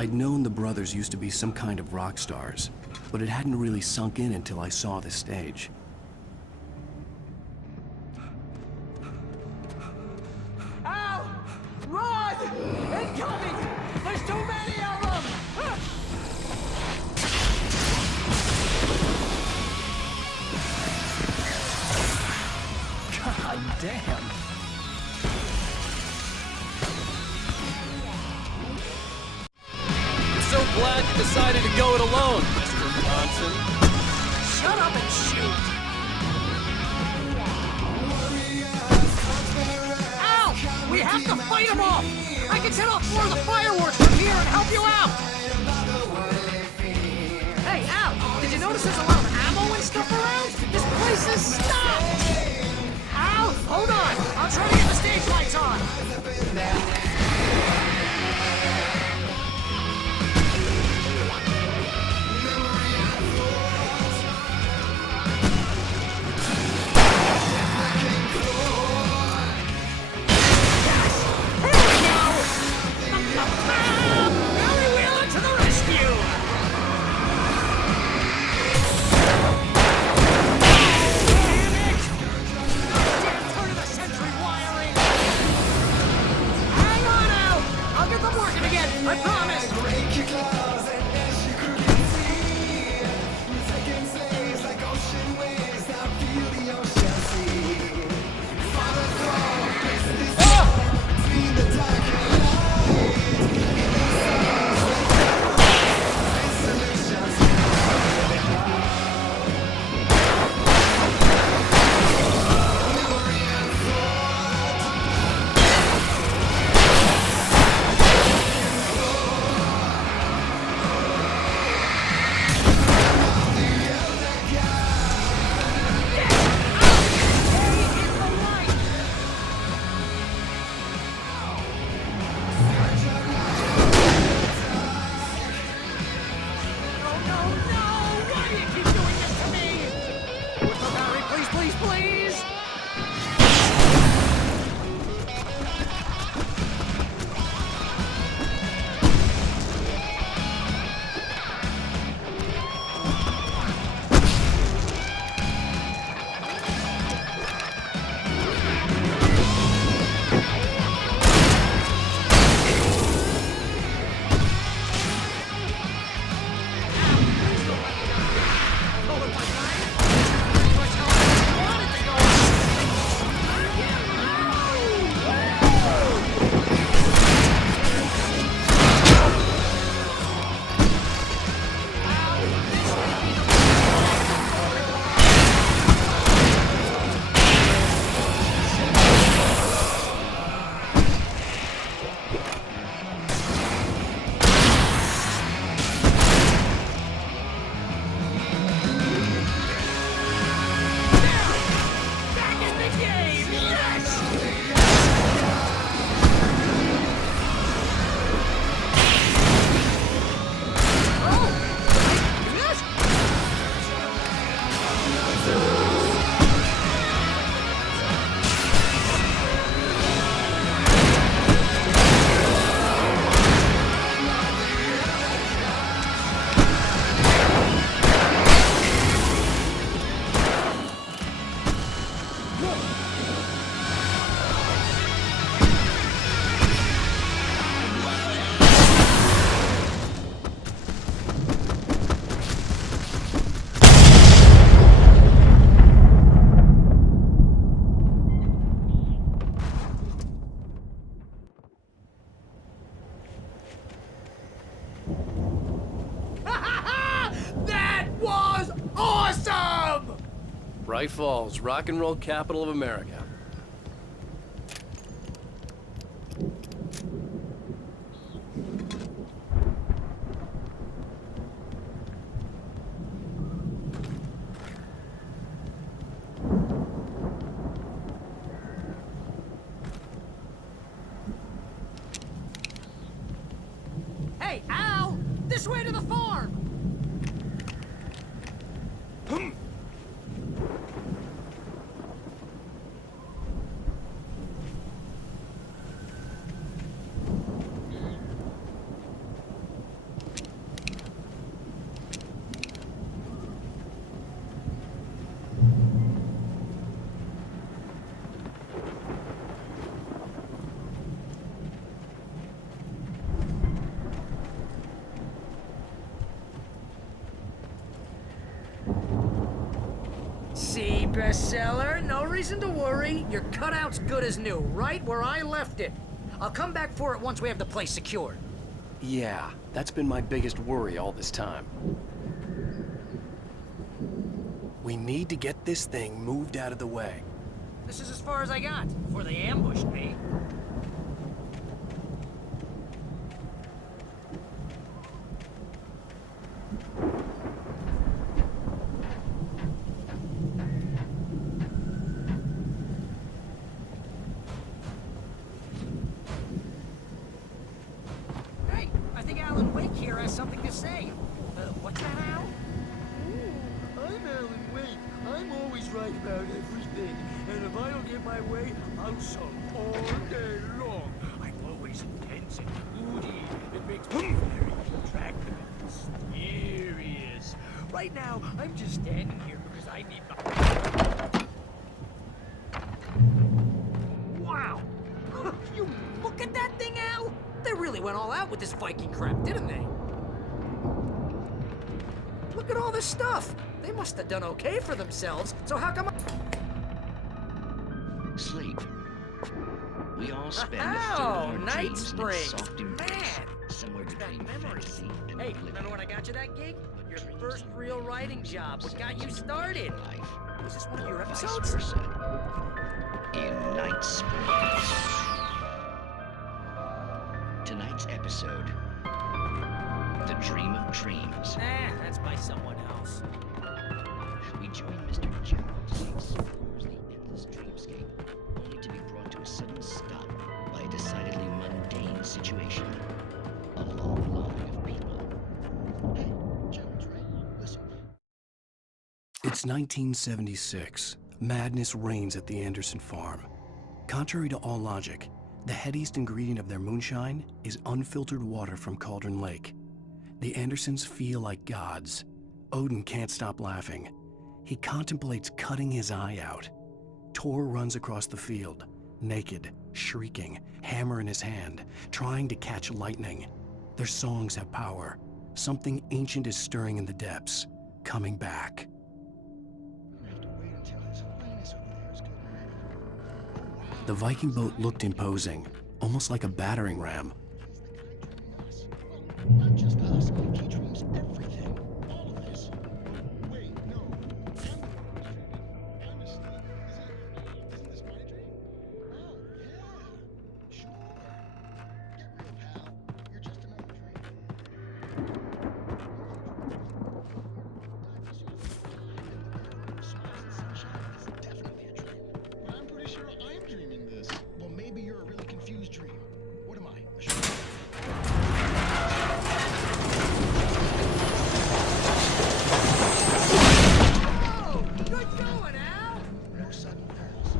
I'd known the brothers used to be some kind of rock stars, but it hadn't really sunk in until I saw the stage. Al! Run! Incoming! There's too many of them! God damn. I'm so glad you decided to go it alone, Mr. Johnson. Shut up and shoot! Ow! We have to fight them off! I can set off more of the fireworks from here and help you out! Hey, Al! Did you notice there's a lot of ammo and stuff around? This place is stopped! Al! Hold on! I'll try to get the stage lights on! Bright Falls, rock and roll capital of America. Hey, Al! This way to the farm! bestseller. No reason to worry. Your cutout's good as new, right where I left it. I'll come back for it once we have the place secured. Yeah, that's been my biggest worry all this time. We need to get this thing moved out of the way. This is as far as I got before they ambushed me. Hey, I think Alan Wake here has something to say. What's that, Al? I'm Alan Wake. I'm always right about everything. And if I don't get my way, I'll sulk all day long. I'm always intense and moody. It makes me very attractive and mysterious. Right now, I'm just standing here because I need the... Wow! You look at that thing, Al! They really went all out with this Viking crap, didn't they? Look at all this stuff! They must have done okay for themselves, so how come Sleep. We all spend a Oh, third of our night dreams in spring. its soft embrace, Man, somewhere between fantasy and Hey, oblivion. remember when I got you that gig? Your first real writing job, what got you started? Was this one of your Or vice episodes? versa. In Night Springs. Tonight's episode, The Dream of Dreams. That's by someone else. We join Mr. Jones as he explores the endless dreamscape, only to be brought to a sudden stop by a decidedly mundane situation. A long line of people. Hey, Jones, right? Listen. It's 1976. Madness reigns at the Anderson farm. Contrary to all logic, the headiest ingredient of their moonshine is unfiltered water from Cauldron Lake. The Andersons feel like gods. Odin can't stop laughing. He contemplates cutting his eye out. Tor runs across the field, naked, shrieking, hammer in his hand, trying to catch lightning. Their songs have power. Something ancient is stirring in the depths, coming back. The Viking boat looked imposing, almost like a battering ram. Not just us. He dreams everything. All of this. Wait, no. I'm asleep. Isn't this my dream? Oh, yeah. Sure. Get real, pal. You're just another dream. Definitely a dream. But I'm pretty sure I'm dreaming this. Well, maybe you're a really confused dream. What am I? Good going, Al! No sudden perils.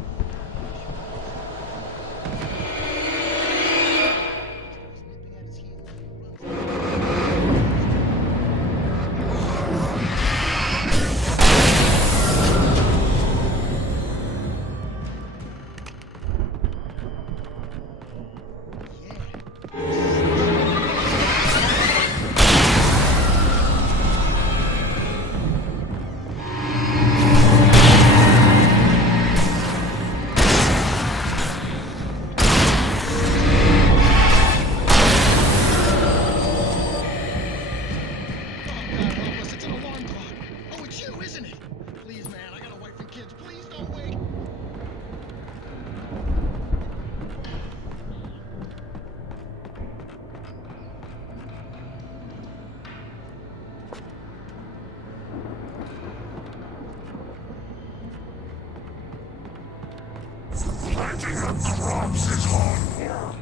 Planting the crops is hard work.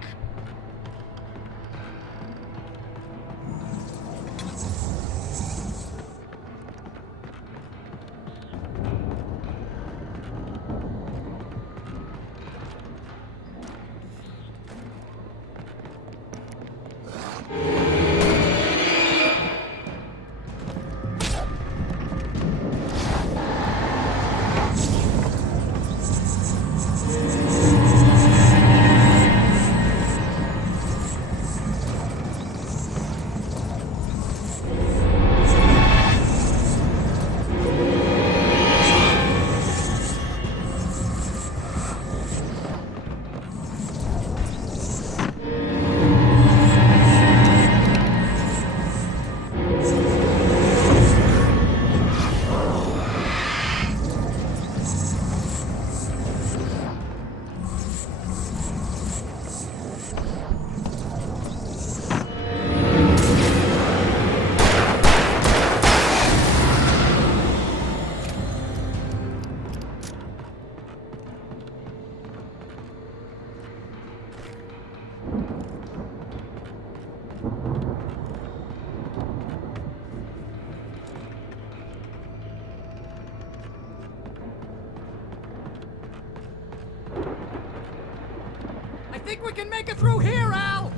think we can make it through here, Al!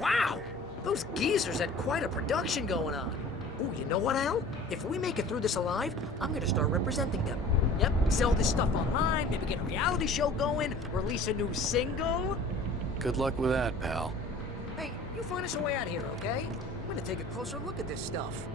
Wow! Those geezers had quite a production going on. Ooh, you know what, Al? If we make it through this alive, I'm gonna start representing them. Yep, sell this stuff online, maybe get a reality show going, release a new single. Good luck with that, pal. Hey, you find us a way out of here, okay? I'm gonna take a closer look at this stuff.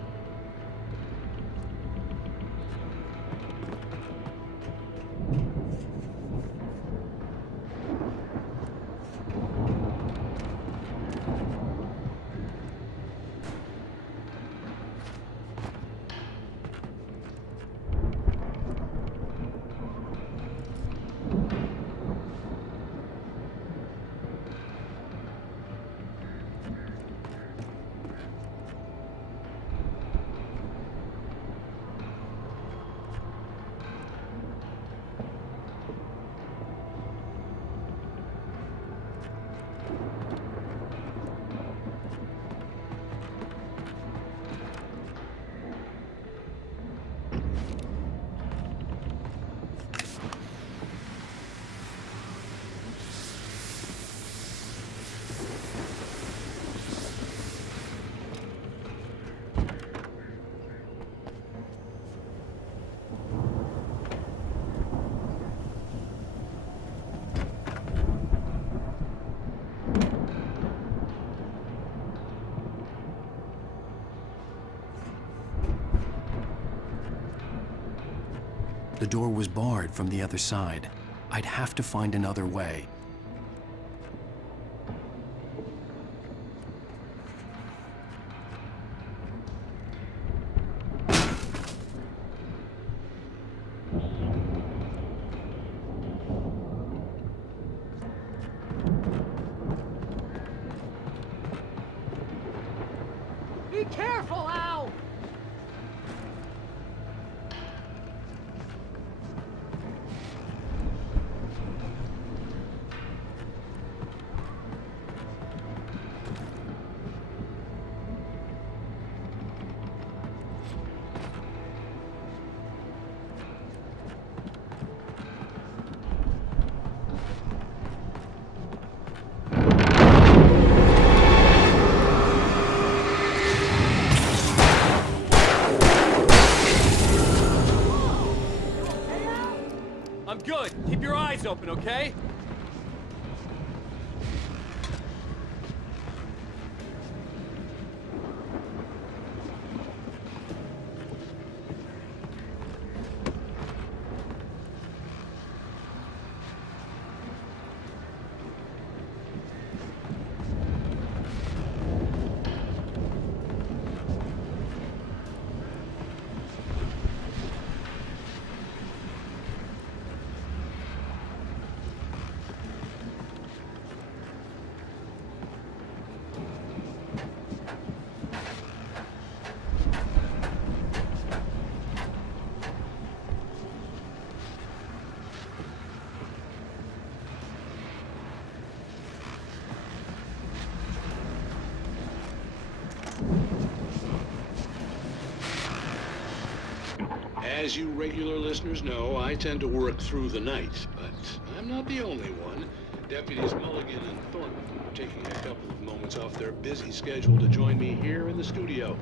The door was barred from the other side. I'd have to find another way. Be careful, Al! I'm good. Keep your eyes open, okay? As you regular listeners know, I tend to work through the night, but I'm not the only one. Deputies Mulligan and Thornton are taking a couple of moments off their busy schedule to join me here in the studio.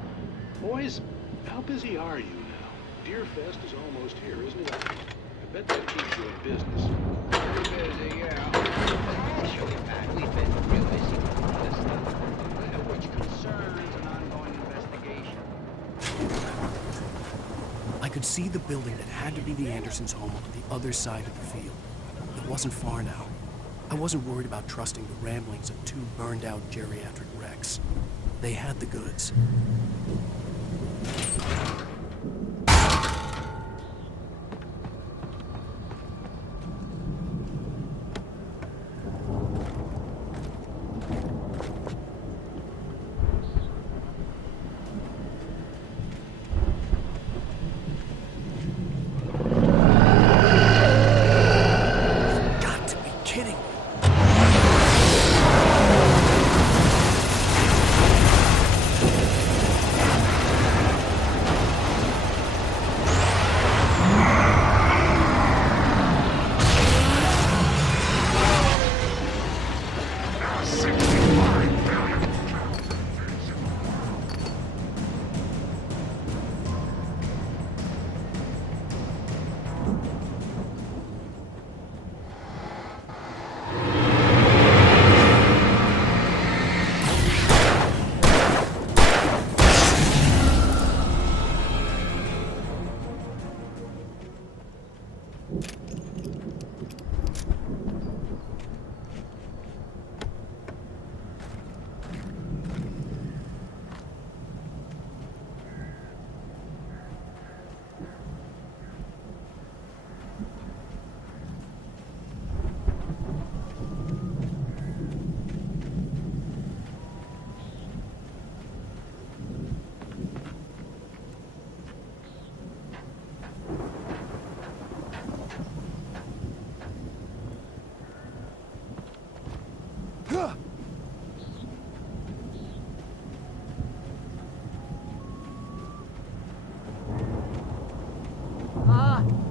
Boys, how busy are you now? Deerfest is almost here, isn't it? I bet that keeps you in business. Pretty busy, yeah. I'll show you, Pat. We've been real busy with other stuff, which concerns an ongoing investigation. I could see the building that had to be the Andersons' home on the other side of the field. It wasn't far now. I wasn't worried about trusting the ramblings of two burned-out geriatric wrecks. They had the goods.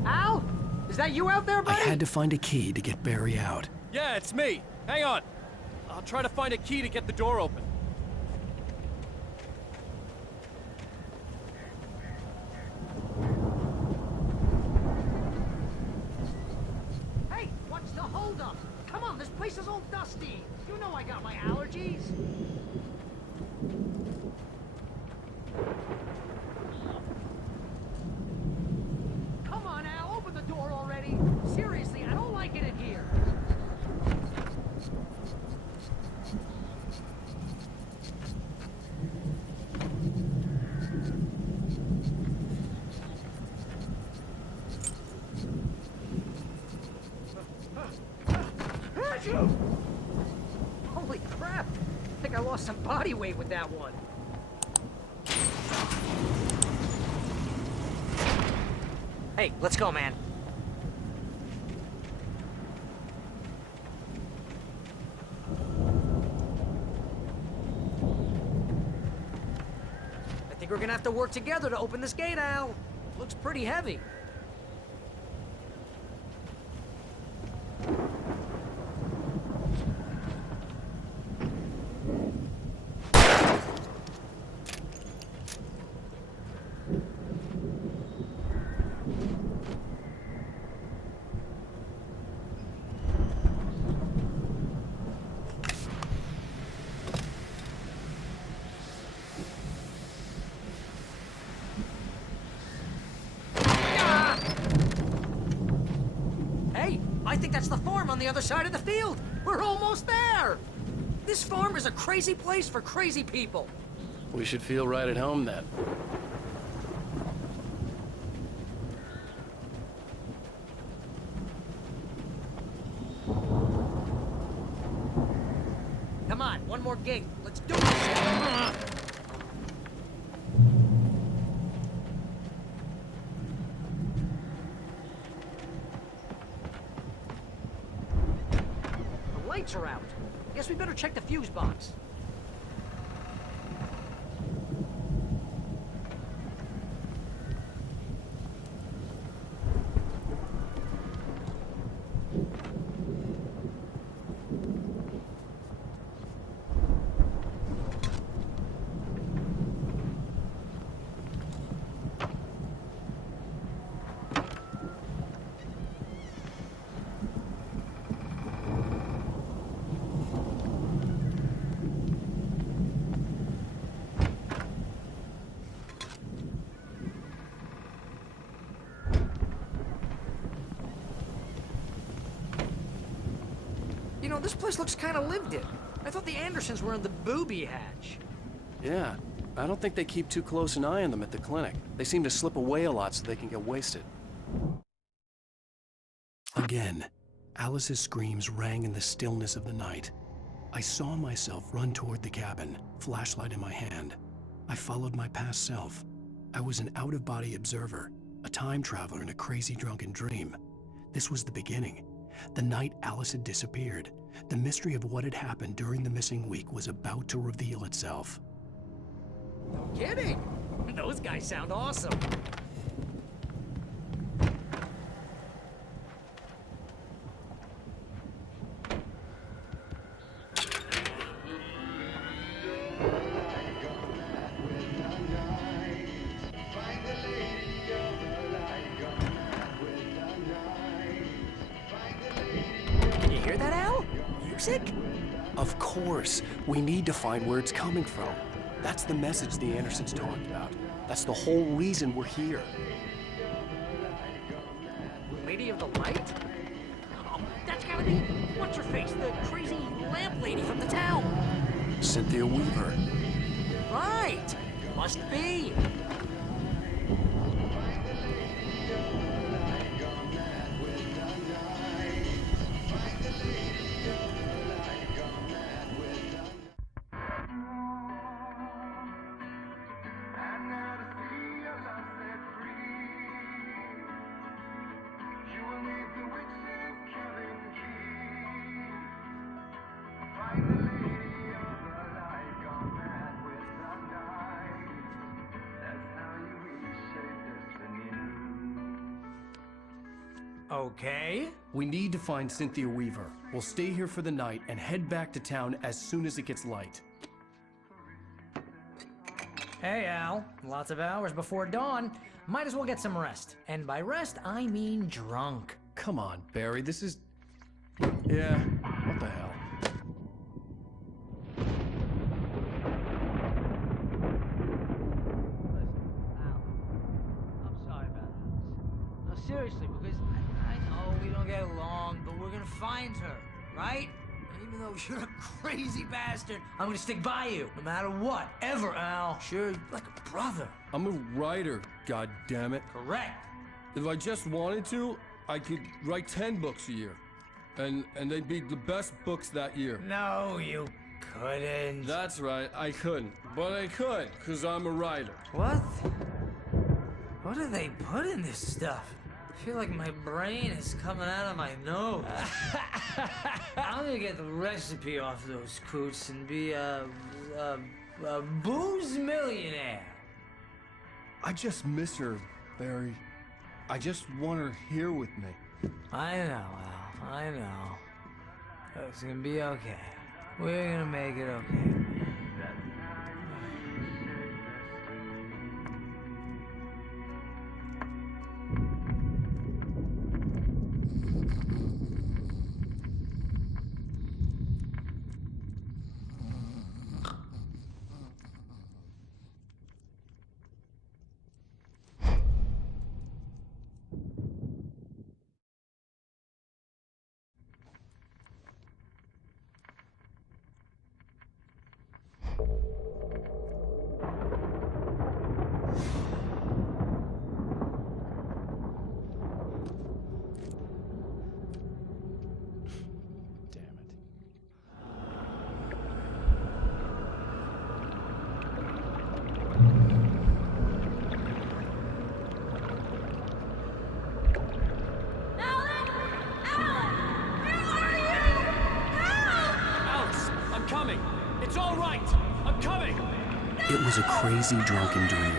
Al? Is that you out there, buddy? I had to find a key to get Barry out. Yeah, it's me. Hang on. I'll try to find a key to get the door open. Hey, what's the holdup? Come on, this place is all dusty. You know I got my allergies. Come on, Al, open the door already. Seriously, I don't like it in here. Holy crap! I think I lost some body weight with that one. Hey, let's go, man. I think we're gonna have to work together to open this gate, Al. Looks pretty heavy. I think that's the farm on the other side of the field. We're almost there. This farm is a crazy place for crazy people. We should feel right at home then. Come on, one more gate. Let's do this. Lights are out. Guess we better check the fuse box. You know, this place looks kind of lived in. I thought the Andersons were in the booby hatch. Yeah, I don't think they keep too close an eye on them at the clinic. They seem to slip away a lot so they can get wasted. Again, Alice's screams rang in the stillness of the night. I saw myself run toward the cabin, flashlight in my hand. I followed my past self. I was an out-of-body observer, a time traveler in a crazy drunken dream. This was the beginning. The night Alice had disappeared. The mystery of what had happened during the missing week was about to reveal itself. No kidding! Those guys sound awesome. Can you hear that, Al? Music? Of course. We need to find where it's coming from. That's the message the Andersons talked about. That's the whole reason we're here. Lady of the Light? Oh, that's gotta be... What's her face? The crazy lamp lady from the town. Cynthia Weaver. Right! Must be. Okay. We need to find Cynthia Weaver. We'll stay here for the night and head back to town as soon as it gets light. Hey, Al. Lots of hours before dawn. Might as well get some rest. And by rest, I mean drunk. Come on, Barry, this is... Yeah, what the hell? I'm sorry about that. No, seriously, because I know we don't get along, but we're gonna find her, right? And even though you're a crazy bastard, I'm gonna stick by you, no matter what, ever, Al. Sure, you're like a brother. I'm a writer, goddammit. Correct. If I just wanted to, I could write 10 books a year. And they'd be the best books that year. No, you couldn't. That's right, I couldn't. But I could, because I'm a writer. What? What do they put in this stuff? I feel like my brain is coming out of my nose. I'm gonna get the recipe off those coots and be a booze millionaire. I just miss her, Barry. I just want her here with me. I know, Al. I know. It's gonna be okay. We're gonna make it okay. It was a crazy drunken dream,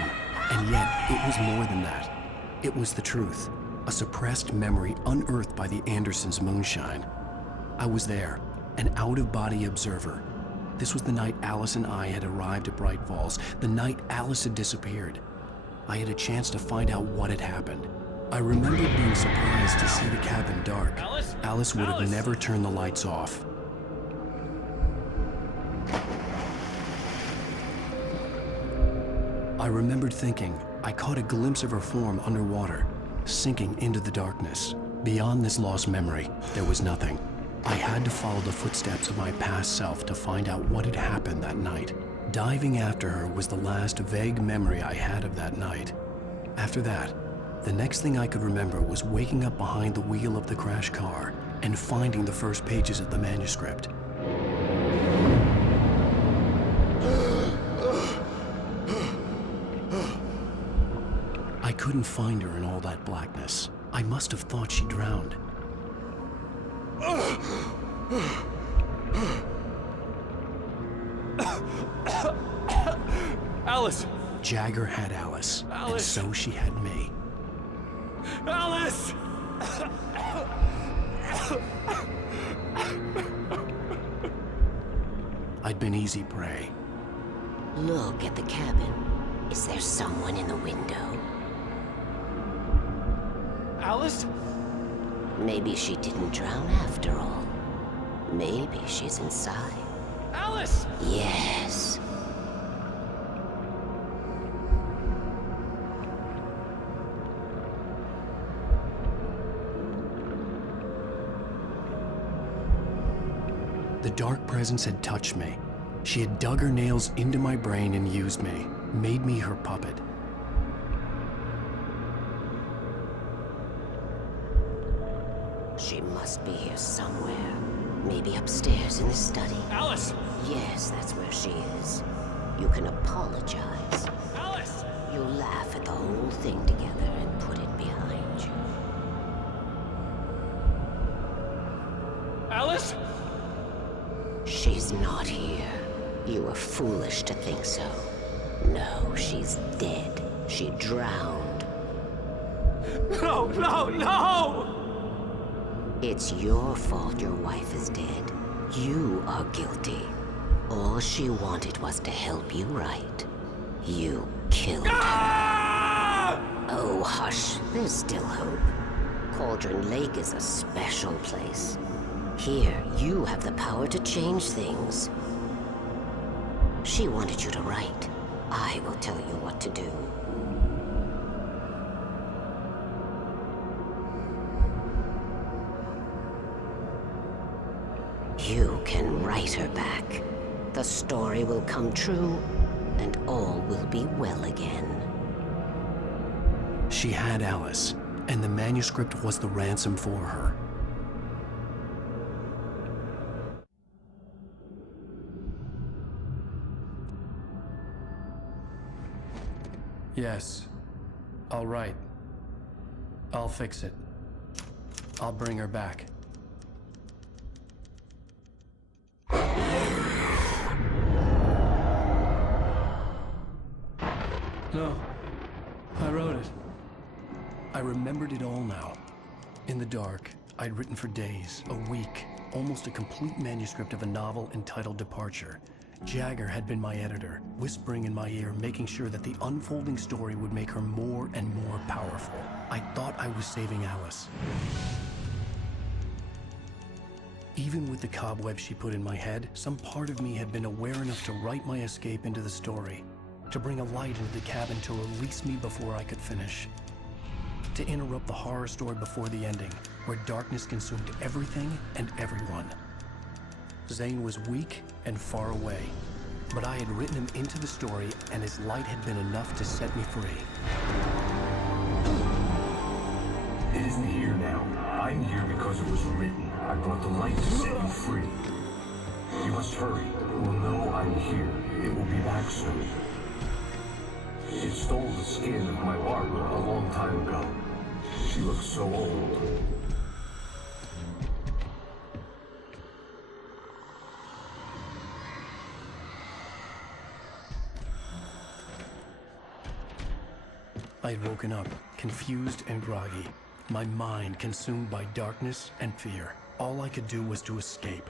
and yet it was more than that. It was the truth, a suppressed memory unearthed by the Andersons' moonshine. I was there, an out-of-body observer. This was the night Alice and I had arrived at Bright Falls, the night Alice had disappeared. I had a chance to find out what had happened. I remembered being surprised to see the cabin dark. Alice would have never turned the lights off. I remembered thinking I caught a glimpse of her form underwater, sinking into the darkness. Beyond this lost memory, there was nothing. I had to follow the footsteps of my past self to find out what had happened that night. Diving after her was the last vague memory I had of that night. After that, the next thing I could remember was waking up behind the wheel of the crash car and finding the first pages of the manuscript. I couldn't find her in all that blackness. I must have thought she drowned. Alice! Jagger had Alice, and so she had me. Alice! I'd been easy prey. Look at the cabin. Is there someone in the window? Alice? Maybe she didn't drown after all. Maybe she's inside. Alice! Yes. The dark presence had touched me. She had dug her nails into my brain and used me, made me her puppet. She must be here somewhere. Maybe upstairs in the study. Alice! Yes, that's where she is. You can apologize. Alice! You laugh at the whole thing together and put it behind you. Alice? She's not here. You were foolish to think so. No, she's dead. She drowned. No, no, no! It's your fault your wife is dead. You are guilty. All she wanted was to help you right. You killed her. Oh, hush. There's still hope. Cauldron Lake is a special place. Here, you have the power to change things. She wanted you to write. I will tell you what to do. You can write her back. The story will come true, and all will be well again. She had Alice, and the manuscript was the ransom for her. Yes. All right. I'll fix it. I'll bring her back. No. I wrote it. I remembered it all now. In the dark, I'd written for days, a week, almost a complete manuscript of a novel entitled Departure. Jagger had been my editor, whispering in my ear, making sure that the unfolding story would make her more and more powerful. I thought I was saving Alice. Even with the cobwebs she put in my head, some part of me had been aware enough to write my escape into the story, to bring a light into the cabin to release me before I could finish, to interrupt the horror story before the ending, where darkness consumed everything and everyone. Zane was weak and far away, but I had written him into the story, and his light had been enough to set me free. It isn't here now. I'm here because it was written. I brought the light to set you free. You must hurry. It will know I'm here. It will be back soon. It stole the skin of my Barbara a long time ago. She looks so old. I'd woken up, confused and groggy, my mind consumed by darkness and fear. All I could do was to escape.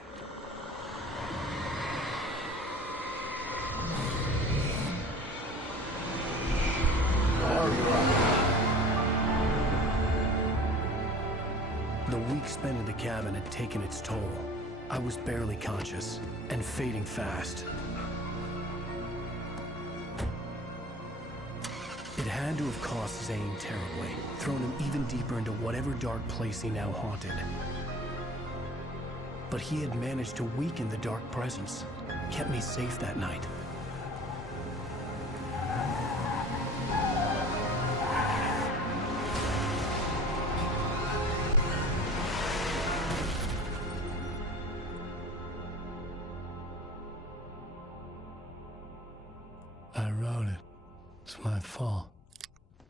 The week spent in the cabin had taken its toll. I was barely conscious, and fading fast. It had to have cost Zane terribly, thrown him even deeper into whatever dark place he now haunted. But he had managed to weaken the dark presence, kept me safe that night. I wrote it. It's my fault.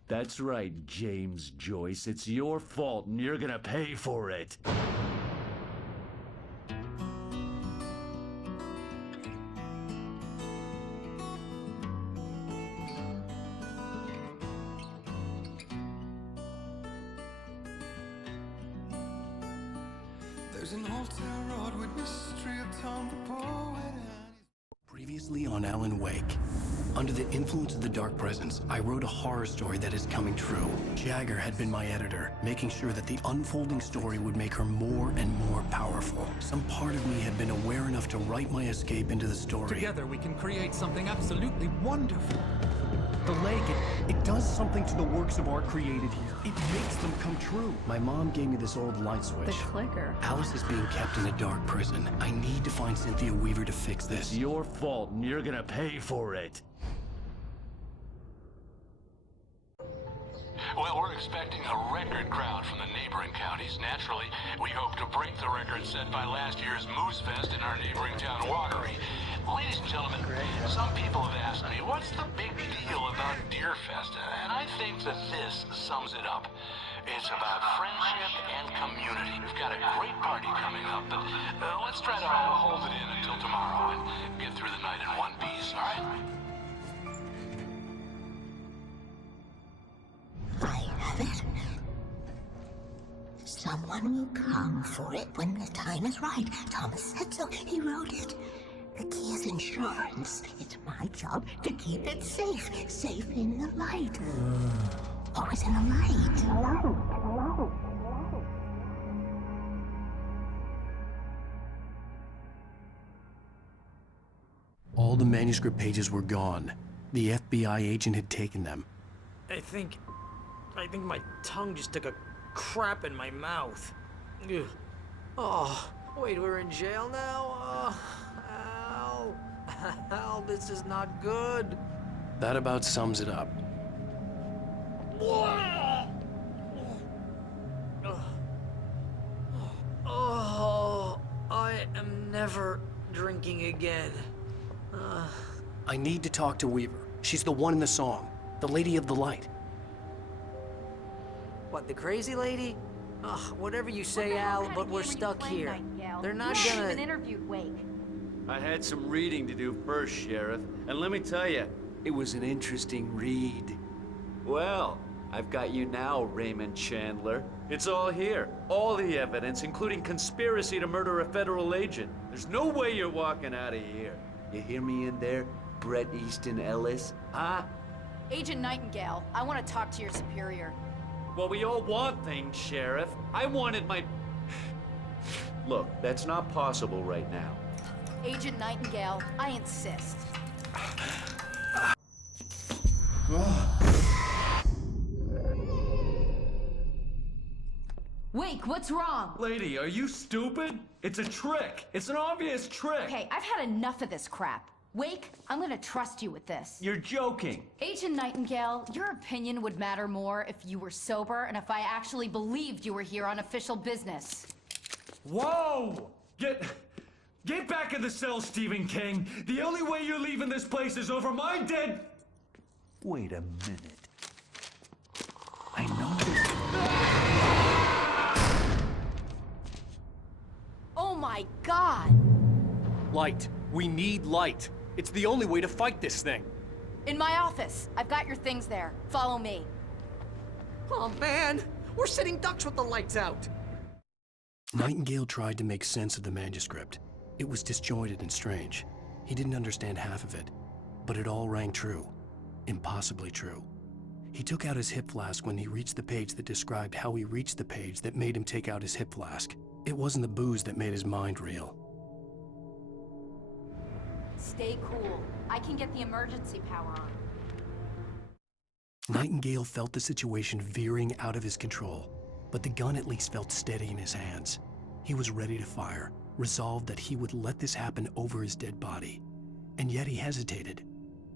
That's right, James Joyce. It's your fault, and you're gonna pay for it. There's an old town road with mystery of Tom the poet. Previously on Alan Wake. Under the influence of the dark presence, I wrote a horror story that is coming true. Jagger had been my editor, making sure that the unfolding story would make her more and more powerful. Some part of me had been aware enough to write my escape into the story. Together we can create something absolutely wonderful. The lake, it does something to the works of art created here. It makes them come true. My mom gave me this old light switch. The clicker. Alice is being kept in a dark prison. I need to find Cynthia Weaver to fix this. It's your fault, and you're gonna pay for it. Well, we're expecting a record crowd from the neighboring counties. Naturally, we hope to break the record set by last year's Moose Fest in our neighboring town, WAKE-RE. Ladies and gentlemen, some people have asked me, what's the big deal about Deer Fest? And I think that this sums it up. It's about friendship and community. We've got a great party coming up, but let's try to hold it in until tomorrow and get through the night in one piece, all right? I have it. Someone will come for it when the time is right. Thomas said so. He wrote it. The key is insurance. It's my job to keep it safe. Safe in the light. Always in the light. All the manuscript pages were gone. The FBI agent had taken them. I think my tongue just took a crap in my mouth. Ugh. Oh, wait, we're in jail now? Al, this is not good. That about sums it up. Oh, I am never drinking again. I need to talk to Weaver. She's the one in the song. The Lady of the Light. What, the crazy lady? Ugh, whatever you say, Al, but we're stuck here. They're not gonna... interviewed Wake. I had some reading to do first, Sheriff, and let me tell you, it was an interesting read. Well, I've got you now, Raymond Chandler. It's all here. All the evidence, including conspiracy to murder a federal agent. There's no way you're walking out of here. You hear me in there, Bret Easton Ellis? Huh? Agent Nightingale, I want to talk to your superior. Well, we all want things, Sheriff. I wanted my... Look, that's not possible right now. Agent Nightingale, I insist. Wake, what's wrong? Lady, are you stupid? It's a trick. It's an obvious trick. Okay, I've had enough of this crap. Wake, I'm gonna trust you with this. You're joking. Agent Nightingale, your opinion would matter more if you were sober and if I actually believed you were here on official business. Whoa! Get back in the cell, Stephen King. The only way you're leaving this place is over my dead... Wait a minute. I know this... Oh my God! Light. We need light. It's the only way to fight this thing. In my office. I've got your things there. Follow me. Oh man, we're sitting ducks with the lights out. Nightingale tried to make sense of the manuscript. It was disjointed and strange. He didn't understand half of it, but it all rang true. Impossibly true. He took out his hip flask when he reached the page that described how he reached the page that made him take out his hip flask. It wasn't the booze that made his mind reel. Stay cool. I can get the emergency power on. Nightingale felt the situation veering out of his control, but the gun at least felt steady in his hands. He was ready to fire, resolved that he would let this happen over his dead body. And yet he hesitated.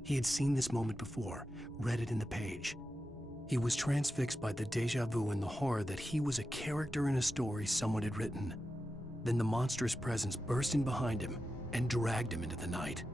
He had seen this moment before, read it in the page. He was transfixed by the déjà vu and the horror that he was a character in a story someone had written. Then the monstrous presence burst in behind him and dragged him into the night.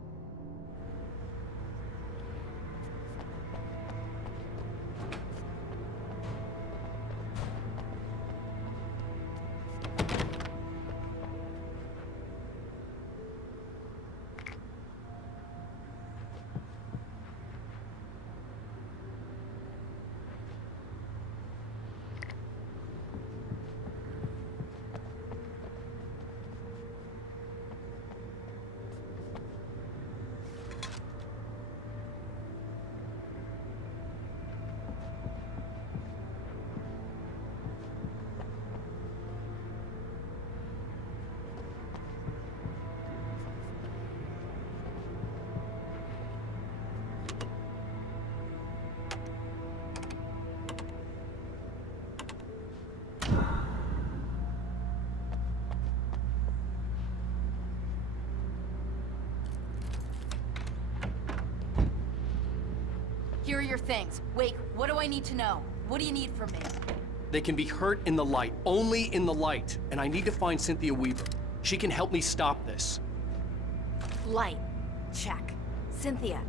Here are your things. Wake, what do I need to know? What do you need from me? They can be hurt in the light, only in the light. And I need to find Cynthia Weaver. She can help me stop this. Light. Check. Cynthia.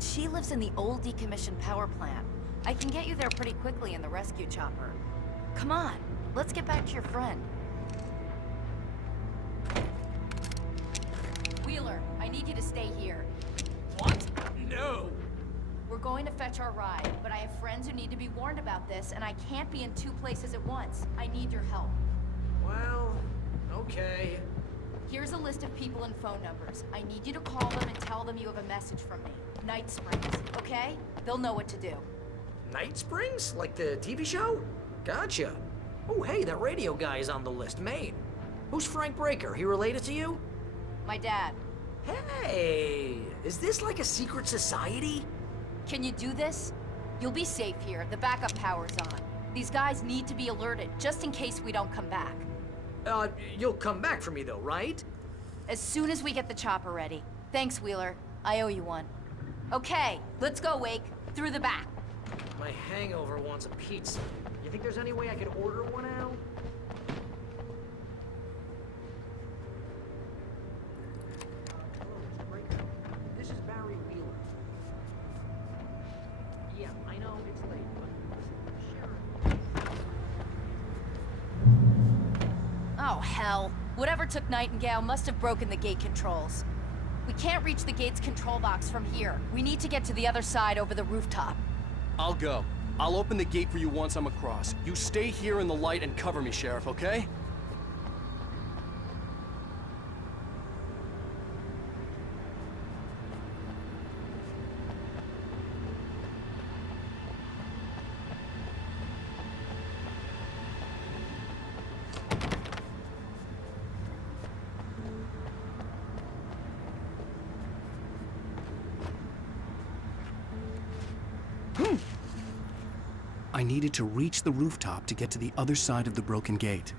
She lives in the old decommissioned power plant. I can get you there pretty quickly in the rescue chopper. Come on, let's get back to your friend. Wheeler, I need you to stay here. What? No! We're going to fetch our ride, but I have friends who need to be warned about this, and I can't be in 2 places at once. I need your help. Well, okay. Here's a list of people and phone numbers. I need you to call them and tell them you have a message from me. Night Springs, okay? They'll know what to do. Night Springs? Like the TV show? Gotcha. Oh, hey, that radio guy is on the list, Maine. Who's Frank Breaker? He related to you? My dad. Hey, is this like a secret society? Can you do this? You'll be safe here. The backup power's on. These guys need to be alerted, just in case we don't come back. You'll come back for me though, right? As soon as we get the chopper ready. Thanks, Wheeler. I owe you one. Okay, let's go, Wake. Through the back. My hangover wants a pizza. You think there's any way I could order one out? This is Barry Wheeler. Yeah, I know it's late, but Oh, hell. Whatever took Nightingale must have broken the gate controls. We can't reach the gate's control box from here. We need to get to the other side over the rooftop. I'll go. I'll open the gate for you once I'm across. You stay here in the light and cover me, Sheriff, okay? I needed to reach the rooftop to get to the other side of the broken gate.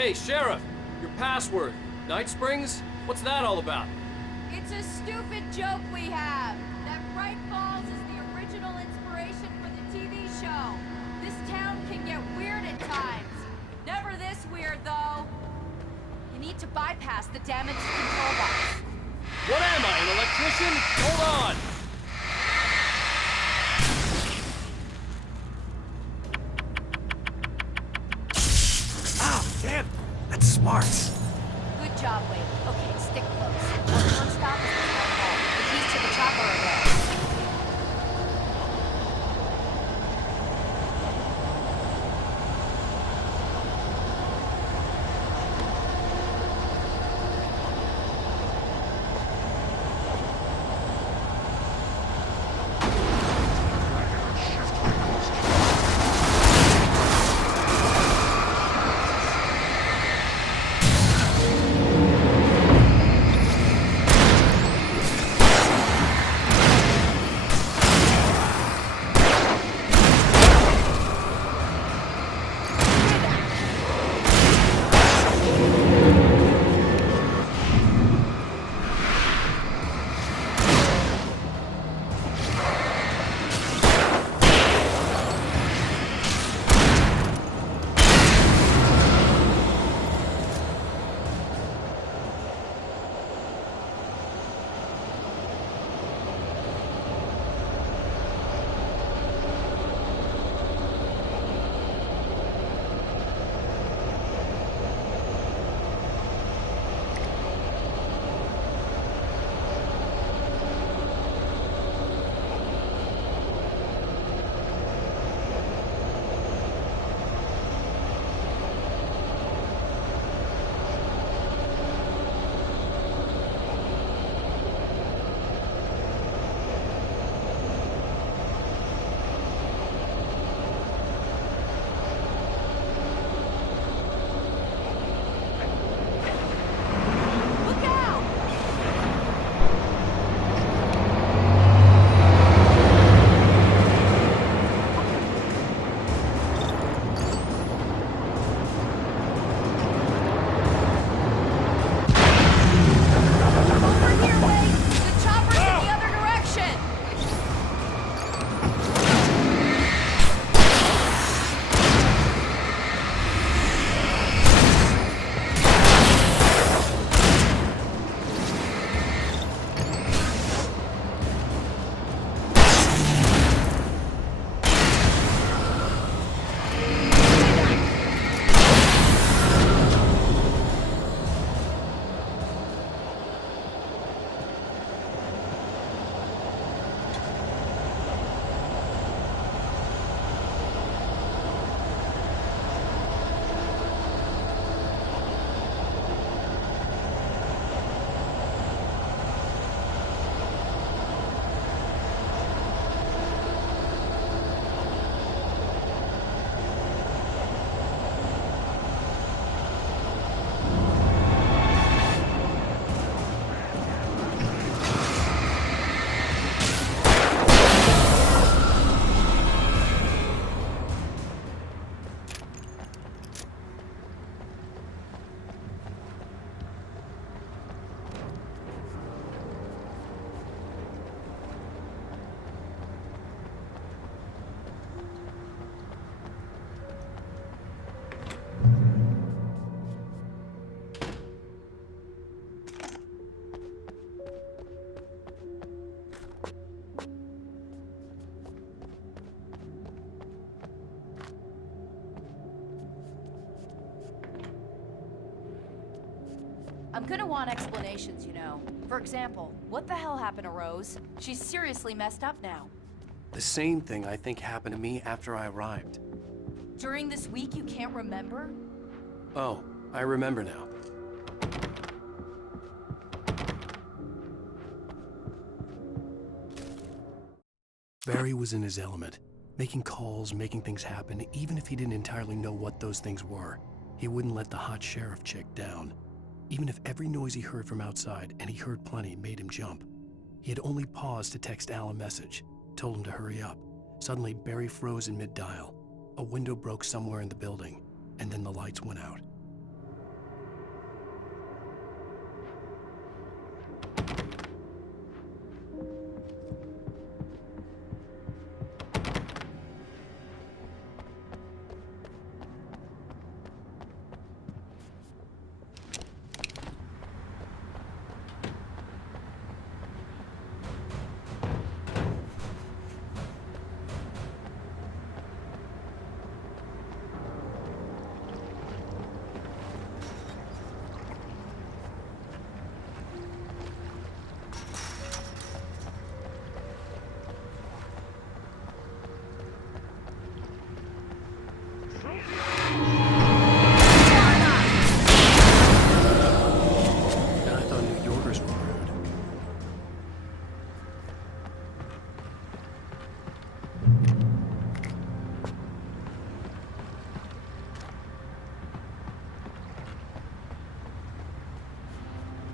Hey, Sheriff! Your password. Night Springs? What's that all about? It's a stupid joke we have. That Bright Falls is the original inspiration for the TV show. This town can get weird at times. Never this weird, though. You need to bypass the damaged control box. What am I, an electrician? Hold on! Ah, damn! That's smart. Good job, Wade. Okay, stick close. One stop is the town hall. The keys to the chopper are there. I'm gonna want explanations, you know. For example, what the hell happened to Rose? She's seriously messed up now. The same thing I think happened to me after I arrived. During this week, you can't remember? Oh, I remember now. Barry was in his element, making calls, making things happen, even if he didn't entirely know what those things were. He wouldn't let the hot sheriff chick down. Even if every noise he heard from outside, and he heard plenty, made him jump. He had only paused to text Al a message, told him to hurry up. Suddenly, Barry froze in mid-dial. A window broke somewhere in the building, and then the lights went out.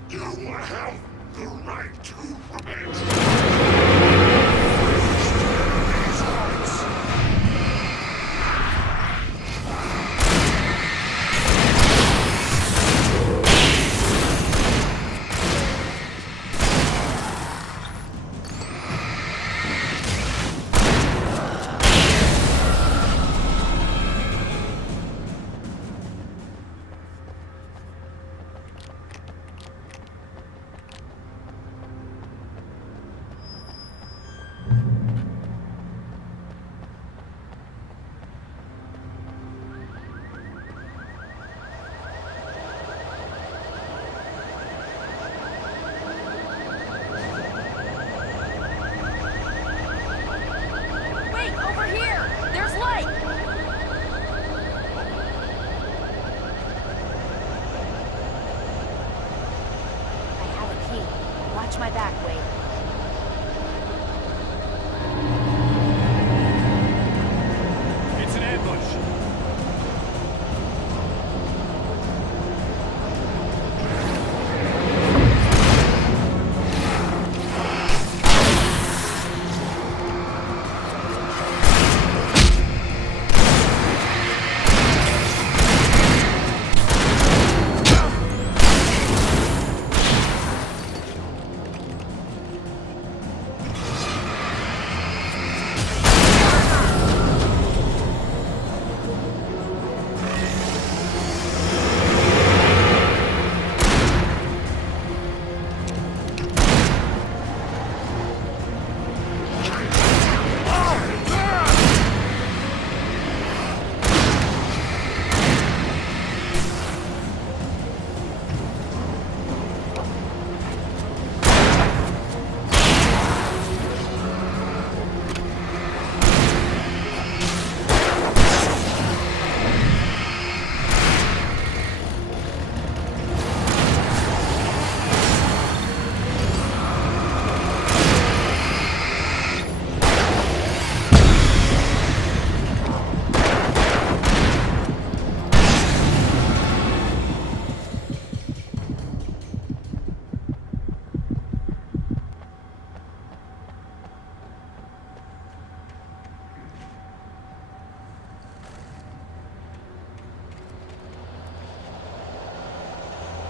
You have the right to remain. Watch my back, Wade. It's an ambush.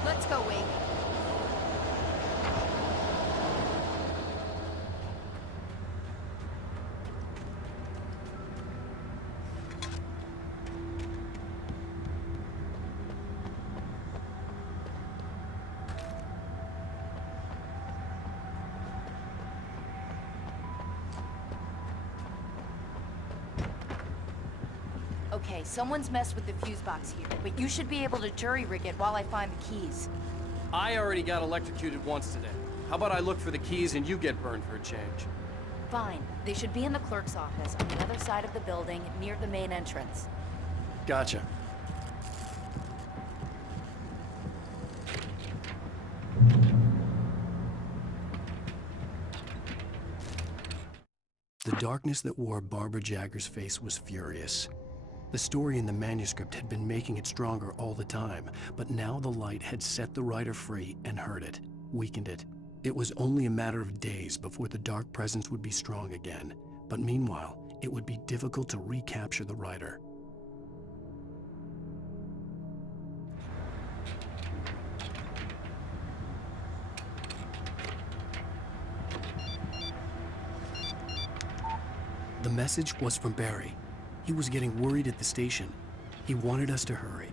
Let's go, Wake. Okay, someone's messed with the fuse box here, but you should be able to jury-rig it while I find the keys. I already got electrocuted once today. How about I look for the keys and you get burned for a change? Fine. They should be in the clerk's office on the other side of the building, near the main entrance. Gotcha. The darkness that wore Barbara Jagger's face was furious. The story in the manuscript had been making it stronger all the time, but now the light had set the writer free and hurt it, weakened it. It was only a matter of days before the dark presence would be strong again, but meanwhile, it would be difficult to recapture the writer. The message was from Barry. He was getting worried at the station. He wanted us to hurry.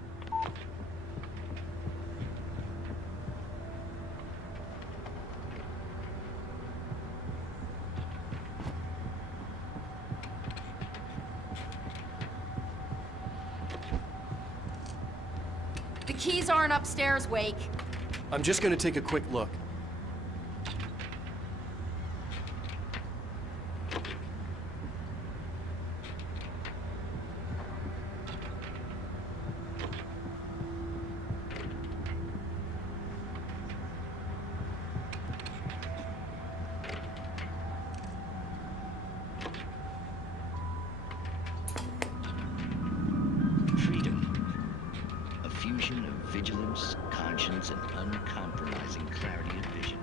The keys aren't upstairs, Wake. I'm just gonna take a quick look. Freedom. A fusion of vigilance, conscience, conscience and uncompromising clarity of vision.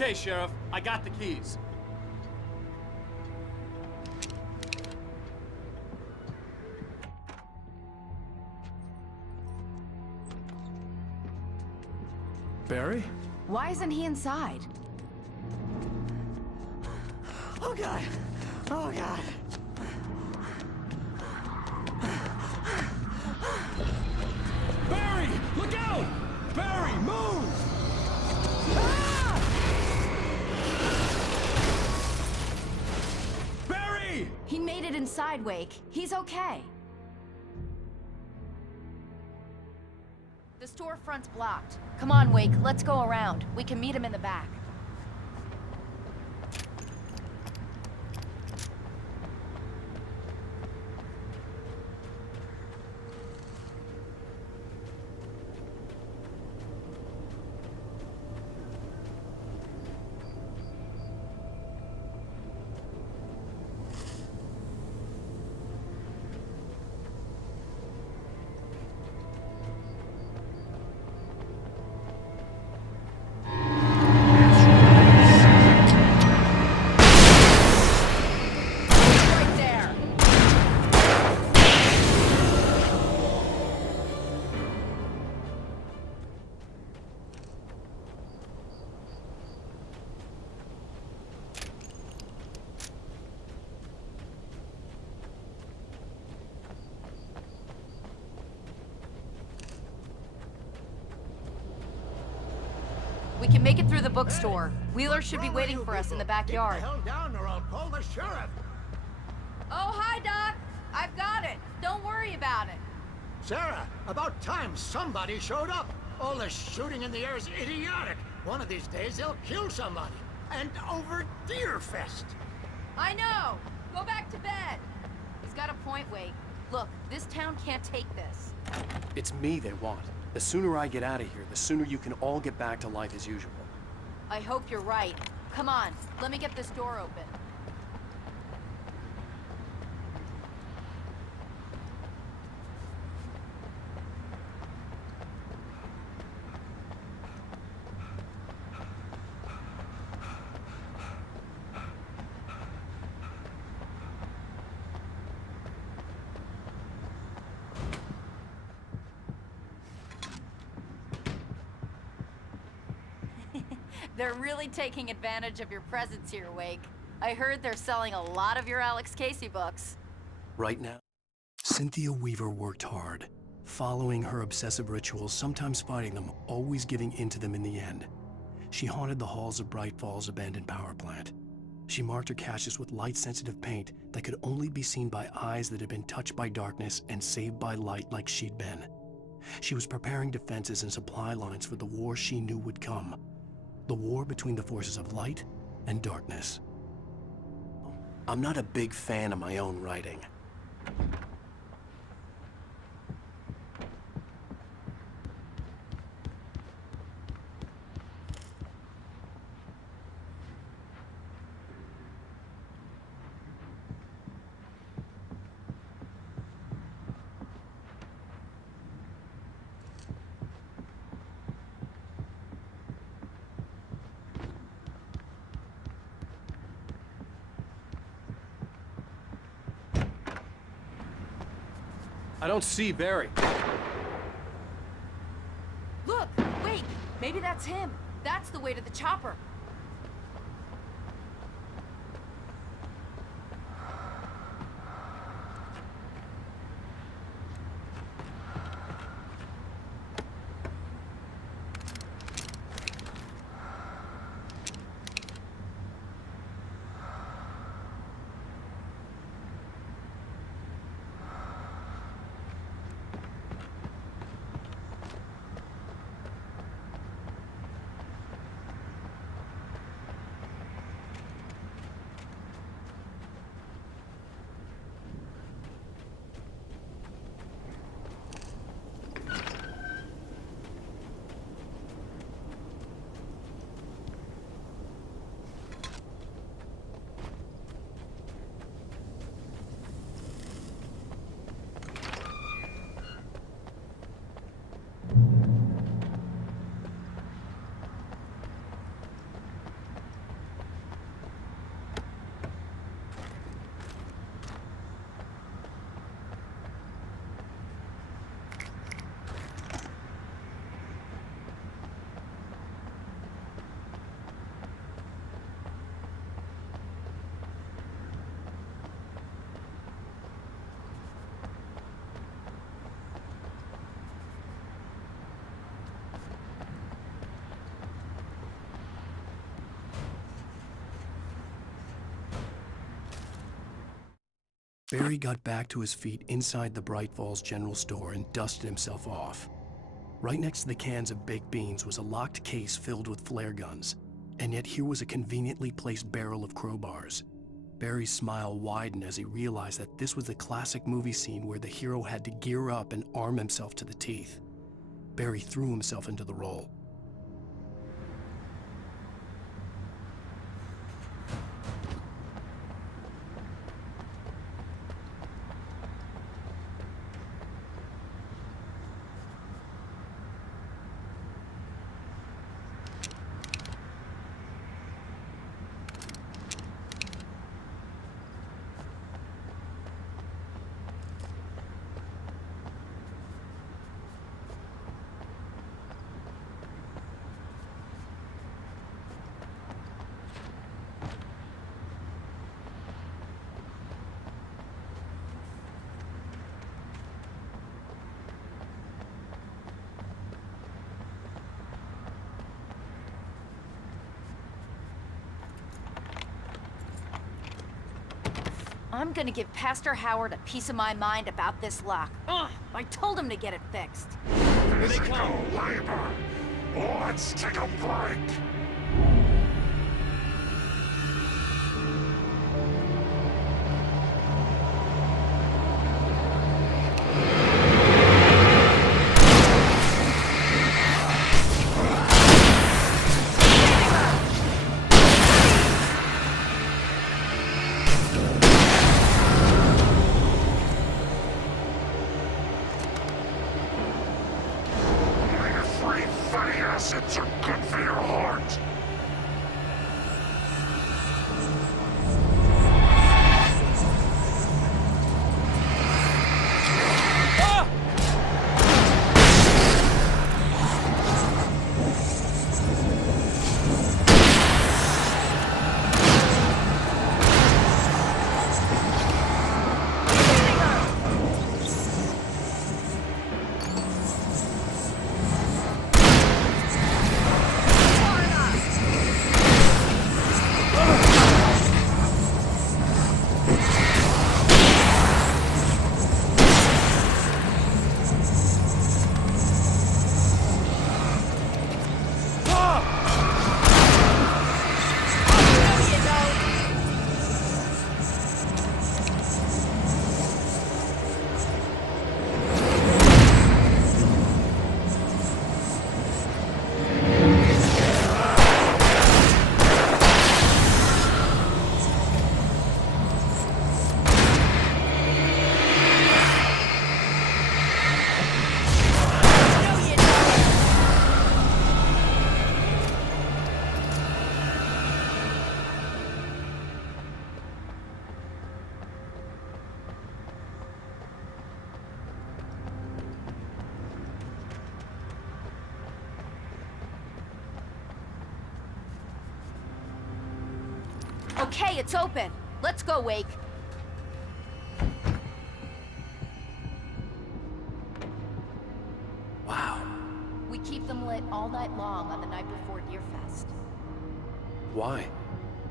Okay, Sheriff, I got the keys. Barry? Why isn't he inside? Oh God! Oh God! Barry! Look out! Barry, move! Barry! He made it inside, Wake. He's okay. The storefront's blocked. Come on, Wake. Let's go around. We can meet him in the back. We can make it through the bookstore. Wheeler should be waiting for us in the backyard. Keep the hell down or I'll call the sheriff. Oh, hi, Doc. I've got it. Don't worry about it. Sarah, about time somebody showed up. All the shooting in the air is idiotic. One of these days they'll kill somebody. And over Deerfest. I know. Go back to bed. He's got a point, Wake. Look, this town can't take this. It's me they want. The sooner I get out of here, the sooner you can all get back to life as usual. I hope you're right. Come on, let me get this door open. They're really taking advantage of your presence here, Wake. I heard they're selling a lot of your Alex Casey books. Right now, Cynthia Weaver worked hard, following her obsessive rituals, sometimes fighting them, always giving in to them in the end. She haunted the halls of Bright Falls' abandoned power plant. She marked her caches with light-sensitive paint that could only be seen by eyes that had been touched by darkness and saved by light like she'd been. She was preparing defenses and supply lines for the war she knew would come. The war between the forces of light and darkness. I'm not a big fan of my own writing. I don't see Barry. Look, wait, maybe that's him. That's the way to the chopper. Barry got back to his feet inside the Bright Falls General Store and dusted himself off. Right next to the cans of baked beans was a locked case filled with flare guns, and yet here was a conveniently placed barrel of crowbars. Barry's smile widened as he realized that this was the classic movie scene where the hero had to gear up and arm himself to the teeth. Barry threw himself into the role. I'm gonna give Pastor Howard a piece of my mind about this lock. Ugh, I told him to get it fixed. Here they come. Labor. Let's take a break. Acids are good for your heart. Okay, it's open. Let's go, Wake. Wow. We keep them lit all night long on the night before Deerfest. Why?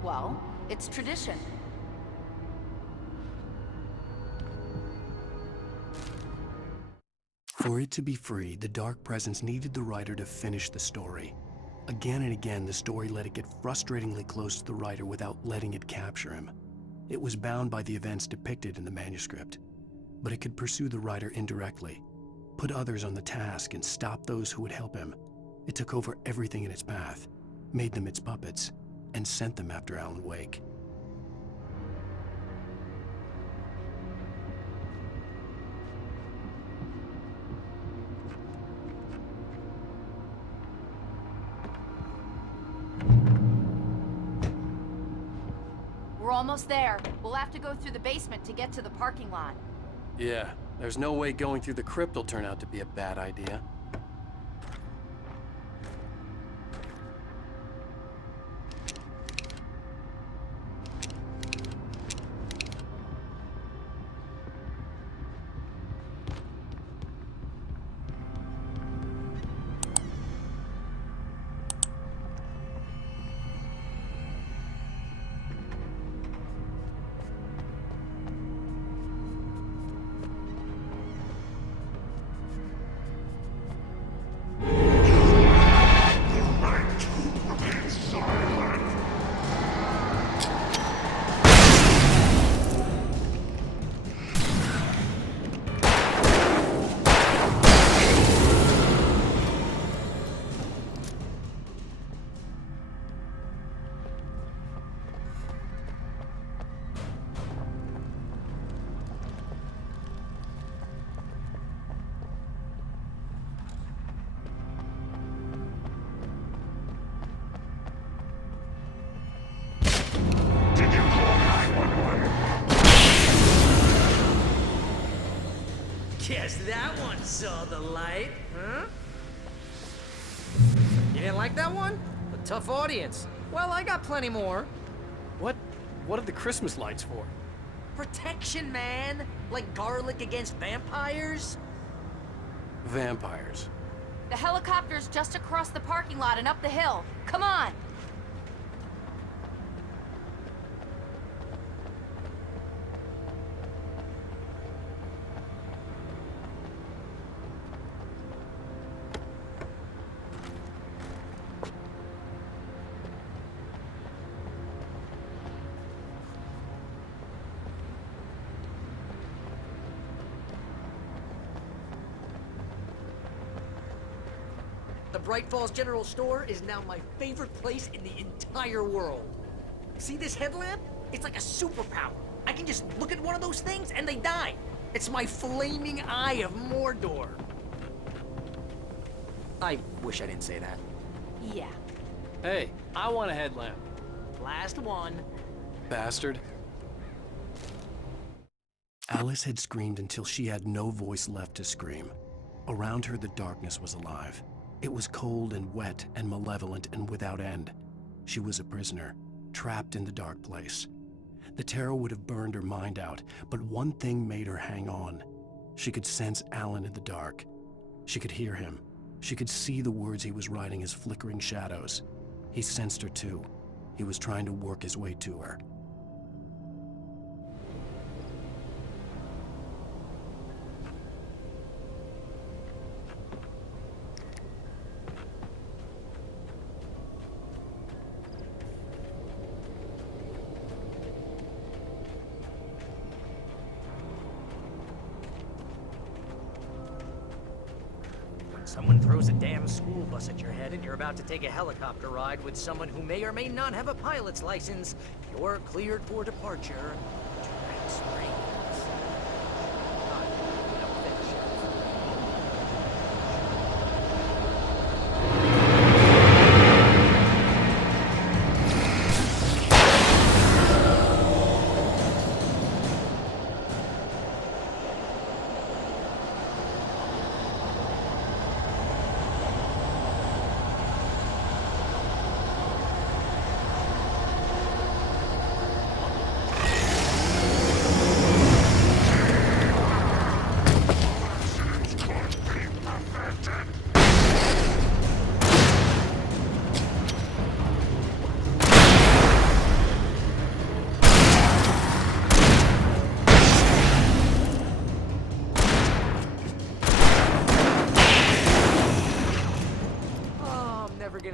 Well, it's tradition. For it to be free, the Dark Presence needed the writer to finish the story. Again and again, the story let it get frustratingly close to the writer without letting it capture him. It was bound by the events depicted in the manuscript, but it could pursue the writer indirectly, put others on the task, and stop those who would help him. It took over everything in its path, made them its puppets, and sent them after Alan Wake. We're almost there. We'll have to go through the basement to get to the parking lot. Yeah, there's no way going through the crypt will turn out to be a bad idea. saw the light, huh? You didn't like that one? A tough audience. Well, I got plenty more. What are the Christmas lights for? Protection, man. Like garlic against vampires. Vampires. The helicopter's just across the parking lot and up the hill. Come on! The Bright Falls General Store is now my favorite place in the entire world. See this headlamp? It's like a superpower. I can just look at one of those things and they die. It's my flaming eye of Mordor. I wish I didn't say that. Yeah. Hey, I want a headlamp. Last one. Bastard. Alice had screamed until she had no voice left to scream. Around her, the darkness was alive. It was cold and wet and malevolent and without end. She was a prisoner, trapped in the dark place. The terror would have burned her mind out, but one thing made her hang on. She could sense Alan in the dark. She could hear him. She could see the words he was writing as flickering shadows. He sensed her too. He was trying to work his way to her. Someone throws a damn school bus at your head and you're about to take a helicopter ride with someone who may or may not have a pilot's license, you're cleared for departure to Red Springs.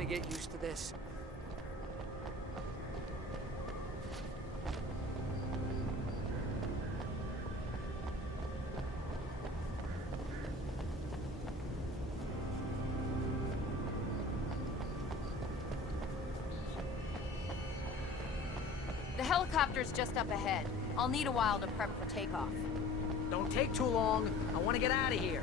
Get used to this. The helicopter's just up ahead. I'll need a while to prep for takeoff. Don't take too long. I want to get out of here.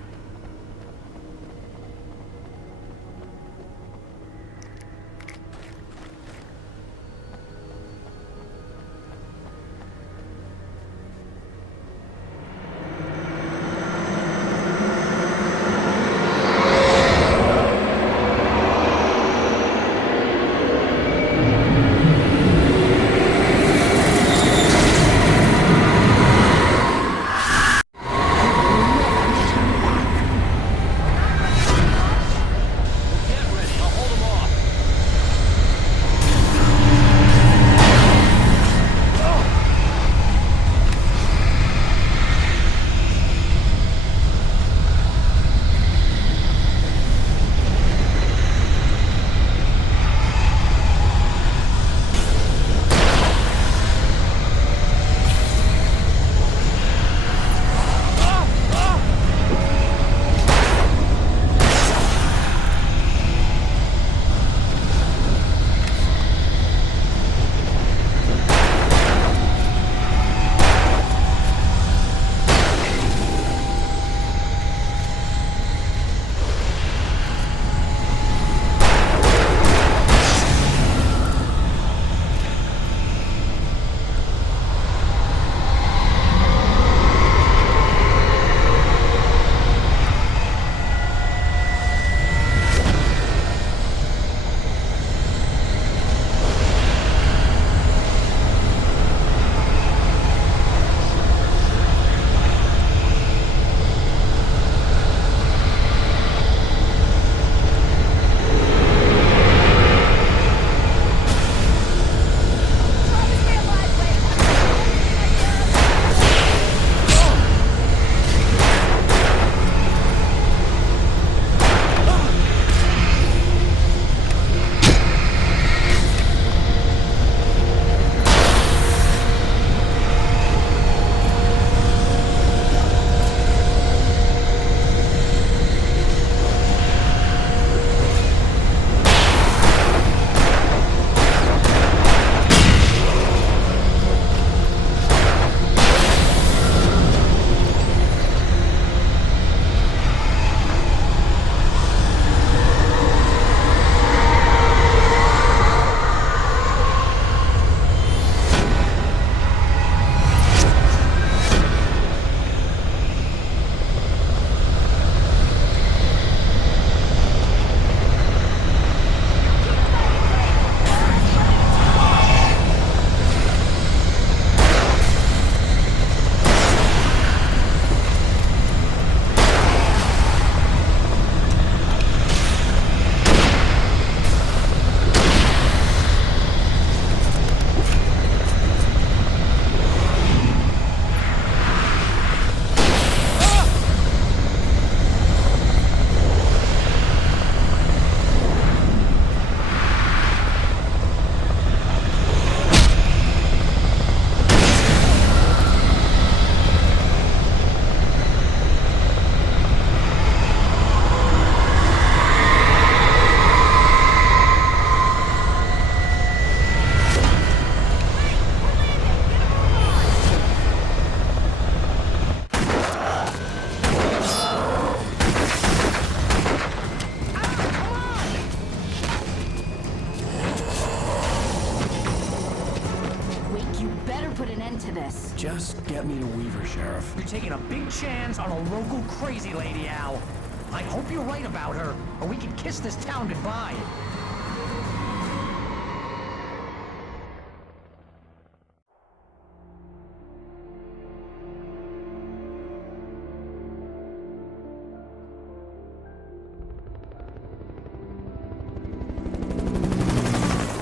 Just get me to Weaver, Sheriff. You're taking a big chance on a local crazy lady, Al. I hope you're right about her, or we can kiss this town goodbye.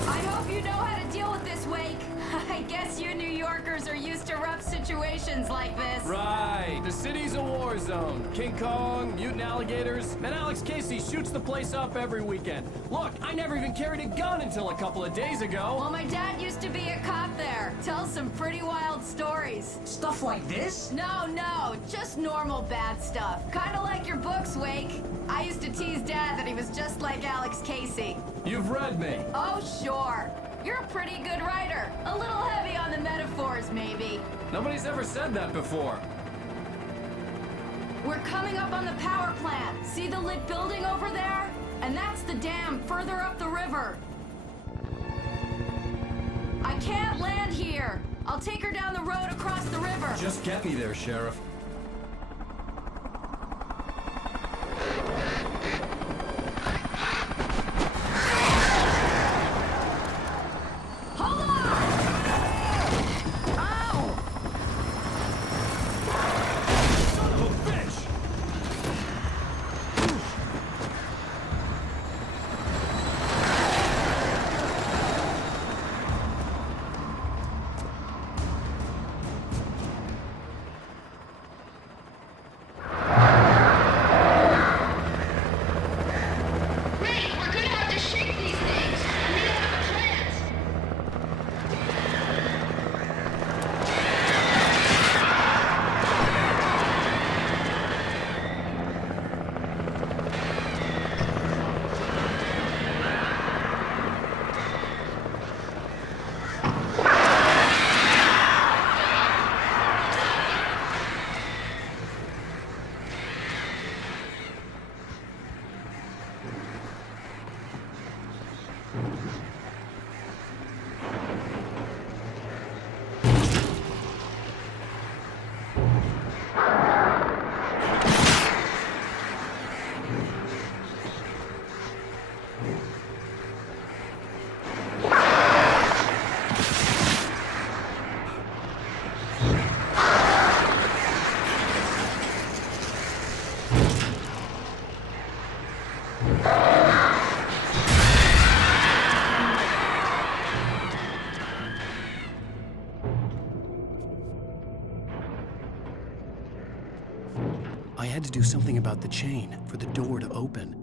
I hope you know how to deal with this, Wake. I guess you New Yorkers are used to rough situations like this. Right. The city's a war zone. King Kong, mutant alligators, and Alex Casey shoots the place up every weekend. Look, I never even carried a gun until a couple of days ago. Well, my dad used to be a cop there. Tells some pretty wild stories. Stuff like this? No, just normal bad stuff. Kinda like your books, Wake. I used to tease Dad that he was just like Alex Casey. You've read me. Oh, sure. You're a pretty good writer. A little heavy on the metaphors, maybe. Nobody's ever said that before. We're coming up on the power plant. See the lit building over there? And that's the dam further up the river. I can't land here. I'll take her down the road across the river. Just get me there, Sheriff. Hold on! Ow! Son of a bitch! I had to do something about the chain for the door to open.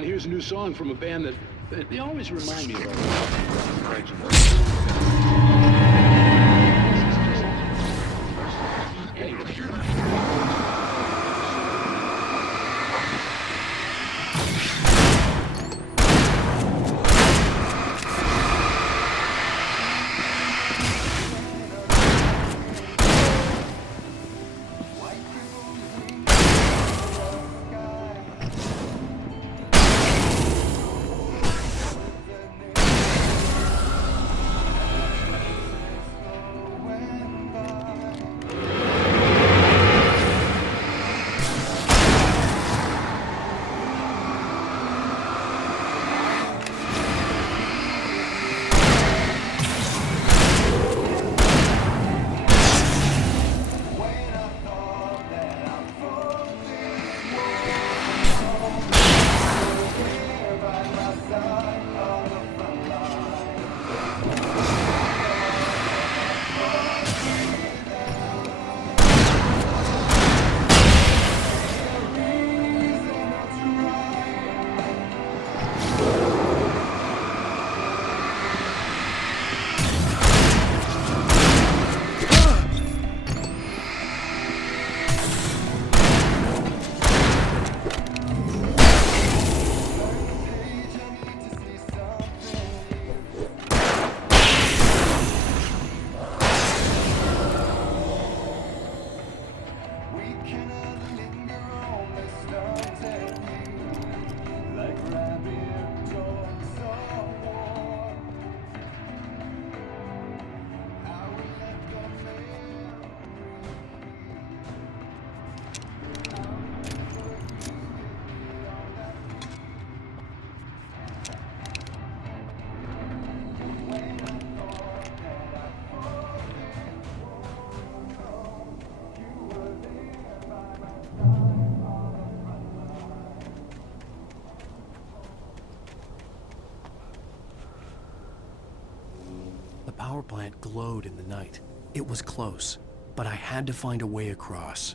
And here's a new song from a band that they always remind me of. The power plant glowed in the night. It was close, but I had to find a way across.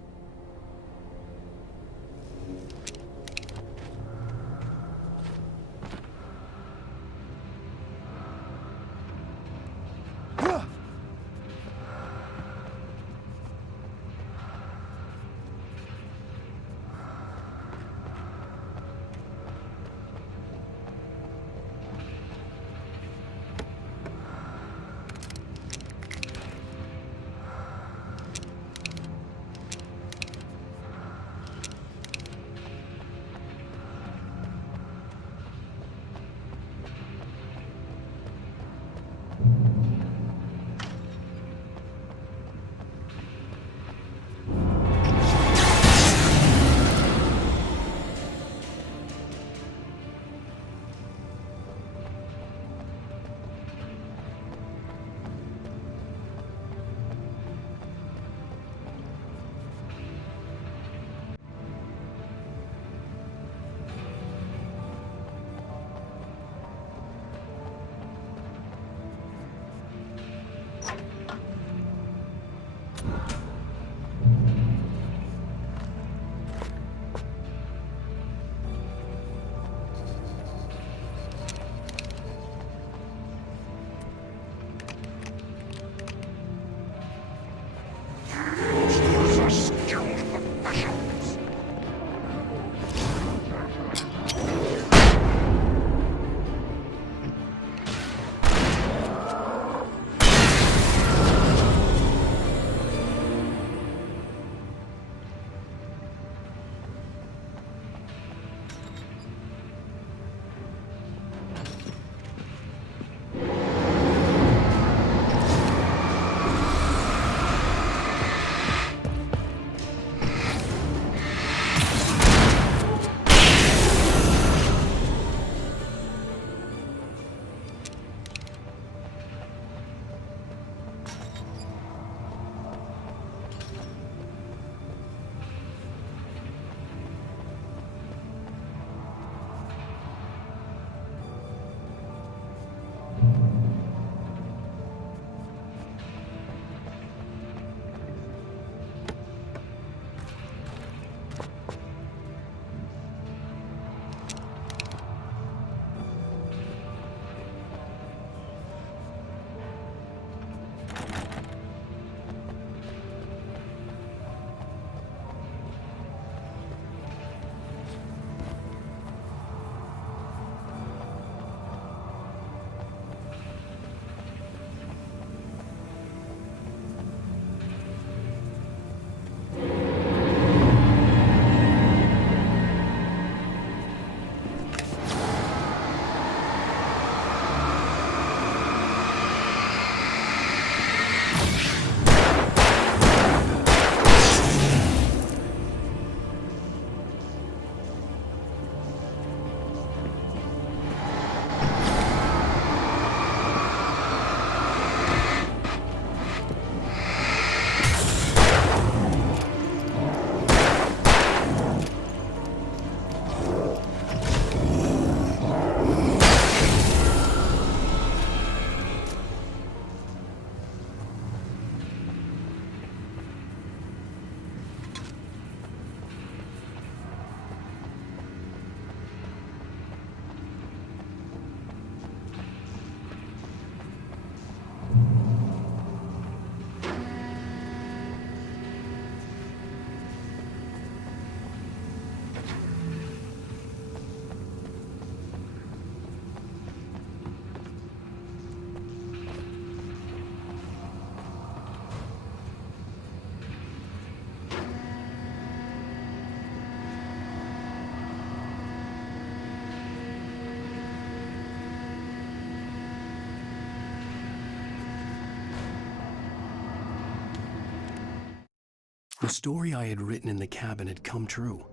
The story I had written in the cabin had come true.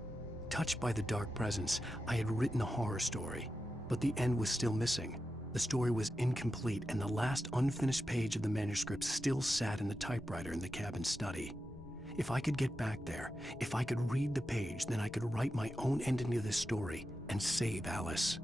Touched by the dark presence, I had written a horror story, but the end was still missing. The story was incomplete, and the last unfinished page of the manuscript still sat in the typewriter in the cabin study. If I could get back there, if I could read the page, then I could write my own ending to this story and save Alice.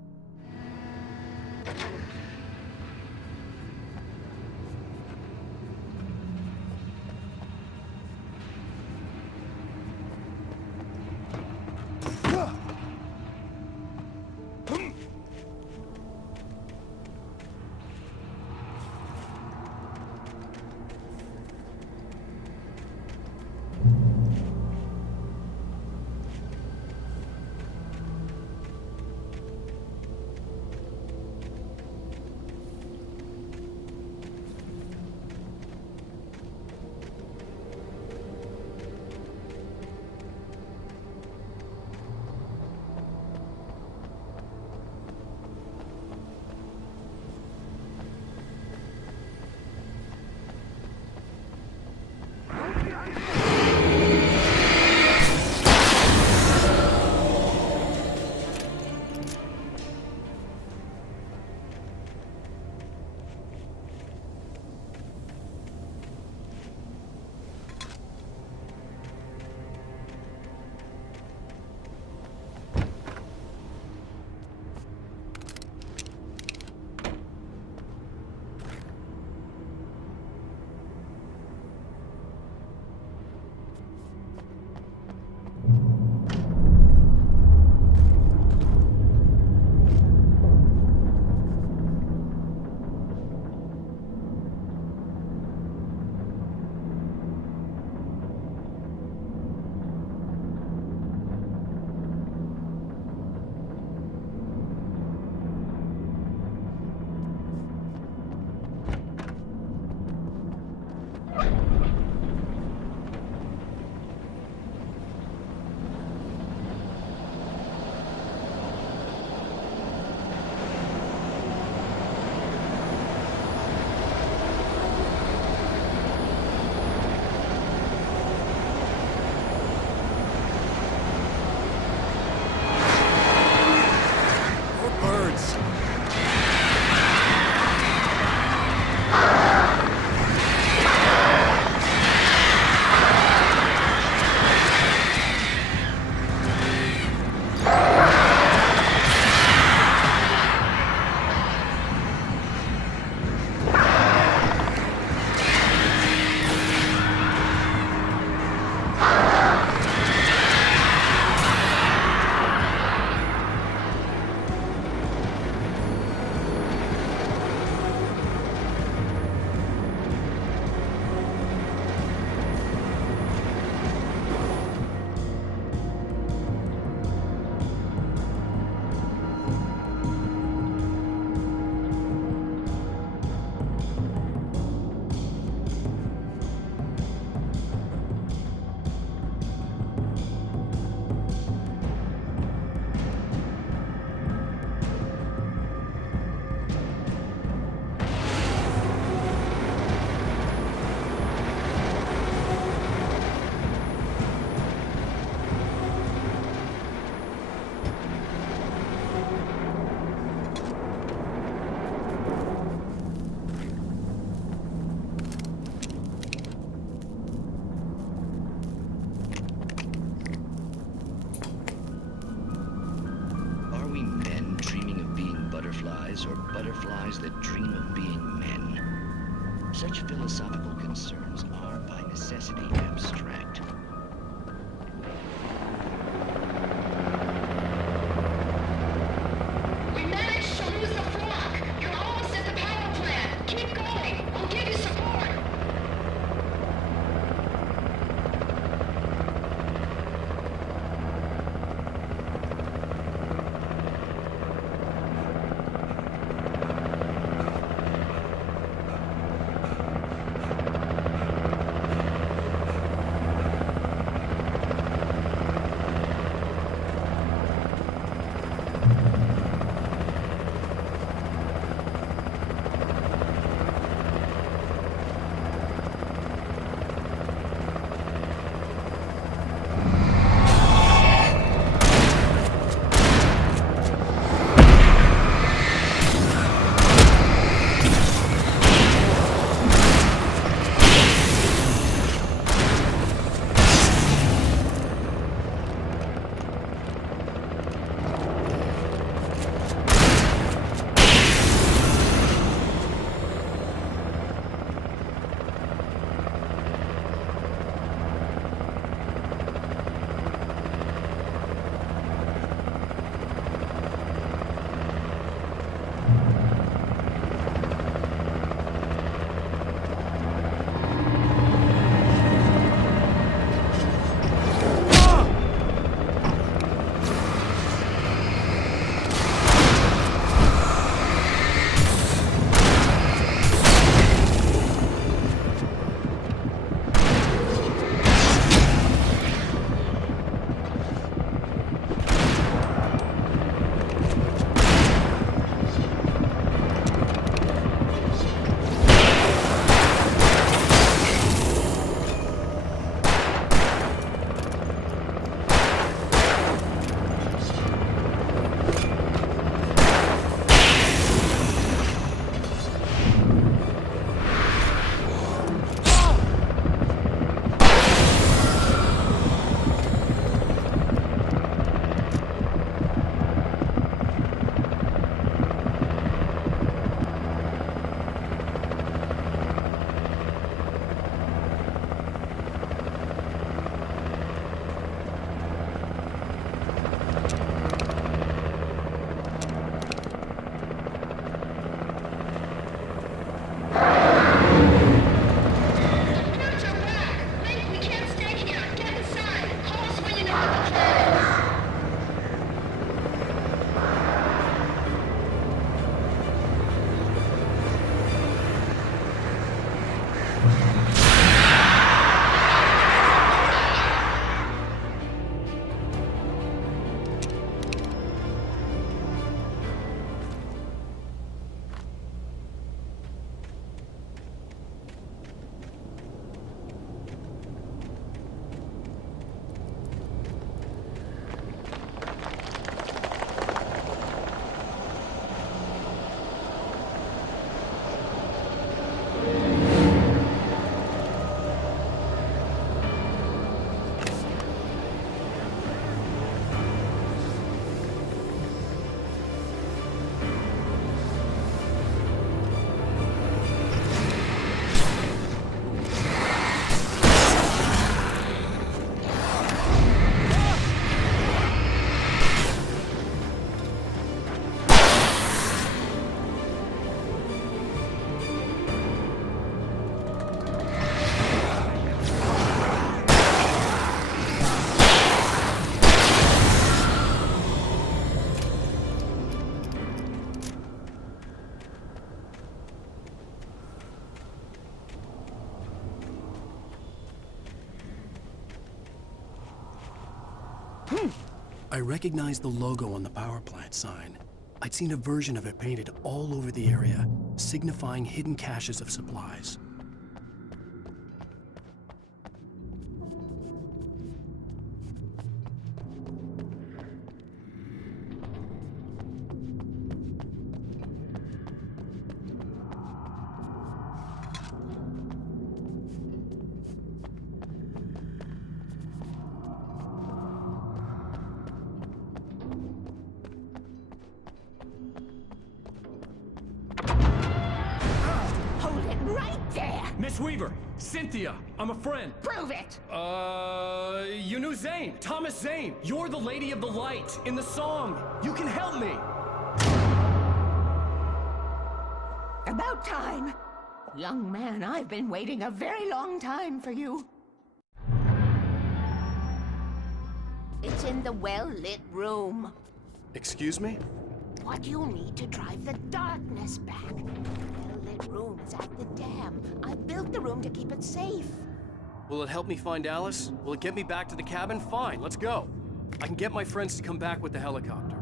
butterflies that dream of being men. Such philosophical concerns are, by necessity, abstract. We managed to lose the flock! You're almost at the power plant! Keep going! I'll give you support! I recognized the logo on the power plant sign. I'd seen a version of it painted all over the area, signifying hidden caches of supplies. Hold it right there! Miss Weaver, Cynthia, I'm a friend. Prove it! You knew Zane, Thomas Zane. You're the Lady of the Light in the song. You can help me. About time. Young man, I've been waiting a very long time for you. It's in the well-lit room. Excuse me? What you'll need to drive the darkness back. The well-lit room is at the dam. I built the room to keep it safe. Will it help me find Alice? Will it get me back to the cabin? Fine, let's go. I can get my friends to come back with the helicopter.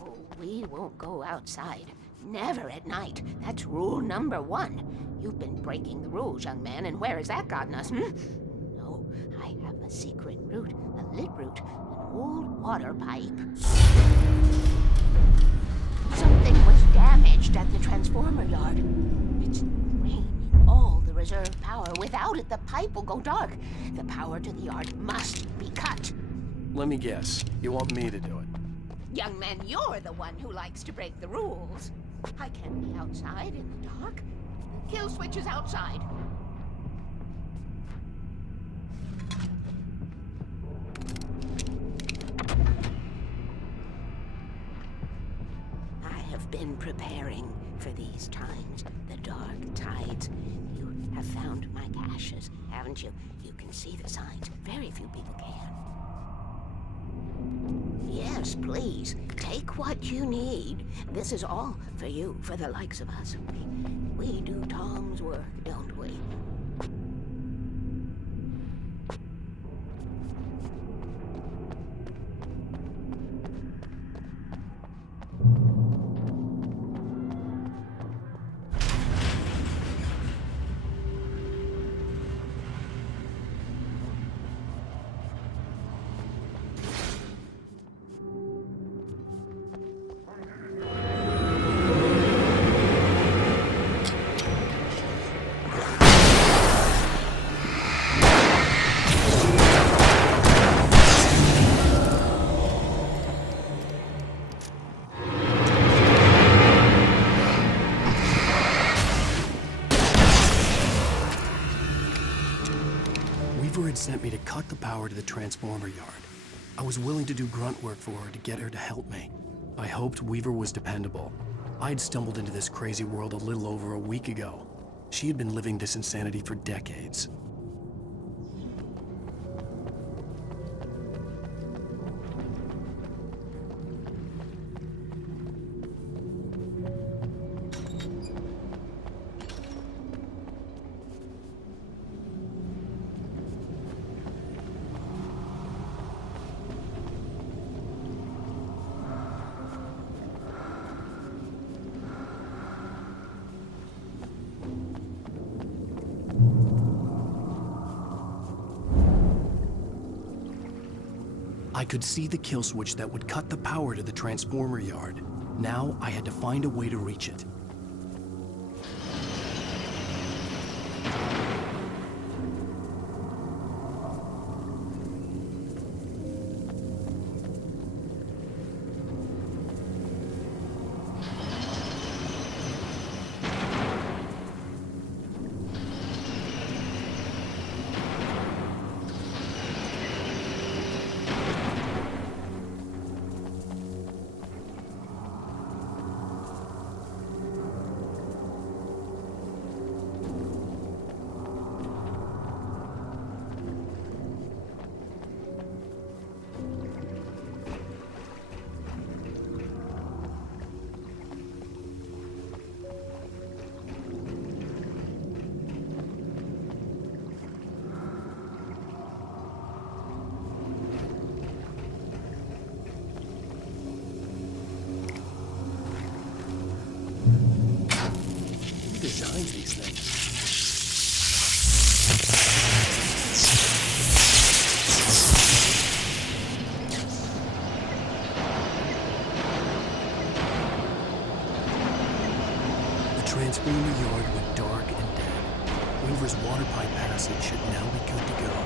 Oh, we won't go outside. Never at night. That's rule number 1. You've been breaking the rules, young man, and where has that gotten us, No, I have a secret route, a lit route, an old water pipe. Something was damaged at the transformer yard. It's draining all the reserve power. Without it, the pipe will go dark. The power to the yard must be cut. Let me guess. You want me to do it? Young man, you're the one who likes to break the rules. I can't be outside in the dark. The kill switch is outside. I have been preparing for these times, the dark tides. You have found my caches, haven't you? You can see the signs. Very few people can. Yes, please. Take what you need. This is all for you, for the likes of us. We do Tom's work, don't we? Sent me to cut the power to the transformer yard. I was willing to do grunt work for her to get her to help me. I hoped Weaver was dependable. I'd stumbled into this crazy world a little over a week ago. She had been living this insanity for decades. I could see the kill switch that would cut the power to the transformer yard. Now I had to find a way to reach it. these things. The transformer yard went dark and dead. Weaver's water pipe passage should now be good to go.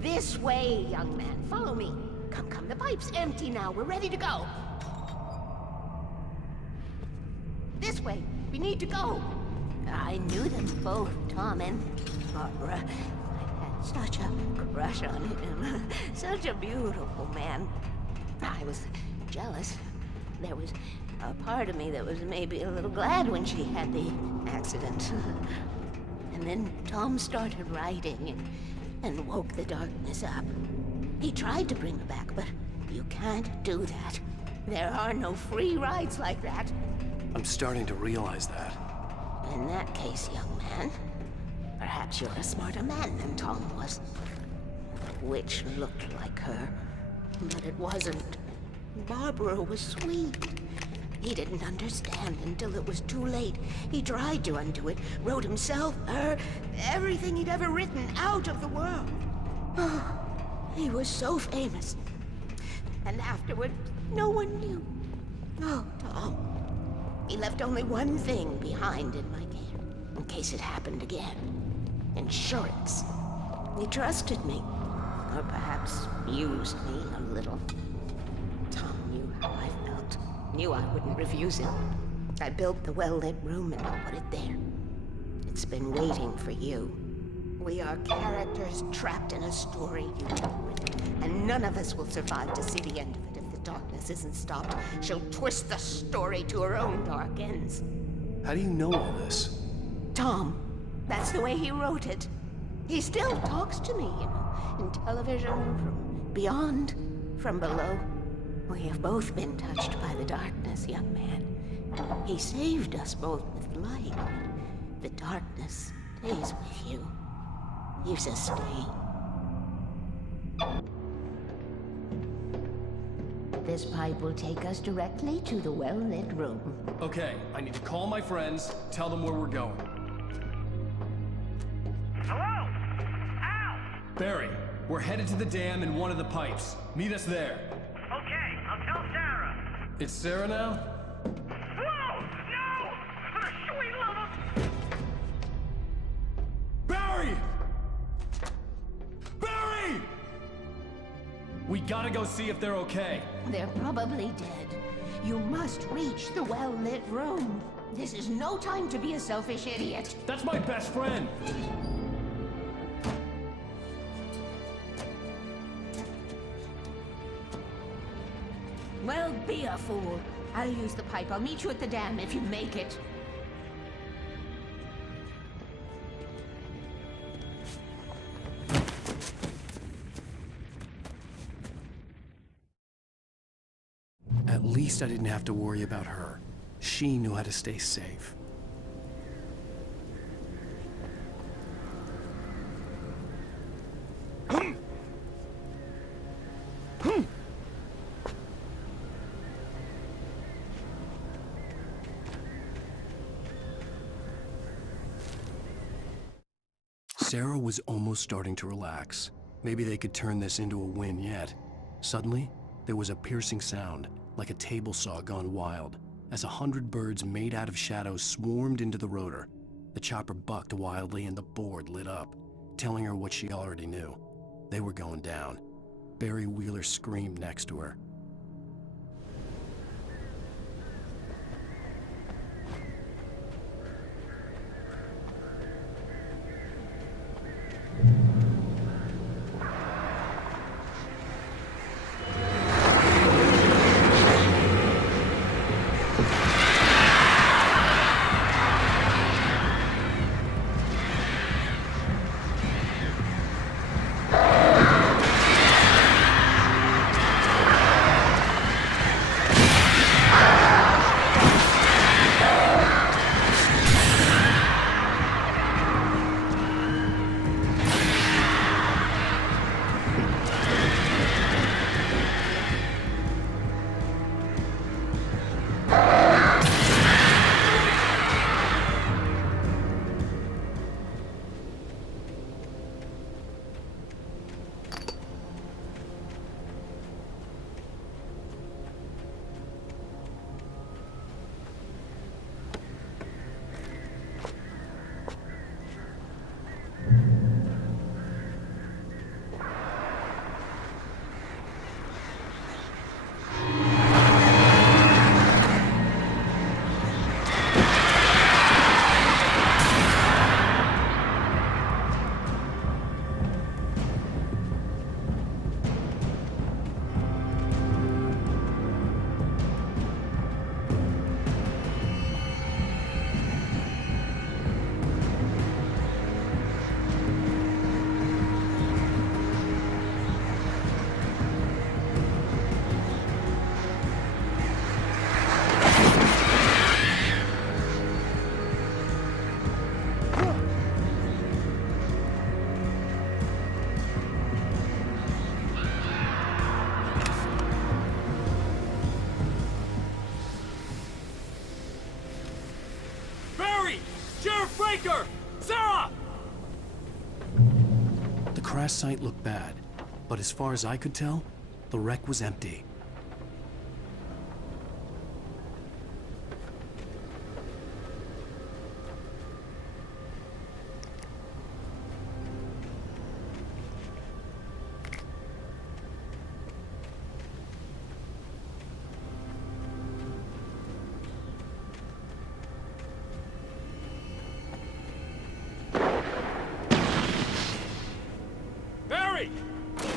This way, young man. Follow me. Come, come. The pipe's empty now. We're ready to go. This way. We need to go. I knew them both, Tom and Barbara. I had such a crush on him. Such a beautiful man. I was jealous. There was a part of me that was maybe a little glad when she had the accident. And then Tom started writing and woke the darkness up. He tried to bring her back, but you can't do that. There are no free rides like that. I'm starting to realize that. In that case, young man, perhaps you're a smarter man than Tom was. The witch looked like her, but it wasn't. Barbara was sweet. He didn't understand until it was too late. He tried to undo it, wrote himself, her, everything he'd ever written out of the world. Oh, he was so famous. And afterward, no one knew. Oh, Tom. He left only one thing behind in my care, in case it happened again. Insurance. He trusted me. Or perhaps used me a little. Tom knew how I felt. Knew I wouldn't refuse him. I built the well-lit room and I put it there. It's been waiting for you. We are characters trapped in a story you've written, and none of us will survive to see the end of it if the darkness isn't stopped. She'll twist the story to her own dark ends. How do you know all this? Tom, that's the way he wrote it. He still talks to me, you know, in television, from beyond, from below. We have both been touched by the darkness, young man. He saved us both with light. The darkness stays with you. Leaves a stain. This pipe will take us directly to the well-lit room. Okay, I need to call my friends, tell them where we're going. Hello? Al! Barry, we're headed to the dam in one of the pipes. Meet us there. Okay. It's Sarah now? Barry! Barry! We gotta go see if they're okay. They're probably dead. You must reach the well-lit room. This is no time to be a selfish idiot. That's my best friend. Well, be a fool. I'll use the pipe. I'll meet you at the dam if you make it. At least I didn't have to worry about her. She knew how to stay safe. Sarah was almost starting to relax. Maybe they could turn this into a win yet. Suddenly, there was a piercing sound, like a table saw gone wild, as 100 birds made out of shadows swarmed into the rotor. The chopper bucked wildly and the board lit up, telling her what she already knew. They were going down. Barry Wheeler screamed next to her. Sarah! The crash site looked bad, but as far as I could tell, the wreck was empty.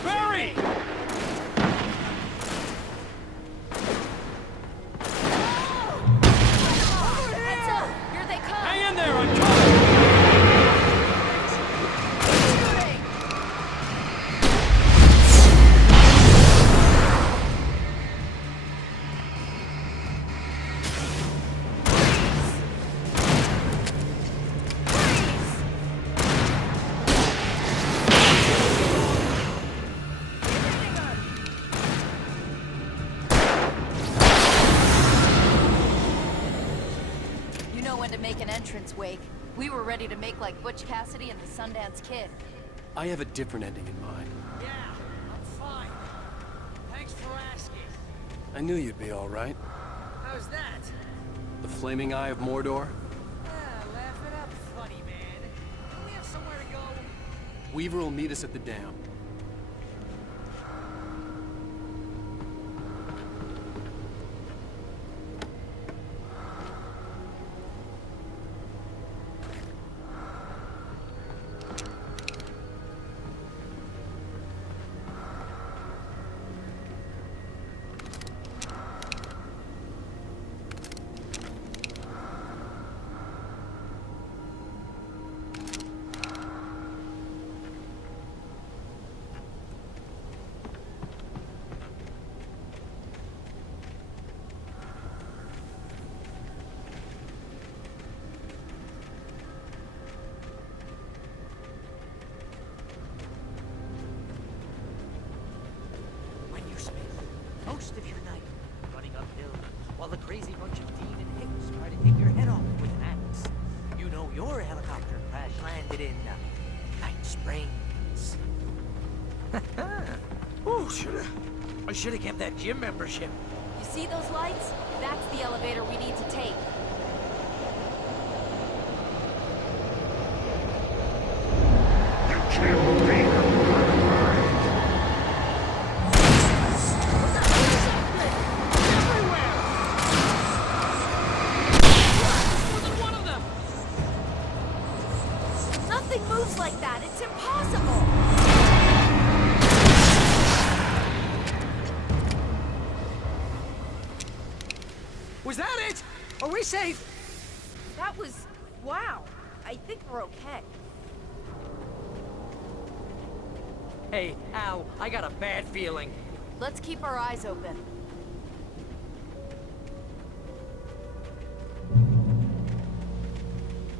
Barry! Heads up! Here they come! Hang in there, I'm coming! To make an entrance, Wake. We were ready to make like Butch Cassidy and the Sundance Kid. I have a different ending in mind. Yeah, I'm fine. Thanks for asking. I knew you'd be all right. How's that? The flaming eye of Mordor? Laugh it up, funny man. Don't we have somewhere to go? Weaver will meet us at the dam. Most of your night running uphill while the crazy bunch of demon hicks try to take your head off with an axe. You know your helicopter crash landed in Night Springs. Oh, I should have kept that gym membership. You see those lights? That's the elevator we need to take. Nothing moves like that. It's impossible. Was that it? Are we safe? That was... wow. I think we're okay. Hey, Al, I got a bad feeling. Let's keep our eyes open.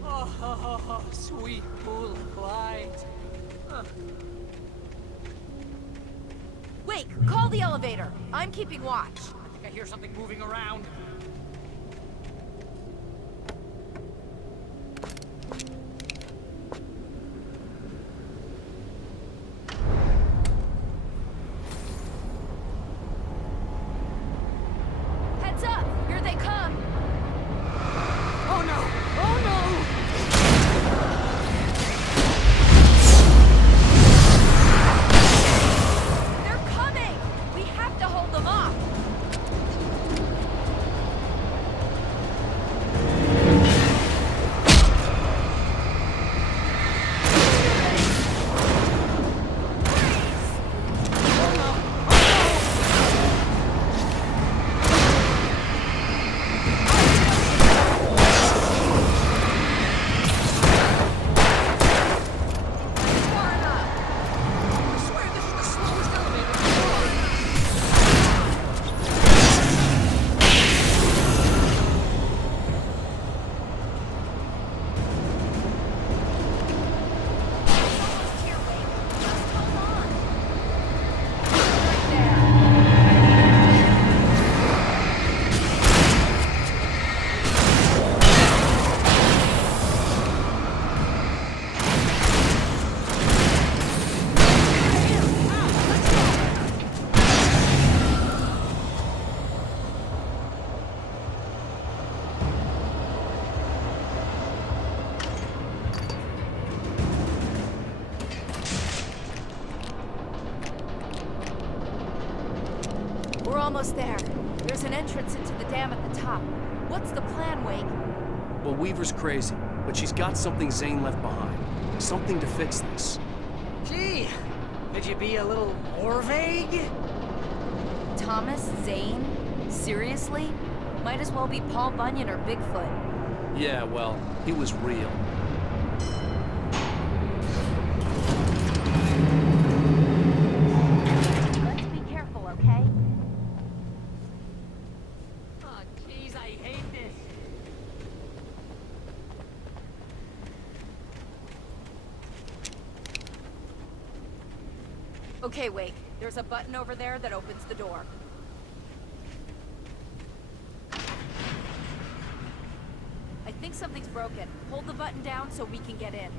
Oh, sweet pool of light. Wake, call the elevator. I'm keeping watch. I think I hear something moving around. Heads up! Here they come! Oh no! Oh no! They're coming! We have to hold them off! We're almost there. There's an entrance into the dam at the top. What's the plan, Wake? Well, Weaver's crazy, but she's got something Zane left behind. Something to fix this. Gee, could you be a little more vague? Thomas Zane? Seriously? Might as well be Paul Bunyan or Bigfoot. Yeah, well, he was real. Let's be careful, okay? Oh, jeez, I hate this. Okay, Wake. There's a button over there that opens the door. I think something's broken. Hold the button down so we can get in.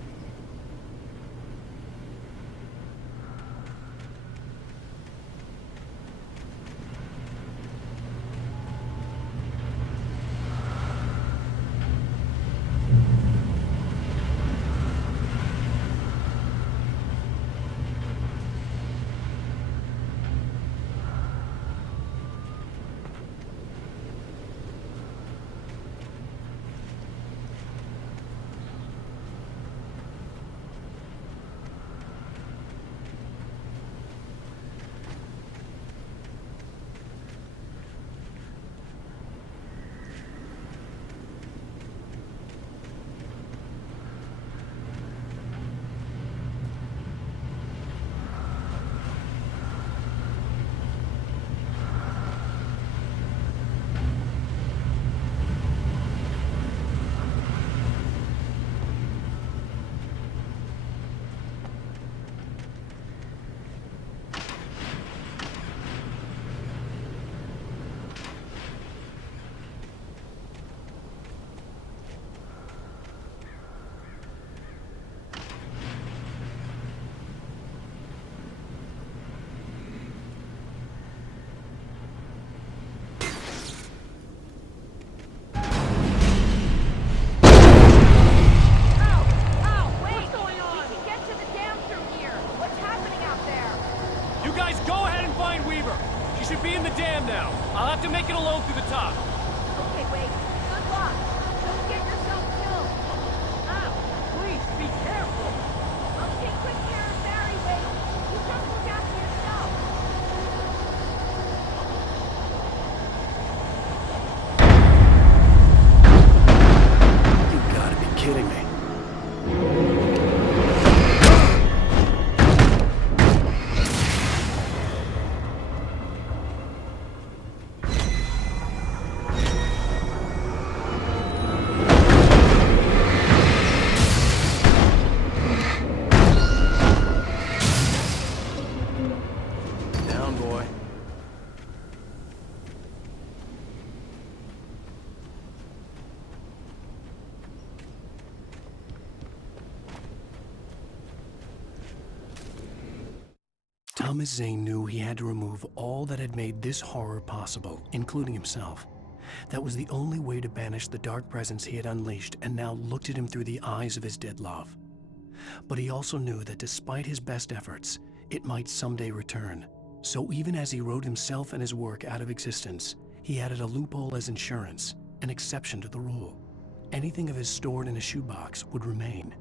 Dumb as Zane knew he had to remove all that had made this horror possible, including himself. That was the only way to banish the dark presence he had unleashed and now looked at him through the eyes of his dead love. But he also knew that despite his best efforts, it might someday return. So even as he wrote himself and his work out of existence, he added a loophole as insurance, an exception to the rule. Anything of his stored in a shoebox would remain.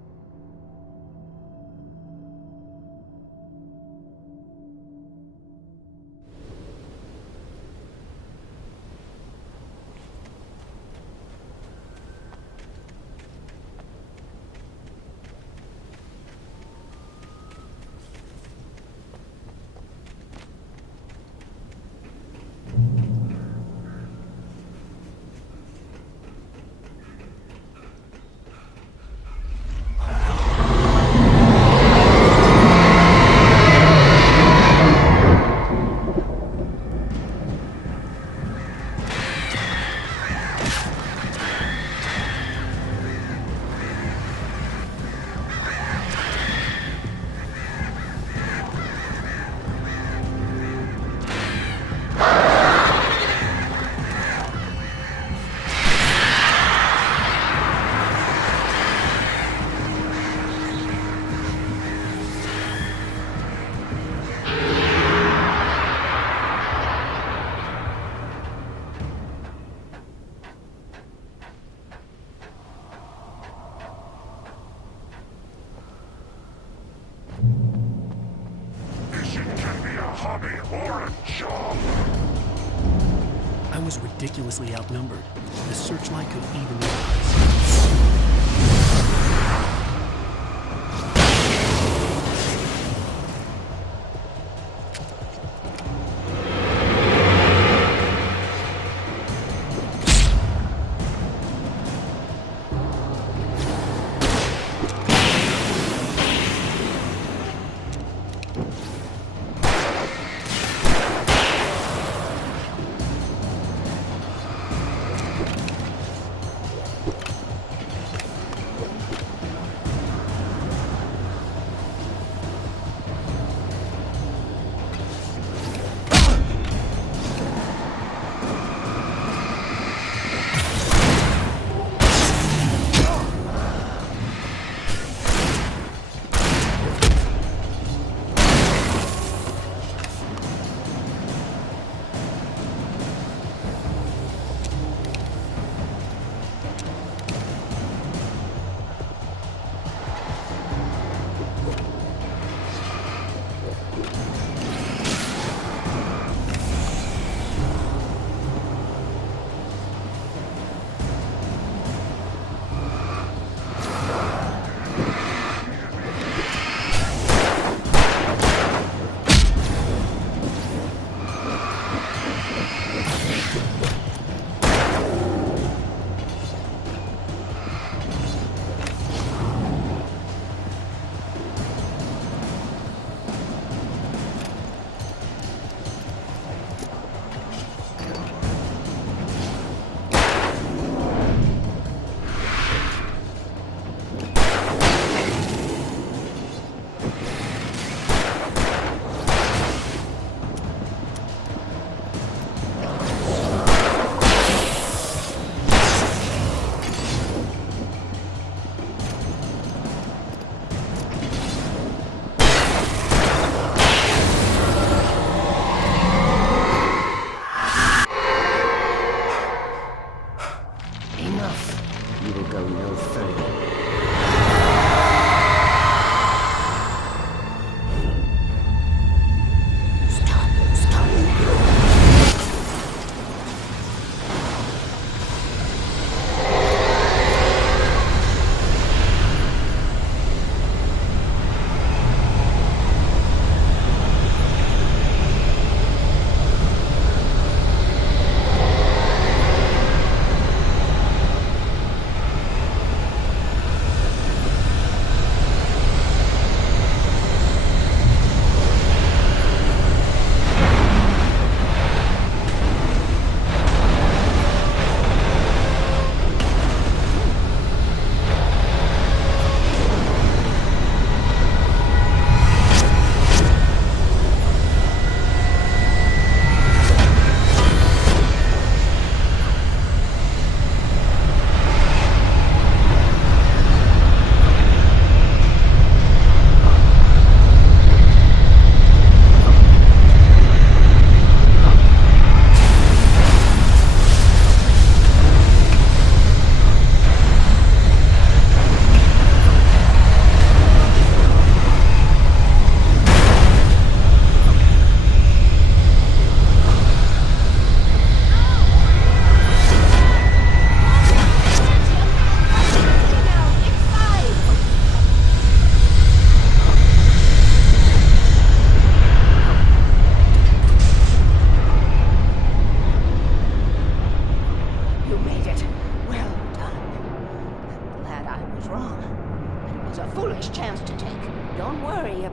I was ridiculously outnumbered. The searchlight could even the odds.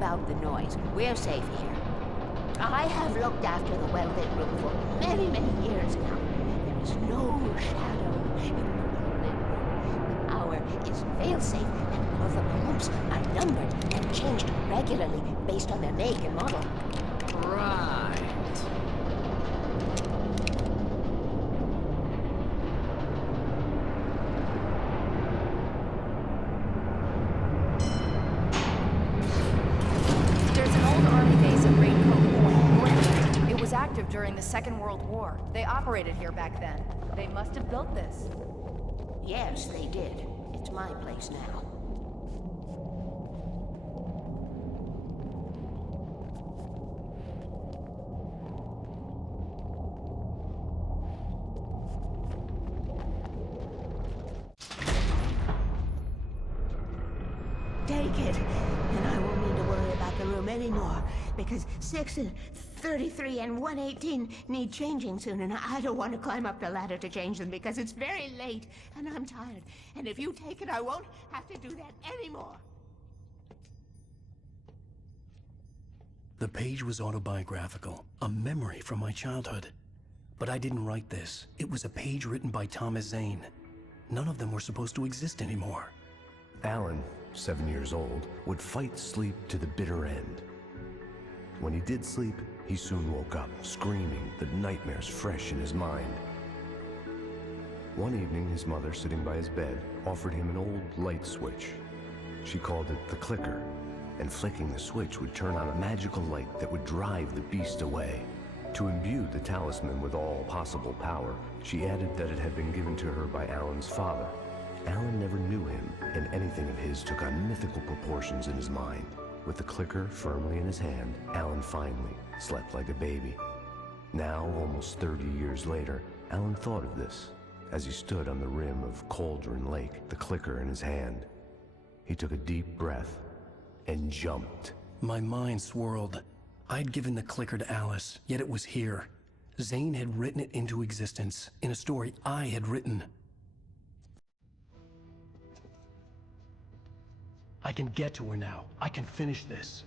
about the noise. We're safe here. I have looked after the well-lit room for many, many years now. There is no shadow in the well-lit room. The power is fail-safe, and all of the bulbs are numbered and changed regularly based on their make and model. Right. There's an old army base at Raincoat Point, north. It was active during the Second World War. They operated here back then. They must have built this. Yes, they did. It's my place now. Take it, and I won't need to worry about the room anymore, because 6 and 33 and 118 need changing soon, and I don't want to climb up the ladder to change them because it's very late, and I'm tired. And if you take it, I won't have to do that anymore. The page was autobiographical, a memory from my childhood. But I didn't write this. It was a page written by Thomas Zane. None of them were supposed to exist anymore. Alan, 7 years old, would fight sleep to the bitter end. When he did sleep, he soon woke up, screaming, the nightmares fresh in his mind. One evening, his mother, sitting by his bed, offered him an old light switch. She called it the clicker, and flicking the switch would turn on a magical light that would drive the beast away. To imbue the talisman with all possible power, she added that it had been given to her by Alan's father. Alan never knew him, and anything of his took on mythical proportions in his mind. With the clicker firmly in his hand, Alan finally slept like a baby. Now, almost 30 years later, Alan thought of this as he stood on the rim of Cauldron Lake, the clicker in his hand. He took a deep breath and jumped. My mind swirled. I'd given the clicker to Alice, yet it was here. Zane had written it into existence, in a story I had written. I can get to her now. I can finish this.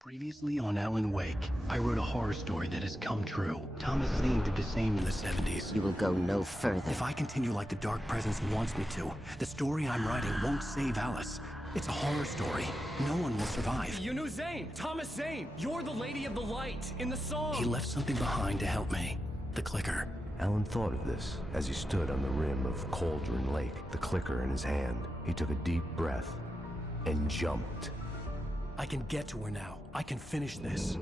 Previously on Alan Wake, I wrote a horror story that has come true. Thomas Zane did the same in the 70s. You will go no further. If I continue like the Dark Presence wants me to, the story I'm writing won't save Alice. It's a horror story. No one will survive. You knew Zane! Thomas Zane! You're the Lady of the Light in the song! He left something behind to help me. The clicker. Alan thought of this as he stood on the rim of Cauldron Lake, the clicker in his hand. He took a deep breath and jumped. I can get to her now. I can finish this.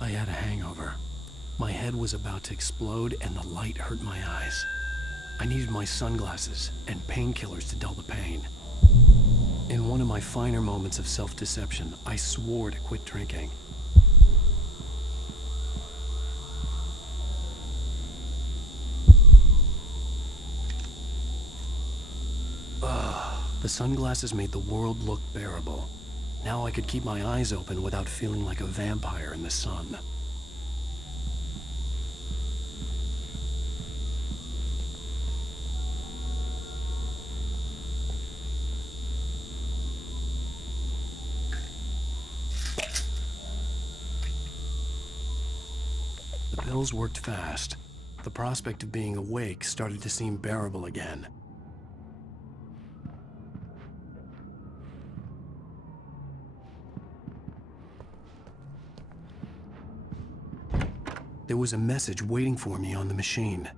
I had a hangover. My head was about to explode and the light hurt my eyes. I needed my sunglasses and painkillers to dull the pain. In one of my finer moments of self-deception, I swore to quit drinking. The sunglasses made the world look bearable. Now I could keep my eyes open without feeling like a vampire in the sun. The pills worked fast. The prospect of being awake started to seem bearable again. There was a message waiting for me on the machine.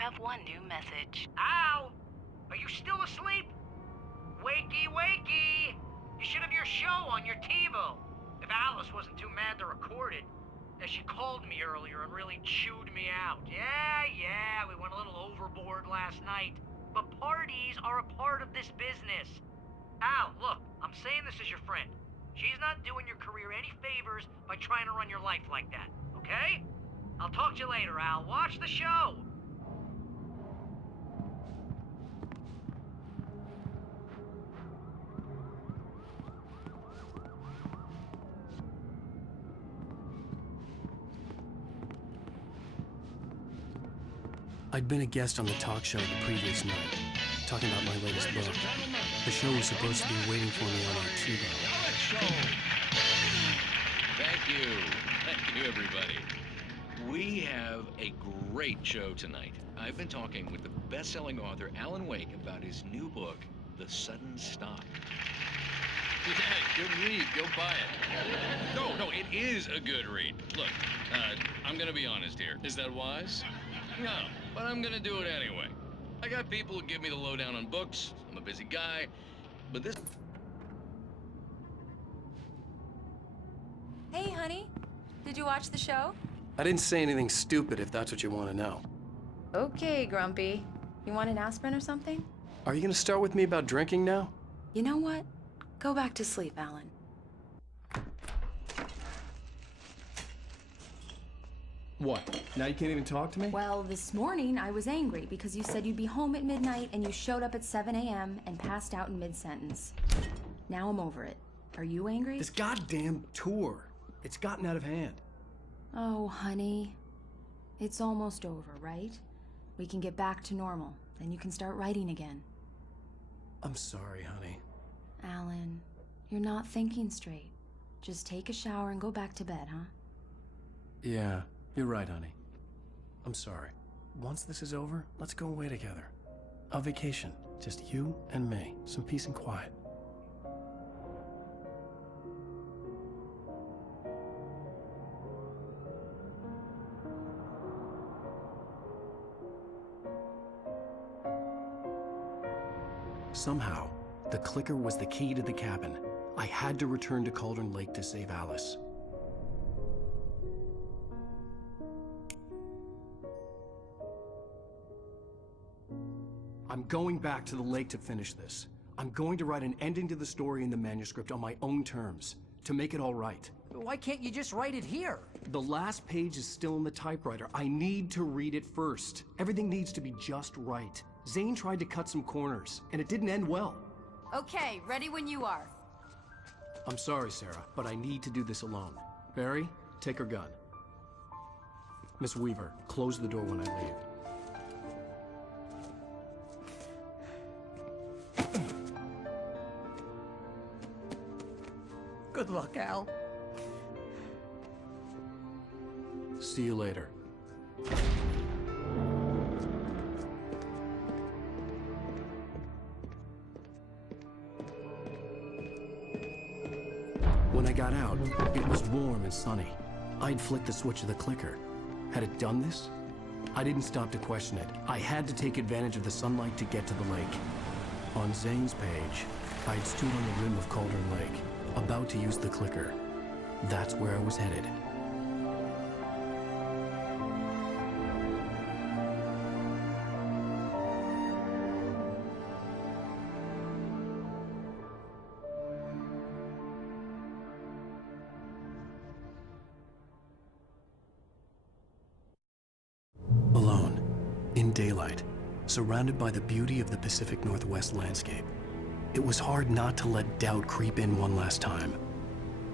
have one new message. Al! Are you still asleep? Wakey, wakey! You should have your show on your TiVo. If Alice wasn't too mad to record it. She called me earlier and really chewed me out. Yeah, we went a little overboard last night. But parties are a part of this business. Al, look, I'm saying this as your friend. She's not doing your career any favors by trying to run your life like that, okay? I'll talk to you later, Al. Watch the show. I'd been a guest on the talk show the previous night, talking about my latest book. The show was supposed to be waiting for me on our TiVo. Thank you, everybody. We have a great show tonight. I've been talking with the best-selling author Alan Wake about his new book, The Sudden Stop. Yeah, good read. Go buy it. No, it is a good read. Look, I'm gonna be honest here. Is that wise? No, but I'm gonna do it anyway. I got people who give me the lowdown on books. I'm a busy guy, but this... Hey, honey. Did you watch the show? I didn't say anything stupid if that's what you want to know. Okay, Grumpy. You want an aspirin or something? Are you gonna start with me about drinking now? You know what? Go back to sleep, Alan. What? Now you can't even talk to me? Well, this morning I was angry because you said you'd be home at midnight and you showed up at 7 a.m. and passed out in mid-sentence. Now I'm over it. Are you angry? This goddamn tour. It's gotten out of hand. Oh, honey. It's almost over, right? We can get back to normal. Then you can start writing again. I'm sorry, honey. Alan, you're not thinking straight. Just take a shower and go back to bed, huh? Yeah, you're right, honey. I'm sorry. Once this is over, let's go away together. A vacation. Just you and me. Some peace and quiet. Somehow, the clicker was the key to the cabin. I had to return to Cauldron Lake to save Alice. I'm going back to the lake to finish this. I'm going to write an ending to the story in the manuscript on my own terms, to make it all right. Why can't you just write it here? The last page is still in the typewriter. I need to read it first. Everything needs to be just right. Zane tried to cut some corners, and it didn't end well. Okay, ready when you are. I'm sorry, Sarah, but I need to do this alone. Barry, take her gun. Miss Weaver, close the door when I leave. Good luck, Al. See you later. When I got out, it was warm and sunny. I'd flicked the switch of the clicker. Had it done this? I didn't stop to question it. I had to take advantage of the sunlight to get to the lake. On Zane's page, I'd stood on the rim of Cauldron Lake, about to use the clicker. That's where I was headed. Alone, in daylight, surrounded by the beauty of the Pacific Northwest landscape. It was hard not to let doubt creep in one last time.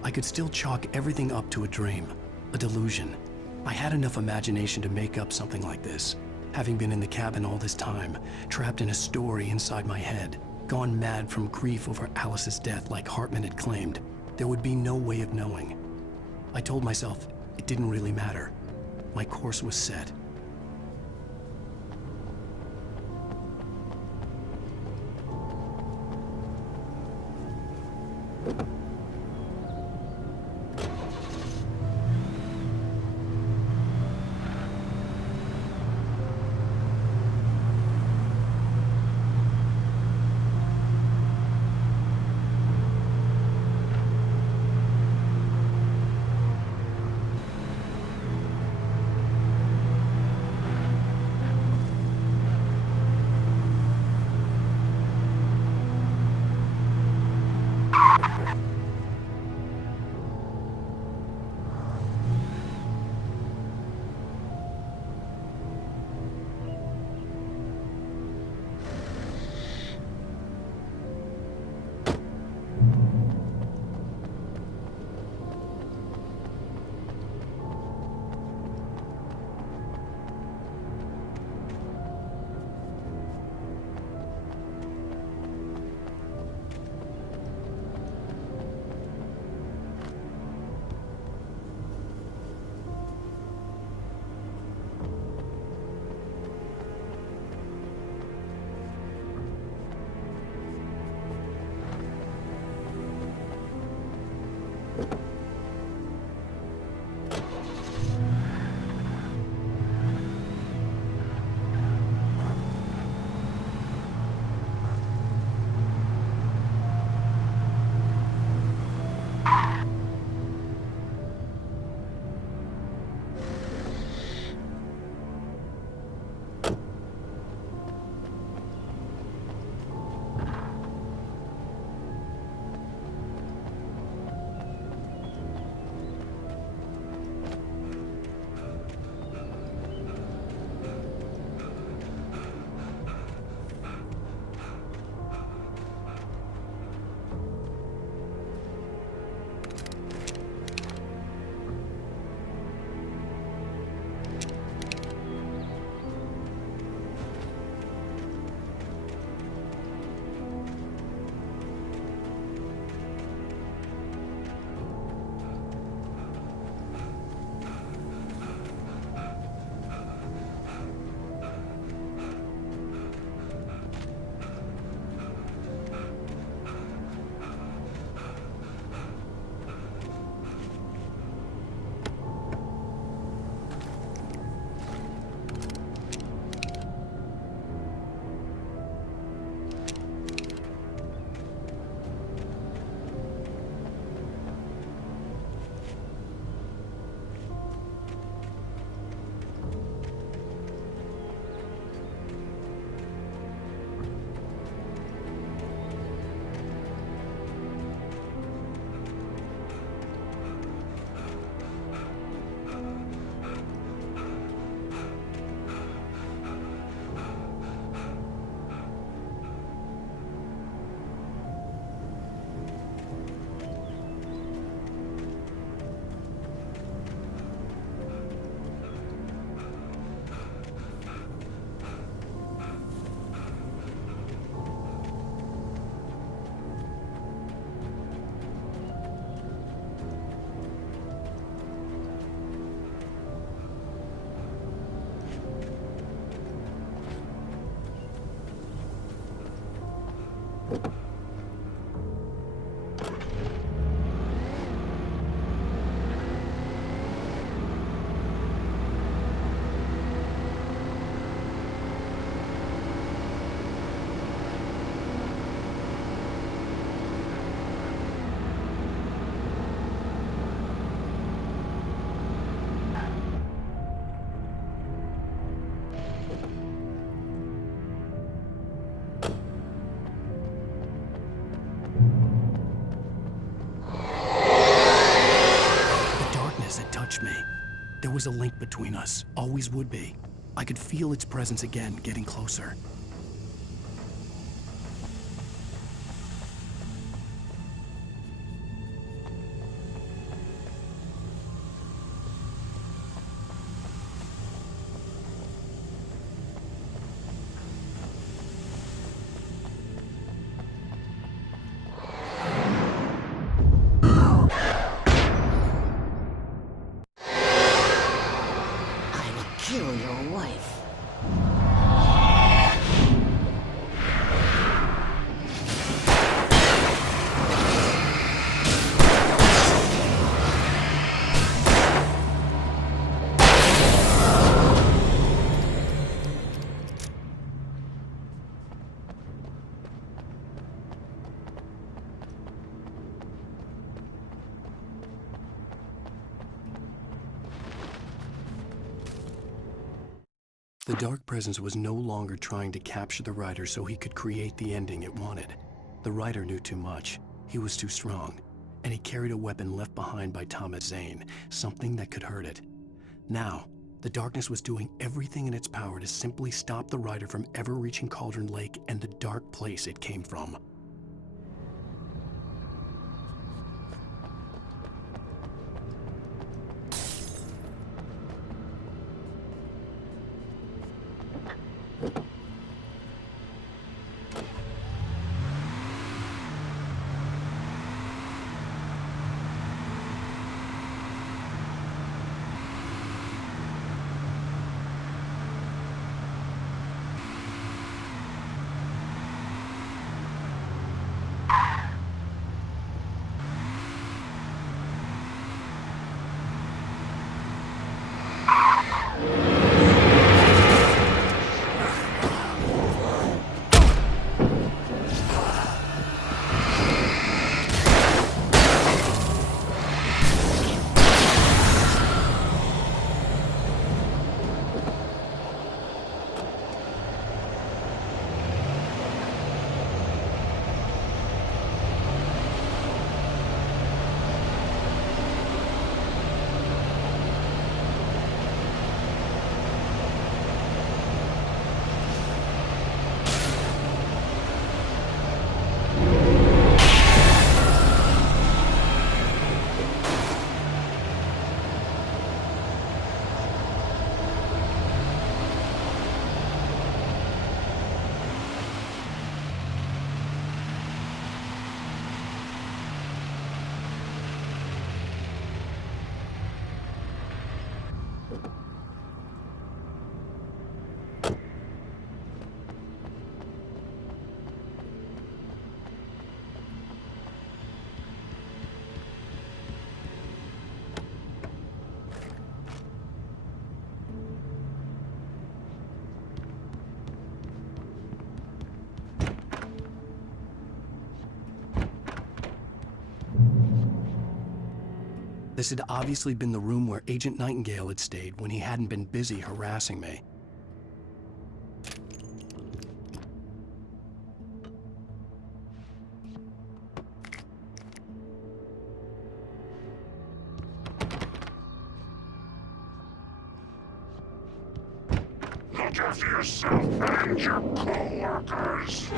I could still chalk everything up to a dream, a delusion. I had enough imagination to make up something like this, having been in the cabin all this time, trapped in a story inside my head, gone mad from grief over Alice's death like Hartman had claimed. There would be no way of knowing. I told myself it didn't really matter. My course was set. There was a link between us, always would be. I could feel its presence again, getting closer. Kill your wife. The Dark Presence was no longer trying to capture the writer so he could create the ending it wanted. The writer knew too much. He was too strong. And he carried a weapon left behind by Thomas Zane, something that could hurt it. Now, the darkness was doing everything in its power to simply stop the writer from ever reaching Cauldron Lake and the dark place it came from. This had obviously been the room where Agent Nightingale had stayed when he hadn't been busy harassing me. Look after yourself and your co-workers.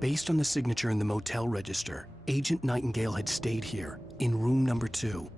Based on the signature in the motel register, Agent Nightingale had stayed here, in room number 2.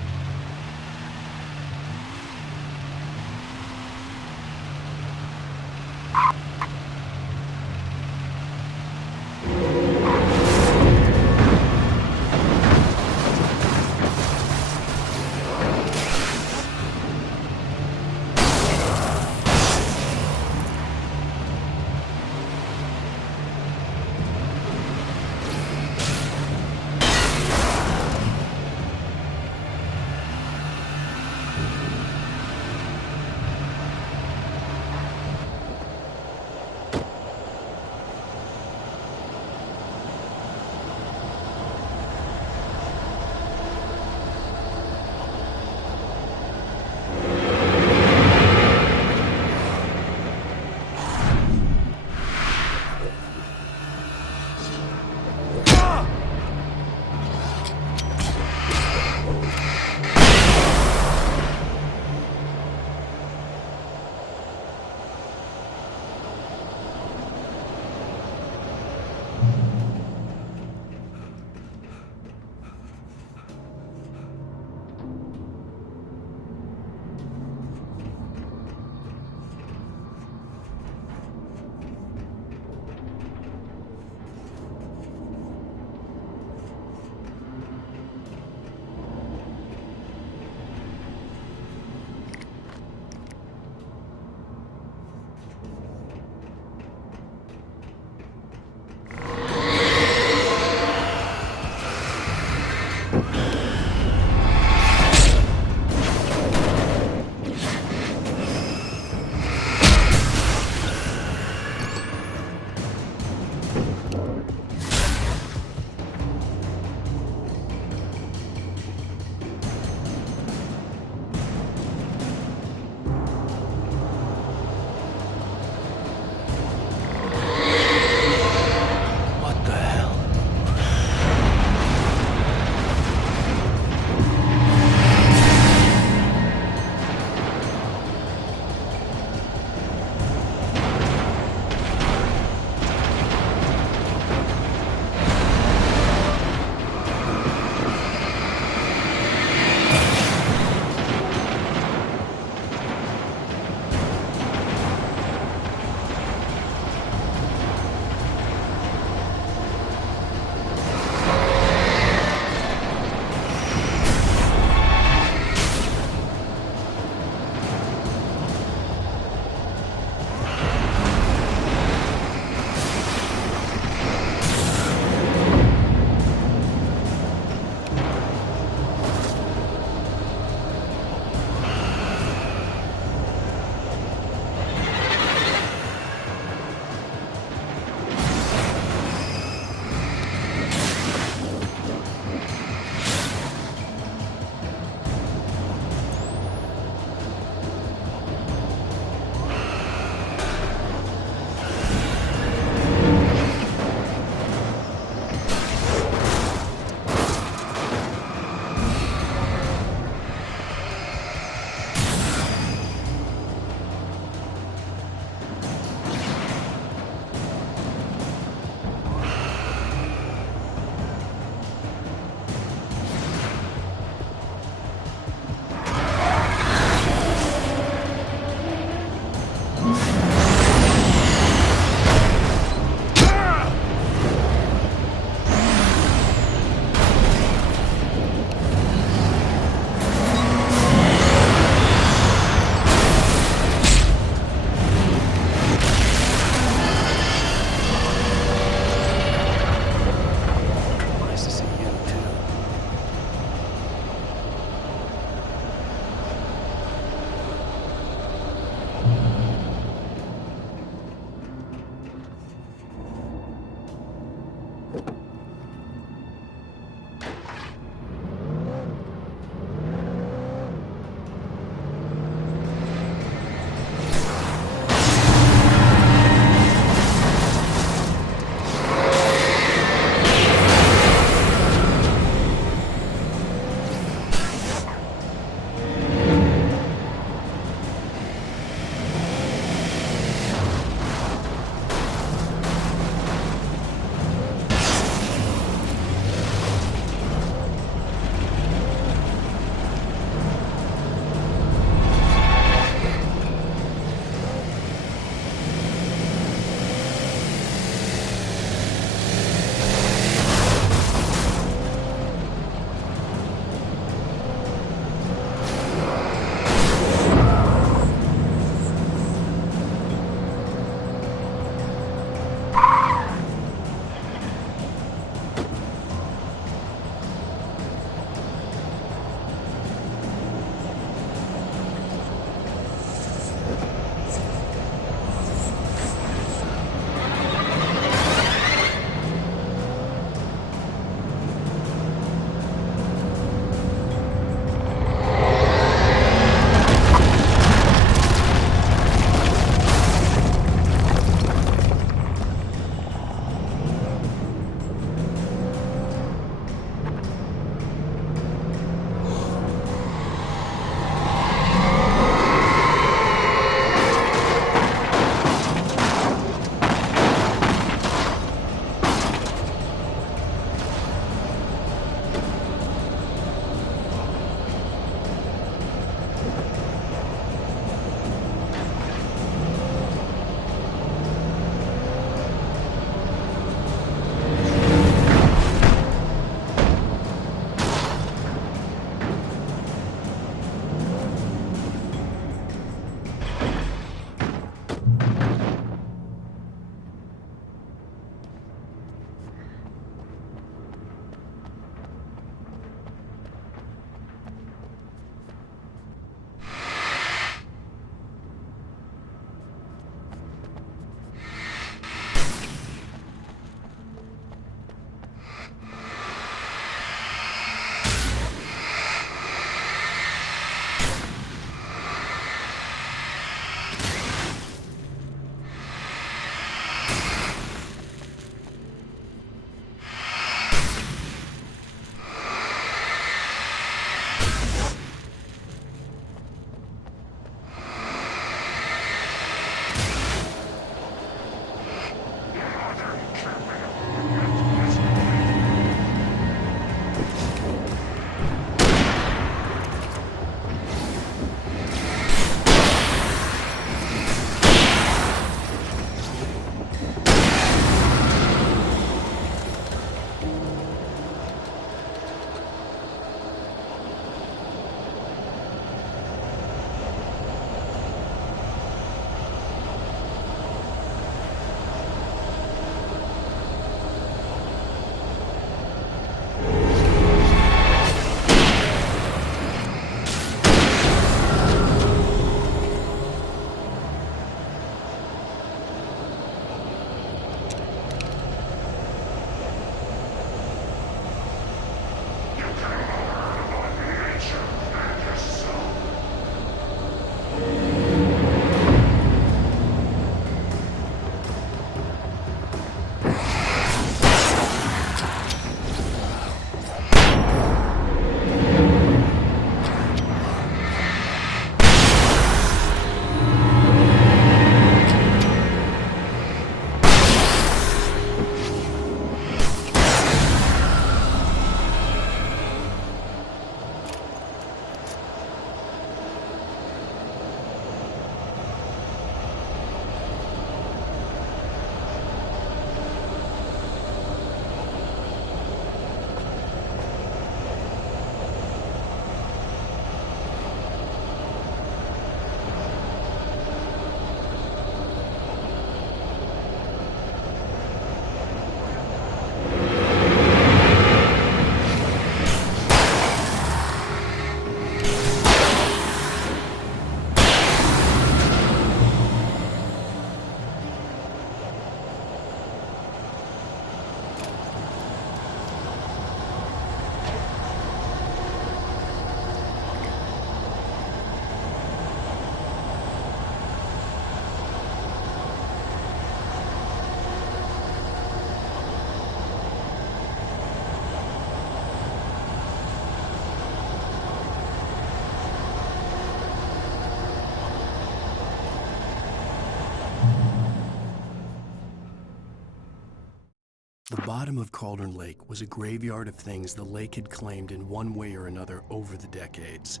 bottom of Cauldron Lake was a graveyard of things the lake had claimed in one way or another over the decades.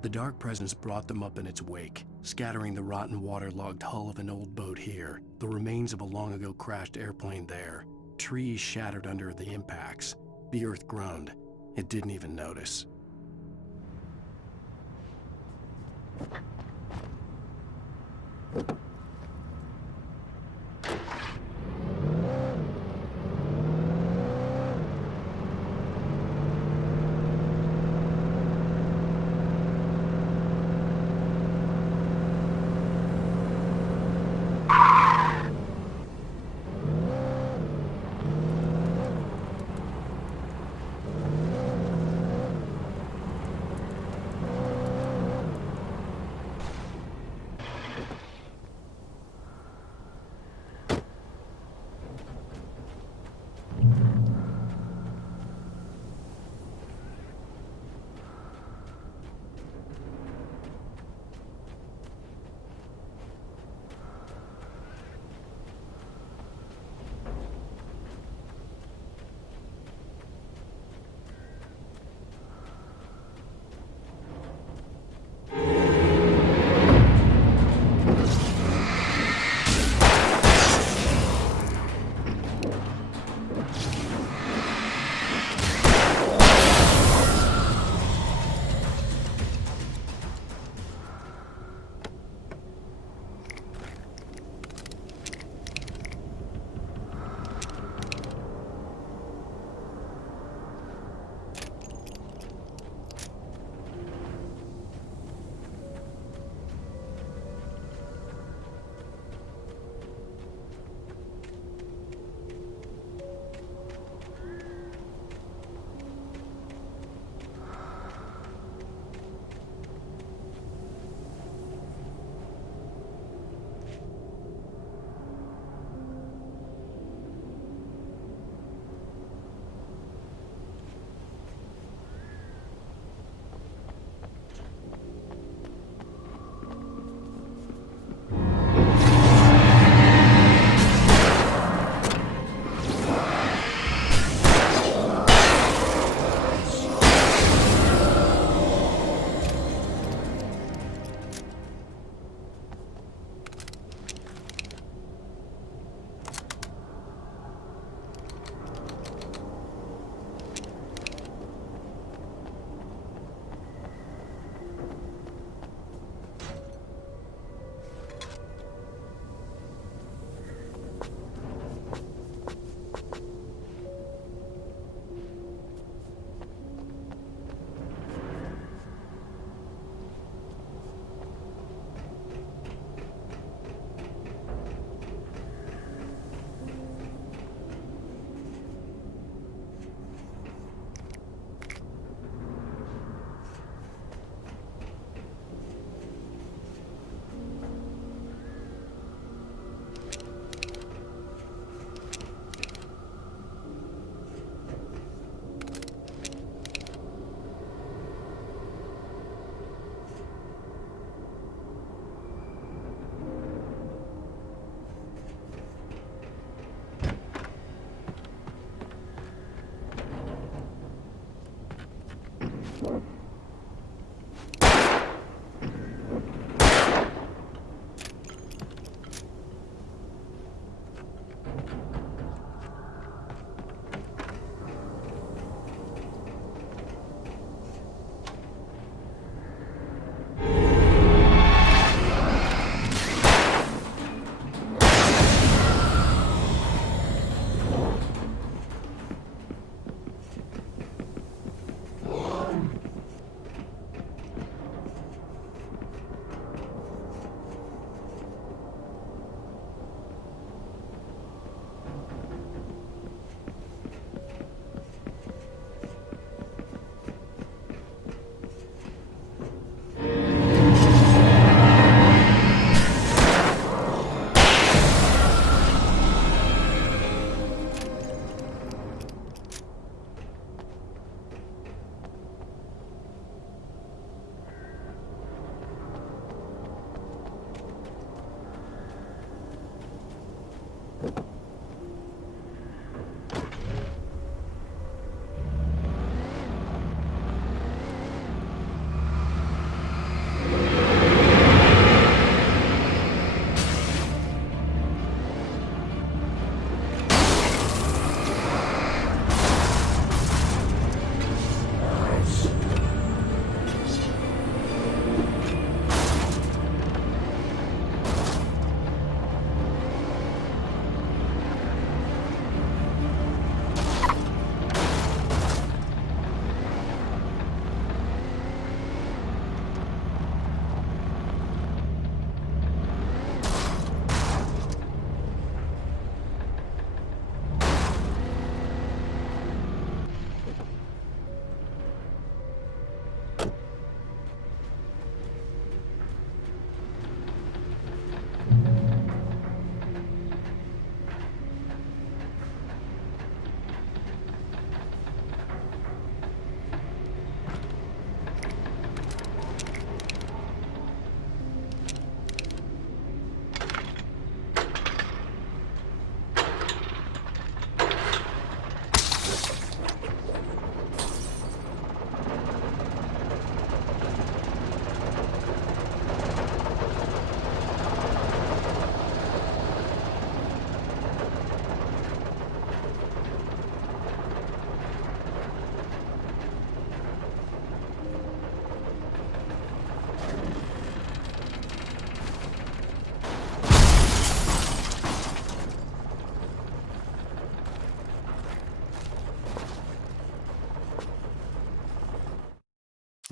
The dark presence brought them up in its wake, scattering the rotten waterlogged hull of an old boat here, the remains of a long-ago crashed airplane there, trees shattered under the impacts. The earth groaned. It didn't even notice.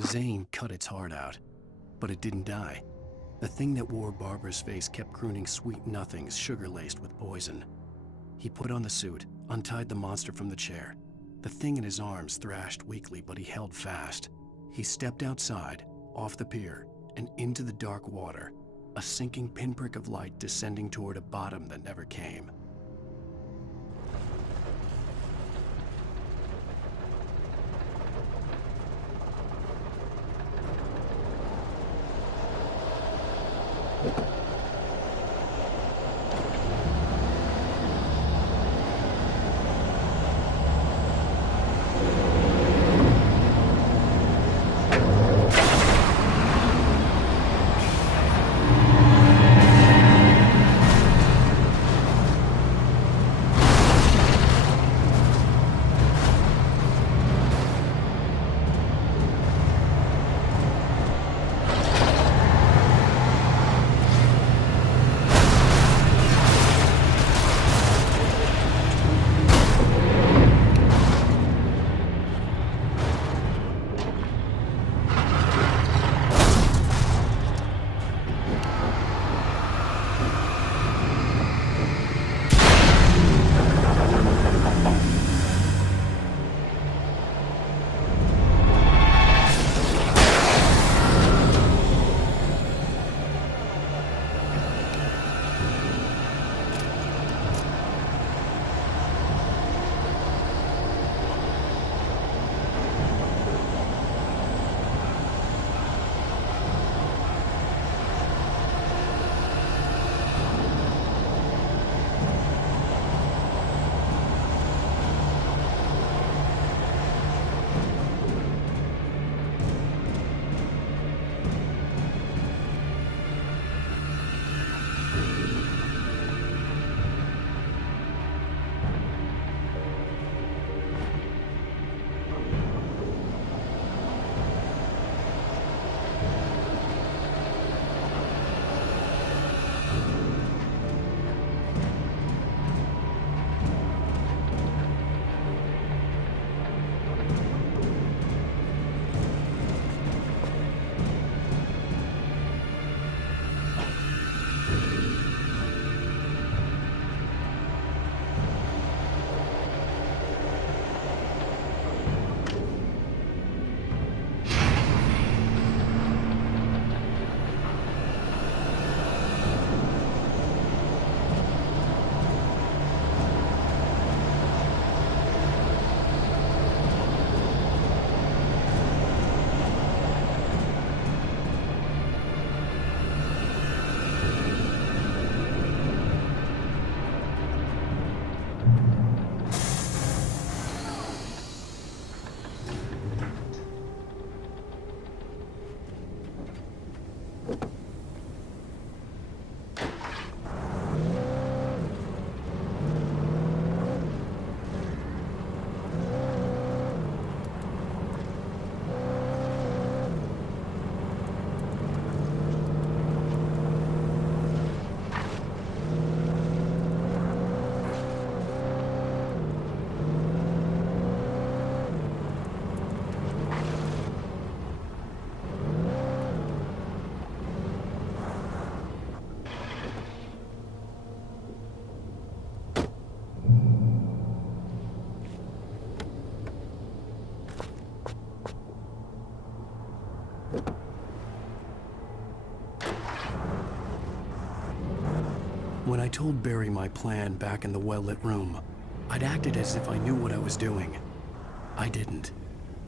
Zane cut its heart out, but it didn't die. The thing that wore Barbara's face kept crooning sweet nothings sugar-laced with poison. He put on the suit, untied the monster from the chair. The thing in his arms thrashed weakly, but he held fast. He stepped outside, off the pier, and into the dark water, a sinking pinprick of light descending toward a bottom that never came. When I told Barry my plan back in the well-lit room, I'd acted as if I knew what I was doing. I didn't.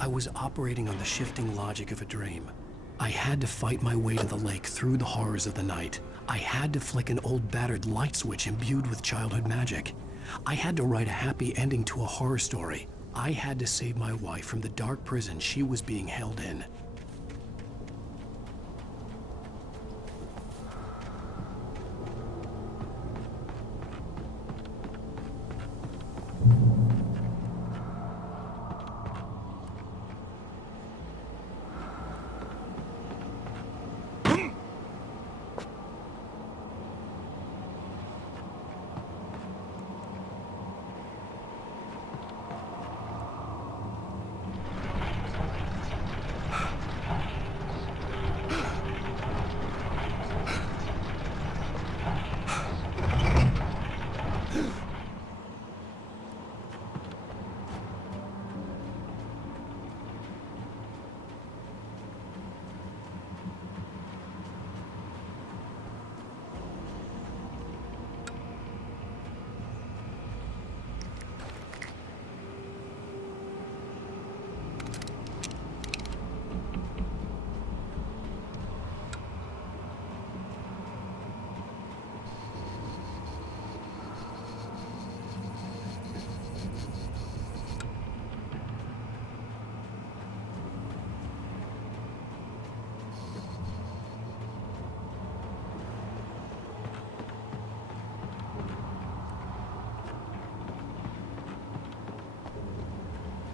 I was operating on the shifting logic of a dream. I had to fight my way to the lake through the horrors of the night. I had to flick an old battered light switch imbued with childhood magic. I had to write a happy ending to a horror story. I had to save my wife from the dark prison she was being held in.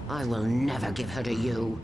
I will never give her to you.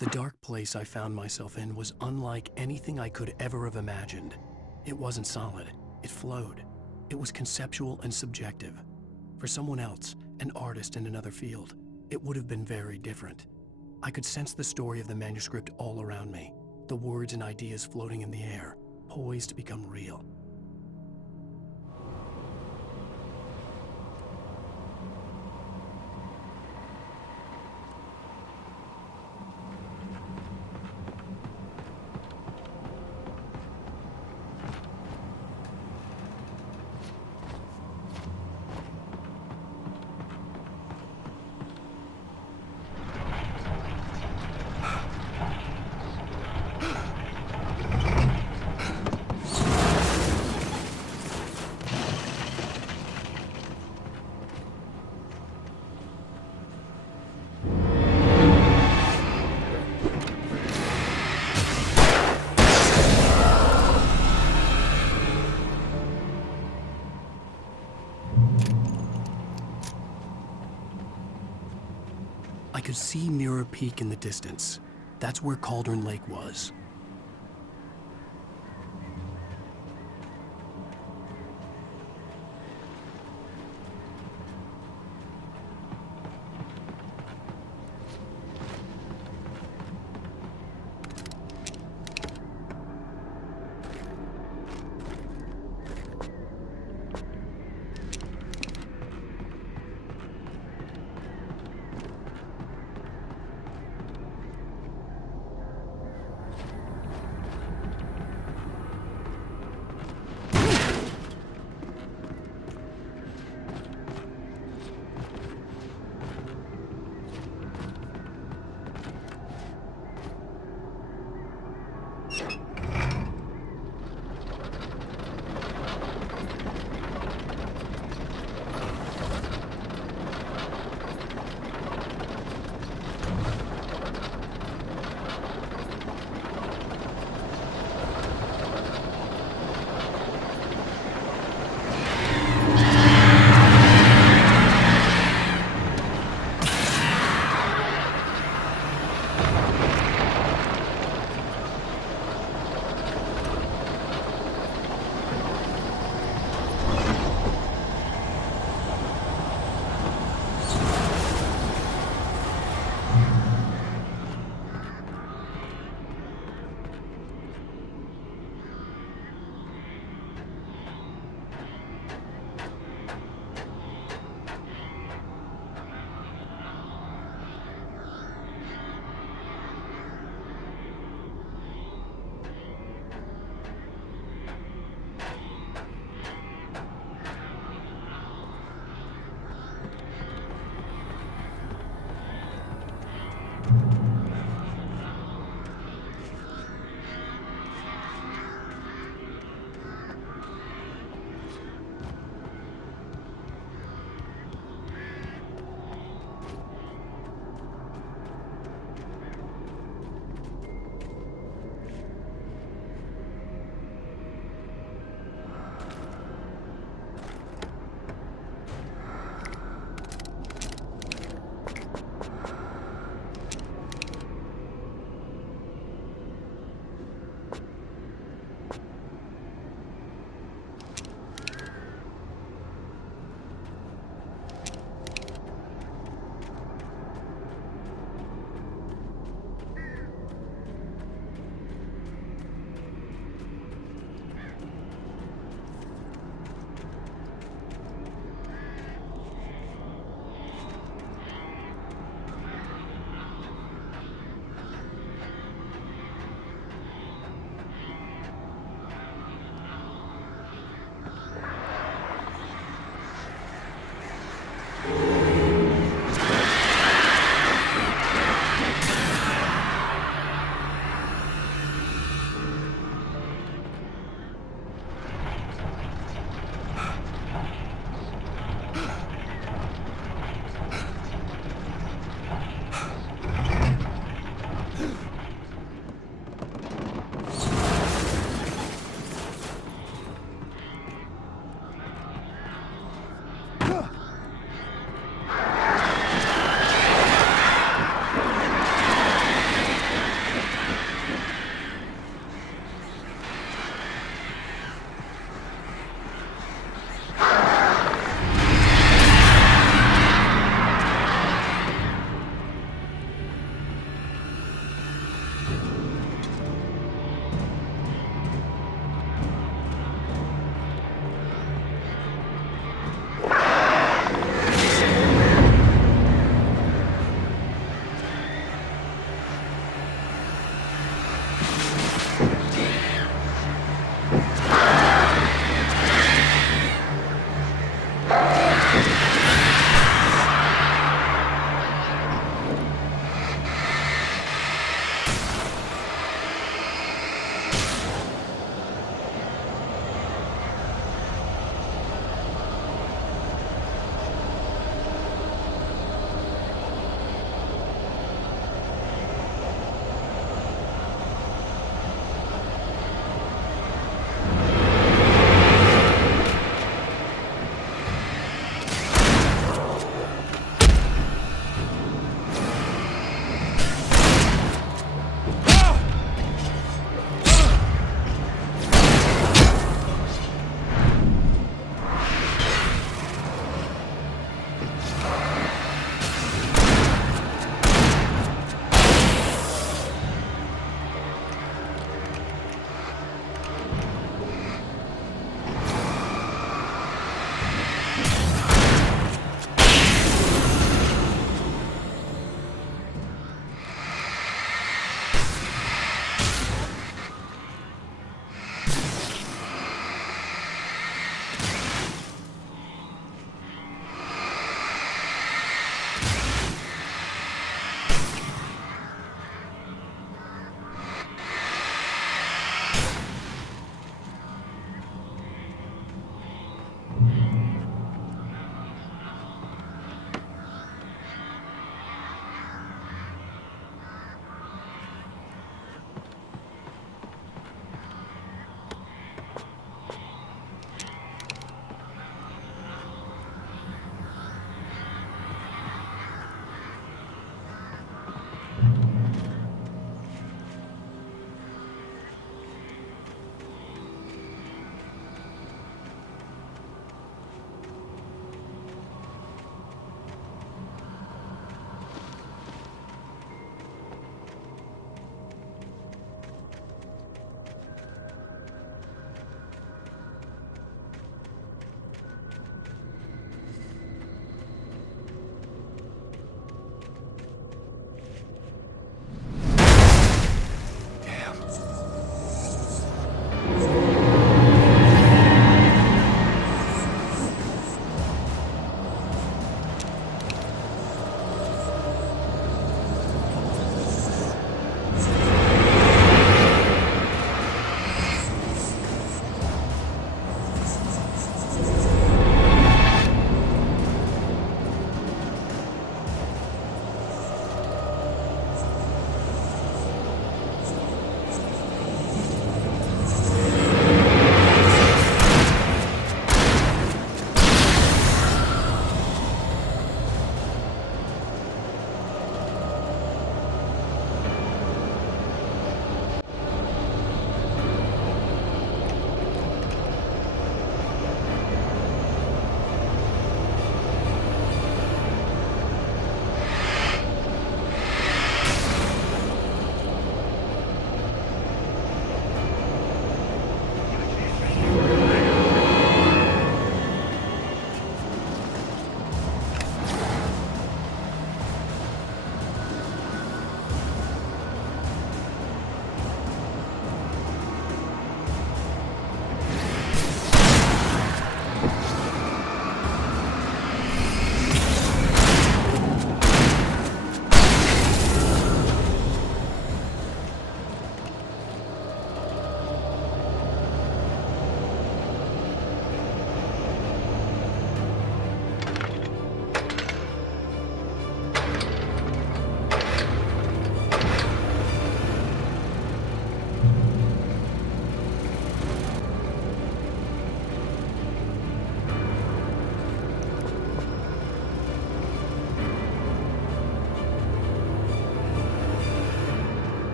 The dark place I found myself in was unlike anything I could ever have imagined. It wasn't solid. It flowed. It was conceptual and subjective. For someone else, an artist in another field, it would have been very different. I could sense the story of the manuscript all around me, the words and ideas floating in the air, poised to become real. I could see Mirror Peak in the distance. That's where Cauldron Lake was.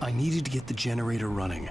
I needed to get the generator running.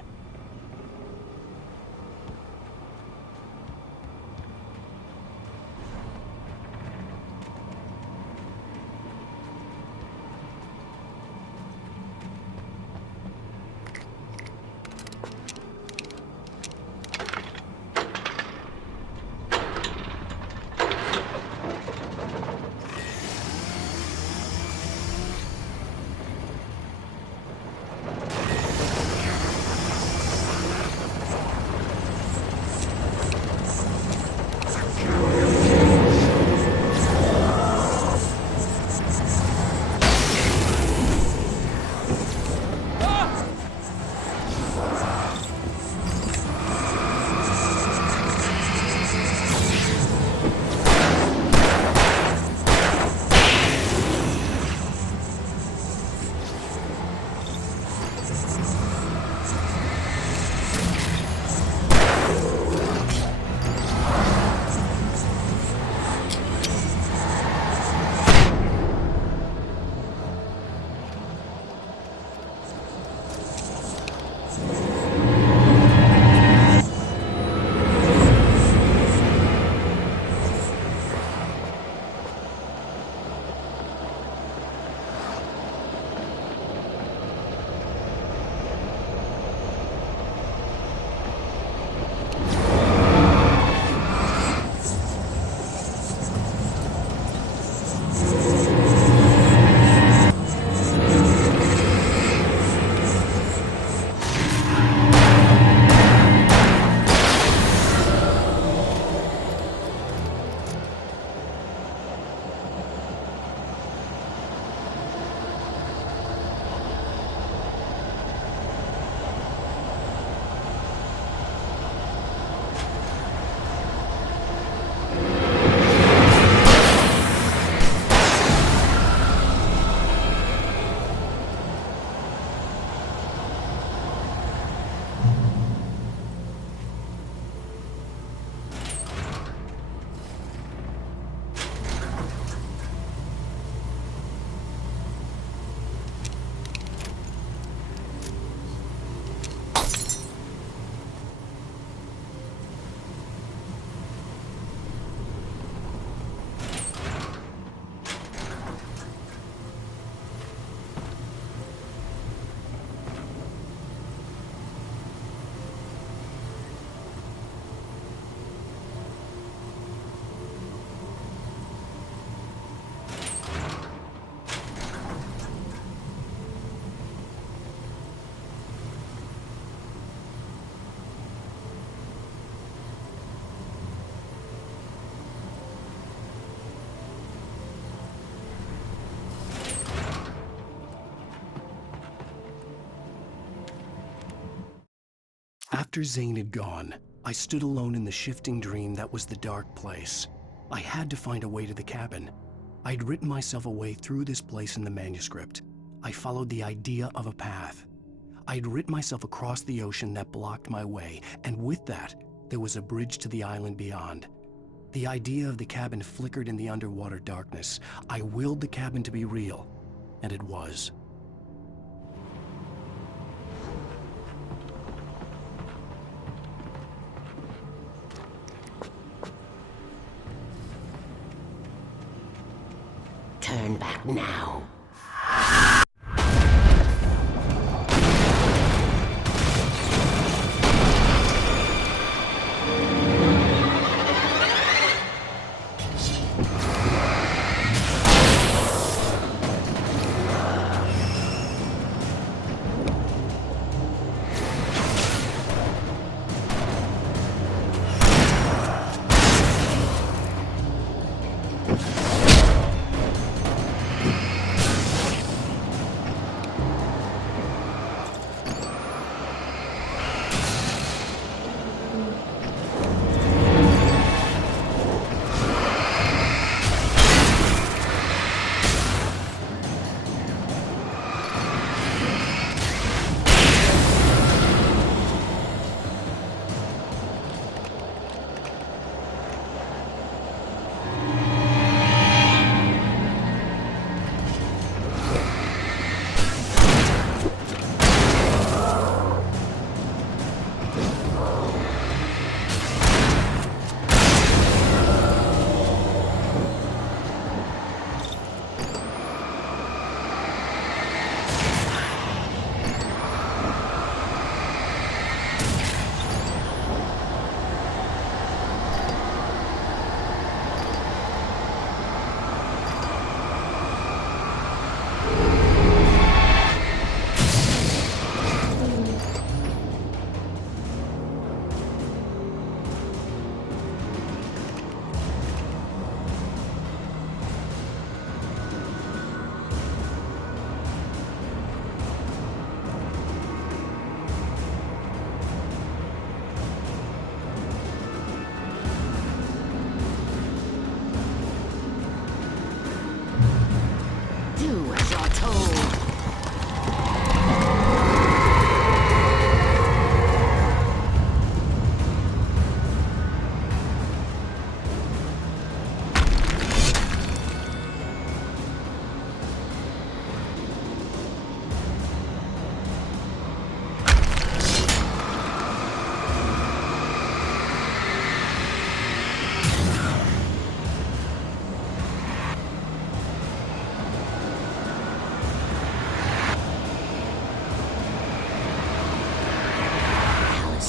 After Zane had gone, I stood alone in the shifting dream that was the dark place. I had to find a way to the cabin. I'd written myself a way through this place in the manuscript. I followed the idea of a path. I'd written myself across the ocean that blocked my way, and with that, there was a bridge to the island beyond. The idea of the cabin flickered in the underwater darkness. I willed the cabin to be real, and it was. Turn back now.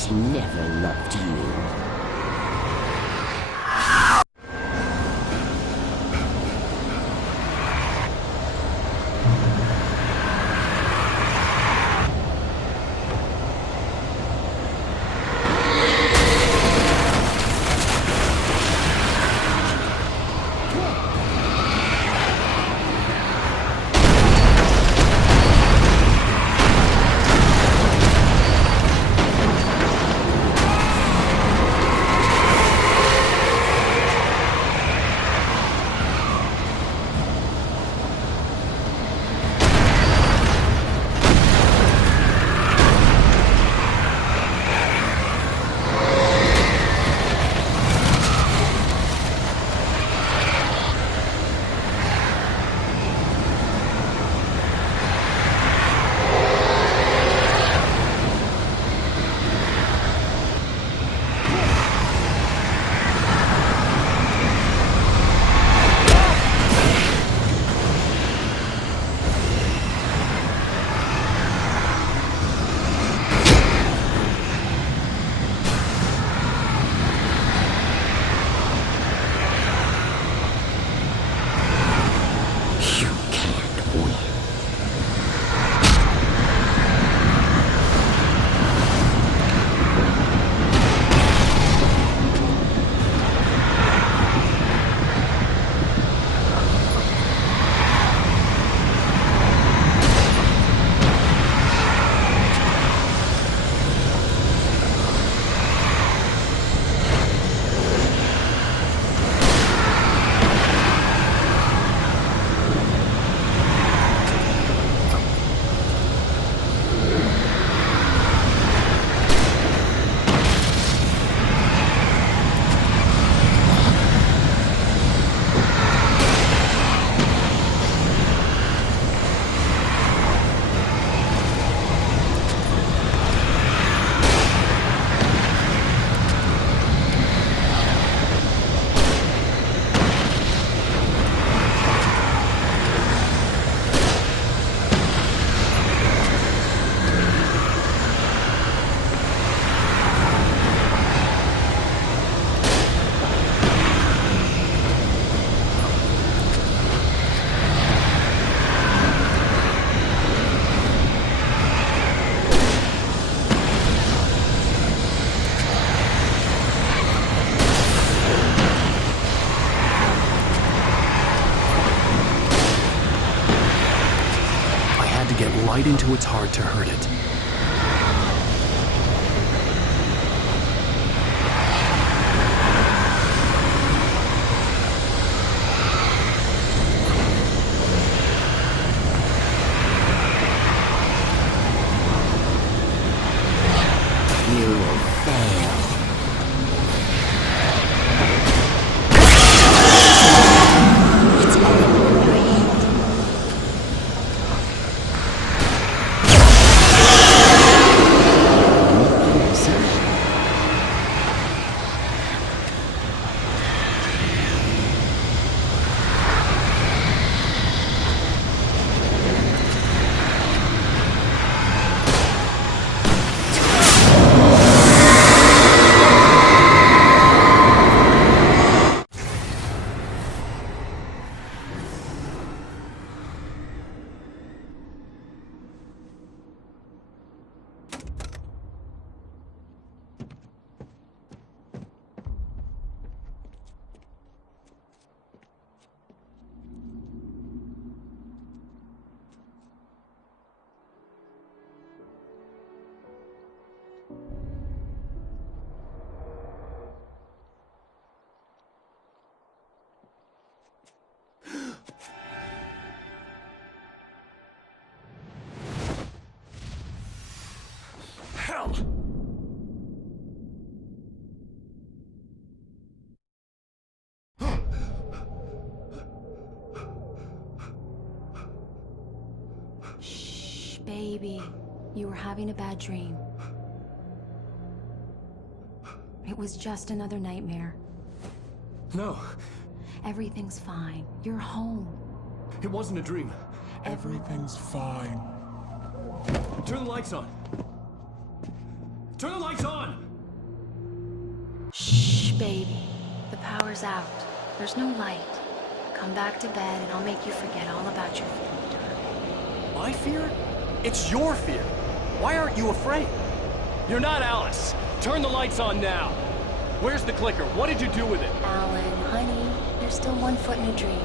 He never loved you. Right into its heart to hurt it. You will fail. It's all in your head. Hell! Shh, baby. You were having a bad dream. It was just another nightmare. No. Everything's fine. You're home. It wasn't a dream. Everything's fine. Turn the lights on. Turn the lights on! Shh, baby. The power's out. There's no light. Come back to bed and I'll make you forget all about your fear of the dark. My fear? It's your fear. Why aren't you afraid? You're not Alice. Turn the lights on now. Where's the clicker? What did you do with it? Alan, honey, you're still 1 foot in a dream.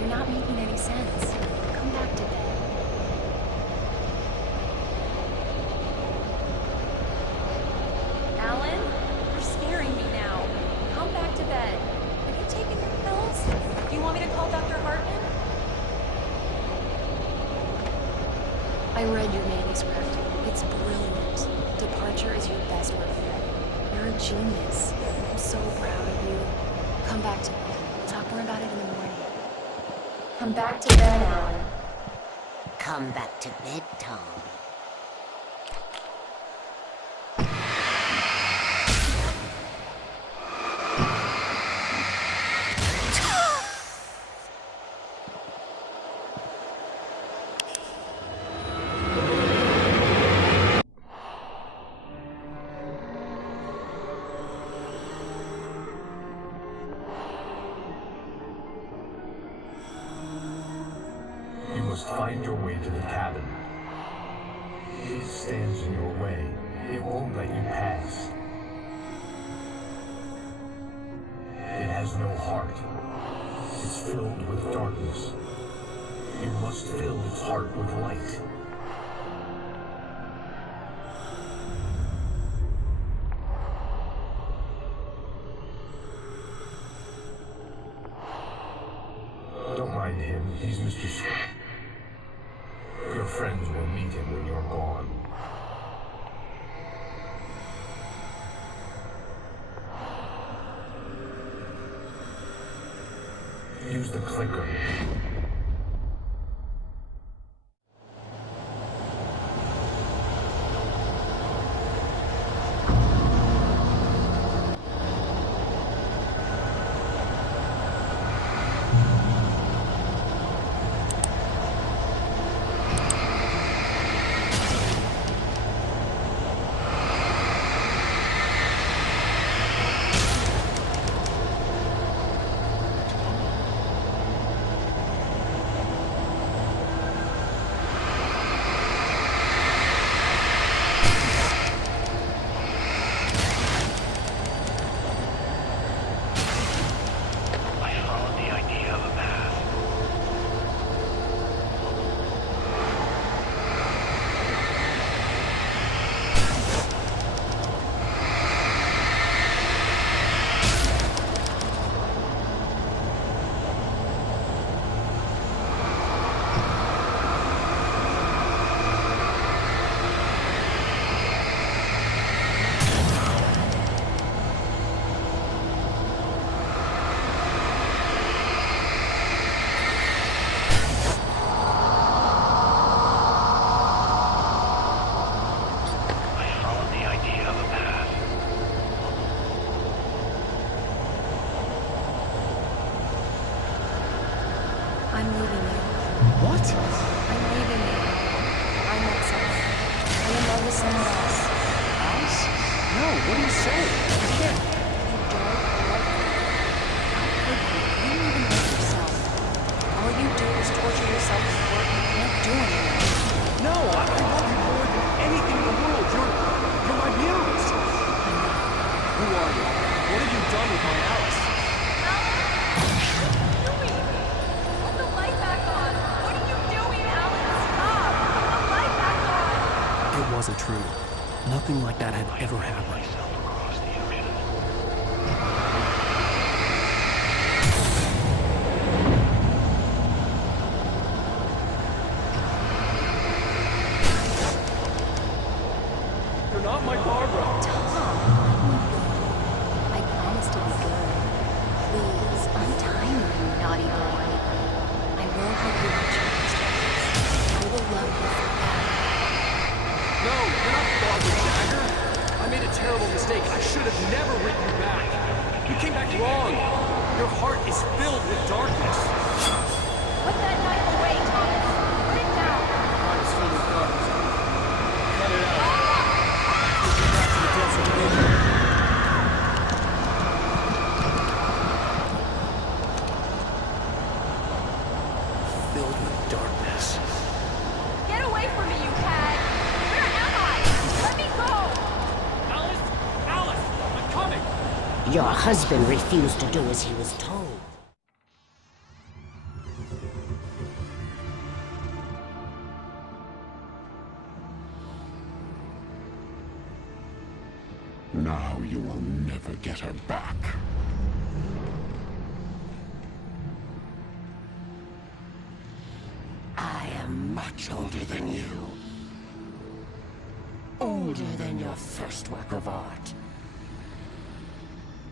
You're not making any sense. Come back to bed. Alan, you're scaring me now. Come back to bed. Have you taken your pills? Do you want me to call Dr. Hartman? I read your manuscript. It's brilliant. Departure is your best work yet. You're a genius. I'm so proud of you. Come back to bed. We'll talk more about it in the morning. Come back to bed, Alan. Come back to bed, Tom. You must find your way to the cabin. It stands in your way. It won't let you pass. It has no heart. It's filled with darkness. You must fill its heart with light. Don't mind him. He's Mr. Your friends will meet him when you're gone. Use the clicker. I'm leaving you. What? I'm leaving you. I met someone. I'm in love with someone else. Alice? No, what are you saying? You can't. You don't love me. How could you? You don't even love yourself. All you do is torture yourself with work you can't do anymore. No, I love you more than anything in the world. You're my muse. Who are you? What have you done with my Alice? It wasn't true. Nothing like that had ever happened. You're not my Barbara. Tom, I promise to be good. Please, untie me, you naughty boy. I will help you reach your instructions. I will love you forever. No, you're not Barbara Jagger. I made a terrible mistake. I should have never written you back. You came back wrong. Your heart is filled with darkness. Put that knife away, Thomas. Put it down. Your heart is filled with darkness. Cut it out. Get back to Your husband refused to do as he was told. Now you will never get her back. I am much older than you. Older than your first work of art.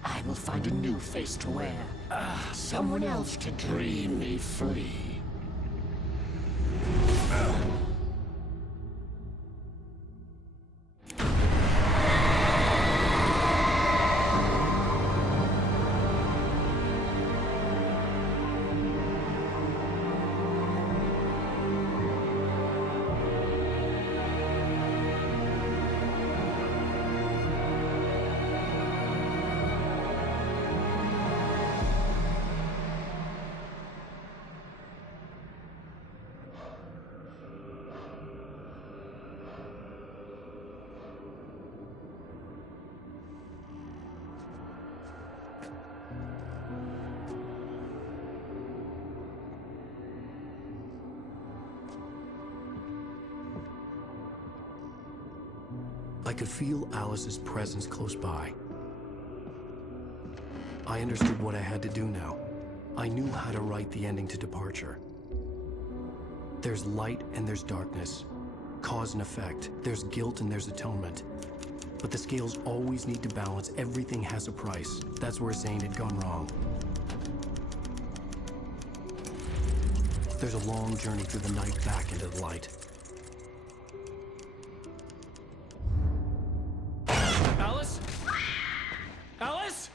I will find a new face to wear. Someone else to dream me free. I could feel Alice's presence close by. I understood what I had to do now. I knew how to write the ending to Departure. There's light and there's darkness. Cause and effect. There's guilt and there's atonement. But the scales always need to balance. Everything has a price. That's where Zane had gone wrong. There's a long journey through the night back into the light. Alice? Alice?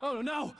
Oh no!